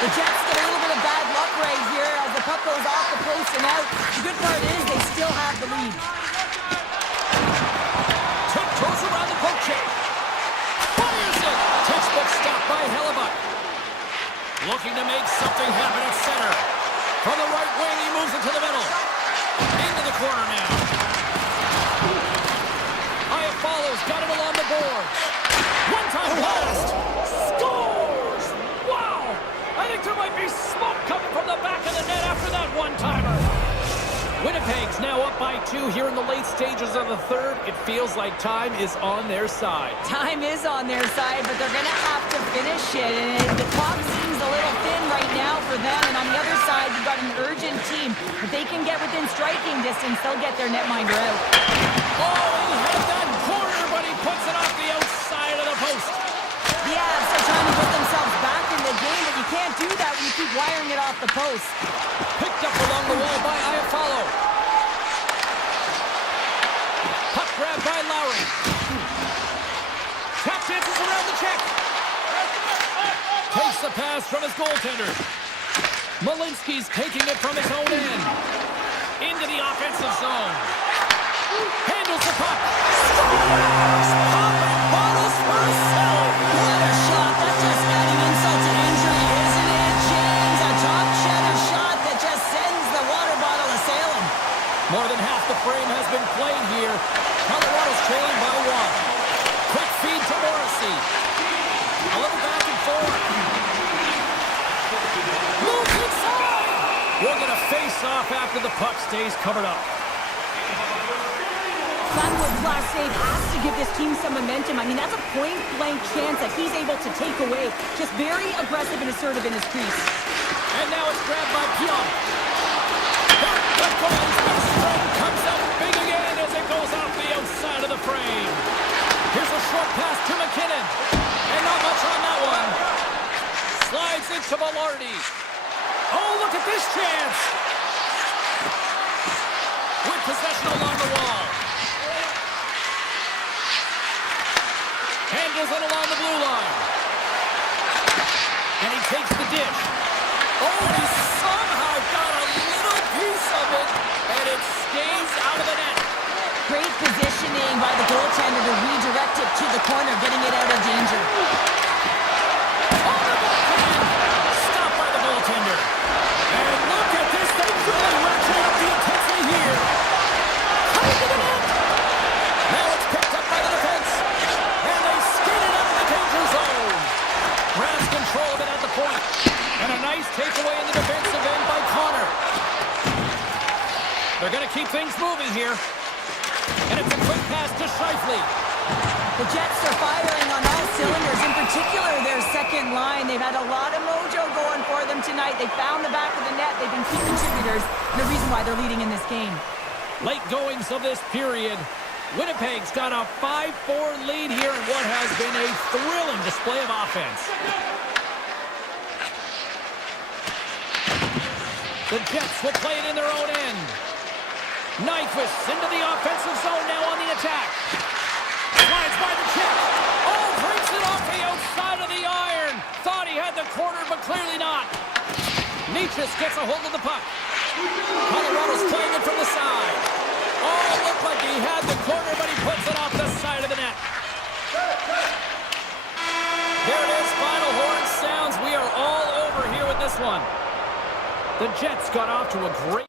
The Jets get a little bit of bad luck right here as the puck goes off the post and out. The good part is they still have the lead. Tiptoes around the poke check. Fires it. Textbook stop by Hellebuck. Looking to make something happen at center. From the right wing, he moves it to the middle. Into the corner now. Follows, got it along the boards. One-time blast. Scores! Wow! I think there might be smoke coming from the back of the net after that one-timer. Winnipeg's now up by 2 here in the late stages of the third. It feels like time is on their side. Time is on their side, but they're going to have to finish it. And the clock seems a little thin right now for them. And on the other side, you've got an urgent team. If they can get within striking distance, they'll get their netminder out. Oh, he had that corner, but he puts it off the outside of the post. The Avs are trying to put themselves back in the game, but you can't do that when you keep wiring it off the post. Picked up along the wall by Iafallo. Puck grab by Lowry. Tap dances around the check. Takes the pass from his goaltender. Malinsky's taking it from his own end. Into the offensive zone. Handles the puck. Scores! Popping bottles for a save. What a shot. That's just adding insult to injury, isn't it, James? A top-shattered shot that just sends the water bottle a-sailing. More than half the frame has been played here. Colorado's trailing by 1. Quick feed to Morrissey. A little back and forth. Moves inside. We're going to face off after the puck stays covered up. Flatwood's last save has to give this team some momentum. I mean, that's a point-blank chance that he's able to take away. Just very aggressive and assertive in his crease. And now it's grabbed by Pion. The goalie's best friend comes up big again as it goes off the outside of the frame. Here's a short pass to McKinnon. And not much on that one. Slides it to Velarde. Oh, look at this chance. With possession along the wall. Handles it along the blue line. And he takes the dish. Oh, he somehow got a little piece of it, and it stays out of the net. Great positioning by the goaltender to redirect it to the corner, getting it out of danger. On the backhand. Stopped by the goaltender. And look at this. They really to Scheifele. The Jets are firing on all cylinders, in particular their second line. They've had a lot of mojo going for them tonight. They found the back of the net. They've been key contributors, and the reason why they're leading in this game. Late goings of this period. Winnipeg's got a 5-4 lead here in what has been a thrilling display of offense. The Jets will play it in their own end. Nyquist into the offensive zone now on the attack. Slides by the check. Oh, breaks it off the outside of the iron. Thought he had the corner, but clearly not. Nyquist gets a hold of the puck. Colorado's playing it from the side. Oh, looked like he had the corner, but he puts it off the side of the net. Here it is, final horn sounds. We are all over here with this one. The Jets got off to a great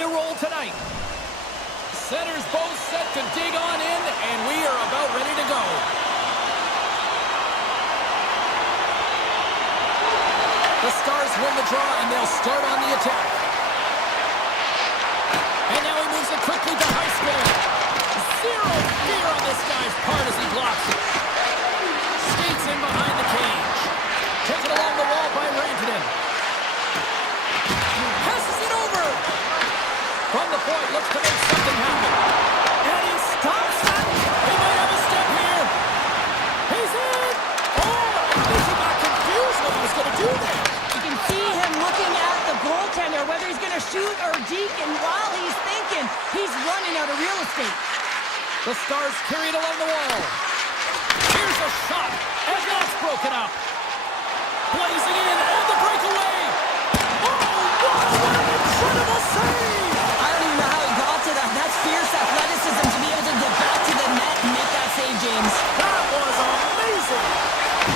to roll tonight. Centers both set to dig on in, and we are about ready to go. The Stars win the draw, and they'll start on the attack. And now he moves it quickly to high school. Zero fear on this guy's part as he blocks it. Skates in behind the cage. Taken along the wall by Rantanen. Passes it over. From the point, looks to make something happen. And he stops it. He might have a step here. He's in. Oh, I think he got confused what he was going to do there. You can see him looking at the goaltender, whether he's going to shoot or deke, and while he's thinking, he's running out of real estate. The Stars carry it along the wall. Here's a shot, and that's broken up. Blazing in, on the breakaway. Oh, what an incredible save! I don't even know how he got to that. That's fierce athleticism to be able to get back to the net and make that save, James. That was amazing!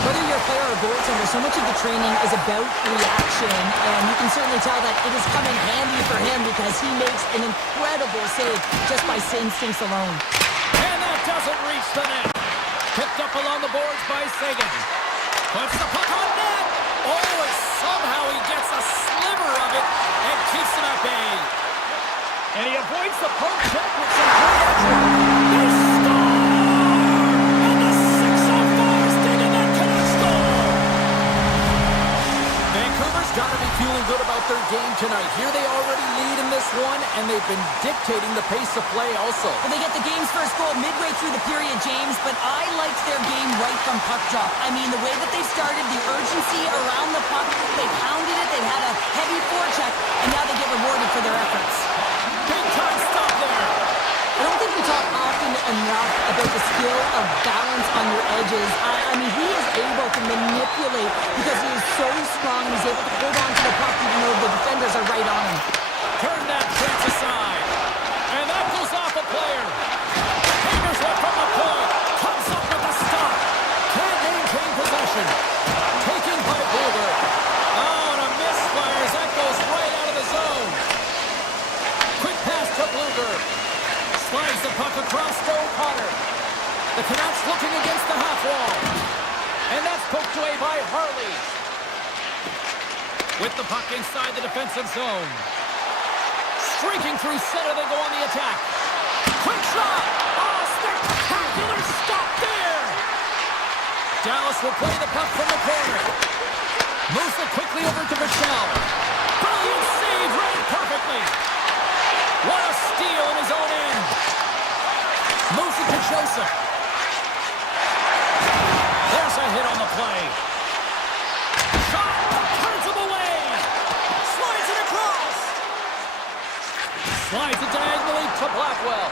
Whether you're a player or goaltender, so much of the training is about reaction, and you can certainly tell that it is coming handy for him because he makes an incredible save just by instincts alone. And that doesn't reach the net. Picked up along the boards by Sagan. Puts the puck on net. Oh, and somehow he gets a sliver of it and keeps it at bay. And he avoids the poke check with some great action. They score! And the 6-on-4 is digging that Canucks goal. Vancouver's got to be feeling good about their game tonight. Here they already lead in this one, and they've been dictating the pace of play also. Well, they get the game's first goal midway through the period, James, but I liked their game right from puck drop. I mean, the way that they started, the urgency around the puck, they pounded it, they had a heavy forecheck, and now they get rewarded for their efforts. Big time stop there. I don't think we talk often enough about the skill of balance on your edges. I mean, he is able to manipulate because he is so strong. He's able to hold on to the puck even though the defenders are right on him. Turn that Prince aside. And that goes off a player. Fingers one from the point. Comes up with a stop. Can't maintain possession. Taken by Bluger. Oh, and a misfire as that goes right out of the zone. Quick pass to Bluger. Slides the puck across to O'Connor. The Canucks looking against the half wall. And that's poked away by Harley. With the puck inside the defensive zone. Streaking through center, they go on the attack. Quick shot! Oh, spectacular stop there! Dallas will play the puck from the corner. Moves it quickly over to Michel. Brilliant save, read perfectly. What a steal in his own end. Moves it to Joseph. There's a hit on the play. Shot! Turns him away! Slides it across! Slides it diagonally to Blackwell.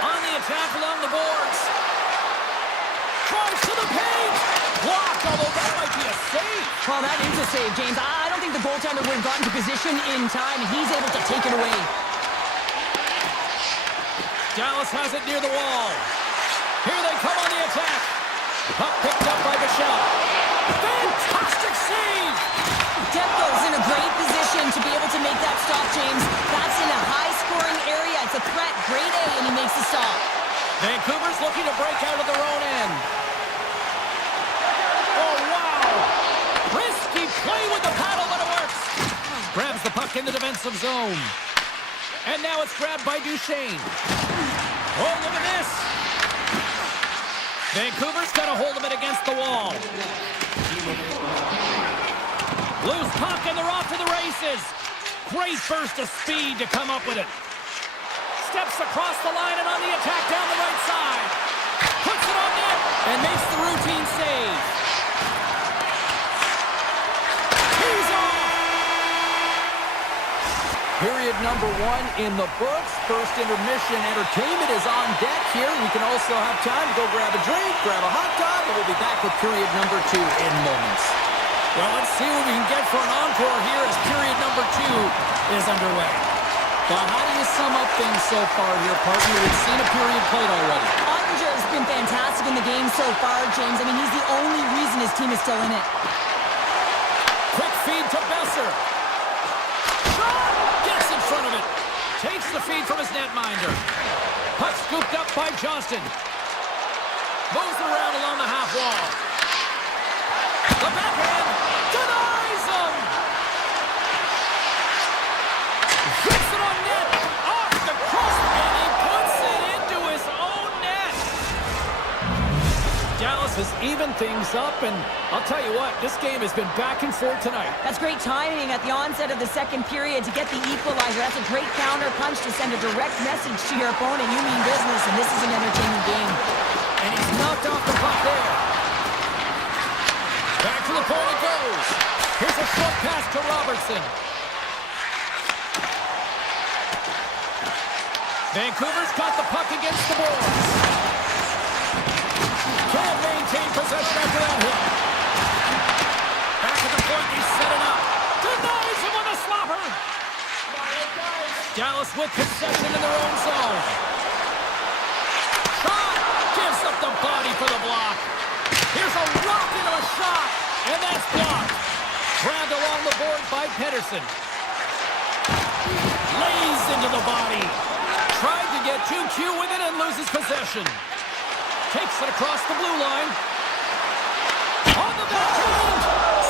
On the attack along the boards. Drives to the paint! Blocked, although that might be a save. Well, that is a save, James. I don't think the goaltender would have gotten to position in time, and he's able to take it away. Dallas has it near the wall. Here they come on the attack. Puck picked up by Michel. Fantastic save! Demko's in a great position to be able to make that stop, James. That's in a high-scoring area. It's a threat. Grade A, and he makes the stop. Vancouver's looking to break out of their own end. Oh, wow! Risky play with the paddle, but it works. Grabs the puck in the defensive zone. And now it's grabbed by Duchesne. Oh, look at this! Vancouver's got a hold of it against the wall. Loose puck, and they're off to the races. Great burst of speed to come up with it. Steps across the line and on the attack down the right side. Puts it on net and makes the routine save. He's off! Period number 1 in the books. First intermission entertainment is on deck here. We can also have time to go grab a drink, grab a hot dog, and we'll be back with period number 2 in moments. Well, let's see what we can get for an encore here as period number 2 is underway. But how do you sum up things so far here, partner? We've seen a period played already. Ottinger's been fantastic in the game so far, James. I mean, he's the only reason his team is still in it. Quick feed to Besser. Shot! Gets in front of Takes the feed from his netminder. Puck scooped up by Johnston. Moves around along the half wall. The backhand denies him. Hits it on net. Off the cross, and he puts it into his own net. Dallas has evened things up, and I'll tell you what, this game has been back and forth tonight. That's great timing at the onset of the second period to get the equalizer. That's a great counter punch to send a direct message to your opponent. You mean business, and this is an entertaining game. And he's knocked off the puck there. Back to the point it goes. Here's a short pass to Robertson. Vancouver's got the puck against the boards. Can't maintain possession after that hit. Back at the point, he's setting up. Denies him with a slapper. Dallas with possession in their own zone. Shot! Gives up the body for the block. Here's a rock into a shot, and that's blocked. Grabbed along the board by Pedersen. Lays into the body. Tried to get 2Q with it and loses possession. Takes it across the blue line. On the backhand.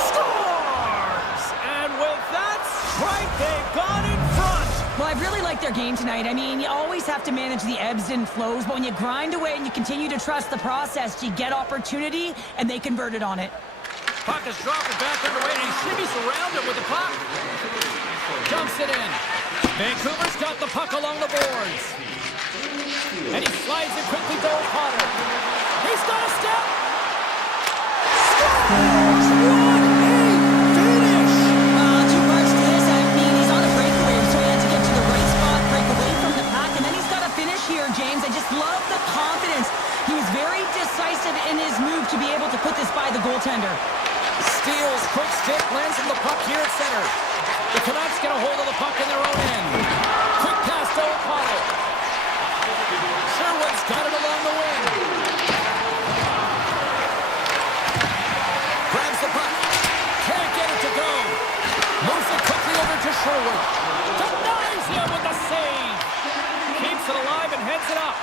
Scores! And with that strike, they've gone in front. Well, I really like their game tonight. I mean, you always have to manage the ebbs and flows, but when you grind away and you continue to trust the process, you get opportunity, and they converted on it. Puck is dropping back underway, and he shimmies around it with the puck. Dumps it in. Vancouver's got the puck along the boards. And he slides it quickly to O'Connor. He's got a step. Scores! What a finish! Too much to this. I mean, he's on a breakaway, so he had to get to the right spot, break away from the pack, and then he's got a finish here, James. I just love the confidence. He was very decisive in his move to be able to put this by the goaltender. Steals, quick stick, lands on the puck here at center. The Canucks get a hold of the puck in their own end. Quick pass to O'Connor. Sherwood's got it along the wing. Grabs the puck. Can't get it to go. Moves it quickly over to Sherwood. Denies him with the save. Keeps it alive and heads it up.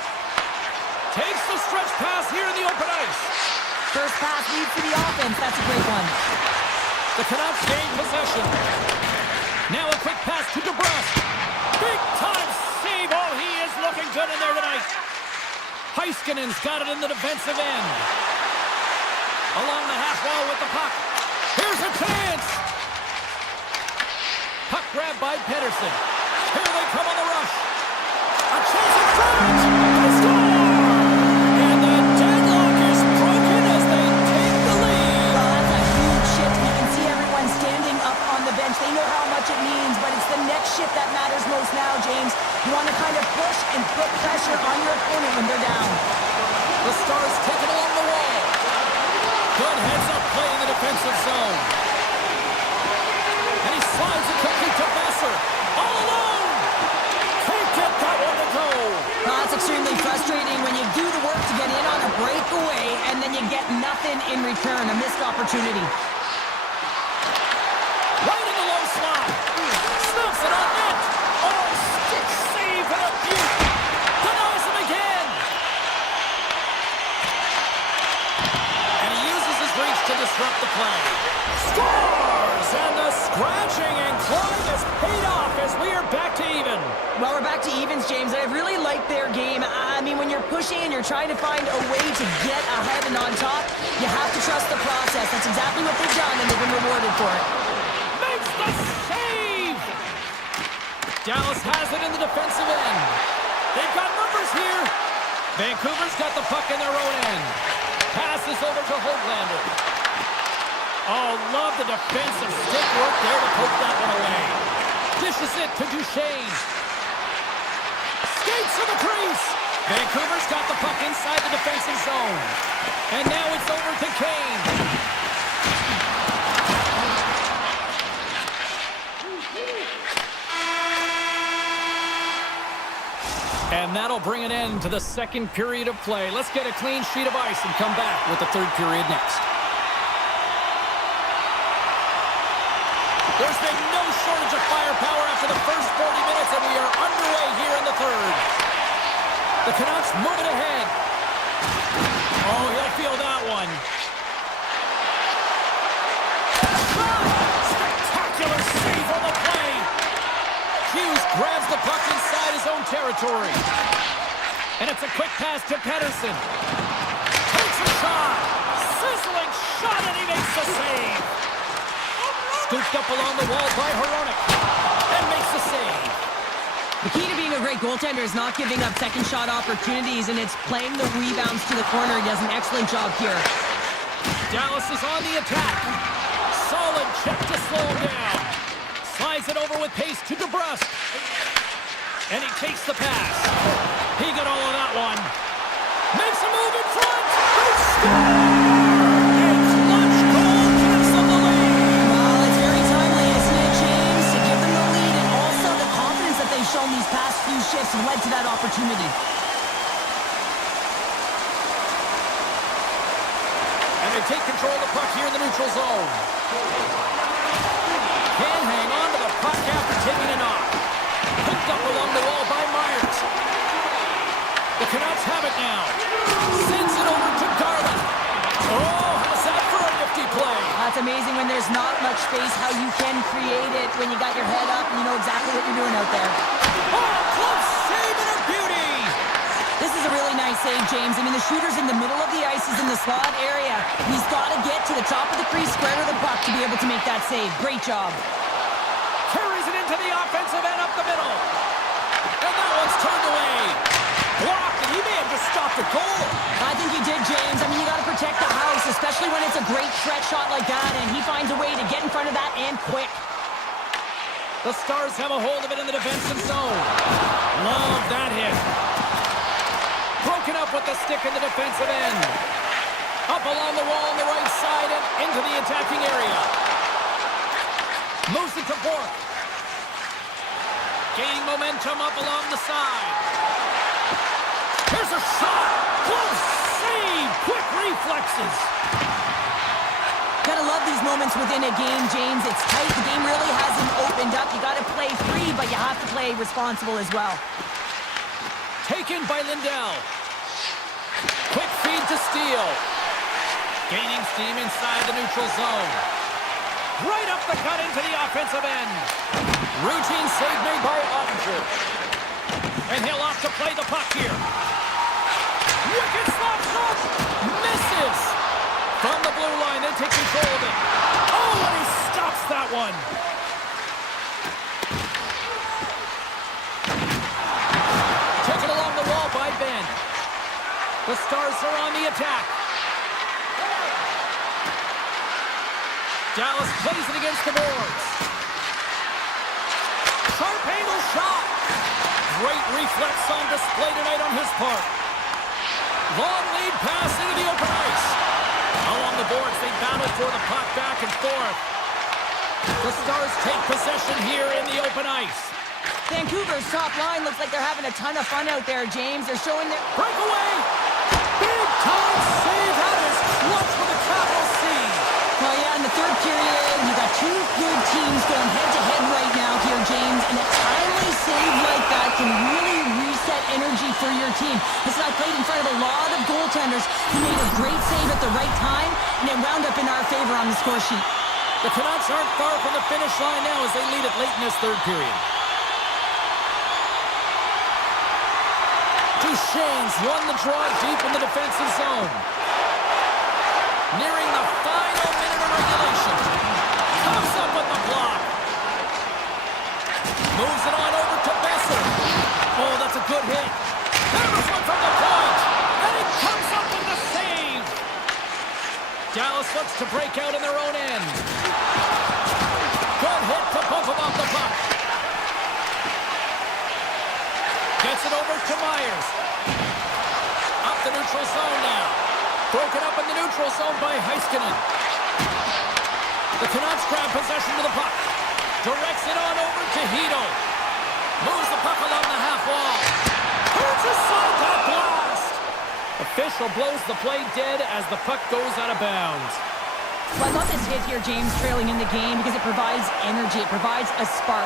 Takes the stretch pass here in the open ice. First pass leads to the offense. That's a great one. The Canucks gain possession. Now a quick pass to DeBrusque. Big time save. Oh, he is looking good in there tonight. Heiskanen's got it in the defensive end. Along the half wall with the puck. Here's a chance. Puck grabbed by Pedersen. Here they come on the rush. A chance in front. They score! And the deadlock is broken as they take the lead. Well, that's a huge shift. You can see everyone standing up on the bench. They know how much it means, but it's the next shift that matters most now, James. You want to kind of push and put pressure on your opponent when they're down. The Stars take it along the wall. Good heads-up play in the defensive zone. And he slides it quickly to Besser. All alone. Can't get that one to go. Well, that's extremely frustrating when you do the work to get in on a breakaway and then you get nothing in return, a missed opportunity. Right in the low slot. Snaps it on net. Oh, stick save and a beaut. Denies him again. And he uses his reach to disrupt the play. Scores! And the scratching and clawing has paid off as we are back to even. Well, we're back to evens, James. I really like their game. I mean, when you're pushing and you're trying to find a way to get ahead and on top, you have to trust the process. That's exactly what they've done, and they've been rewarded for it. Makes the save! Dallas has it in the defensive end. They've got numbers here. Vancouver's got the puck in their own end. Passes over to Hoglander. Oh, love the defensive stick work there to poke that one away. Dishes it to Duchesne. Skates to the crease. Vancouver's got the puck inside the defensive zone. And now it's over to Kane. And that'll bring an end to the second period of play. Let's get a clean sheet of ice and come back with the third period next. There's been no shortage of firepower after the first 40 minutes, and we are underway third. The Canucks move it ahead. Oh, he'll feel that one. Spectacular save on the play. Hughes grabs the puck inside his own territory. And it's a quick pass to Pettersson. Takes a shot. Sizzling shot, and he makes the save. Scooped up along the wall by Hronek. And makes the save. The key to being a great goaltender is not giving up second shot opportunities, and it's playing the rebounds to the corner. He does an excellent job here. Dallas is on the attack. Solid check to slow him down. Slides it over with pace to DeBrusque. And he takes the pass. He got all of that one. Makes a move in front. He scores! A clutch goal gives them the lead. Well, it's very timely, isn't it, James? To give them the lead, and also the confidence that they've shown these past few shifts have led to that opportunity. And they take control of the puck here in the neutral zone. Can hang on to the puck after taking a knock. Hooked up along the wall by Myers. The Canucks have it now. Sends it over to Garland. Oh, how's that for a nifty play? That's amazing when there's not much space, how you can create it when you got your head up and you know exactly what you're doing out there. Oh, close save and a beauty. This is a really nice save, James. I mean, the shooter's in the middle of the ice. He's in the slot area. He's got to get to the top of the crease, square to the puck to be able to make that save. Great job. Carries it into the offensive end up the middle. And that one's turned away. Blocked, and he may have just stopped a goal. I think he did, James. I mean, you got to protect the house, especially when it's a great threat shot like that, and he finds a way to get in front of that and quick. The Stars have a hold of it in the defensive zone. Love that hit. Broken up with the stick in the defensive end. Up along the wall on the right side and into the attacking area. Moves it to Bork. Gaining momentum up along the side. Here's a shot. Close save. Quick reflexes. Gotta love these moments within a game, James. It's tight. The game really hasn't opened up. You gotta play free, but you have to play responsible as well. Taken by Lindell. Quick feed to Steele. Gaining steam inside the neutral zone. Right up the cut into the offensive end. Routine save made by Ottinger. And he'll opt to play the puck here. Wicked slap shot. Misses. From the blue line, they take control of it. Oh, and he stops that one. Taken along the wall by Ben. The Stars are on the attack. Dallas plays it against the boards. Sharp angle shot. Great reflex on display tonight on his part. Long lead pass into the open ice. Along the boards, they battle for the puck back and forth. The Stars take possession here in the open ice. Vancouver's top line looks like they're having a ton of fun out there, James. They're showing their... Breakaway! Big time save. That is clutch with a capital C. Well, yeah, in the third period, you got two good teams going head-to-head right now here, James, and a timely save like that can really reset energy for your team. This guy played in front of a lot of goaltenders. He made a great save at the right time, and it wound up in our favor on the score sheet. The Canucks aren't far from the finish line now as they lead it late in this third period. Duchesne's won the draw deep in the defensive zone. Nearing the final minute of regulation. Comes up with the block. Moves it on over to Besser. Oh, that's a good hit. Hammers one from the point. And it comes up with the save. Dallas looks to break out in their own end. Good hit to bump him off the puck. Gets it over to Myers. Up the neutral zone now. Broken up in the neutral zone by Heiskanen. The Canucks grab possession to the puck. Directs it on over to Hito. Moves the puck along the half wall. Hurts aside that blast. Official blows the play dead as the puck goes out of bounds. Well, I love this hit here, James, trailing in the game because it provides energy. It provides a spark.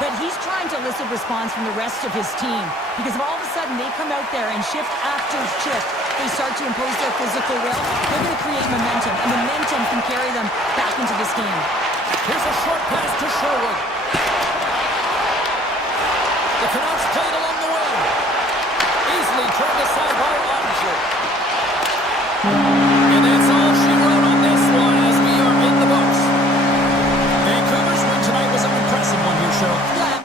but he's trying to elicit response from the rest of his team because if all of a sudden they come out there and shift after shift, they start to impose their physical will, they're going to create momentum, and momentum can carry them back into this game. Here's a short pass to Sherwood. The Canucks played along the wing. Easily turned aside by Ottinger. And that's all she wrote on this one as we are in the books. Vancouver's win tonight was an impressive one here, Cheryl. Yeah.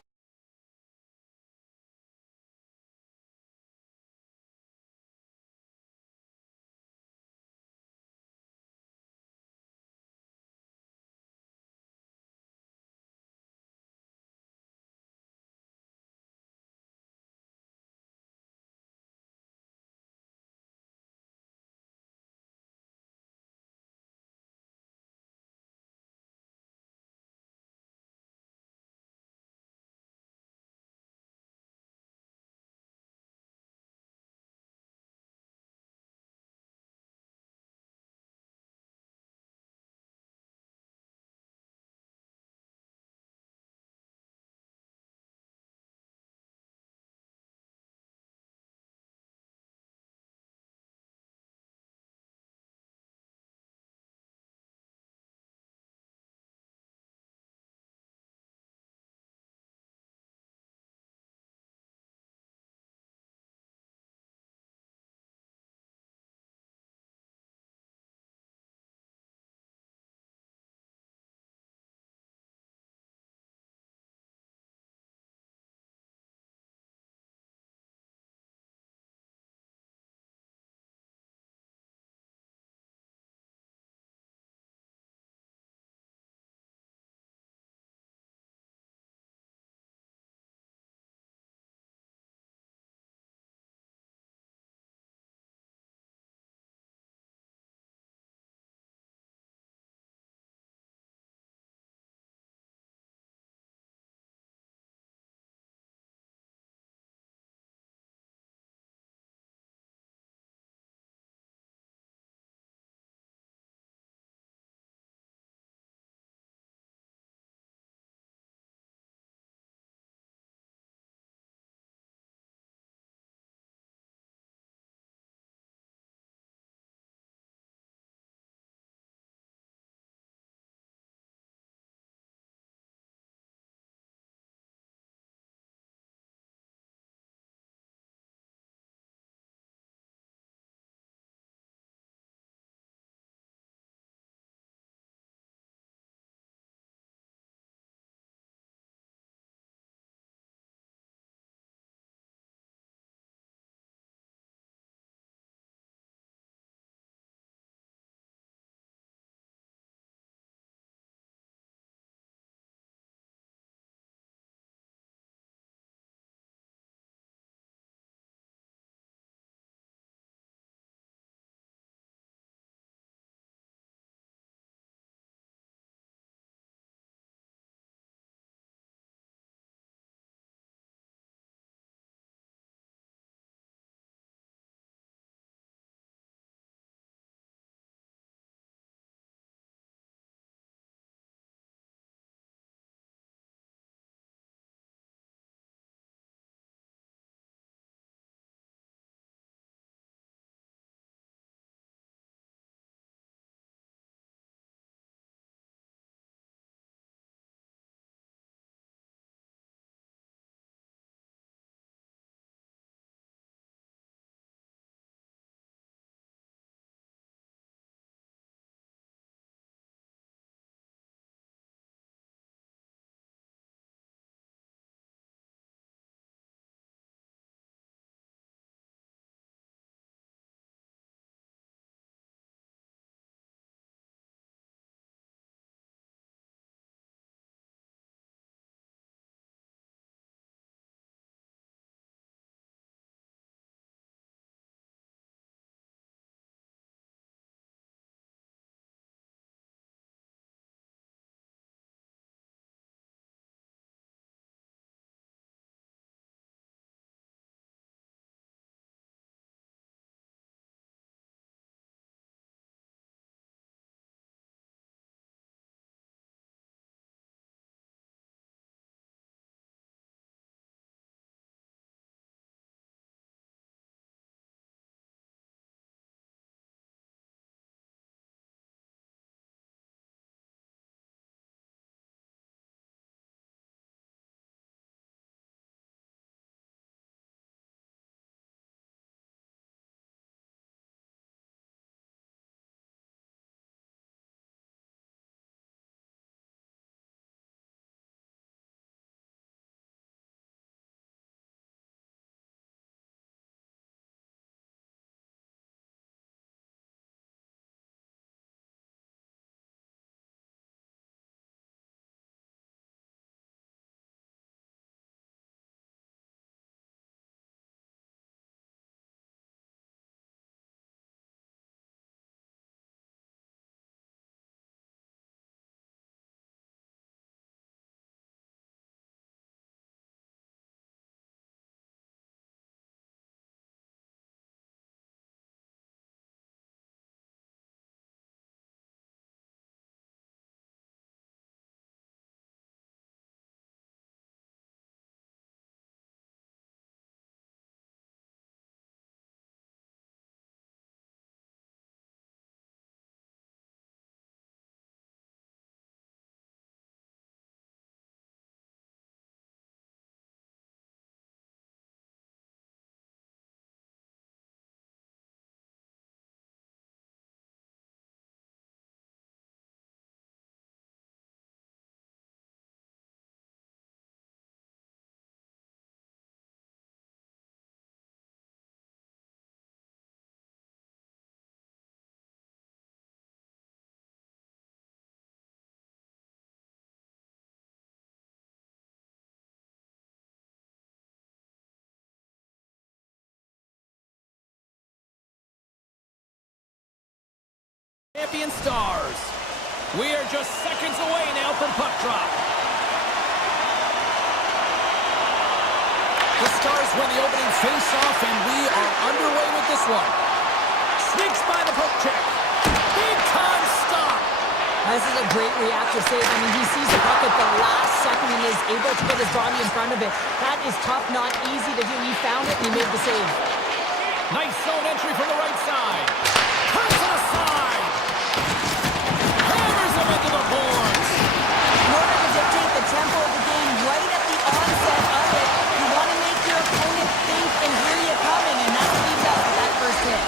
Champion Stars. We are just seconds away now from puck drop. The Stars win the opening face-off, and we are underway with this one. Sneaks by the poke check. Big-time stop. This is a great reactive save. I mean, he sees the puck at the last second and is able to get his body in front of it. That is tough, not easy to do. He found it and he made the save. Nice zone entry from the right side. Turns it aside. Hammers him into the boards. In order to dictate the tempo of the game right at the onset of it, you want to make your opponent think and hear you coming, and that's what he does with that first hit.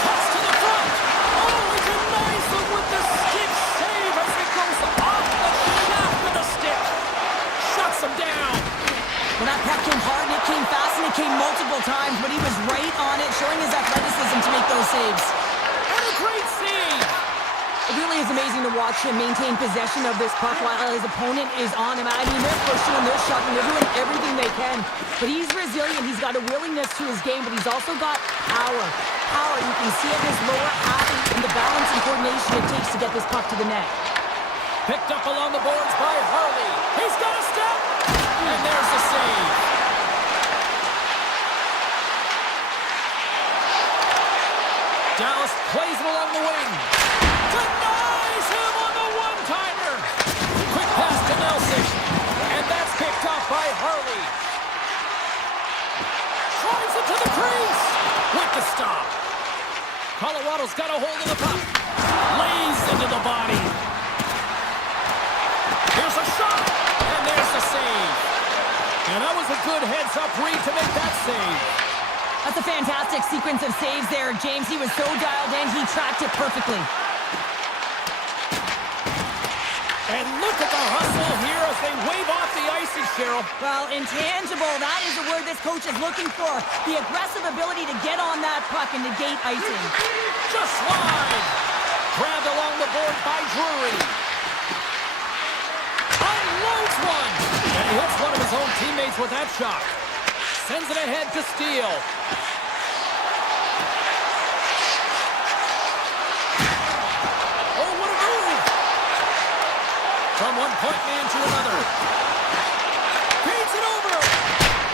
Cuts to the front. Oh, he denies him with the stick save as it goes off the shaft of the stick. Shuts him down. Well, that puck came hard, and it came fast, and it came multiple times, but he was right on it, showing his athleticism to make those saves. What a great save. It really is amazing to watch him maintain possession of this puck while his opponent is on him. I mean, they're pushing him, they're shoving, they're doing everything they can. But he's resilient, he's got a willingness to his game, but he's also got power. Power, you can see it in his lower half and the balance and coordination it takes to get this puck to the net. Picked up along the boards by Harley. He's got a step. And there's the save. Dallas plays him along the wing. Denies him on the one-timer. Quick pass to Nelson. And that's picked off by Harley. Drives it to the crease. With the stop. Colorado's got a hold of the puck. Lays into the body. Here's a shot. And there's the save. And that was a good heads-up read to make that save. That's a fantastic sequence of saves there, James. He was so dialed in, he tracked it perfectly. And look at the hustle here as they wave off the icing, Cheryl. Well, intangible, that is the word this coach is looking for. The aggressive ability to get on that puck and negate icing. Just wide. Grabbed along the board by Drury. Unloads one. And he hits one of his own teammates with that shot. Sends it ahead to Steele. Oh, what a move! From one point man to another. Feeds it over.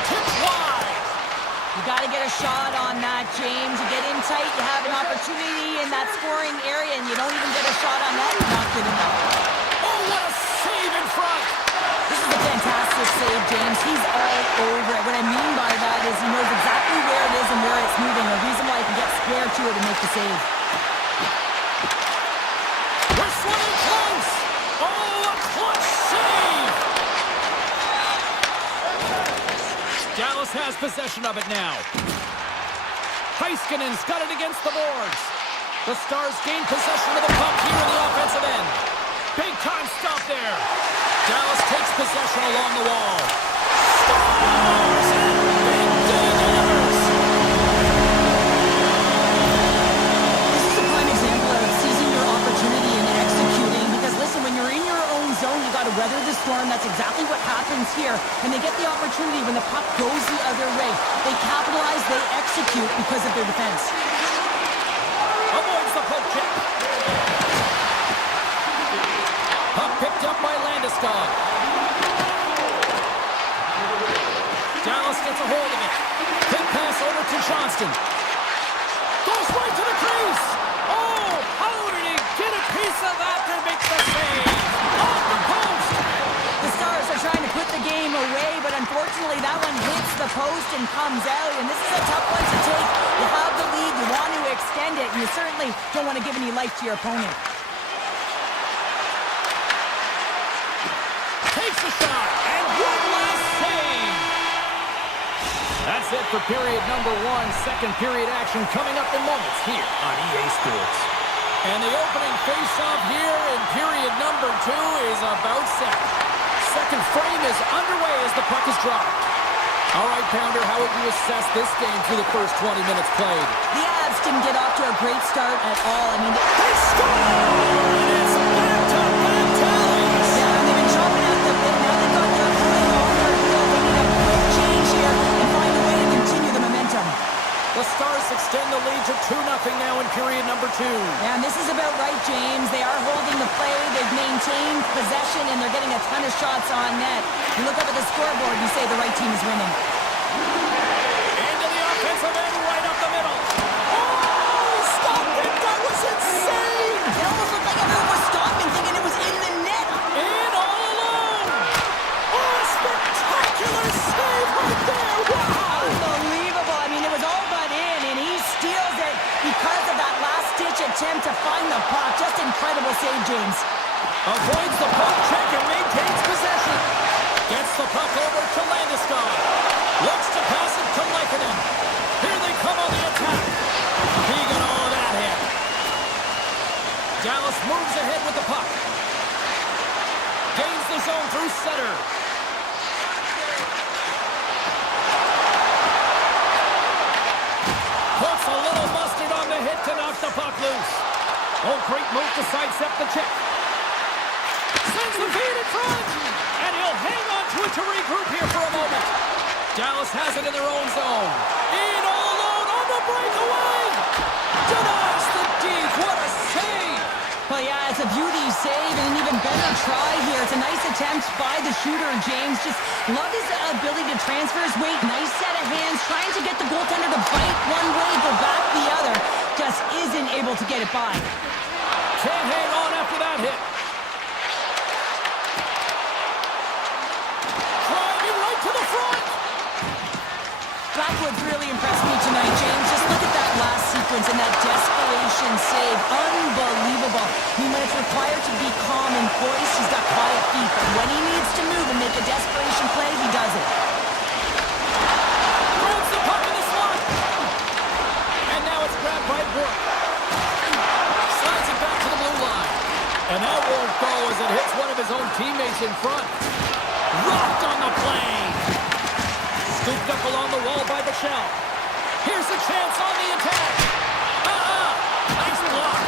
Tipped wide. You got to get a shot on that, James. You get in tight, you have an opportunity in that scoring area, and you don't even get a shot on that. Not good enough. Oh, what a save in front. This is a fantastic save, James. He's all over it. What I mean by that is he knows exactly where it is and where it's moving. The reason why he can get square to it and make the save. We're swimming close. Oh, a clutch save. Dallas has possession of it now. Heiskanen's got it against the boards. The Stars gain possession of the puck here in the offensive end. Big time stop there. Dallas takes possession along the wall. Stars and Big D delivers. This is a prime example of seizing your opportunity and executing. Because listen, when you're in your own zone, you got to weather the storm. That's exactly what happens here. And they get the opportunity when the puck goes the other way. They capitalize, they execute because of their defense. Avoids the poke check. Puck picked up by Landeskog. Dallas gets a hold of it. Quick pass over to Johnston. Goes right to the crease. Oh, how did he get a piece of that to make the save? Off the post. The Stars are trying to put the game away, but unfortunately that one hits the post and comes out. And this is a tough one to take. You have the lead, you want to extend it, and you certainly don't want to give any life to your opponent. Takes the shot, and one last save. That's it for period number one. Second period action coming up in moments here on EA Sports. And the opening face-off here in period number two is about set. Second frame is underway as the puck is dropped. All right, Pounder, how would you assess this game through the first 20 minutes played? The Avs didn't get off to a great start at all. I mean, they score! And it's back-to-back tallies! Yeah, and they've been chopping at the bit. Now they've got their opponent on their heel. They need a quick change here and find a way to continue the momentum. The Stars extend the lead to 2-0 now in period number 2. And this is about right, James. They are holding the play. They've maintained possession, and they're getting a ton of shots on net. You look up at the scoreboard, you say the right team is winning. Into the offensive end, right up the middle. Oh, stopped it! That was insane! It almost looked like everyone was stopping, thinking it was in the net. In all alone! Oh, a spectacular save right there! Wow! Unbelievable. I mean, it was all but in, and he steals it because of that last-ditch attempt to find the puck. Just incredible save, James. Avoids the puck check and maintains possession. Gets the puck over to Landeskog. Looks to pass it to Leikonen. Here they come on the attack. He got all of that hit. Dallas moves ahead with the puck. Gains the zone through center. Puts a little mustard on the hit to knock the puck loose. Oh, great move to sidestep the check. Sends the feed in front. And he'll hang on to it to regroup here for a moment. Dallas has it in their own zone. In all alone on the breakaway. Denies the deep. What a save. Well, yeah, it's a beauty save and an even better try here. It's a nice attempt by the shooter, James. Just love his ability to transfer his weight. Nice set of hands, trying to get the goaltender to bite one way, go back the other. Just isn't able to get it by. Can't hang on after that hit. Driving right to the front. Blackwood's really impressed me tonight, James. Just look at that last sequence and that desperation save. Unbelievable. I mean, when it's required to be calm and poised, he's got quiet feet. But when he needs to move and make a desperation play, he does it. Grabs the puck in the slot. And now it's grabbed by Brook. Slides it back to the blue line. And that won't go as it hits one of his own teammates in front. Rocked on the play. Scooped up along the wall by Bichelle. Here's a chance on the attack. Nice block.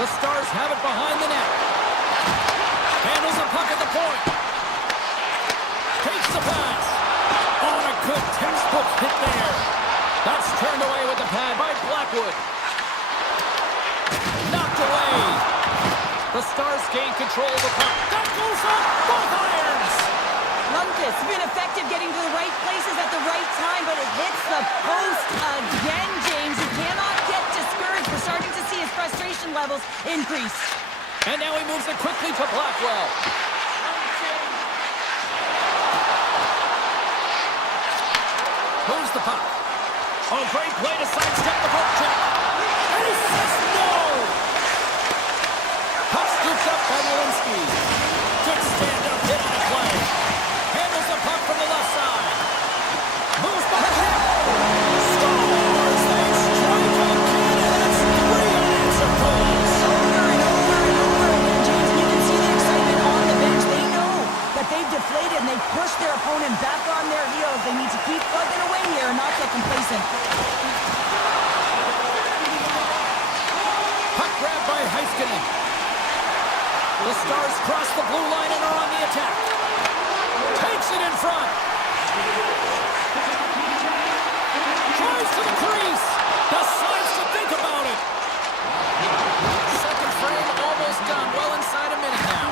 The Stars have it behind the net. Handles the puck at the point. Takes the pass. On a good textbook hit there. That's turned away with the pad by Blackwood. Knocked away. The Stars gain control of the puck. That goes up. Both irons. Lundqvist been effective getting to the right places at the right time, but it hits the post again, James. He cannot get discouraged. We're starting to see his frustration levels increase. And now he moves it quickly to Blackwell. Moves the puck. Oh, great play to sidestep the poke check. And he says no! Puck scooped up by Walensky. Good stand-up hit on the play. Handles the puck from the left side. Moves by the check. Scores! They strike again, and that's 3 unanswered goals. Over and over and over again, James. And you can see the excitement on the bench. They know that they've deflated and they've pushed their opponent back on their heels. They need to keep plugging away here and not get complacent. Puck grabbed by Heiskanen. The Stars cross the blue line and are on the attack. Takes it in front. Drives to the crease. Decides to think about it. Second frame almost done. Well inside a minute now.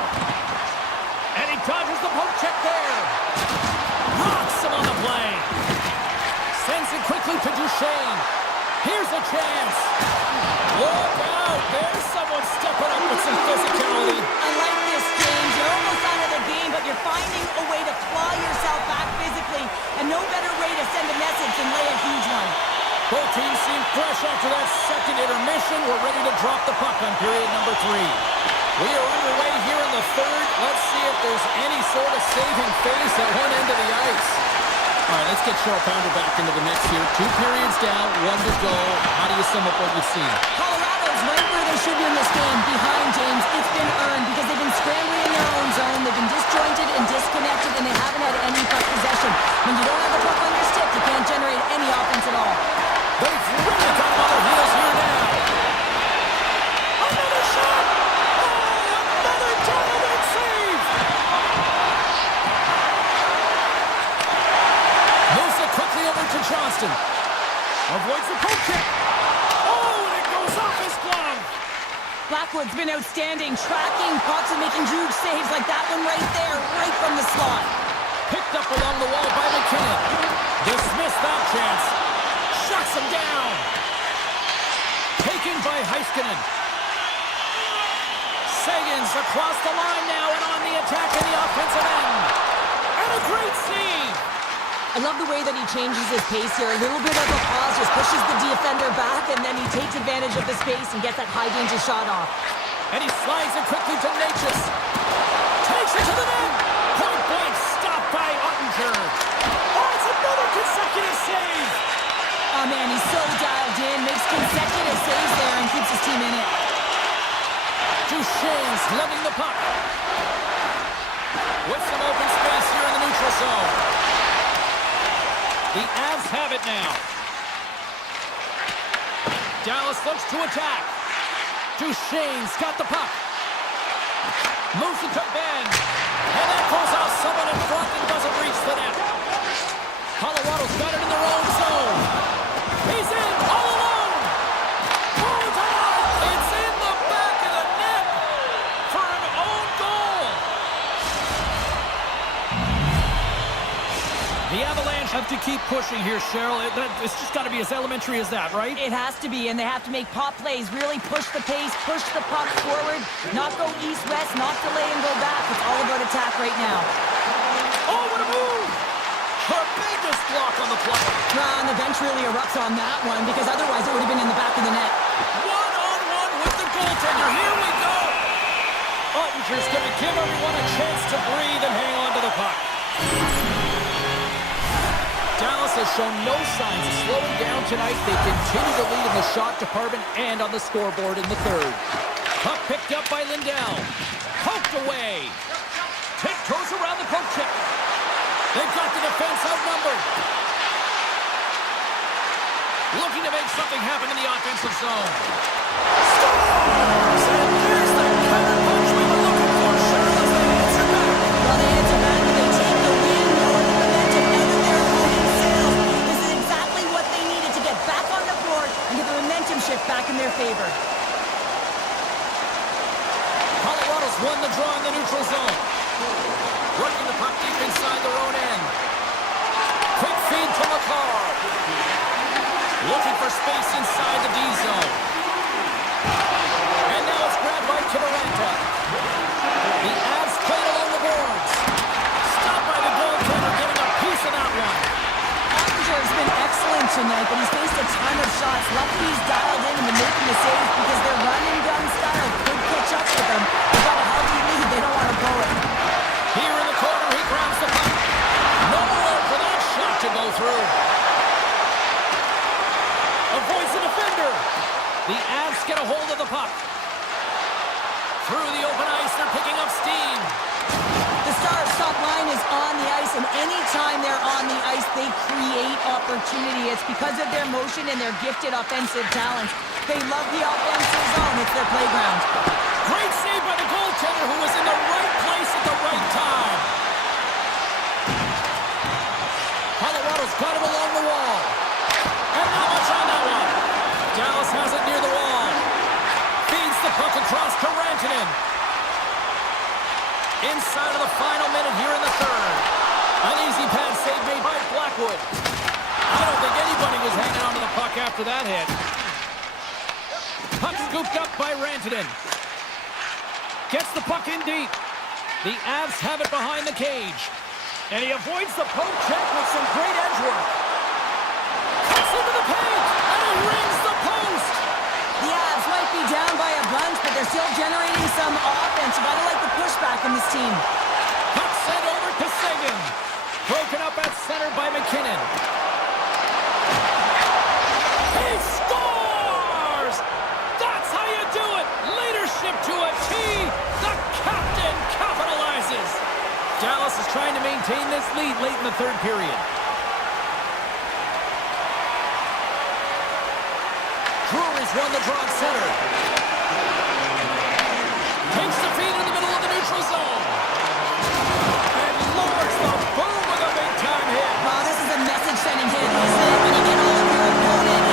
And he dodges the poke check there. Rocks him on the play. Sends it quickly to Duchesne. Here's a chance. Look out. There's someone stepping up with some physicality. I like this, James. You're almost out of the game, but you're finding a way to claw yourself back physically, and no better way to send a message than lay a huge one. Both teams seem fresh after that second intermission. We're ready to drop the puck on period number 3. We are underway here in the third. Let's see if there's any sort of saving face at one end of the ice. All right, let's get Cheryl Pounder back into the mix here. 2 periods down, 1 to go. How do you sum up what you've seen? Colorado's right where they should be in this game, behind James. It's been earned because they've been scrambling in their own zone. They've been disjointed and disconnected, and they haven't had any puck possession. When you don't have the puck on your stick, you can't generate any offense at all. They've really got them on their heels here now. Another shot! Oh, another dominant save! Moves it quickly over to Johnston. Avoids the poke check. Oh, and it goes off his glove. Blackwood's been outstanding, tracking pucks and making huge saves like that one right there, right from the slot. Picked up along the wall by McKinnon. Dismissed that chance. Shuts him down. Taken by Heiskanen. Sagan's across the line now and on the attack in the offensive end. And a great save. I love the way that he changes his pace here. A little bit of a pause, just pushes the defender back, and then he takes advantage of the space and gets that high-danger shot off. And he slides it quickly to Natchez. Takes it to the net. Point blank stopped by Ottinger. Oh, it's another consecutive save. Oh, man, he's so dialed in, makes consecutive saves there and keeps his team in it. Duchesne's letting the puck. With some open space here in the neutral zone. The Avs have it now. Dallas looks to attack. Duchesne's got the puck. Moves it to Ben. And that pulls out someone in front and doesn't reach the net. Colorado's got it in their own zone. He's in all alone. Pulled out. It's in the back of the net for an own goal. The Avalanche have to keep pushing here, Cheryl. It's just got to be as elementary as that, right? It has to be, and they have to make pop plays, really push the pace, push the puck forward, not go east-west, not delay and go back. It's all about attack right now. Oh, what a move! Tremendous block on the play. And the bench really erupts on that one, because otherwise it would have been in the back of the net. One-on-one with the goaltender. Here we go! Ottinger's going to give everyone a chance to breathe and hang on to the puck. Dallas has shown no signs of slowing down tonight. They continue to lead in the shot department and on the scoreboard in the third. Puck picked up by Lindell. Poked away. Tiptoes around the poke check. They've got the defense outnumbered. Looking to make something happen in the offensive zone. Scores! And here's the counter punch we were looking for. Cheryl, as they answer back. Well, they answer back and they take the win, throwing the momentum out of their opponent's sails. This is exactly what they needed to get back on the board and get the momentum shift back in their favor. Colorado's won the draw in the neutral zone. Working the puck deep inside their own end. Quick feed to McCarr. Looking for space inside the D zone. And now it's grabbed by Kiberanta. The Avs played along the boards. Stopped by the goaltender, getting a piece of that one. Ottinger has been excellent tonight, but he's faced a ton of shots. Luckily he's dialed in and been making the saves because their run-and-gun style could catch up with them. They've got a healthy lead. They don't want to blow it. Here in the corner, he grabs the puck. Nowhere for that shot to go through. Avoids the defender. The Avs get a hold of the puck. Through the open ice, they're picking up steam. The Stars' top line is on the ice, and anytime they're on the ice, they create opportunity. It's because of their motion and their gifted offensive talents. They love the offensive zone. It's their playground. Great save by the goaltender, who was in the right place at the right time. Colorado's got it along the wall. And not much on that one. Dallas has it near the wall. Feeds the puck across to Rantanen. Inside of the final minute here in the third. An easy pass save made by Blackwood. I don't think anybody was hanging on to the puck after that hit. Puck scooped up by Rantanen. Gets the puck in deep. The Avs have it behind the cage. And he avoids the poke check with some great edge work. Cuts into the paint, and he rings the post. The Avs might be down by a bunch, but they're still generating some offense. You gotta like the pushback in this team. Puck sent over to Sagan. Broken up at center by McKinnon. He scores! That's how you do it! Leadership to a T! The captain capitalizes! Dallas is trying to maintain this lead late in the third period. Drury's won the draw at center. Takes the feed in the middle of the neutral zone. And lowers the boom with a big-time hit. Wow, this is a message-sending hit, isn't it? When you get all of your opponent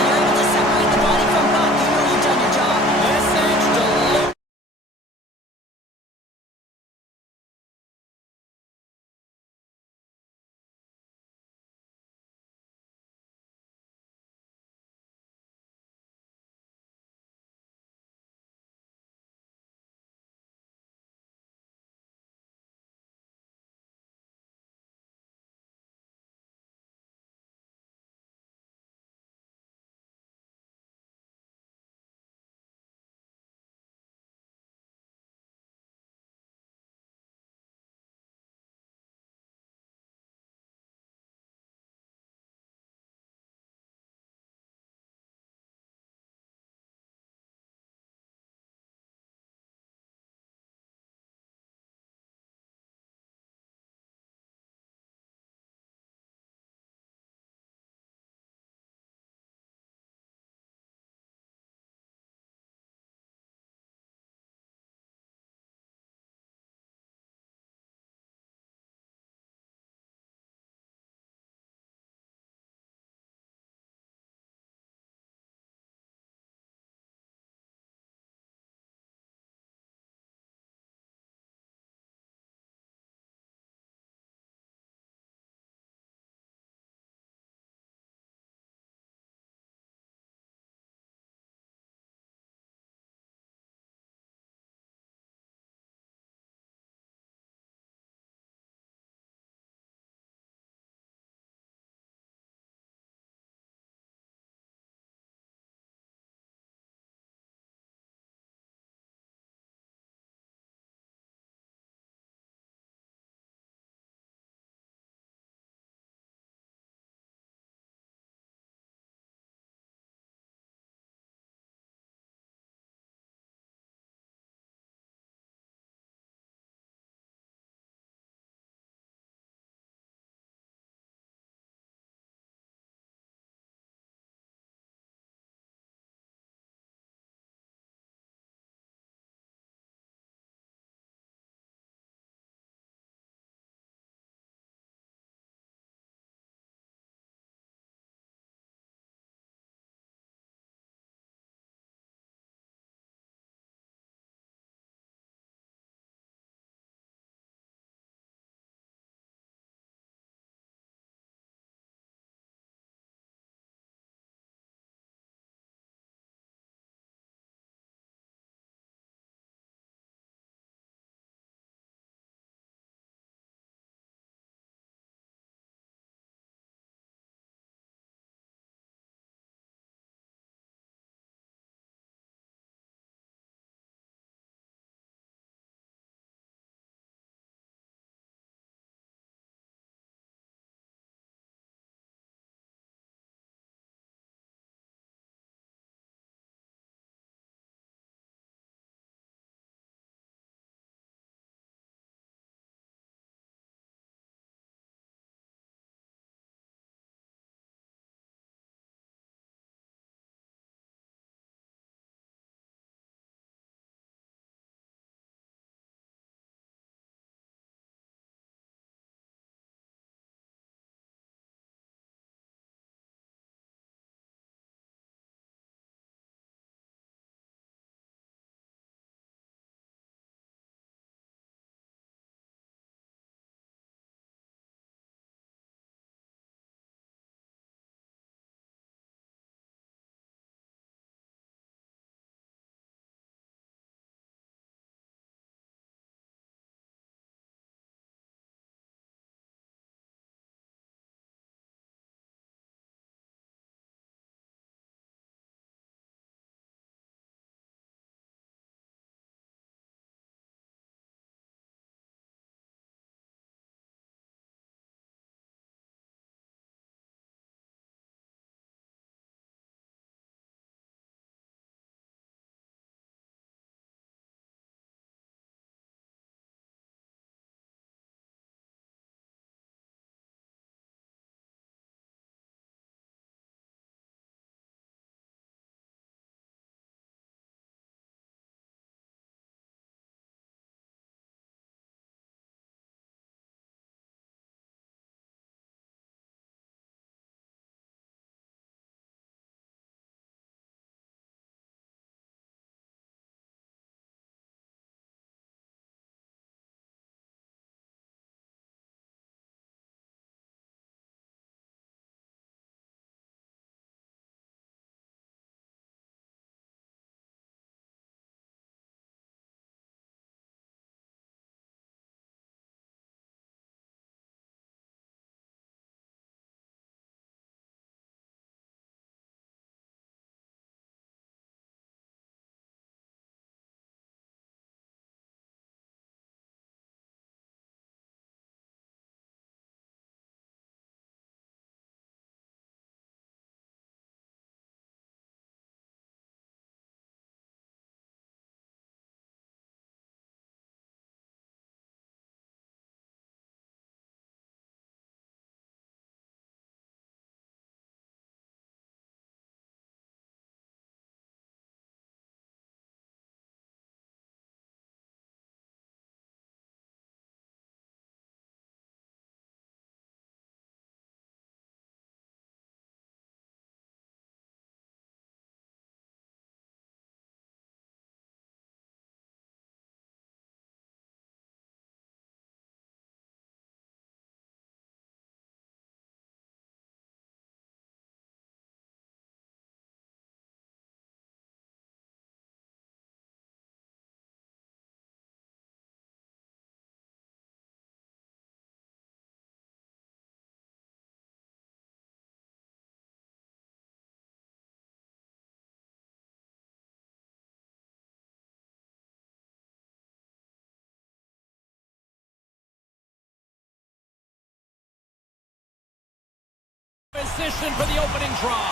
position for the opening draw.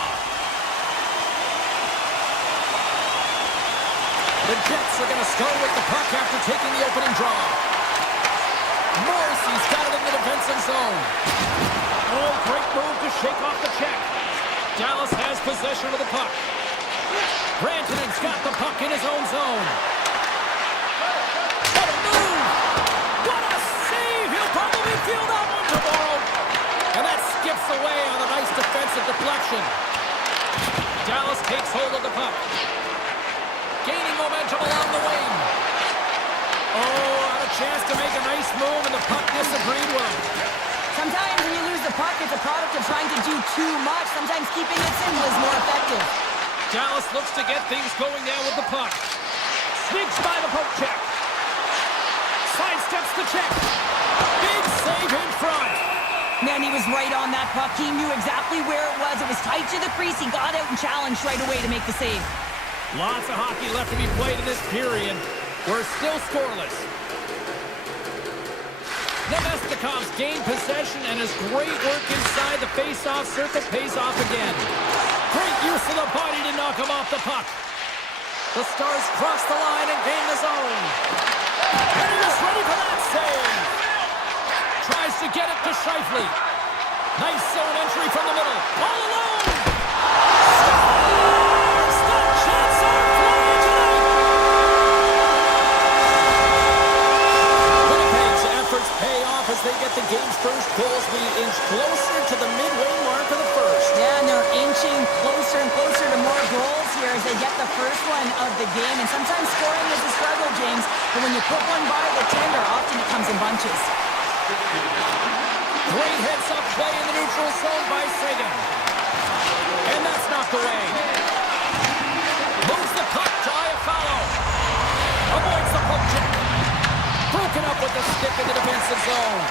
The Jets are going to start with the puck after taking the opening draw. Morrissey's got it in the defensive zone. Oh, great move to shake off the check. Dallas has possession of the puck. Rantanen's got the puck in his own zone. What a move! What a save! He'll probably feel that one tomorrow. And that skips away on a nice defensive deflection. Dallas takes hold of the puck. Gaining momentum along the wing. Oh, had a chance to make a nice move, and the puck disagreed with him. Sometimes when you lose the puck, it's a product of trying to do too much. Sometimes keeping it simple is more effective. Dallas looks to get things going now with the puck. Sneaks by the poke check. Sidesteps the check. Big save in front. Man, he was right on that puck. He knew exactly where it was. It was tight to the crease. He got out and challenged right away to make the save. Lots of hockey left to be played in this period. We're still scoreless. Nemestikov's gained possession, and his great work inside the face-off circle pays off again. Great use of the body to knock him off the puck. The Stars cross the line and gain the zone. And he is ready for that save. Tries to get it to Scheifele. Nice zone entry from the middle. All alone. Stars! The Jets are flying tonight. Winnipeg's efforts pay off as they get the game's first goals. We inch closer to the midway mark of the first. Yeah, and they're inching closer and closer to more goals here as they get the first one of the game. And sometimes scoring is a struggle, James, but when you put one by the tender, often it comes in bunches. Great heads-up play in the neutral zone by Sagan. And that's knocked away. Moves the puck to Iafallo. Avoids the poke check. Broken up with the stick in the defensive zone.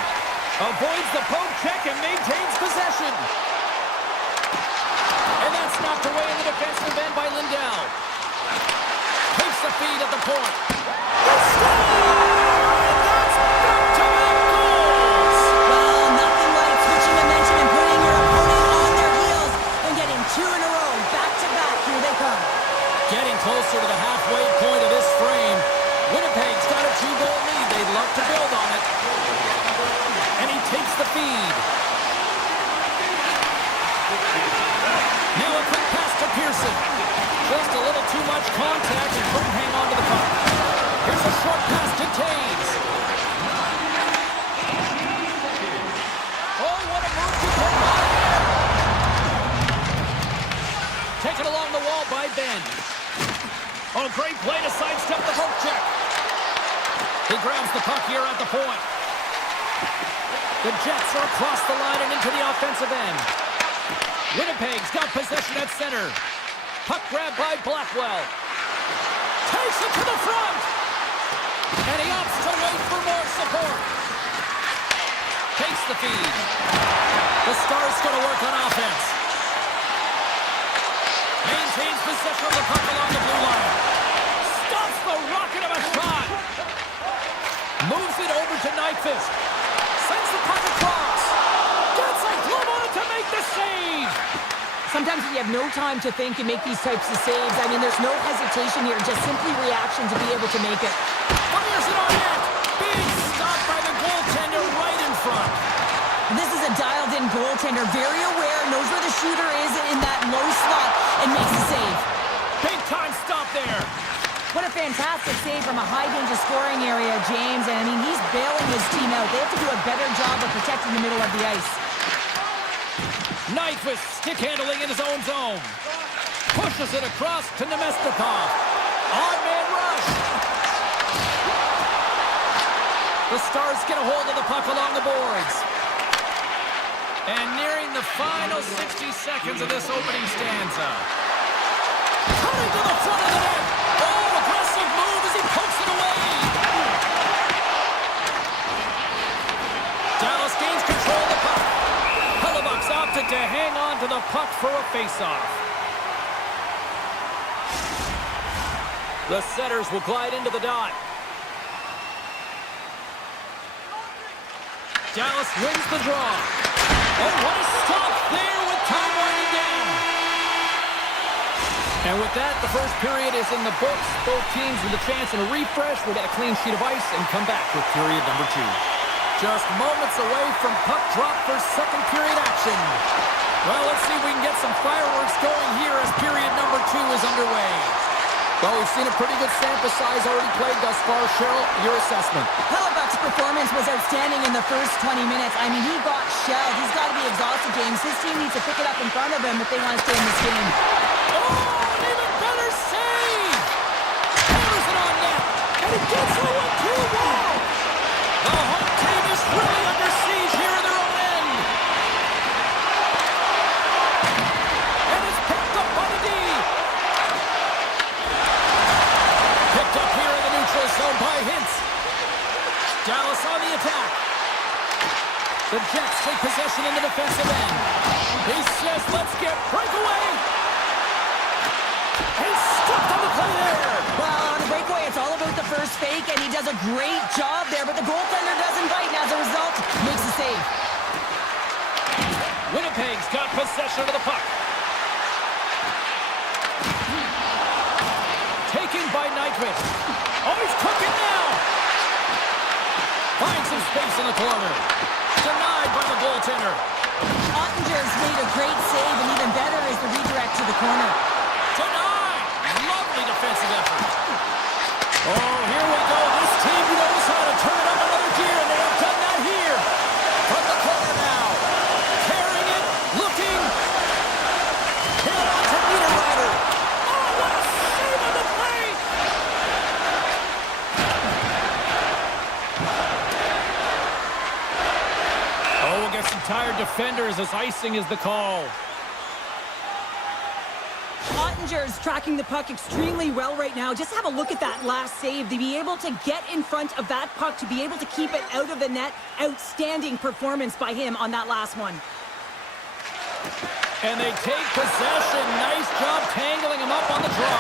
Avoids the poke check and maintains possession. And that's knocked away in the defensive end by Lindell. Takes the feed at the point. The score! And that's back-to-back goals! Well, nothing like switching momentum and putting your opponent on their heels and getting two in a row. Back-to-back, here they come. Getting closer to the halfway point of this frame. Winnipeg's got a 2-goal lead. They'd love to build on it. And he takes the feed. Now a quick pass to Pearson. Just a little too much contact and couldn't hang on to the puck. Here's a short pass to Taves. Oh, what a move to put by there. Taken along the wall by Ben. Oh, great play to sidestep the poke check. He grabs the puck here at the point. The Jets are across the line and into the offensive end. Winnipeg's got possession at center. Puck grab by Blackwell. Takes it to the front. And he opts to wait for more support. Takes the feed. The Stars going to work on offense. Maintains possession of the puck along the blue line. Stops the rocket of a shot. Moves it over to Nyquist. Sends the puck across. Gets a glove on it to make the save. Sometimes you have no time to think and make these types of saves. I mean, there's no hesitation here, just simply reaction to be able to make it. Fires it on net. Big stop by the goaltender right in front. This is a dialed-in goaltender, very aware, knows where the shooter is in that low slot, and makes the save. Big time stop there. What a fantastic save from a high-danger scoring area, James. And, I mean, he's bailing his team out. They have to do a better job of protecting the middle of the ice. Nyquist stick handling in his own zone. Pushes it across to Nemestikov. On-man rush. The Stars get a hold of the puck along the boards. And nearing the final 60 seconds of this opening stanza. Cutting to the front of the net. Oh, aggressive move as he pokes it away. Dallas gains control of the puck. Hellebuck's opted to hang on to the puck for a face-off. The setters will glide into the dot. Dallas wins the draw. Oh, what a stop there with Time winding down. And with that, the first period is in the books. Both teams with a chance and a refresh. We'll get a clean sheet of ice and come back with period number 2. Just moments away from puck drop for second period action. Well, let's see if we can get some fireworks going here as period number 2 is underway. Well, we've seen a pretty good sample size already played thus far. Cheryl, your assessment. Hellebuck's performance was outstanding in the first 20 minutes. I mean, he got shelled. He's got to be exhausted, James. His team needs to pick it up in front of him if they want to stay in this game. Oh, an even better save! Hammers it on net, and it gets a 1-2 wall. The home team is really under siege here in their own end. And it's picked up by the D. Picked up here in the neutral zone by Hintz. Dallas on the attack. The Jets take possession in the defensive end. He says, let's get breakaway. He's stopped on the play there. Well, on the breakaway, it's all about the first fake, and he does a great job there, but the goaltender doesn't bite, and as a result, makes the save. Winnipeg's got possession of the puck. Taken by Nyquist. Oh, he's cooking now. Finds some space in the corner. Denied by the goaltender. Ottinger's made a great save, and even better is the redirect to the corner. Denied. Lovely defensive effort. Oh, here we go. This team knows how to turn it up another gear, and they have done that here. From the corner now. Carrying it. Looking. Hit on to Niederreiter. Oh, what a save on the play. Oh, we'll get some tired defenders as icing is the call. Ottinger's tracking the puck extremely well right now. Just have a look at that last save. To be able to get in front of that puck, to be able to keep it out of the net, outstanding performance by him on that last one. And they take possession. Nice job tangling him up on the draw.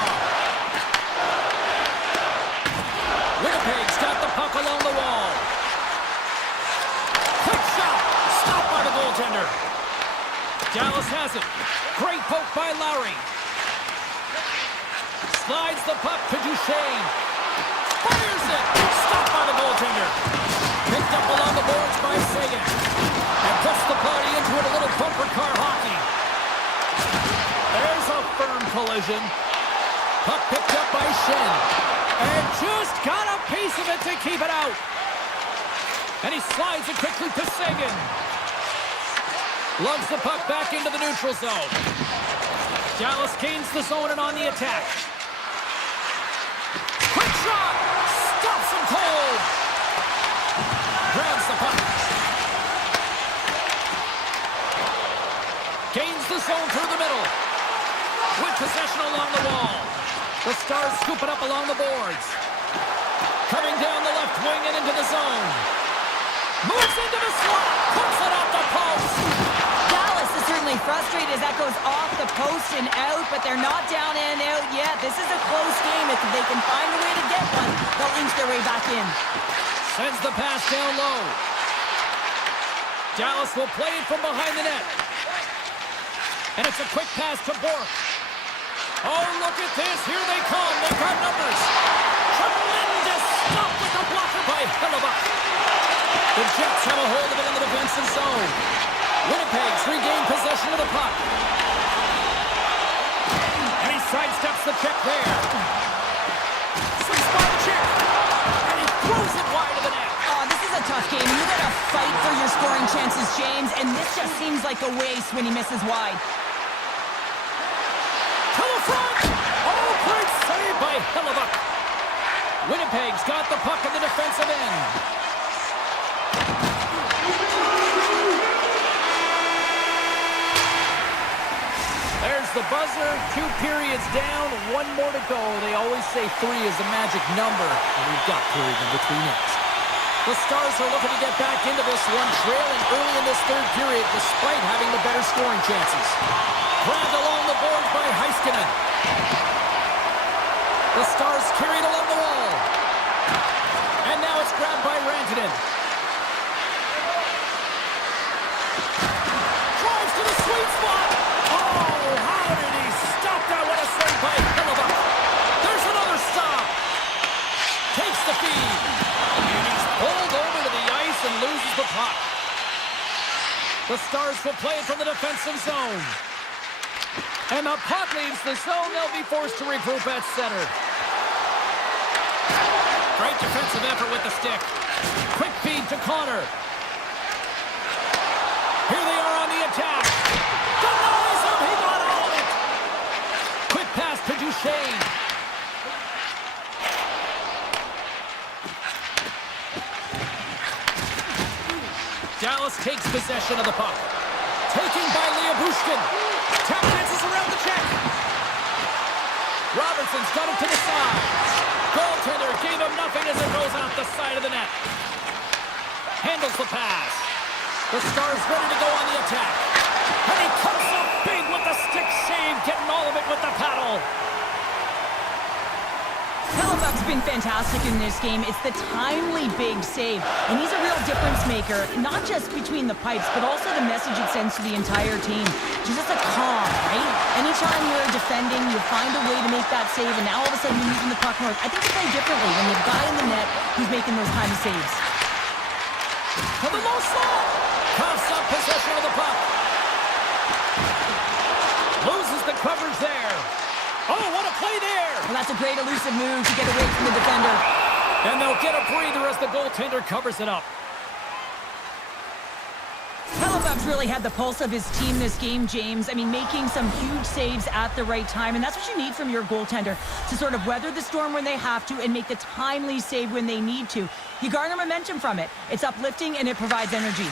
Winnipeg's got the puck along the wall. Quick shot. Stopped by the goaltender. Dallas has it. Great poke by Lowry. Slides the puck to Duchesne. Fires it. Stopped by the goaltender. Picked up along the boards by Sagan. And puts the party into it, a little bumper car hockey. There's a firm collision. Puck picked up by Shen. And just got a piece of it to keep it out. And he slides it quickly to Sagan. Lugs the puck back into the neutral zone. Dallas gains the zone and on the attack. Quick shot! Stops him cold! Grabs the puck. Gains the zone through the middle. With possession along the wall. The Stars scoop it up along the boards. Coming down the left wing and into the zone. Moves into the slot. Puts it off the post. Dallas is certainly frustrated as that goes off the post and out, but they're not down and out yet. This is a close game. If they can find a way to get one, they'll inch their way back in. Sends the pass down low. Dallas will play it from behind the net. And it's a quick pass to Bork. Oh, look at this. Here they come. They've got numbers. Tremendous stop with the blocker by Hellebuck. The Jets have a hold of it in the defensive zone. Winnipeg's regained possession of the puck. And he sidesteps the check there. Some spot check. And he throws it wide of the net. Oh, this is a tough game. You got to fight for your scoring chances, James, and this just seems like a waste when he misses wide. To the front! Oh, great save by Hellebuck. Winnipeg's got the puck in the defensive end. There's the buzzer. 2 periods down, 1 more to go. They always say 3 is the magic number. And we've got period number 3 next. The Stars are looking to get back into this one, trailing early in this third period despite having the better scoring chances. Grabbed along the boards by Heiskanen. The Stars carry it along the wall. And now it's grabbed by Rantanen. Drives to the sweet spot. The Stars will play it from the defensive zone. And the puck leaves the zone. They'll be forced to regroup at center. Great defensive effort with the stick. Quick feed to Connor. Here they are on the attack. Denies him. He got all of it. Quick pass to Duchesne. Dallas takes possession of the puck. Taking by Bushkin. Tap dances around the check. Robertson's got it to the side. Goaltender gave him nothing as it goes off the side of the net. Handles the pass. The Stars ready to go on the attack. And he comes up big with the stick save, getting all of it with the paddle. Hellebuck's been fantastic in this game. It's the timely big save. And he's a real difference maker, not just between the pipes, but also the message it sends to the entire team. Just a calm, right? Anytime you're defending, you find a way to make that save, and now all of a sudden you're using the puck more. I think you play differently when you have a guy in the net who's making those kind of saves. To the low slot. Coughs up possession of the puck. Loses the coverage there. Oh, what a play there! Well, that's a great elusive move to get away from the defender. And they'll get a breather as the goaltender covers it up. Hellebuck's really had the pulse of his team this game, James. I mean, making some huge saves at the right time, and that's what you need from your goaltender, to sort of weather the storm when they have to and make the timely save when they need to. You garner momentum from it. It's uplifting and it provides energy.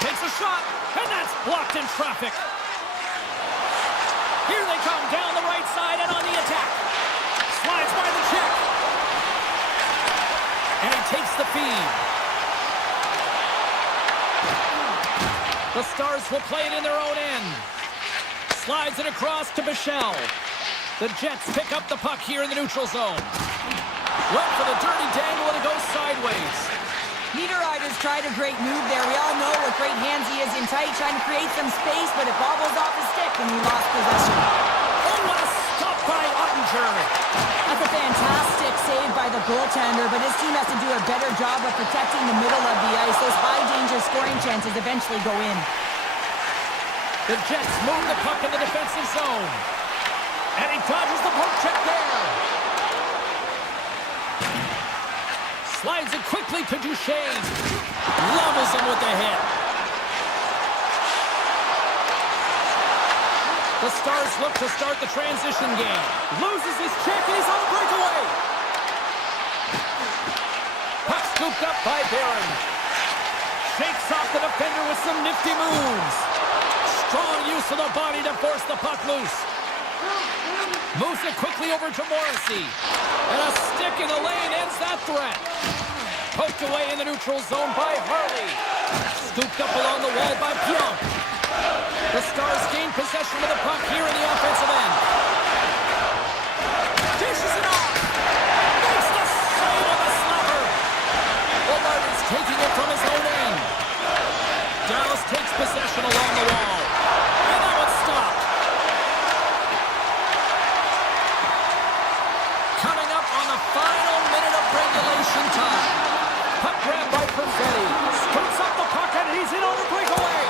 Takes a shot, and that's blocked in traffic. Here they come down the right side and on the attack. Slides by the check. And he takes the feed. The Stars will play it in their own end. Slides it across to Bichelle. The Jets pick up the puck here in the neutral zone. Went for the dirty dangle and it goes sideways. Niederreiter's tried a great move there. We all know what great hands he is in tight, trying to create some space, but it bobbles off his stick and he lost possession. Oh, what a stop by Ottinger. That's a fantastic save by the goaltender, but his team has to do a better job of protecting the middle of the ice. Those high-danger scoring chances eventually go in. The Jets move the puck in the defensive zone. And he dodges the poke check there. Slides it quickly to Duchesne. Levels him with the hit. The Stars look to start the transition game. Loses his check and he's on a breakaway. Puck scooped up by Barron. Shakes off the defender with some nifty moves. Strong use of the body to force the puck loose. Moves it quickly over to Morrissey. And a stick in the lane ends that threat. Poked away in the neutral zone by Harley. Scooped up along the wall by Pionk. The Stars gain possession of the puck here in the offensive end. Dishes it off. Makes the save of the slapper. Willard is taking it from his own end. Dallas takes possession along the wall. And that one's stopped. Coming up on the final minute of regulation time. Puck grab by Perfetti. Scoots up the puck and he's in on a breakaway.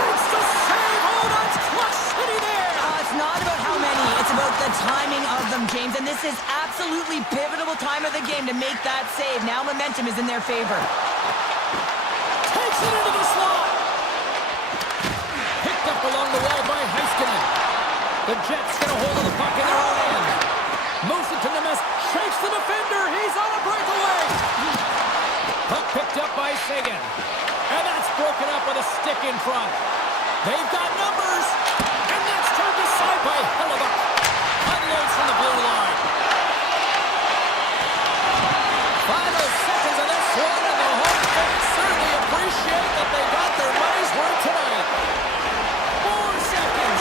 Makes the save. Oh, that's clutch city there. It's not about how many. It's about the timing of them, James. And this is absolutely pivotal time of the game to make that save. Now momentum is in their favor. Takes it into the slot. Picked up along the wall by Heiskanen. The Jets get a hold of the puck in their own end. Moves it to Nemes. Shakes the defender. He's on a breakaway. Puck picked up by Sagan. And that's broken up with a stick in front. They've got numbers. And that's turned aside by Hellebuck. Unloads from the blue line. Final seconds of this one, and the home fans certainly appreciate that they got their money's worth tonight. 4 seconds.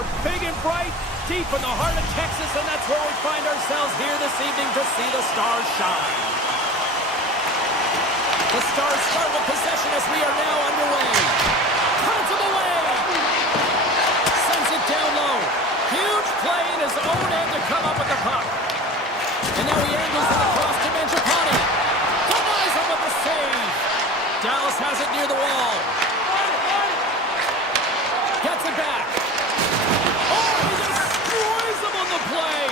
are big and bright, deep in the heart of Texas, and that's where we find ourselves here this evening to see the Stars shine. The Stars start with possession as we are now underway. Cuts him away. Sends it down low. Huge play in his own end to come up with the puck. And now he angles it across to Mangiapane. Denies him with the save. Dallas has it near the wall. Gets it back. Oh, he destroys him on the play.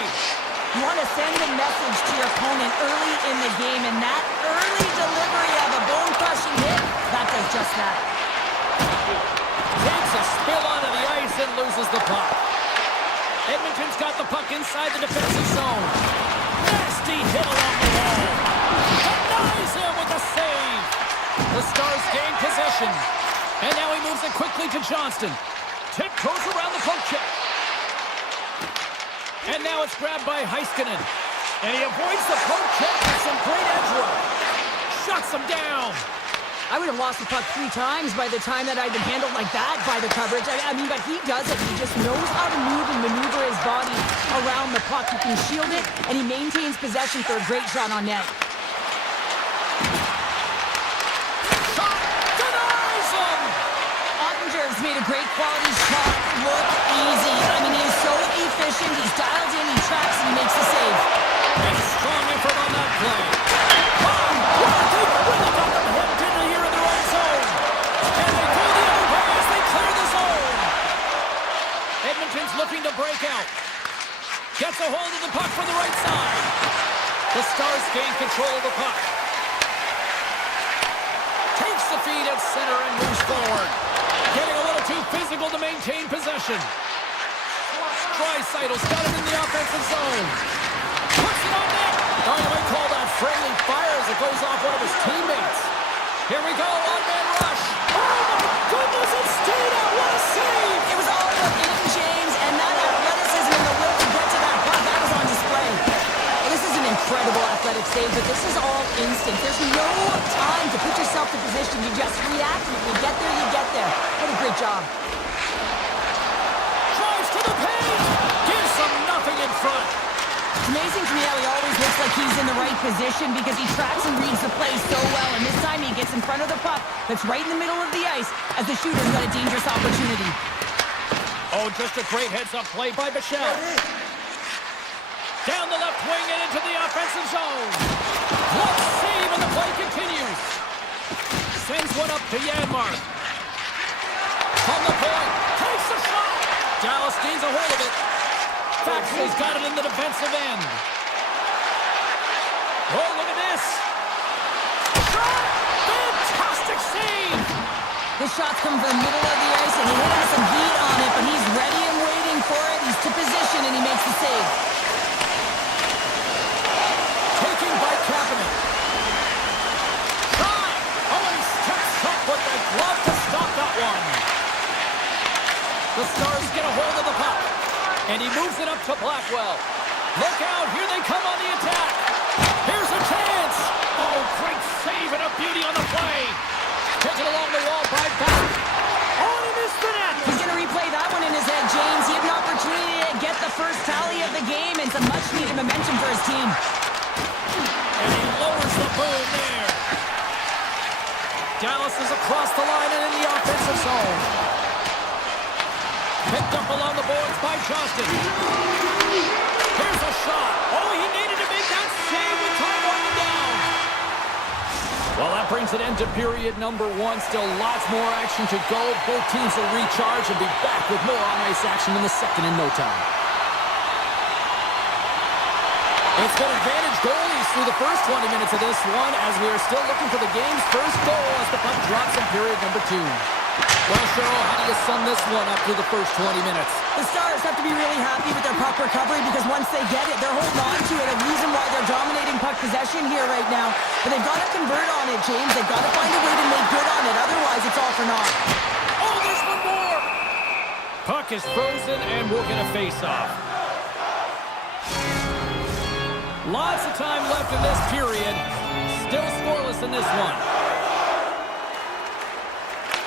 You want to send a message to your opponent early in the game, and that early delivery of a bone-crushing hit, that does just that. Takes a spill onto the ice and loses the puck. Edmonton's got the puck inside the defensive zone. Nasty hit along the wall. Denies him with a save. The Stars gain possession. And now he moves it quickly to Johnston. Tiptoes around the poke check. And now it's grabbed by Heiskanen. And he avoids the poke check with some great edge work. Shuts him down. I would have lost the puck 3 times by the time that I'd been handled like that by the coverage. I mean, but he does it. He just knows how to move and maneuver his body around the puck. He can shield it, and he maintains possession for a great shot on net. Shot denies him. Ottinger's made a great quality shot look easy. I mean, he is so efficient. He's dialed in, he tracks, and he makes the save. And strong effort on that play. Oh, what a big win about the head dinner here in their own zone. And they go the other way as they clear the zone. Edmonton's looking to break out. Gets a hold of the puck from the right side. The Stars gain control of the puck. Takes the feed at center and moves forward. Getting a little too physical to maintain possession. Draisaitl's got it in the offensive zone. Puts it on net. Oh, you might call that friendly fire as it goes off one of his teammates. Here we go, one-man rush. Oh, my goodness, it stayed out. What a save. It was all about getting James, and that athleticism and the will to get to that puck, that was on display. And this is an incredible athletic save, but this is all instinct. There's no time to put yourself in position. You just react, and if you get there, you get there. What a great job. Drives to the paint. Gives them nothing in front. It's amazing to me how he always looks like he's in the right position because he tracks and reads the play so well. And this time he gets in front of the puck that's right in the middle of the ice as the shooter's got a dangerous opportunity. Oh, just a great heads-up play by Michelle. Down the left wing and into the offensive zone. What save, and the play continues. Sends one up to Janmark. From the point, takes the shot. Dallas gains a hold of it. Faxley's got it in the defensive end. Oh, look at this. Shot! Fantastic save! This shot's coming from the middle of the ice, and he has some heat on it, but he's ready and waiting for it. He's to position, and he makes the save. Taken by Kapanen. Shot! Oh, he steps up with the glove to stop that one. The Stars get a hold of the puck. And he moves it up to Blackwell. Look out, here they come on the attack. Here's a chance. Oh, great save and a beauty on the play. Taken along the wall by Back. Oh, he missed the net. He's going to replay that one in his head, James. He had an opportunity to get the first tally of the game and some much-needed momentum for his team. And he lowers the boom there. Dallas is across the line and in the offensive zone. Picked up along the boards by Johnston. Here's a shot. Oh, he needed to make that save with time winding down. Well, that brings an end to period number 1. Still lots more action to go. Both teams will recharge and be back with more on-ice action in the second in no time. It's been advantage goalies through the first 20 minutes of this one as we are still looking for the game's first goal as the puck drops in period number 2. Well, Cheryl, how do you sum this one up through the first 20 minutes? The Stars have to be really happy with their puck recovery because once they get it, they're holding on to it. A reason why they're dominating puck possession here right now. But they've got to convert on it, James. They've got to find a way to make good on it. Otherwise, it's all for naught. Oh, there's one more! Puck is frozen, and we're going to face off. Lots of time left in this period. Still scoreless in this one.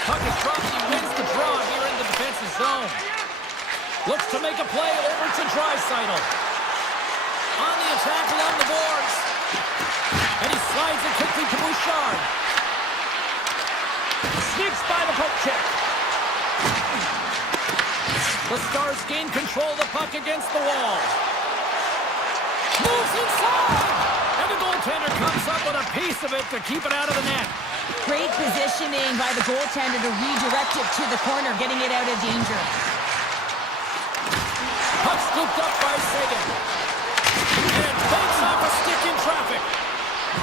Puck is dropped. He wins the draw here in the defensive zone. Looks to make a play over to Draisaitl. On the attack along the boards. And he slides it quickly to Bouchard. Sneaks by the poke check. The Stars gain control of the puck against the wall. Moves inside! And the goaltender comes up with a piece of it to keep it out of the net. Great positioning by the goaltender to redirect it to the corner, getting it out of danger. Puck scooped up by Sagan. And takes off a stick in traffic.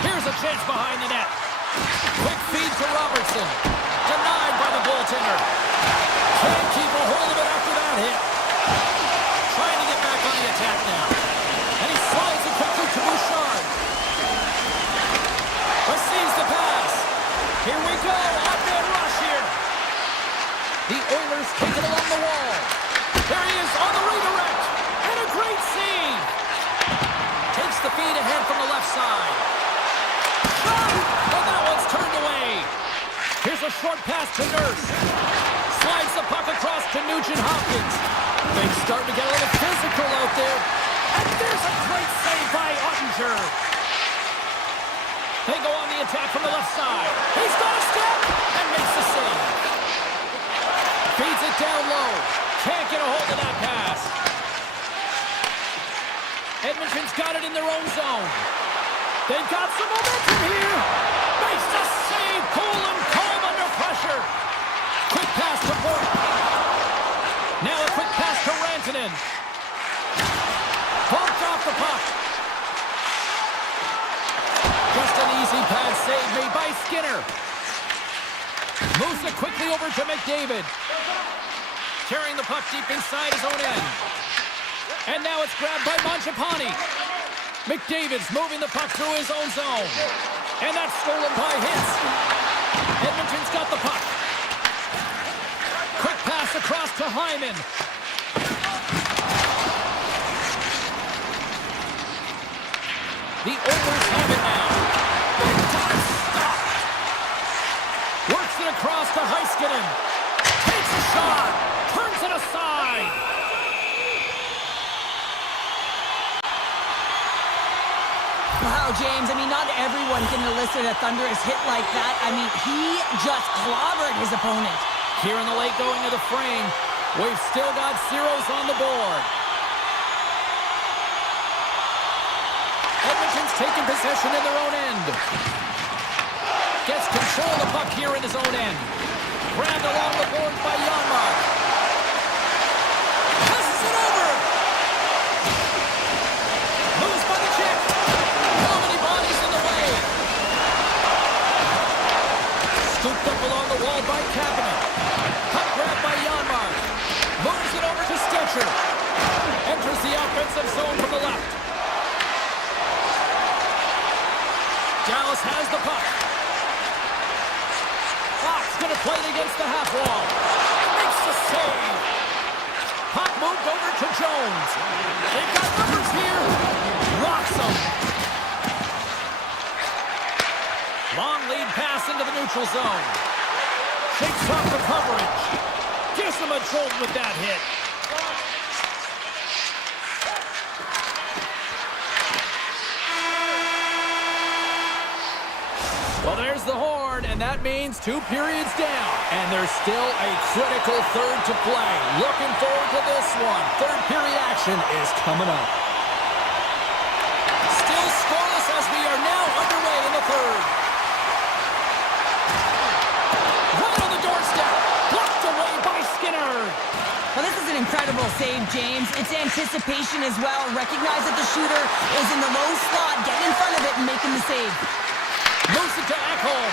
Here's a chance behind the net. Quick feed to Robertson. Denied by the goaltender. Can't keep a hold of it after that hit. Trying to get back on the attack now. And he slides it quickly to Bouchard. Receives the pass. Here we go. Off-man rush here. The Oilers take it along the wall. There he is on the redirect. And a great save. Takes the feed ahead from the left side. Shot! And that one's turned away. Here's a short pass to Nurse. Slides the puck across to Nugent-Hopkins. Things starting to get a little physical out there. And there's a great save by Ottinger. They go on the attack from the left side. He's got a step and makes the save. Feeds it down low. Can't get a hold of that pass. Edmonton's got it in their own zone. They've got some momentum here. Makes the save. Cool and calm under pressure. Quick pass to Bork. Now a quick pass to Rantanen. Bumped off the puck. Just an easy pass save made by Skinner. Moves it quickly over to McDavid. Carrying the puck deep inside his own end. And now it's grabbed by Mangiapane. McDavid's moving the puck through his own zone. And that's stolen by Hitz. Edmonton's got the puck. Quick pass across to Hyman. The Oilers have it now. Stop. Works it across to Heiskanen. Takes a shot. Turns it aside. Wow, James, I mean, not everyone can elicit a thunderous hit like that. I mean, he just clobbered his opponent. Here in the late going of the frame, we've still got zeros on the board. Edmonton's taking possession in their own end. Gets control of the puck here in his own end. Grabbed along the board by Janmark. Passes it over. Moves by the check. How many bodies in the way? Scooped up along the wall by Kapanen. Puck grabbed by Janmark. Moves it over to Stetcher. Enters the offensive zone from the left. Dallas has the puck. Fox going to play it against the half wall. Makes the save. Puck moved over to Jones. They've got numbers here. Rocks them. Long lead pass into the neutral zone. Shakes off the coverage. Gives them a jolt with that hit. Well, there's the horn, and that means 2 periods down. And there's still a critical third to play. Looking forward to this one. Third period action is coming up. Still scoreless as we are now underway in the third. Right on the doorstep. Blocked away by Skinner. Well, this is an incredible save, James. It's anticipation as well. Recognize that the shooter is in the low slot. Get in front of it and making the save. Moves it to Ekholm.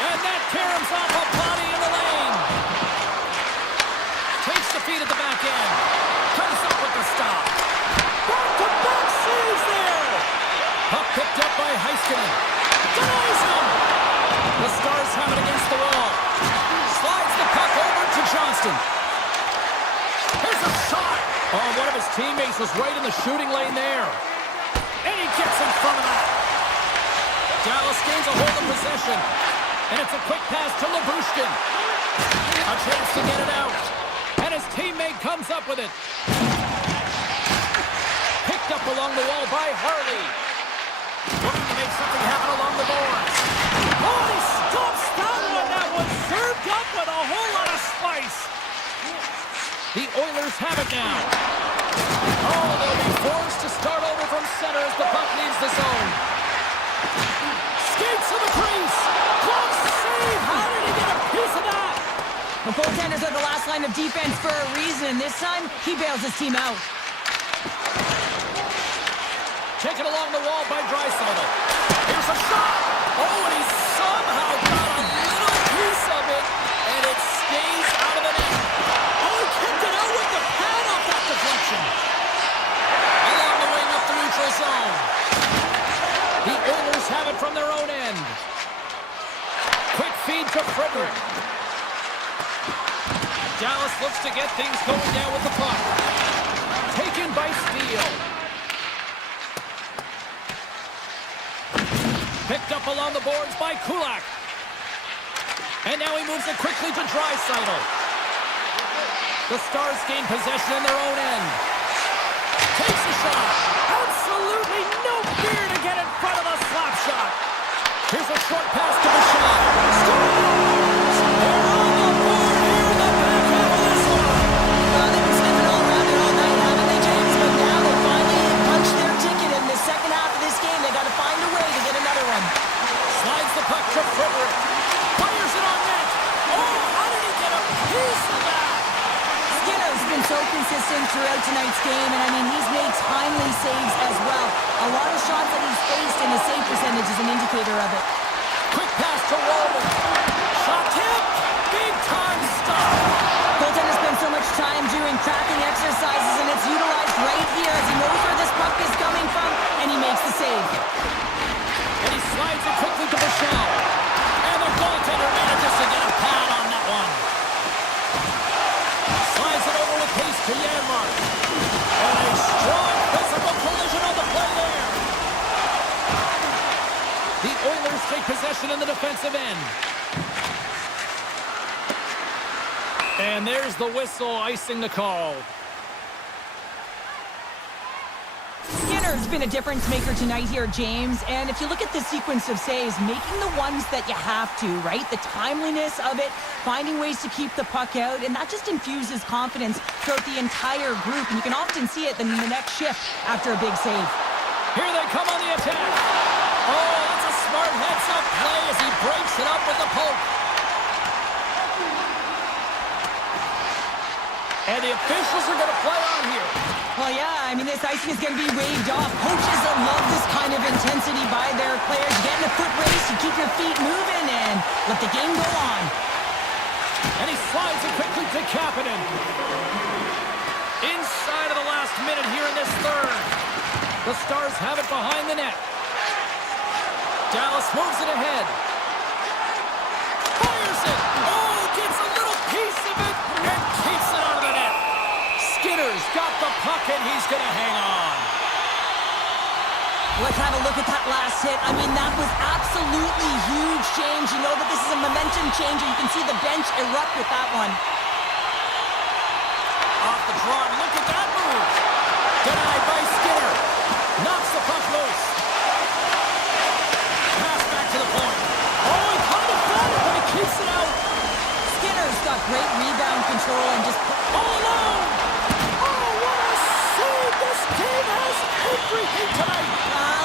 And that caroms off a body in the lane. Takes the feed at the back end. Comes up with the stop. Back-to-back saves there. Puck picked up by Heiskanen. Denies him. The Stars have it against the wall. Slides the puck over to Johnston. Here's a shot. Oh, one of his teammates was right in the shooting lane there. And he gets in front of that. Dallas gains a hold of possession. And it's a quick pass to Labushkin. A chance to get it out. And his teammate comes up with it. Picked up along the wall by Harley. Looking to make something happen along the boards. Oh, he stops that one. That was served up with a whole lot of spice. The Oilers have it now. Oh, they'll be forced to start over from center as the puck leaves the zone. Skates to the crease. Close save. How did he get a piece of that? The goaltenders are the last line of defense for a reason, and this time, he bails his team out. Taken along the wall by Draisaitl. Here's a shot. Oh, and he somehow got a little piece of it, and it stays out of the net. Oh, he kicked it out with the pad off that deflection. Along the wing up the neutral zone. The Oilers have it from their own end. Quick feed to Frederick. Dallas looks to get things going down with the puck. Taken by Steele. Picked up along the boards by Kulak. And now he moves it quickly to Draisaitl. The Stars gain possession in their own end. Takes a shot. Absolutely no fear to get in front of a slap shot. Here's a short pass to Bouchard. Stars! They're on the board here in the back half of this one. They've been sniffing all around it all night, haven't they, James? But now they finally punched their ticket in the second half of this game. They got to find a way to get another one. Slides the puck to Frederick. Fires it on net. Oh, how did he get a piece of that? Skinner's been so consistent throughout tonight's game, and I mean, he's made timely saves as well. A lot of shots that he's faced, and his save percentage is an indicator of it. Quick pass to Walden. Shot tip. Big time stop. Goaltender spends so much time doing cracking exercises, and it's utilized right here as he knows where this puck is coming from, and he makes the save. And he slides it quickly to Michelle. And the goaltender manages to get a pad on that one. Slides it over with pace to Janmark. And a strong physical collision on the play there. The Oilers take possession in the defensive end. And there's the whistle icing the call. Skinner's been a difference maker tonight here, James. And if you look at the sequence of saves, making the ones that you have to, right? The timeliness of it, finding ways to keep the puck out, and that just infuses confidence throughout the entire group. And you can often see it in the next shift after a big save. Here they come on the attack. Oh, that's a smart heads-up play as he breaks it up with the poke. And the officials are going to play on here. Well, yeah, I mean, this icing is going to be waved off. Coaches love this kind of intensity by their players. You get in a foot race, you keep your feet moving, and let the game go on. And he slides it quickly to Kapanen. Inside of the last minute here in this third. The Stars have it behind the net. Dallas moves it ahead. Fires it. Oh, gets a little piece of it and keeps it out of the net. Skinner's got the puck and he's going to hang on. Let's have a look at that last hit. I mean, that was absolutely huge, James. You know that this is a momentum changer. You can see the bench erupt with that one. Off the draw. Look at that move. Denied by Skinner. Knocks the puck loose. Pass back to the point. Oh, he kind of got it, but he keeps it out. Skinner's got great rebound control and just All alone. Oh, what a save. This team has everything tonight.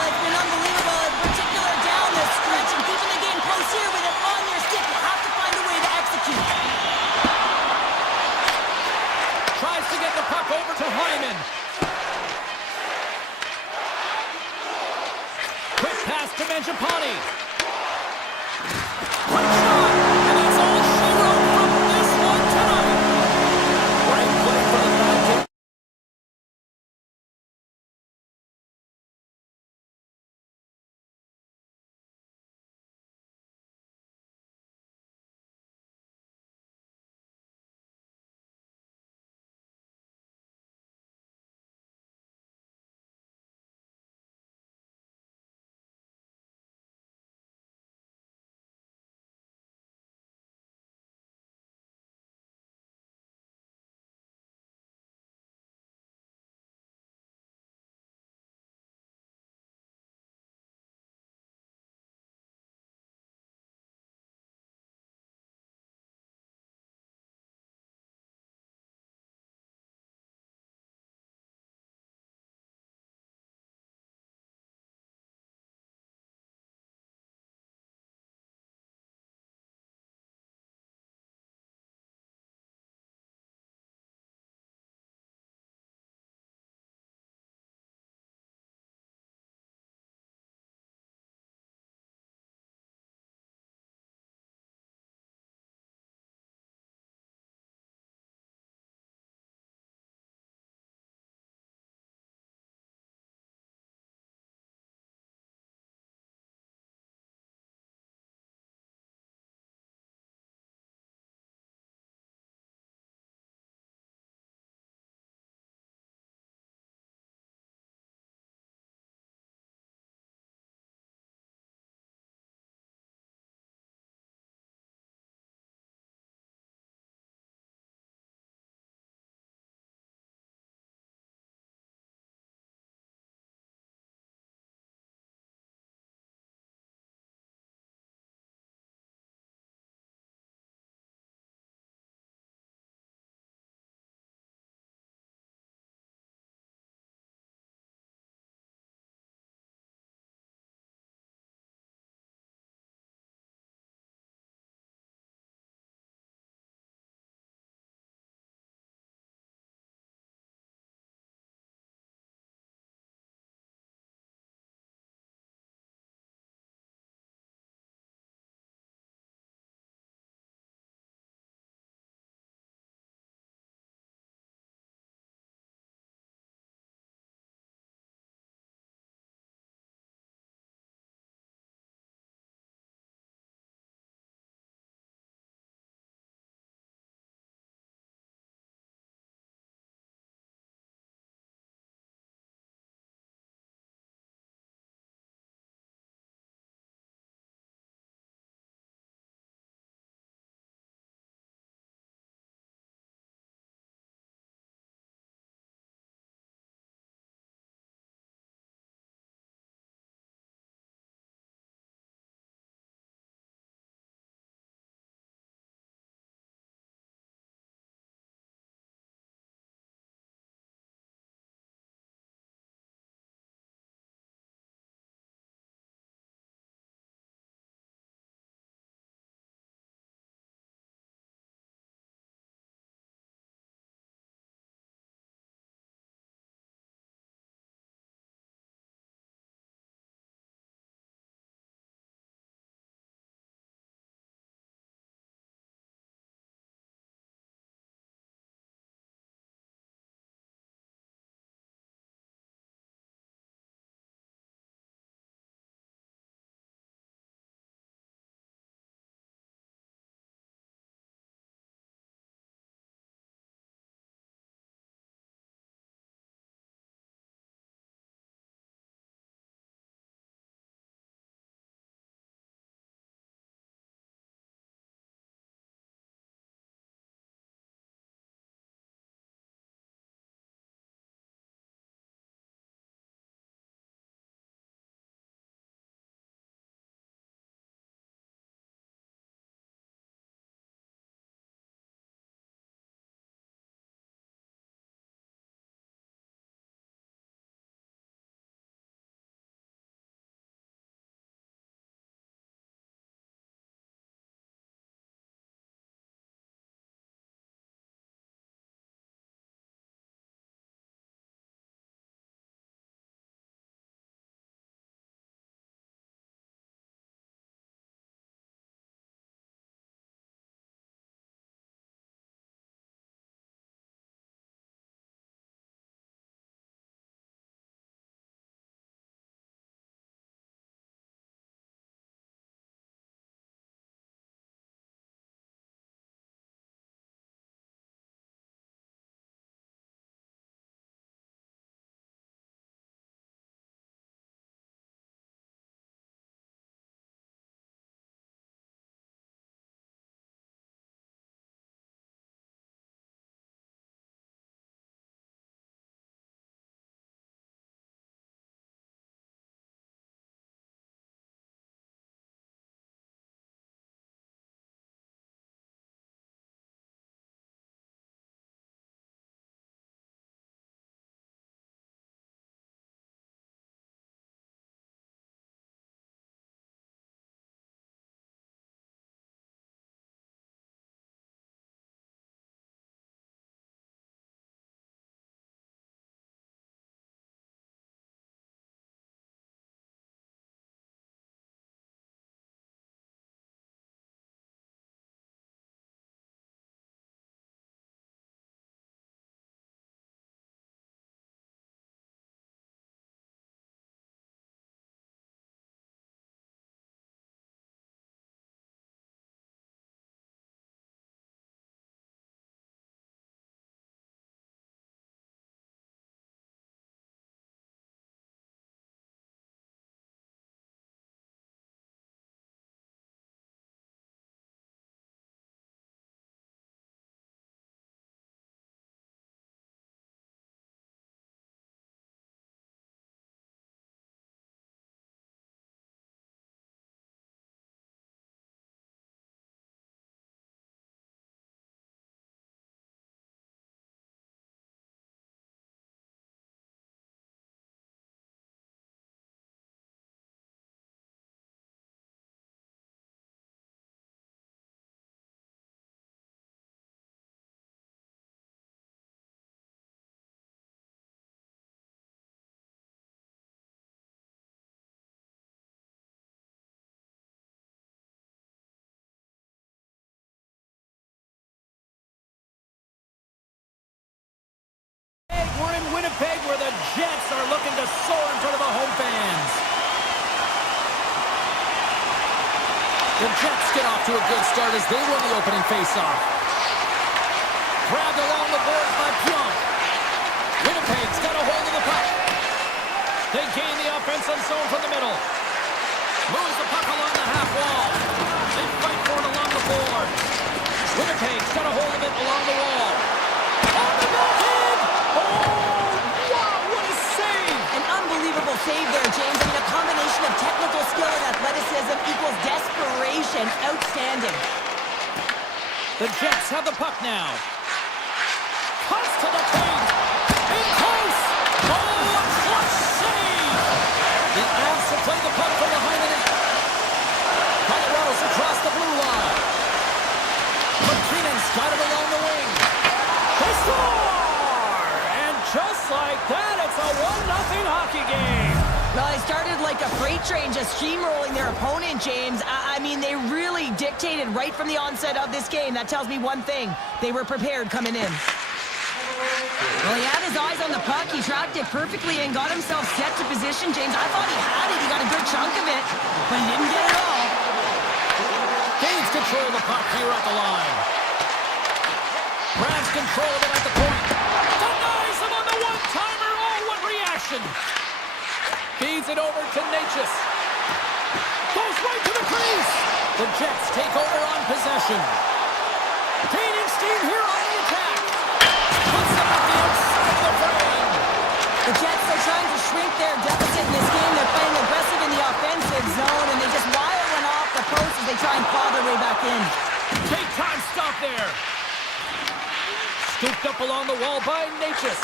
It's been unbelievable, in particular down this stretch, and keeping the game close here with it on your stick. You have to find a way to execute. Tries to get the puck over to Hyman. Quick pass to Mangiapane. in Winnipeg where the Jets are looking to soar in front of the home fans. The Jets get off to a good start as they win the opening faceoff. Grabbed along the boards by Pionk. Winnipeg's got a hold of the puck. They gain the offensive zone from the middle. Moves the puck along the half wall. They fight for it along the board. Winnipeg's got a hold of it along the wall. On the backhand! Oh, wow, what a save! An unbelievable save there, James. I mean, a combination of technical skill and athleticism equals desperation. Outstanding. The Jets have the puck now. Cuts to the paint. In close. Oh, a clutch save! The Avs have played the puck from behind the net. Colorado's across the blue line. McKinnon's got it along the wing. They score! And just like that, it's a 1-0 hockey game. Well, they started like a freight train, just steamrolling their opponent, James. I mean, they really dictated right from the onset of this game. That tells me one thing. They were prepared coming in. Well, he had his eyes on the puck. He tracked it perfectly and got himself set to position, James. I thought he had it. He got a good chunk of it, but he didn't get it all. Gains control of the puck here at the line. Grabs control of it at the point. Denies him on the one-timer. Oh, what reaction! Feeds it over to Natchez. Goes right to the crease. The Jets take over on possession. Gaining steam here on the attack. Puts them at the outside of the frame. The Jets are trying to shrink their deficit in this game. They're playing aggressive in the offensive zone, and they just wire one off the post as they try and claw their way back in. Take time stop there. Scooped up along the wall by Natchez.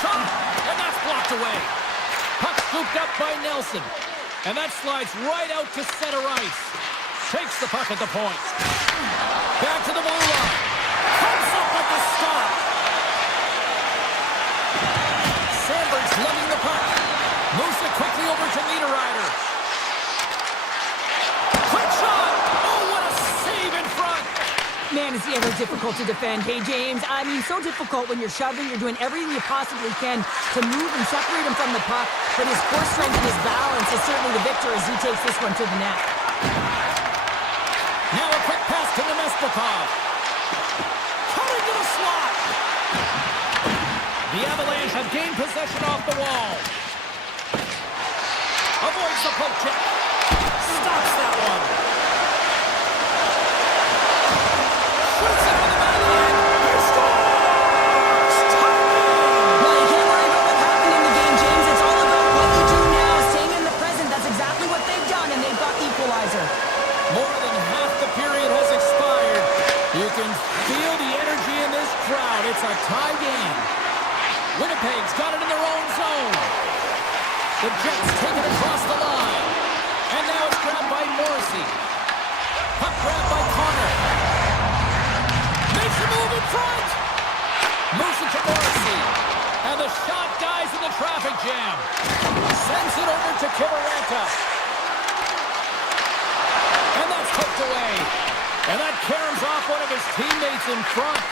Shot, and that's blocked away. Puck scooped up by Nelson. And that slides right out to center ice. Takes the puck at the point. Back to the blue line. Comes up with the stop. Sandberg's lugging the puck. Moves it quickly over to Niederreiter. Quick shot! Oh, what a save in front! Man, is he ever difficult to defend. Hey, James, I mean, so difficult when you're shoving. You're doing everything you possibly can to move and separate him from the puck. But his core strength and his balance is certainly the victor as he takes this one to the net. Now a quick pass to Nemestikov. Cutting to the slot. The Avalanche have gained possession off the wall. Avoids the poke check. Stops that one. Shoots it on the back end. He scores! Well, you can't worry about what happened in the game, James. It's all about what you do now, staying in the present. That's exactly what they've done, and they've got the equalizer. More than half the period has expired. You can feel the energy in this crowd. It's a tie game. Winnipeg's got it in their own zone. The Jets take it across the line. And now it's grabbed by Morrissey. Puck grabbed by Connor. Makes a move in front. Moves it to Morrissey. And the shot dies in the traffic jam. Sends it over to Kiberanta. And that's hooked away. And that caroms off one of his teammates in front.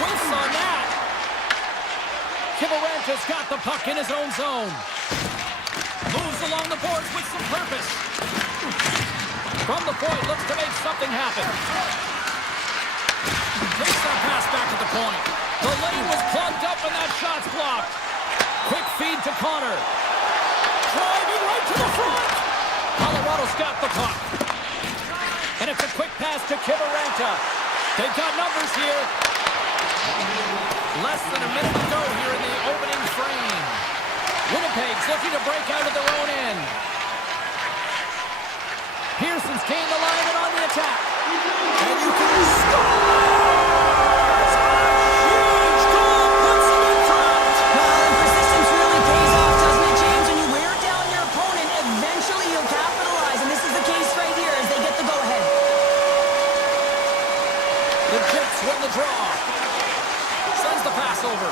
Whiffs on that. Kiberanta's got the puck in his own zone. Moves along the boards with some purpose. From the point, looks to make something happen. Takes that pass back to the point. The lane was plugged up and that shot's blocked. Quick feed to Connor. Driving right to the front. Colorado's got the puck. And it's a quick pass to Kiberanta. They've got numbers here. Less than a minute to go here in the opening frame. Winnipeg's looking to break out of their own end. Pearson's gained the line and on the attack. And you can score! A huge goal puts them in front. Well, and persistence really pays off, doesn't it, James? When you wear down your opponent, eventually you'll capitalize. And this is the case right here as they get the go-ahead. The Jets win the draw. Sends the pass over.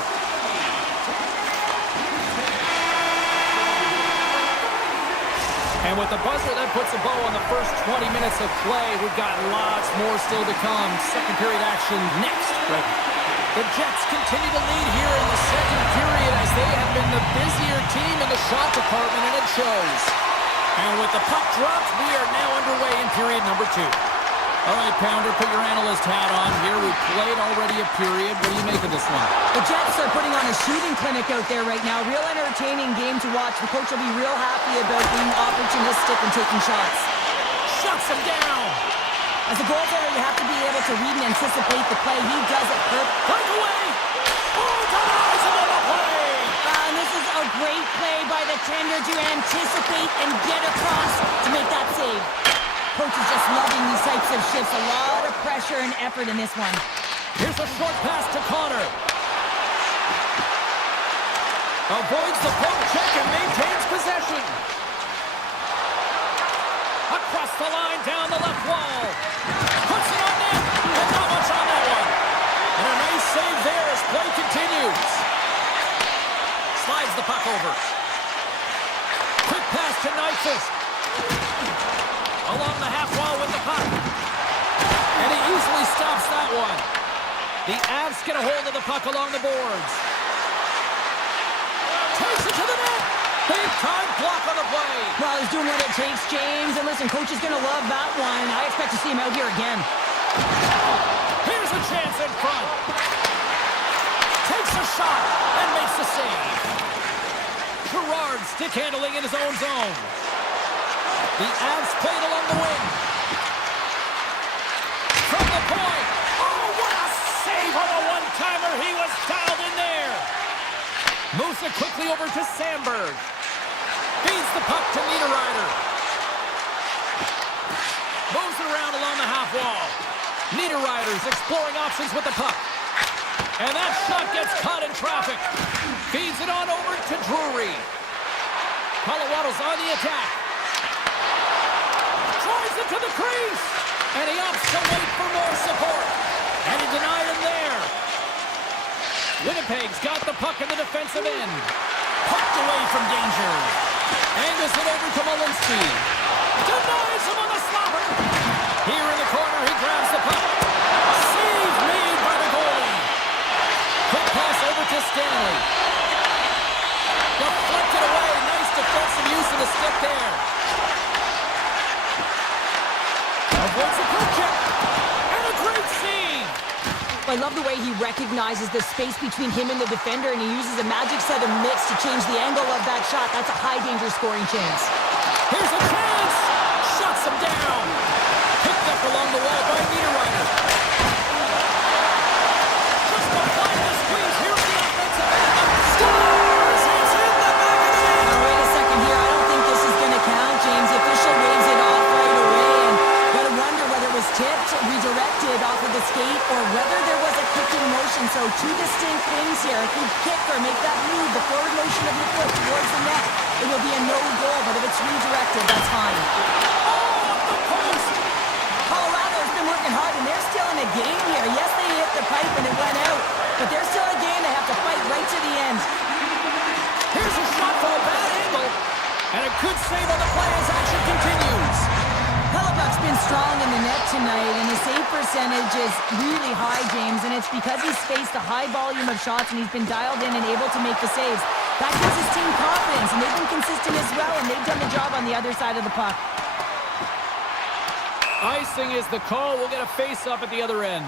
And with the buzzer, that puts a bow on the first 20 minutes of play. We've got lots more still to come. Second period action next. Right. The Jets continue to lead here in the second period as they have been the busier team in the shot department, and it shows. And with the puck dropped, we are now underway in period number 2. All right, Pounder, put your analyst hat on here. We've played already a period. What do you make of this one? The Jets are putting on a shooting clinic out there right now. Real entertaining game to watch. The coach will be real happy about being opportunistic and taking shots. Shuts him down. As a goaltender, you have to be able to read and anticipate the play. He does it perfect. Breakaway! Oh, denies him on the play! And this is a great play by the tender to anticipate and get across to make that save. Coach is just loving these types of shifts. A lot of pressure and effort in this one. Here's a short pass to Connor. Avoids the poke check and maintains possession. Across the line, down the left wall. Puts it on net. And not much on that one. And a nice save there as play continues. Slides the puck over. Quick pass to Nyquist. Along the half wall with the puck. And he easily stops that one. The Avs get a hold of the puck along the boards. Takes it to the net. Big time block on the play. Well, he's doing what it takes, James. And listen, coach is going to love that one. I expect to see him out here again. Here's a chance in front. Takes a shot and makes the save. Gerard stick handling in his own zone. The Avs played along the wing. From the point. Oh, what a save on a one-timer. He was dialed in there. Moves it quickly over to Sandberg. Feeds the puck to Niederreiter. Moves it around along the half wall. Niederreiter's exploring options with the puck. And that shot gets caught in traffic. Feeds it on over to Drury. Colorado's on the attack. Drives it to the crease. And he opts to wait for more support. And he denied him there. Winnipeg's got the puck in the defensive end. Pucked away from danger. Angles it over to Malinsky. Denies him on the slobber. Here in the corner, he grabs the puck. Save made by the goalie. Quick pass over to Stanley. Deflected away. Nice defensive use of the stick there. Avoids a quick check. And a great save. I love the way he recognizes the space between him and the defender, and he uses a magic set of mitts to change the angle of that shot. That's a high-danger scoring chance. Here's a chance! Shuts him down! Picked up along the wall by Niederreiter. Just applying the squeeze here in the offensive end. Scores! It's in the back of the net! Now, wait a second here. I don't think this is going to count, James. The official waves it off right away, and got to wonder whether it was tipped, redirected off of the skate, or whether there was a kicking motion. So two distinct things here. If you kick or make that move, the forward motion of your foot towards the net, it will be a no goal. But if it's redirected, that's fine. Oh, up the post! Colorado's been working hard, and they're still in a game here. Yes, they hit the pipe and it went out, but they're still in a game. They have to fight right to the end. Here's a shot from a bad angle. And a good save on the play as action continues. Hellebuck's been strong in the net tonight, and the save percentage is really high, James, and it's because he's faced a high volume of shots and he's been dialed in and able to make the saves. That gives his team confidence, and they've been consistent as well, and they've done the job on the other side of the puck. Icing is the call. We'll get a face-up at the other end.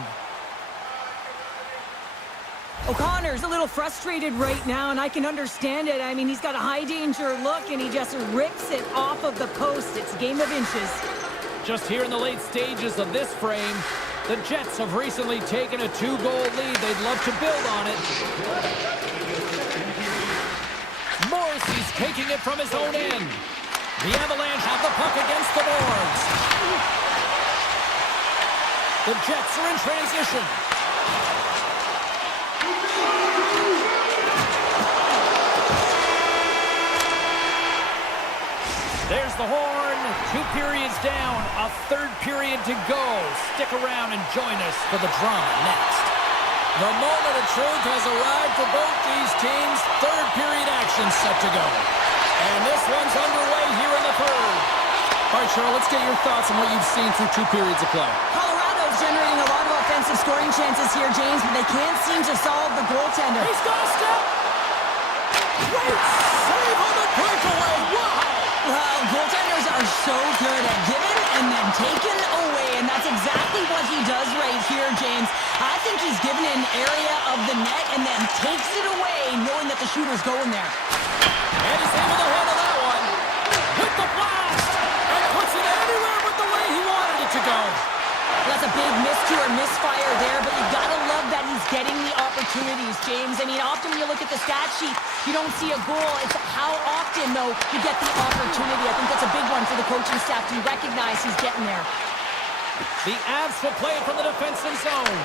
O'Connor's a little frustrated right now, and I can understand it. I mean, he's got a high-danger look, and he just rips it off of the post. It's a game of inches. Just here in the late stages of this frame, the Jets have recently taken a 2-goal lead. They'd love to build on it. Morrissey's taking it from his own end. The Avalanche have the puck against the boards. The Jets are in transition. There's the horn. 2 periods down. A 3rd period to go. Stick around and join us for the drama next. The moment of truth has arrived for both these teams. 3rd period action set to go. And this one's underway here in the 3rd. All right, Cheryl, let's get your thoughts on what you've seen through 2 periods of play. Colorado's generating a lot of offensive offensive scoring chances here, James, but they can't seem to solve the goaltender. He's got a step. Great save on the breakaway. Wow. Well, goaltenders are so good at giving and then taking away, and that's exactly what he does right here, James. I think he's given an area of the net and then takes it away, knowing that the shooter's going there. And he's able to handle that one with the blast and puts it anywhere but the way he wanted it to go. That's a big miscue or misfire there, but you gotta love that he's getting the opportunities, James. I mean, often when you look at the stat sheet, you don't see a goal. It's how often, though, you get the opportunity. I think that's a big one for the coaching staff to recognize he's getting there. The Avs will play it from the defensive zone.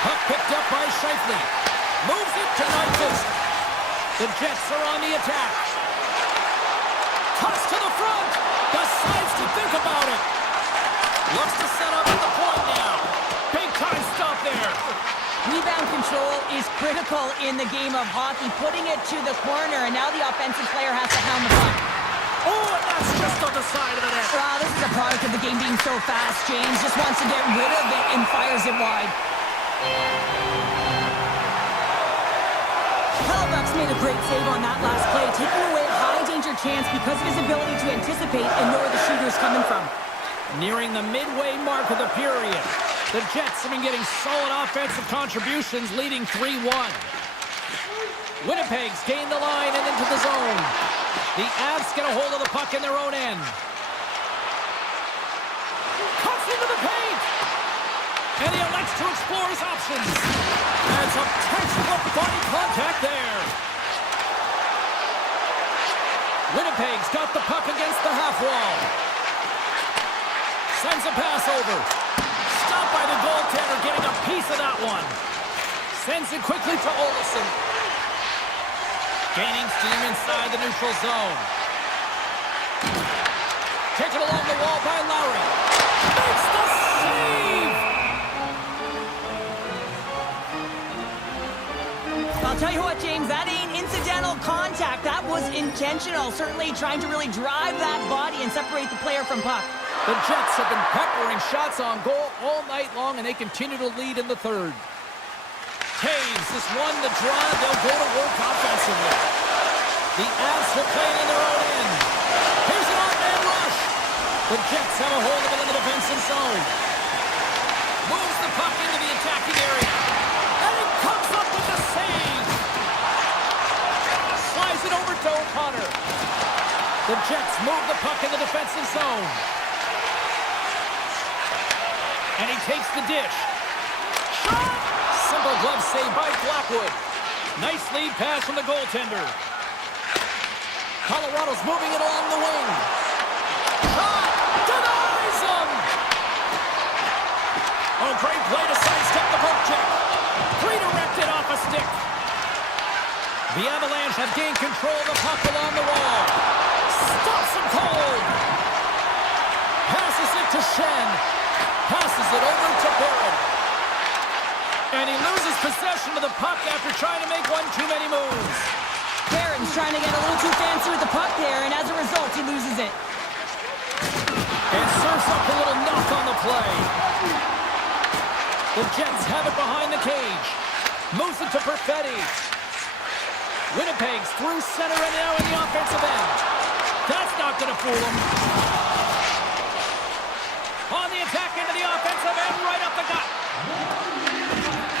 Puck picked up by Scheifele. Moves it to Nyquist. The Jets are on the attack. Cuts to the front. Decides to think about it. Looks to set up at the point now. Big time stop there. Rebound control is critical in the game of hockey. Putting it to the corner, and now the offensive player has to hound the puck. Oh, and that's just on the side of the net. Wow, this is a product of the game being so fast. James just wants to get rid of it and fires it wide. Hellebuck's made a great save on that last play, taking away a high-danger chance because of his ability to anticipate and know where the shooter is coming from. Nearing the midway mark of the period, the Jets have been getting solid offensive contributions, leading 3-1. Winnipeg's gained the line and into the zone. The Avs get a hold of the puck in their own end. Cuts into the paint! And he elects to explore his options. And some textbook body contact there. Winnipeg's got the puck against the half wall. Sends a pass over. Stopped by the goaltender, getting a piece of that one. Sends it quickly to Olsen. Gaining steam inside the neutral zone. Taken along the wall by Lowry. Makes the save! I'll tell you what, James, that ain't incidental contact. That was intentional. Certainly trying to really drive that body and separate the player from puck. The Jets have been peppering shots on goal all night long, and they continue to lead in the third. Taves has won the draw. They'll go to work offensively. The Avs will play it in their own end. Here's an on-man rush. The Jets have a hold of it in the defensive zone. Moves the puck into the attacking area. And it comes up with the save. Slides it over to O'Connor. The Jets move the puck in the defensive zone. And he takes the dish. Shot! Simple glove save by Blackwood. Nice lead pass from the goaltender. Colorado's moving it along the wing. Shot! Denies him! Oh, great play to sidestep the poke check. Redirected off a stick. The Avalanche have gained control of the puck along the wall. Stops him cold. Passes it to Shen. Passes it over to Barrett. And he loses possession of the puck after trying to make one too many moves. Barron's trying to get a little too fancy with the puck there, and as a result, he loses it. And serves up a little knock on the play. The Jets have it behind the cage. Moves it to Perfetti. Winnipeg's through center and now in the offensive end. That's not going to fool him. On the attack into the offensive end, right up the gut.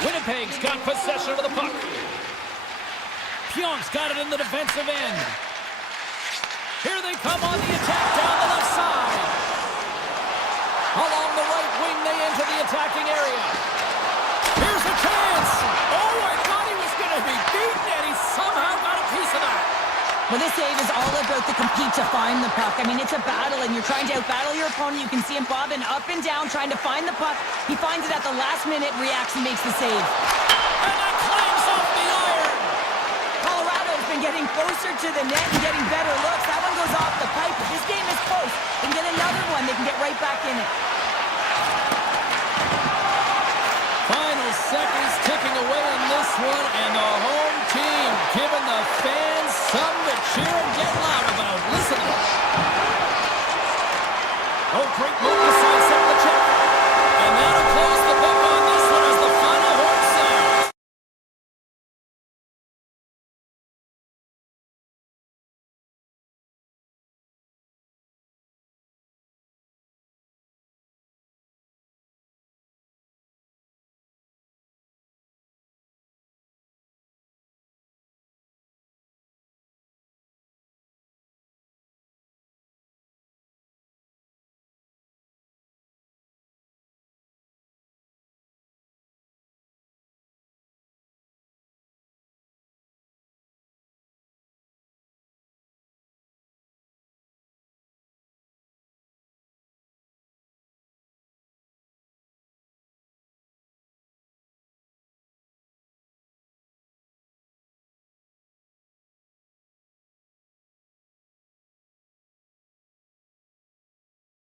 Winnipeg's got possession of the puck. Pionk's got it in the defensive end. Here they come on the attack down the left side. Along the right wing, they enter the attacking area. Here's a chance. Oh, I thought he was going to be beaten, and he somehow got a piece of that. Well, this save is all about the compete to find the puck. I mean, it's a battle, and you're trying to outbattle your opponent. You can see him bobbing up and down, trying to find the puck. He finds it at the last minute, reacts, and makes the save. And that climbs off the iron. Colorado's been getting closer to the net and getting better looks. That one goes off the pipe. If this game is close, they can get another one. They can get right back in it.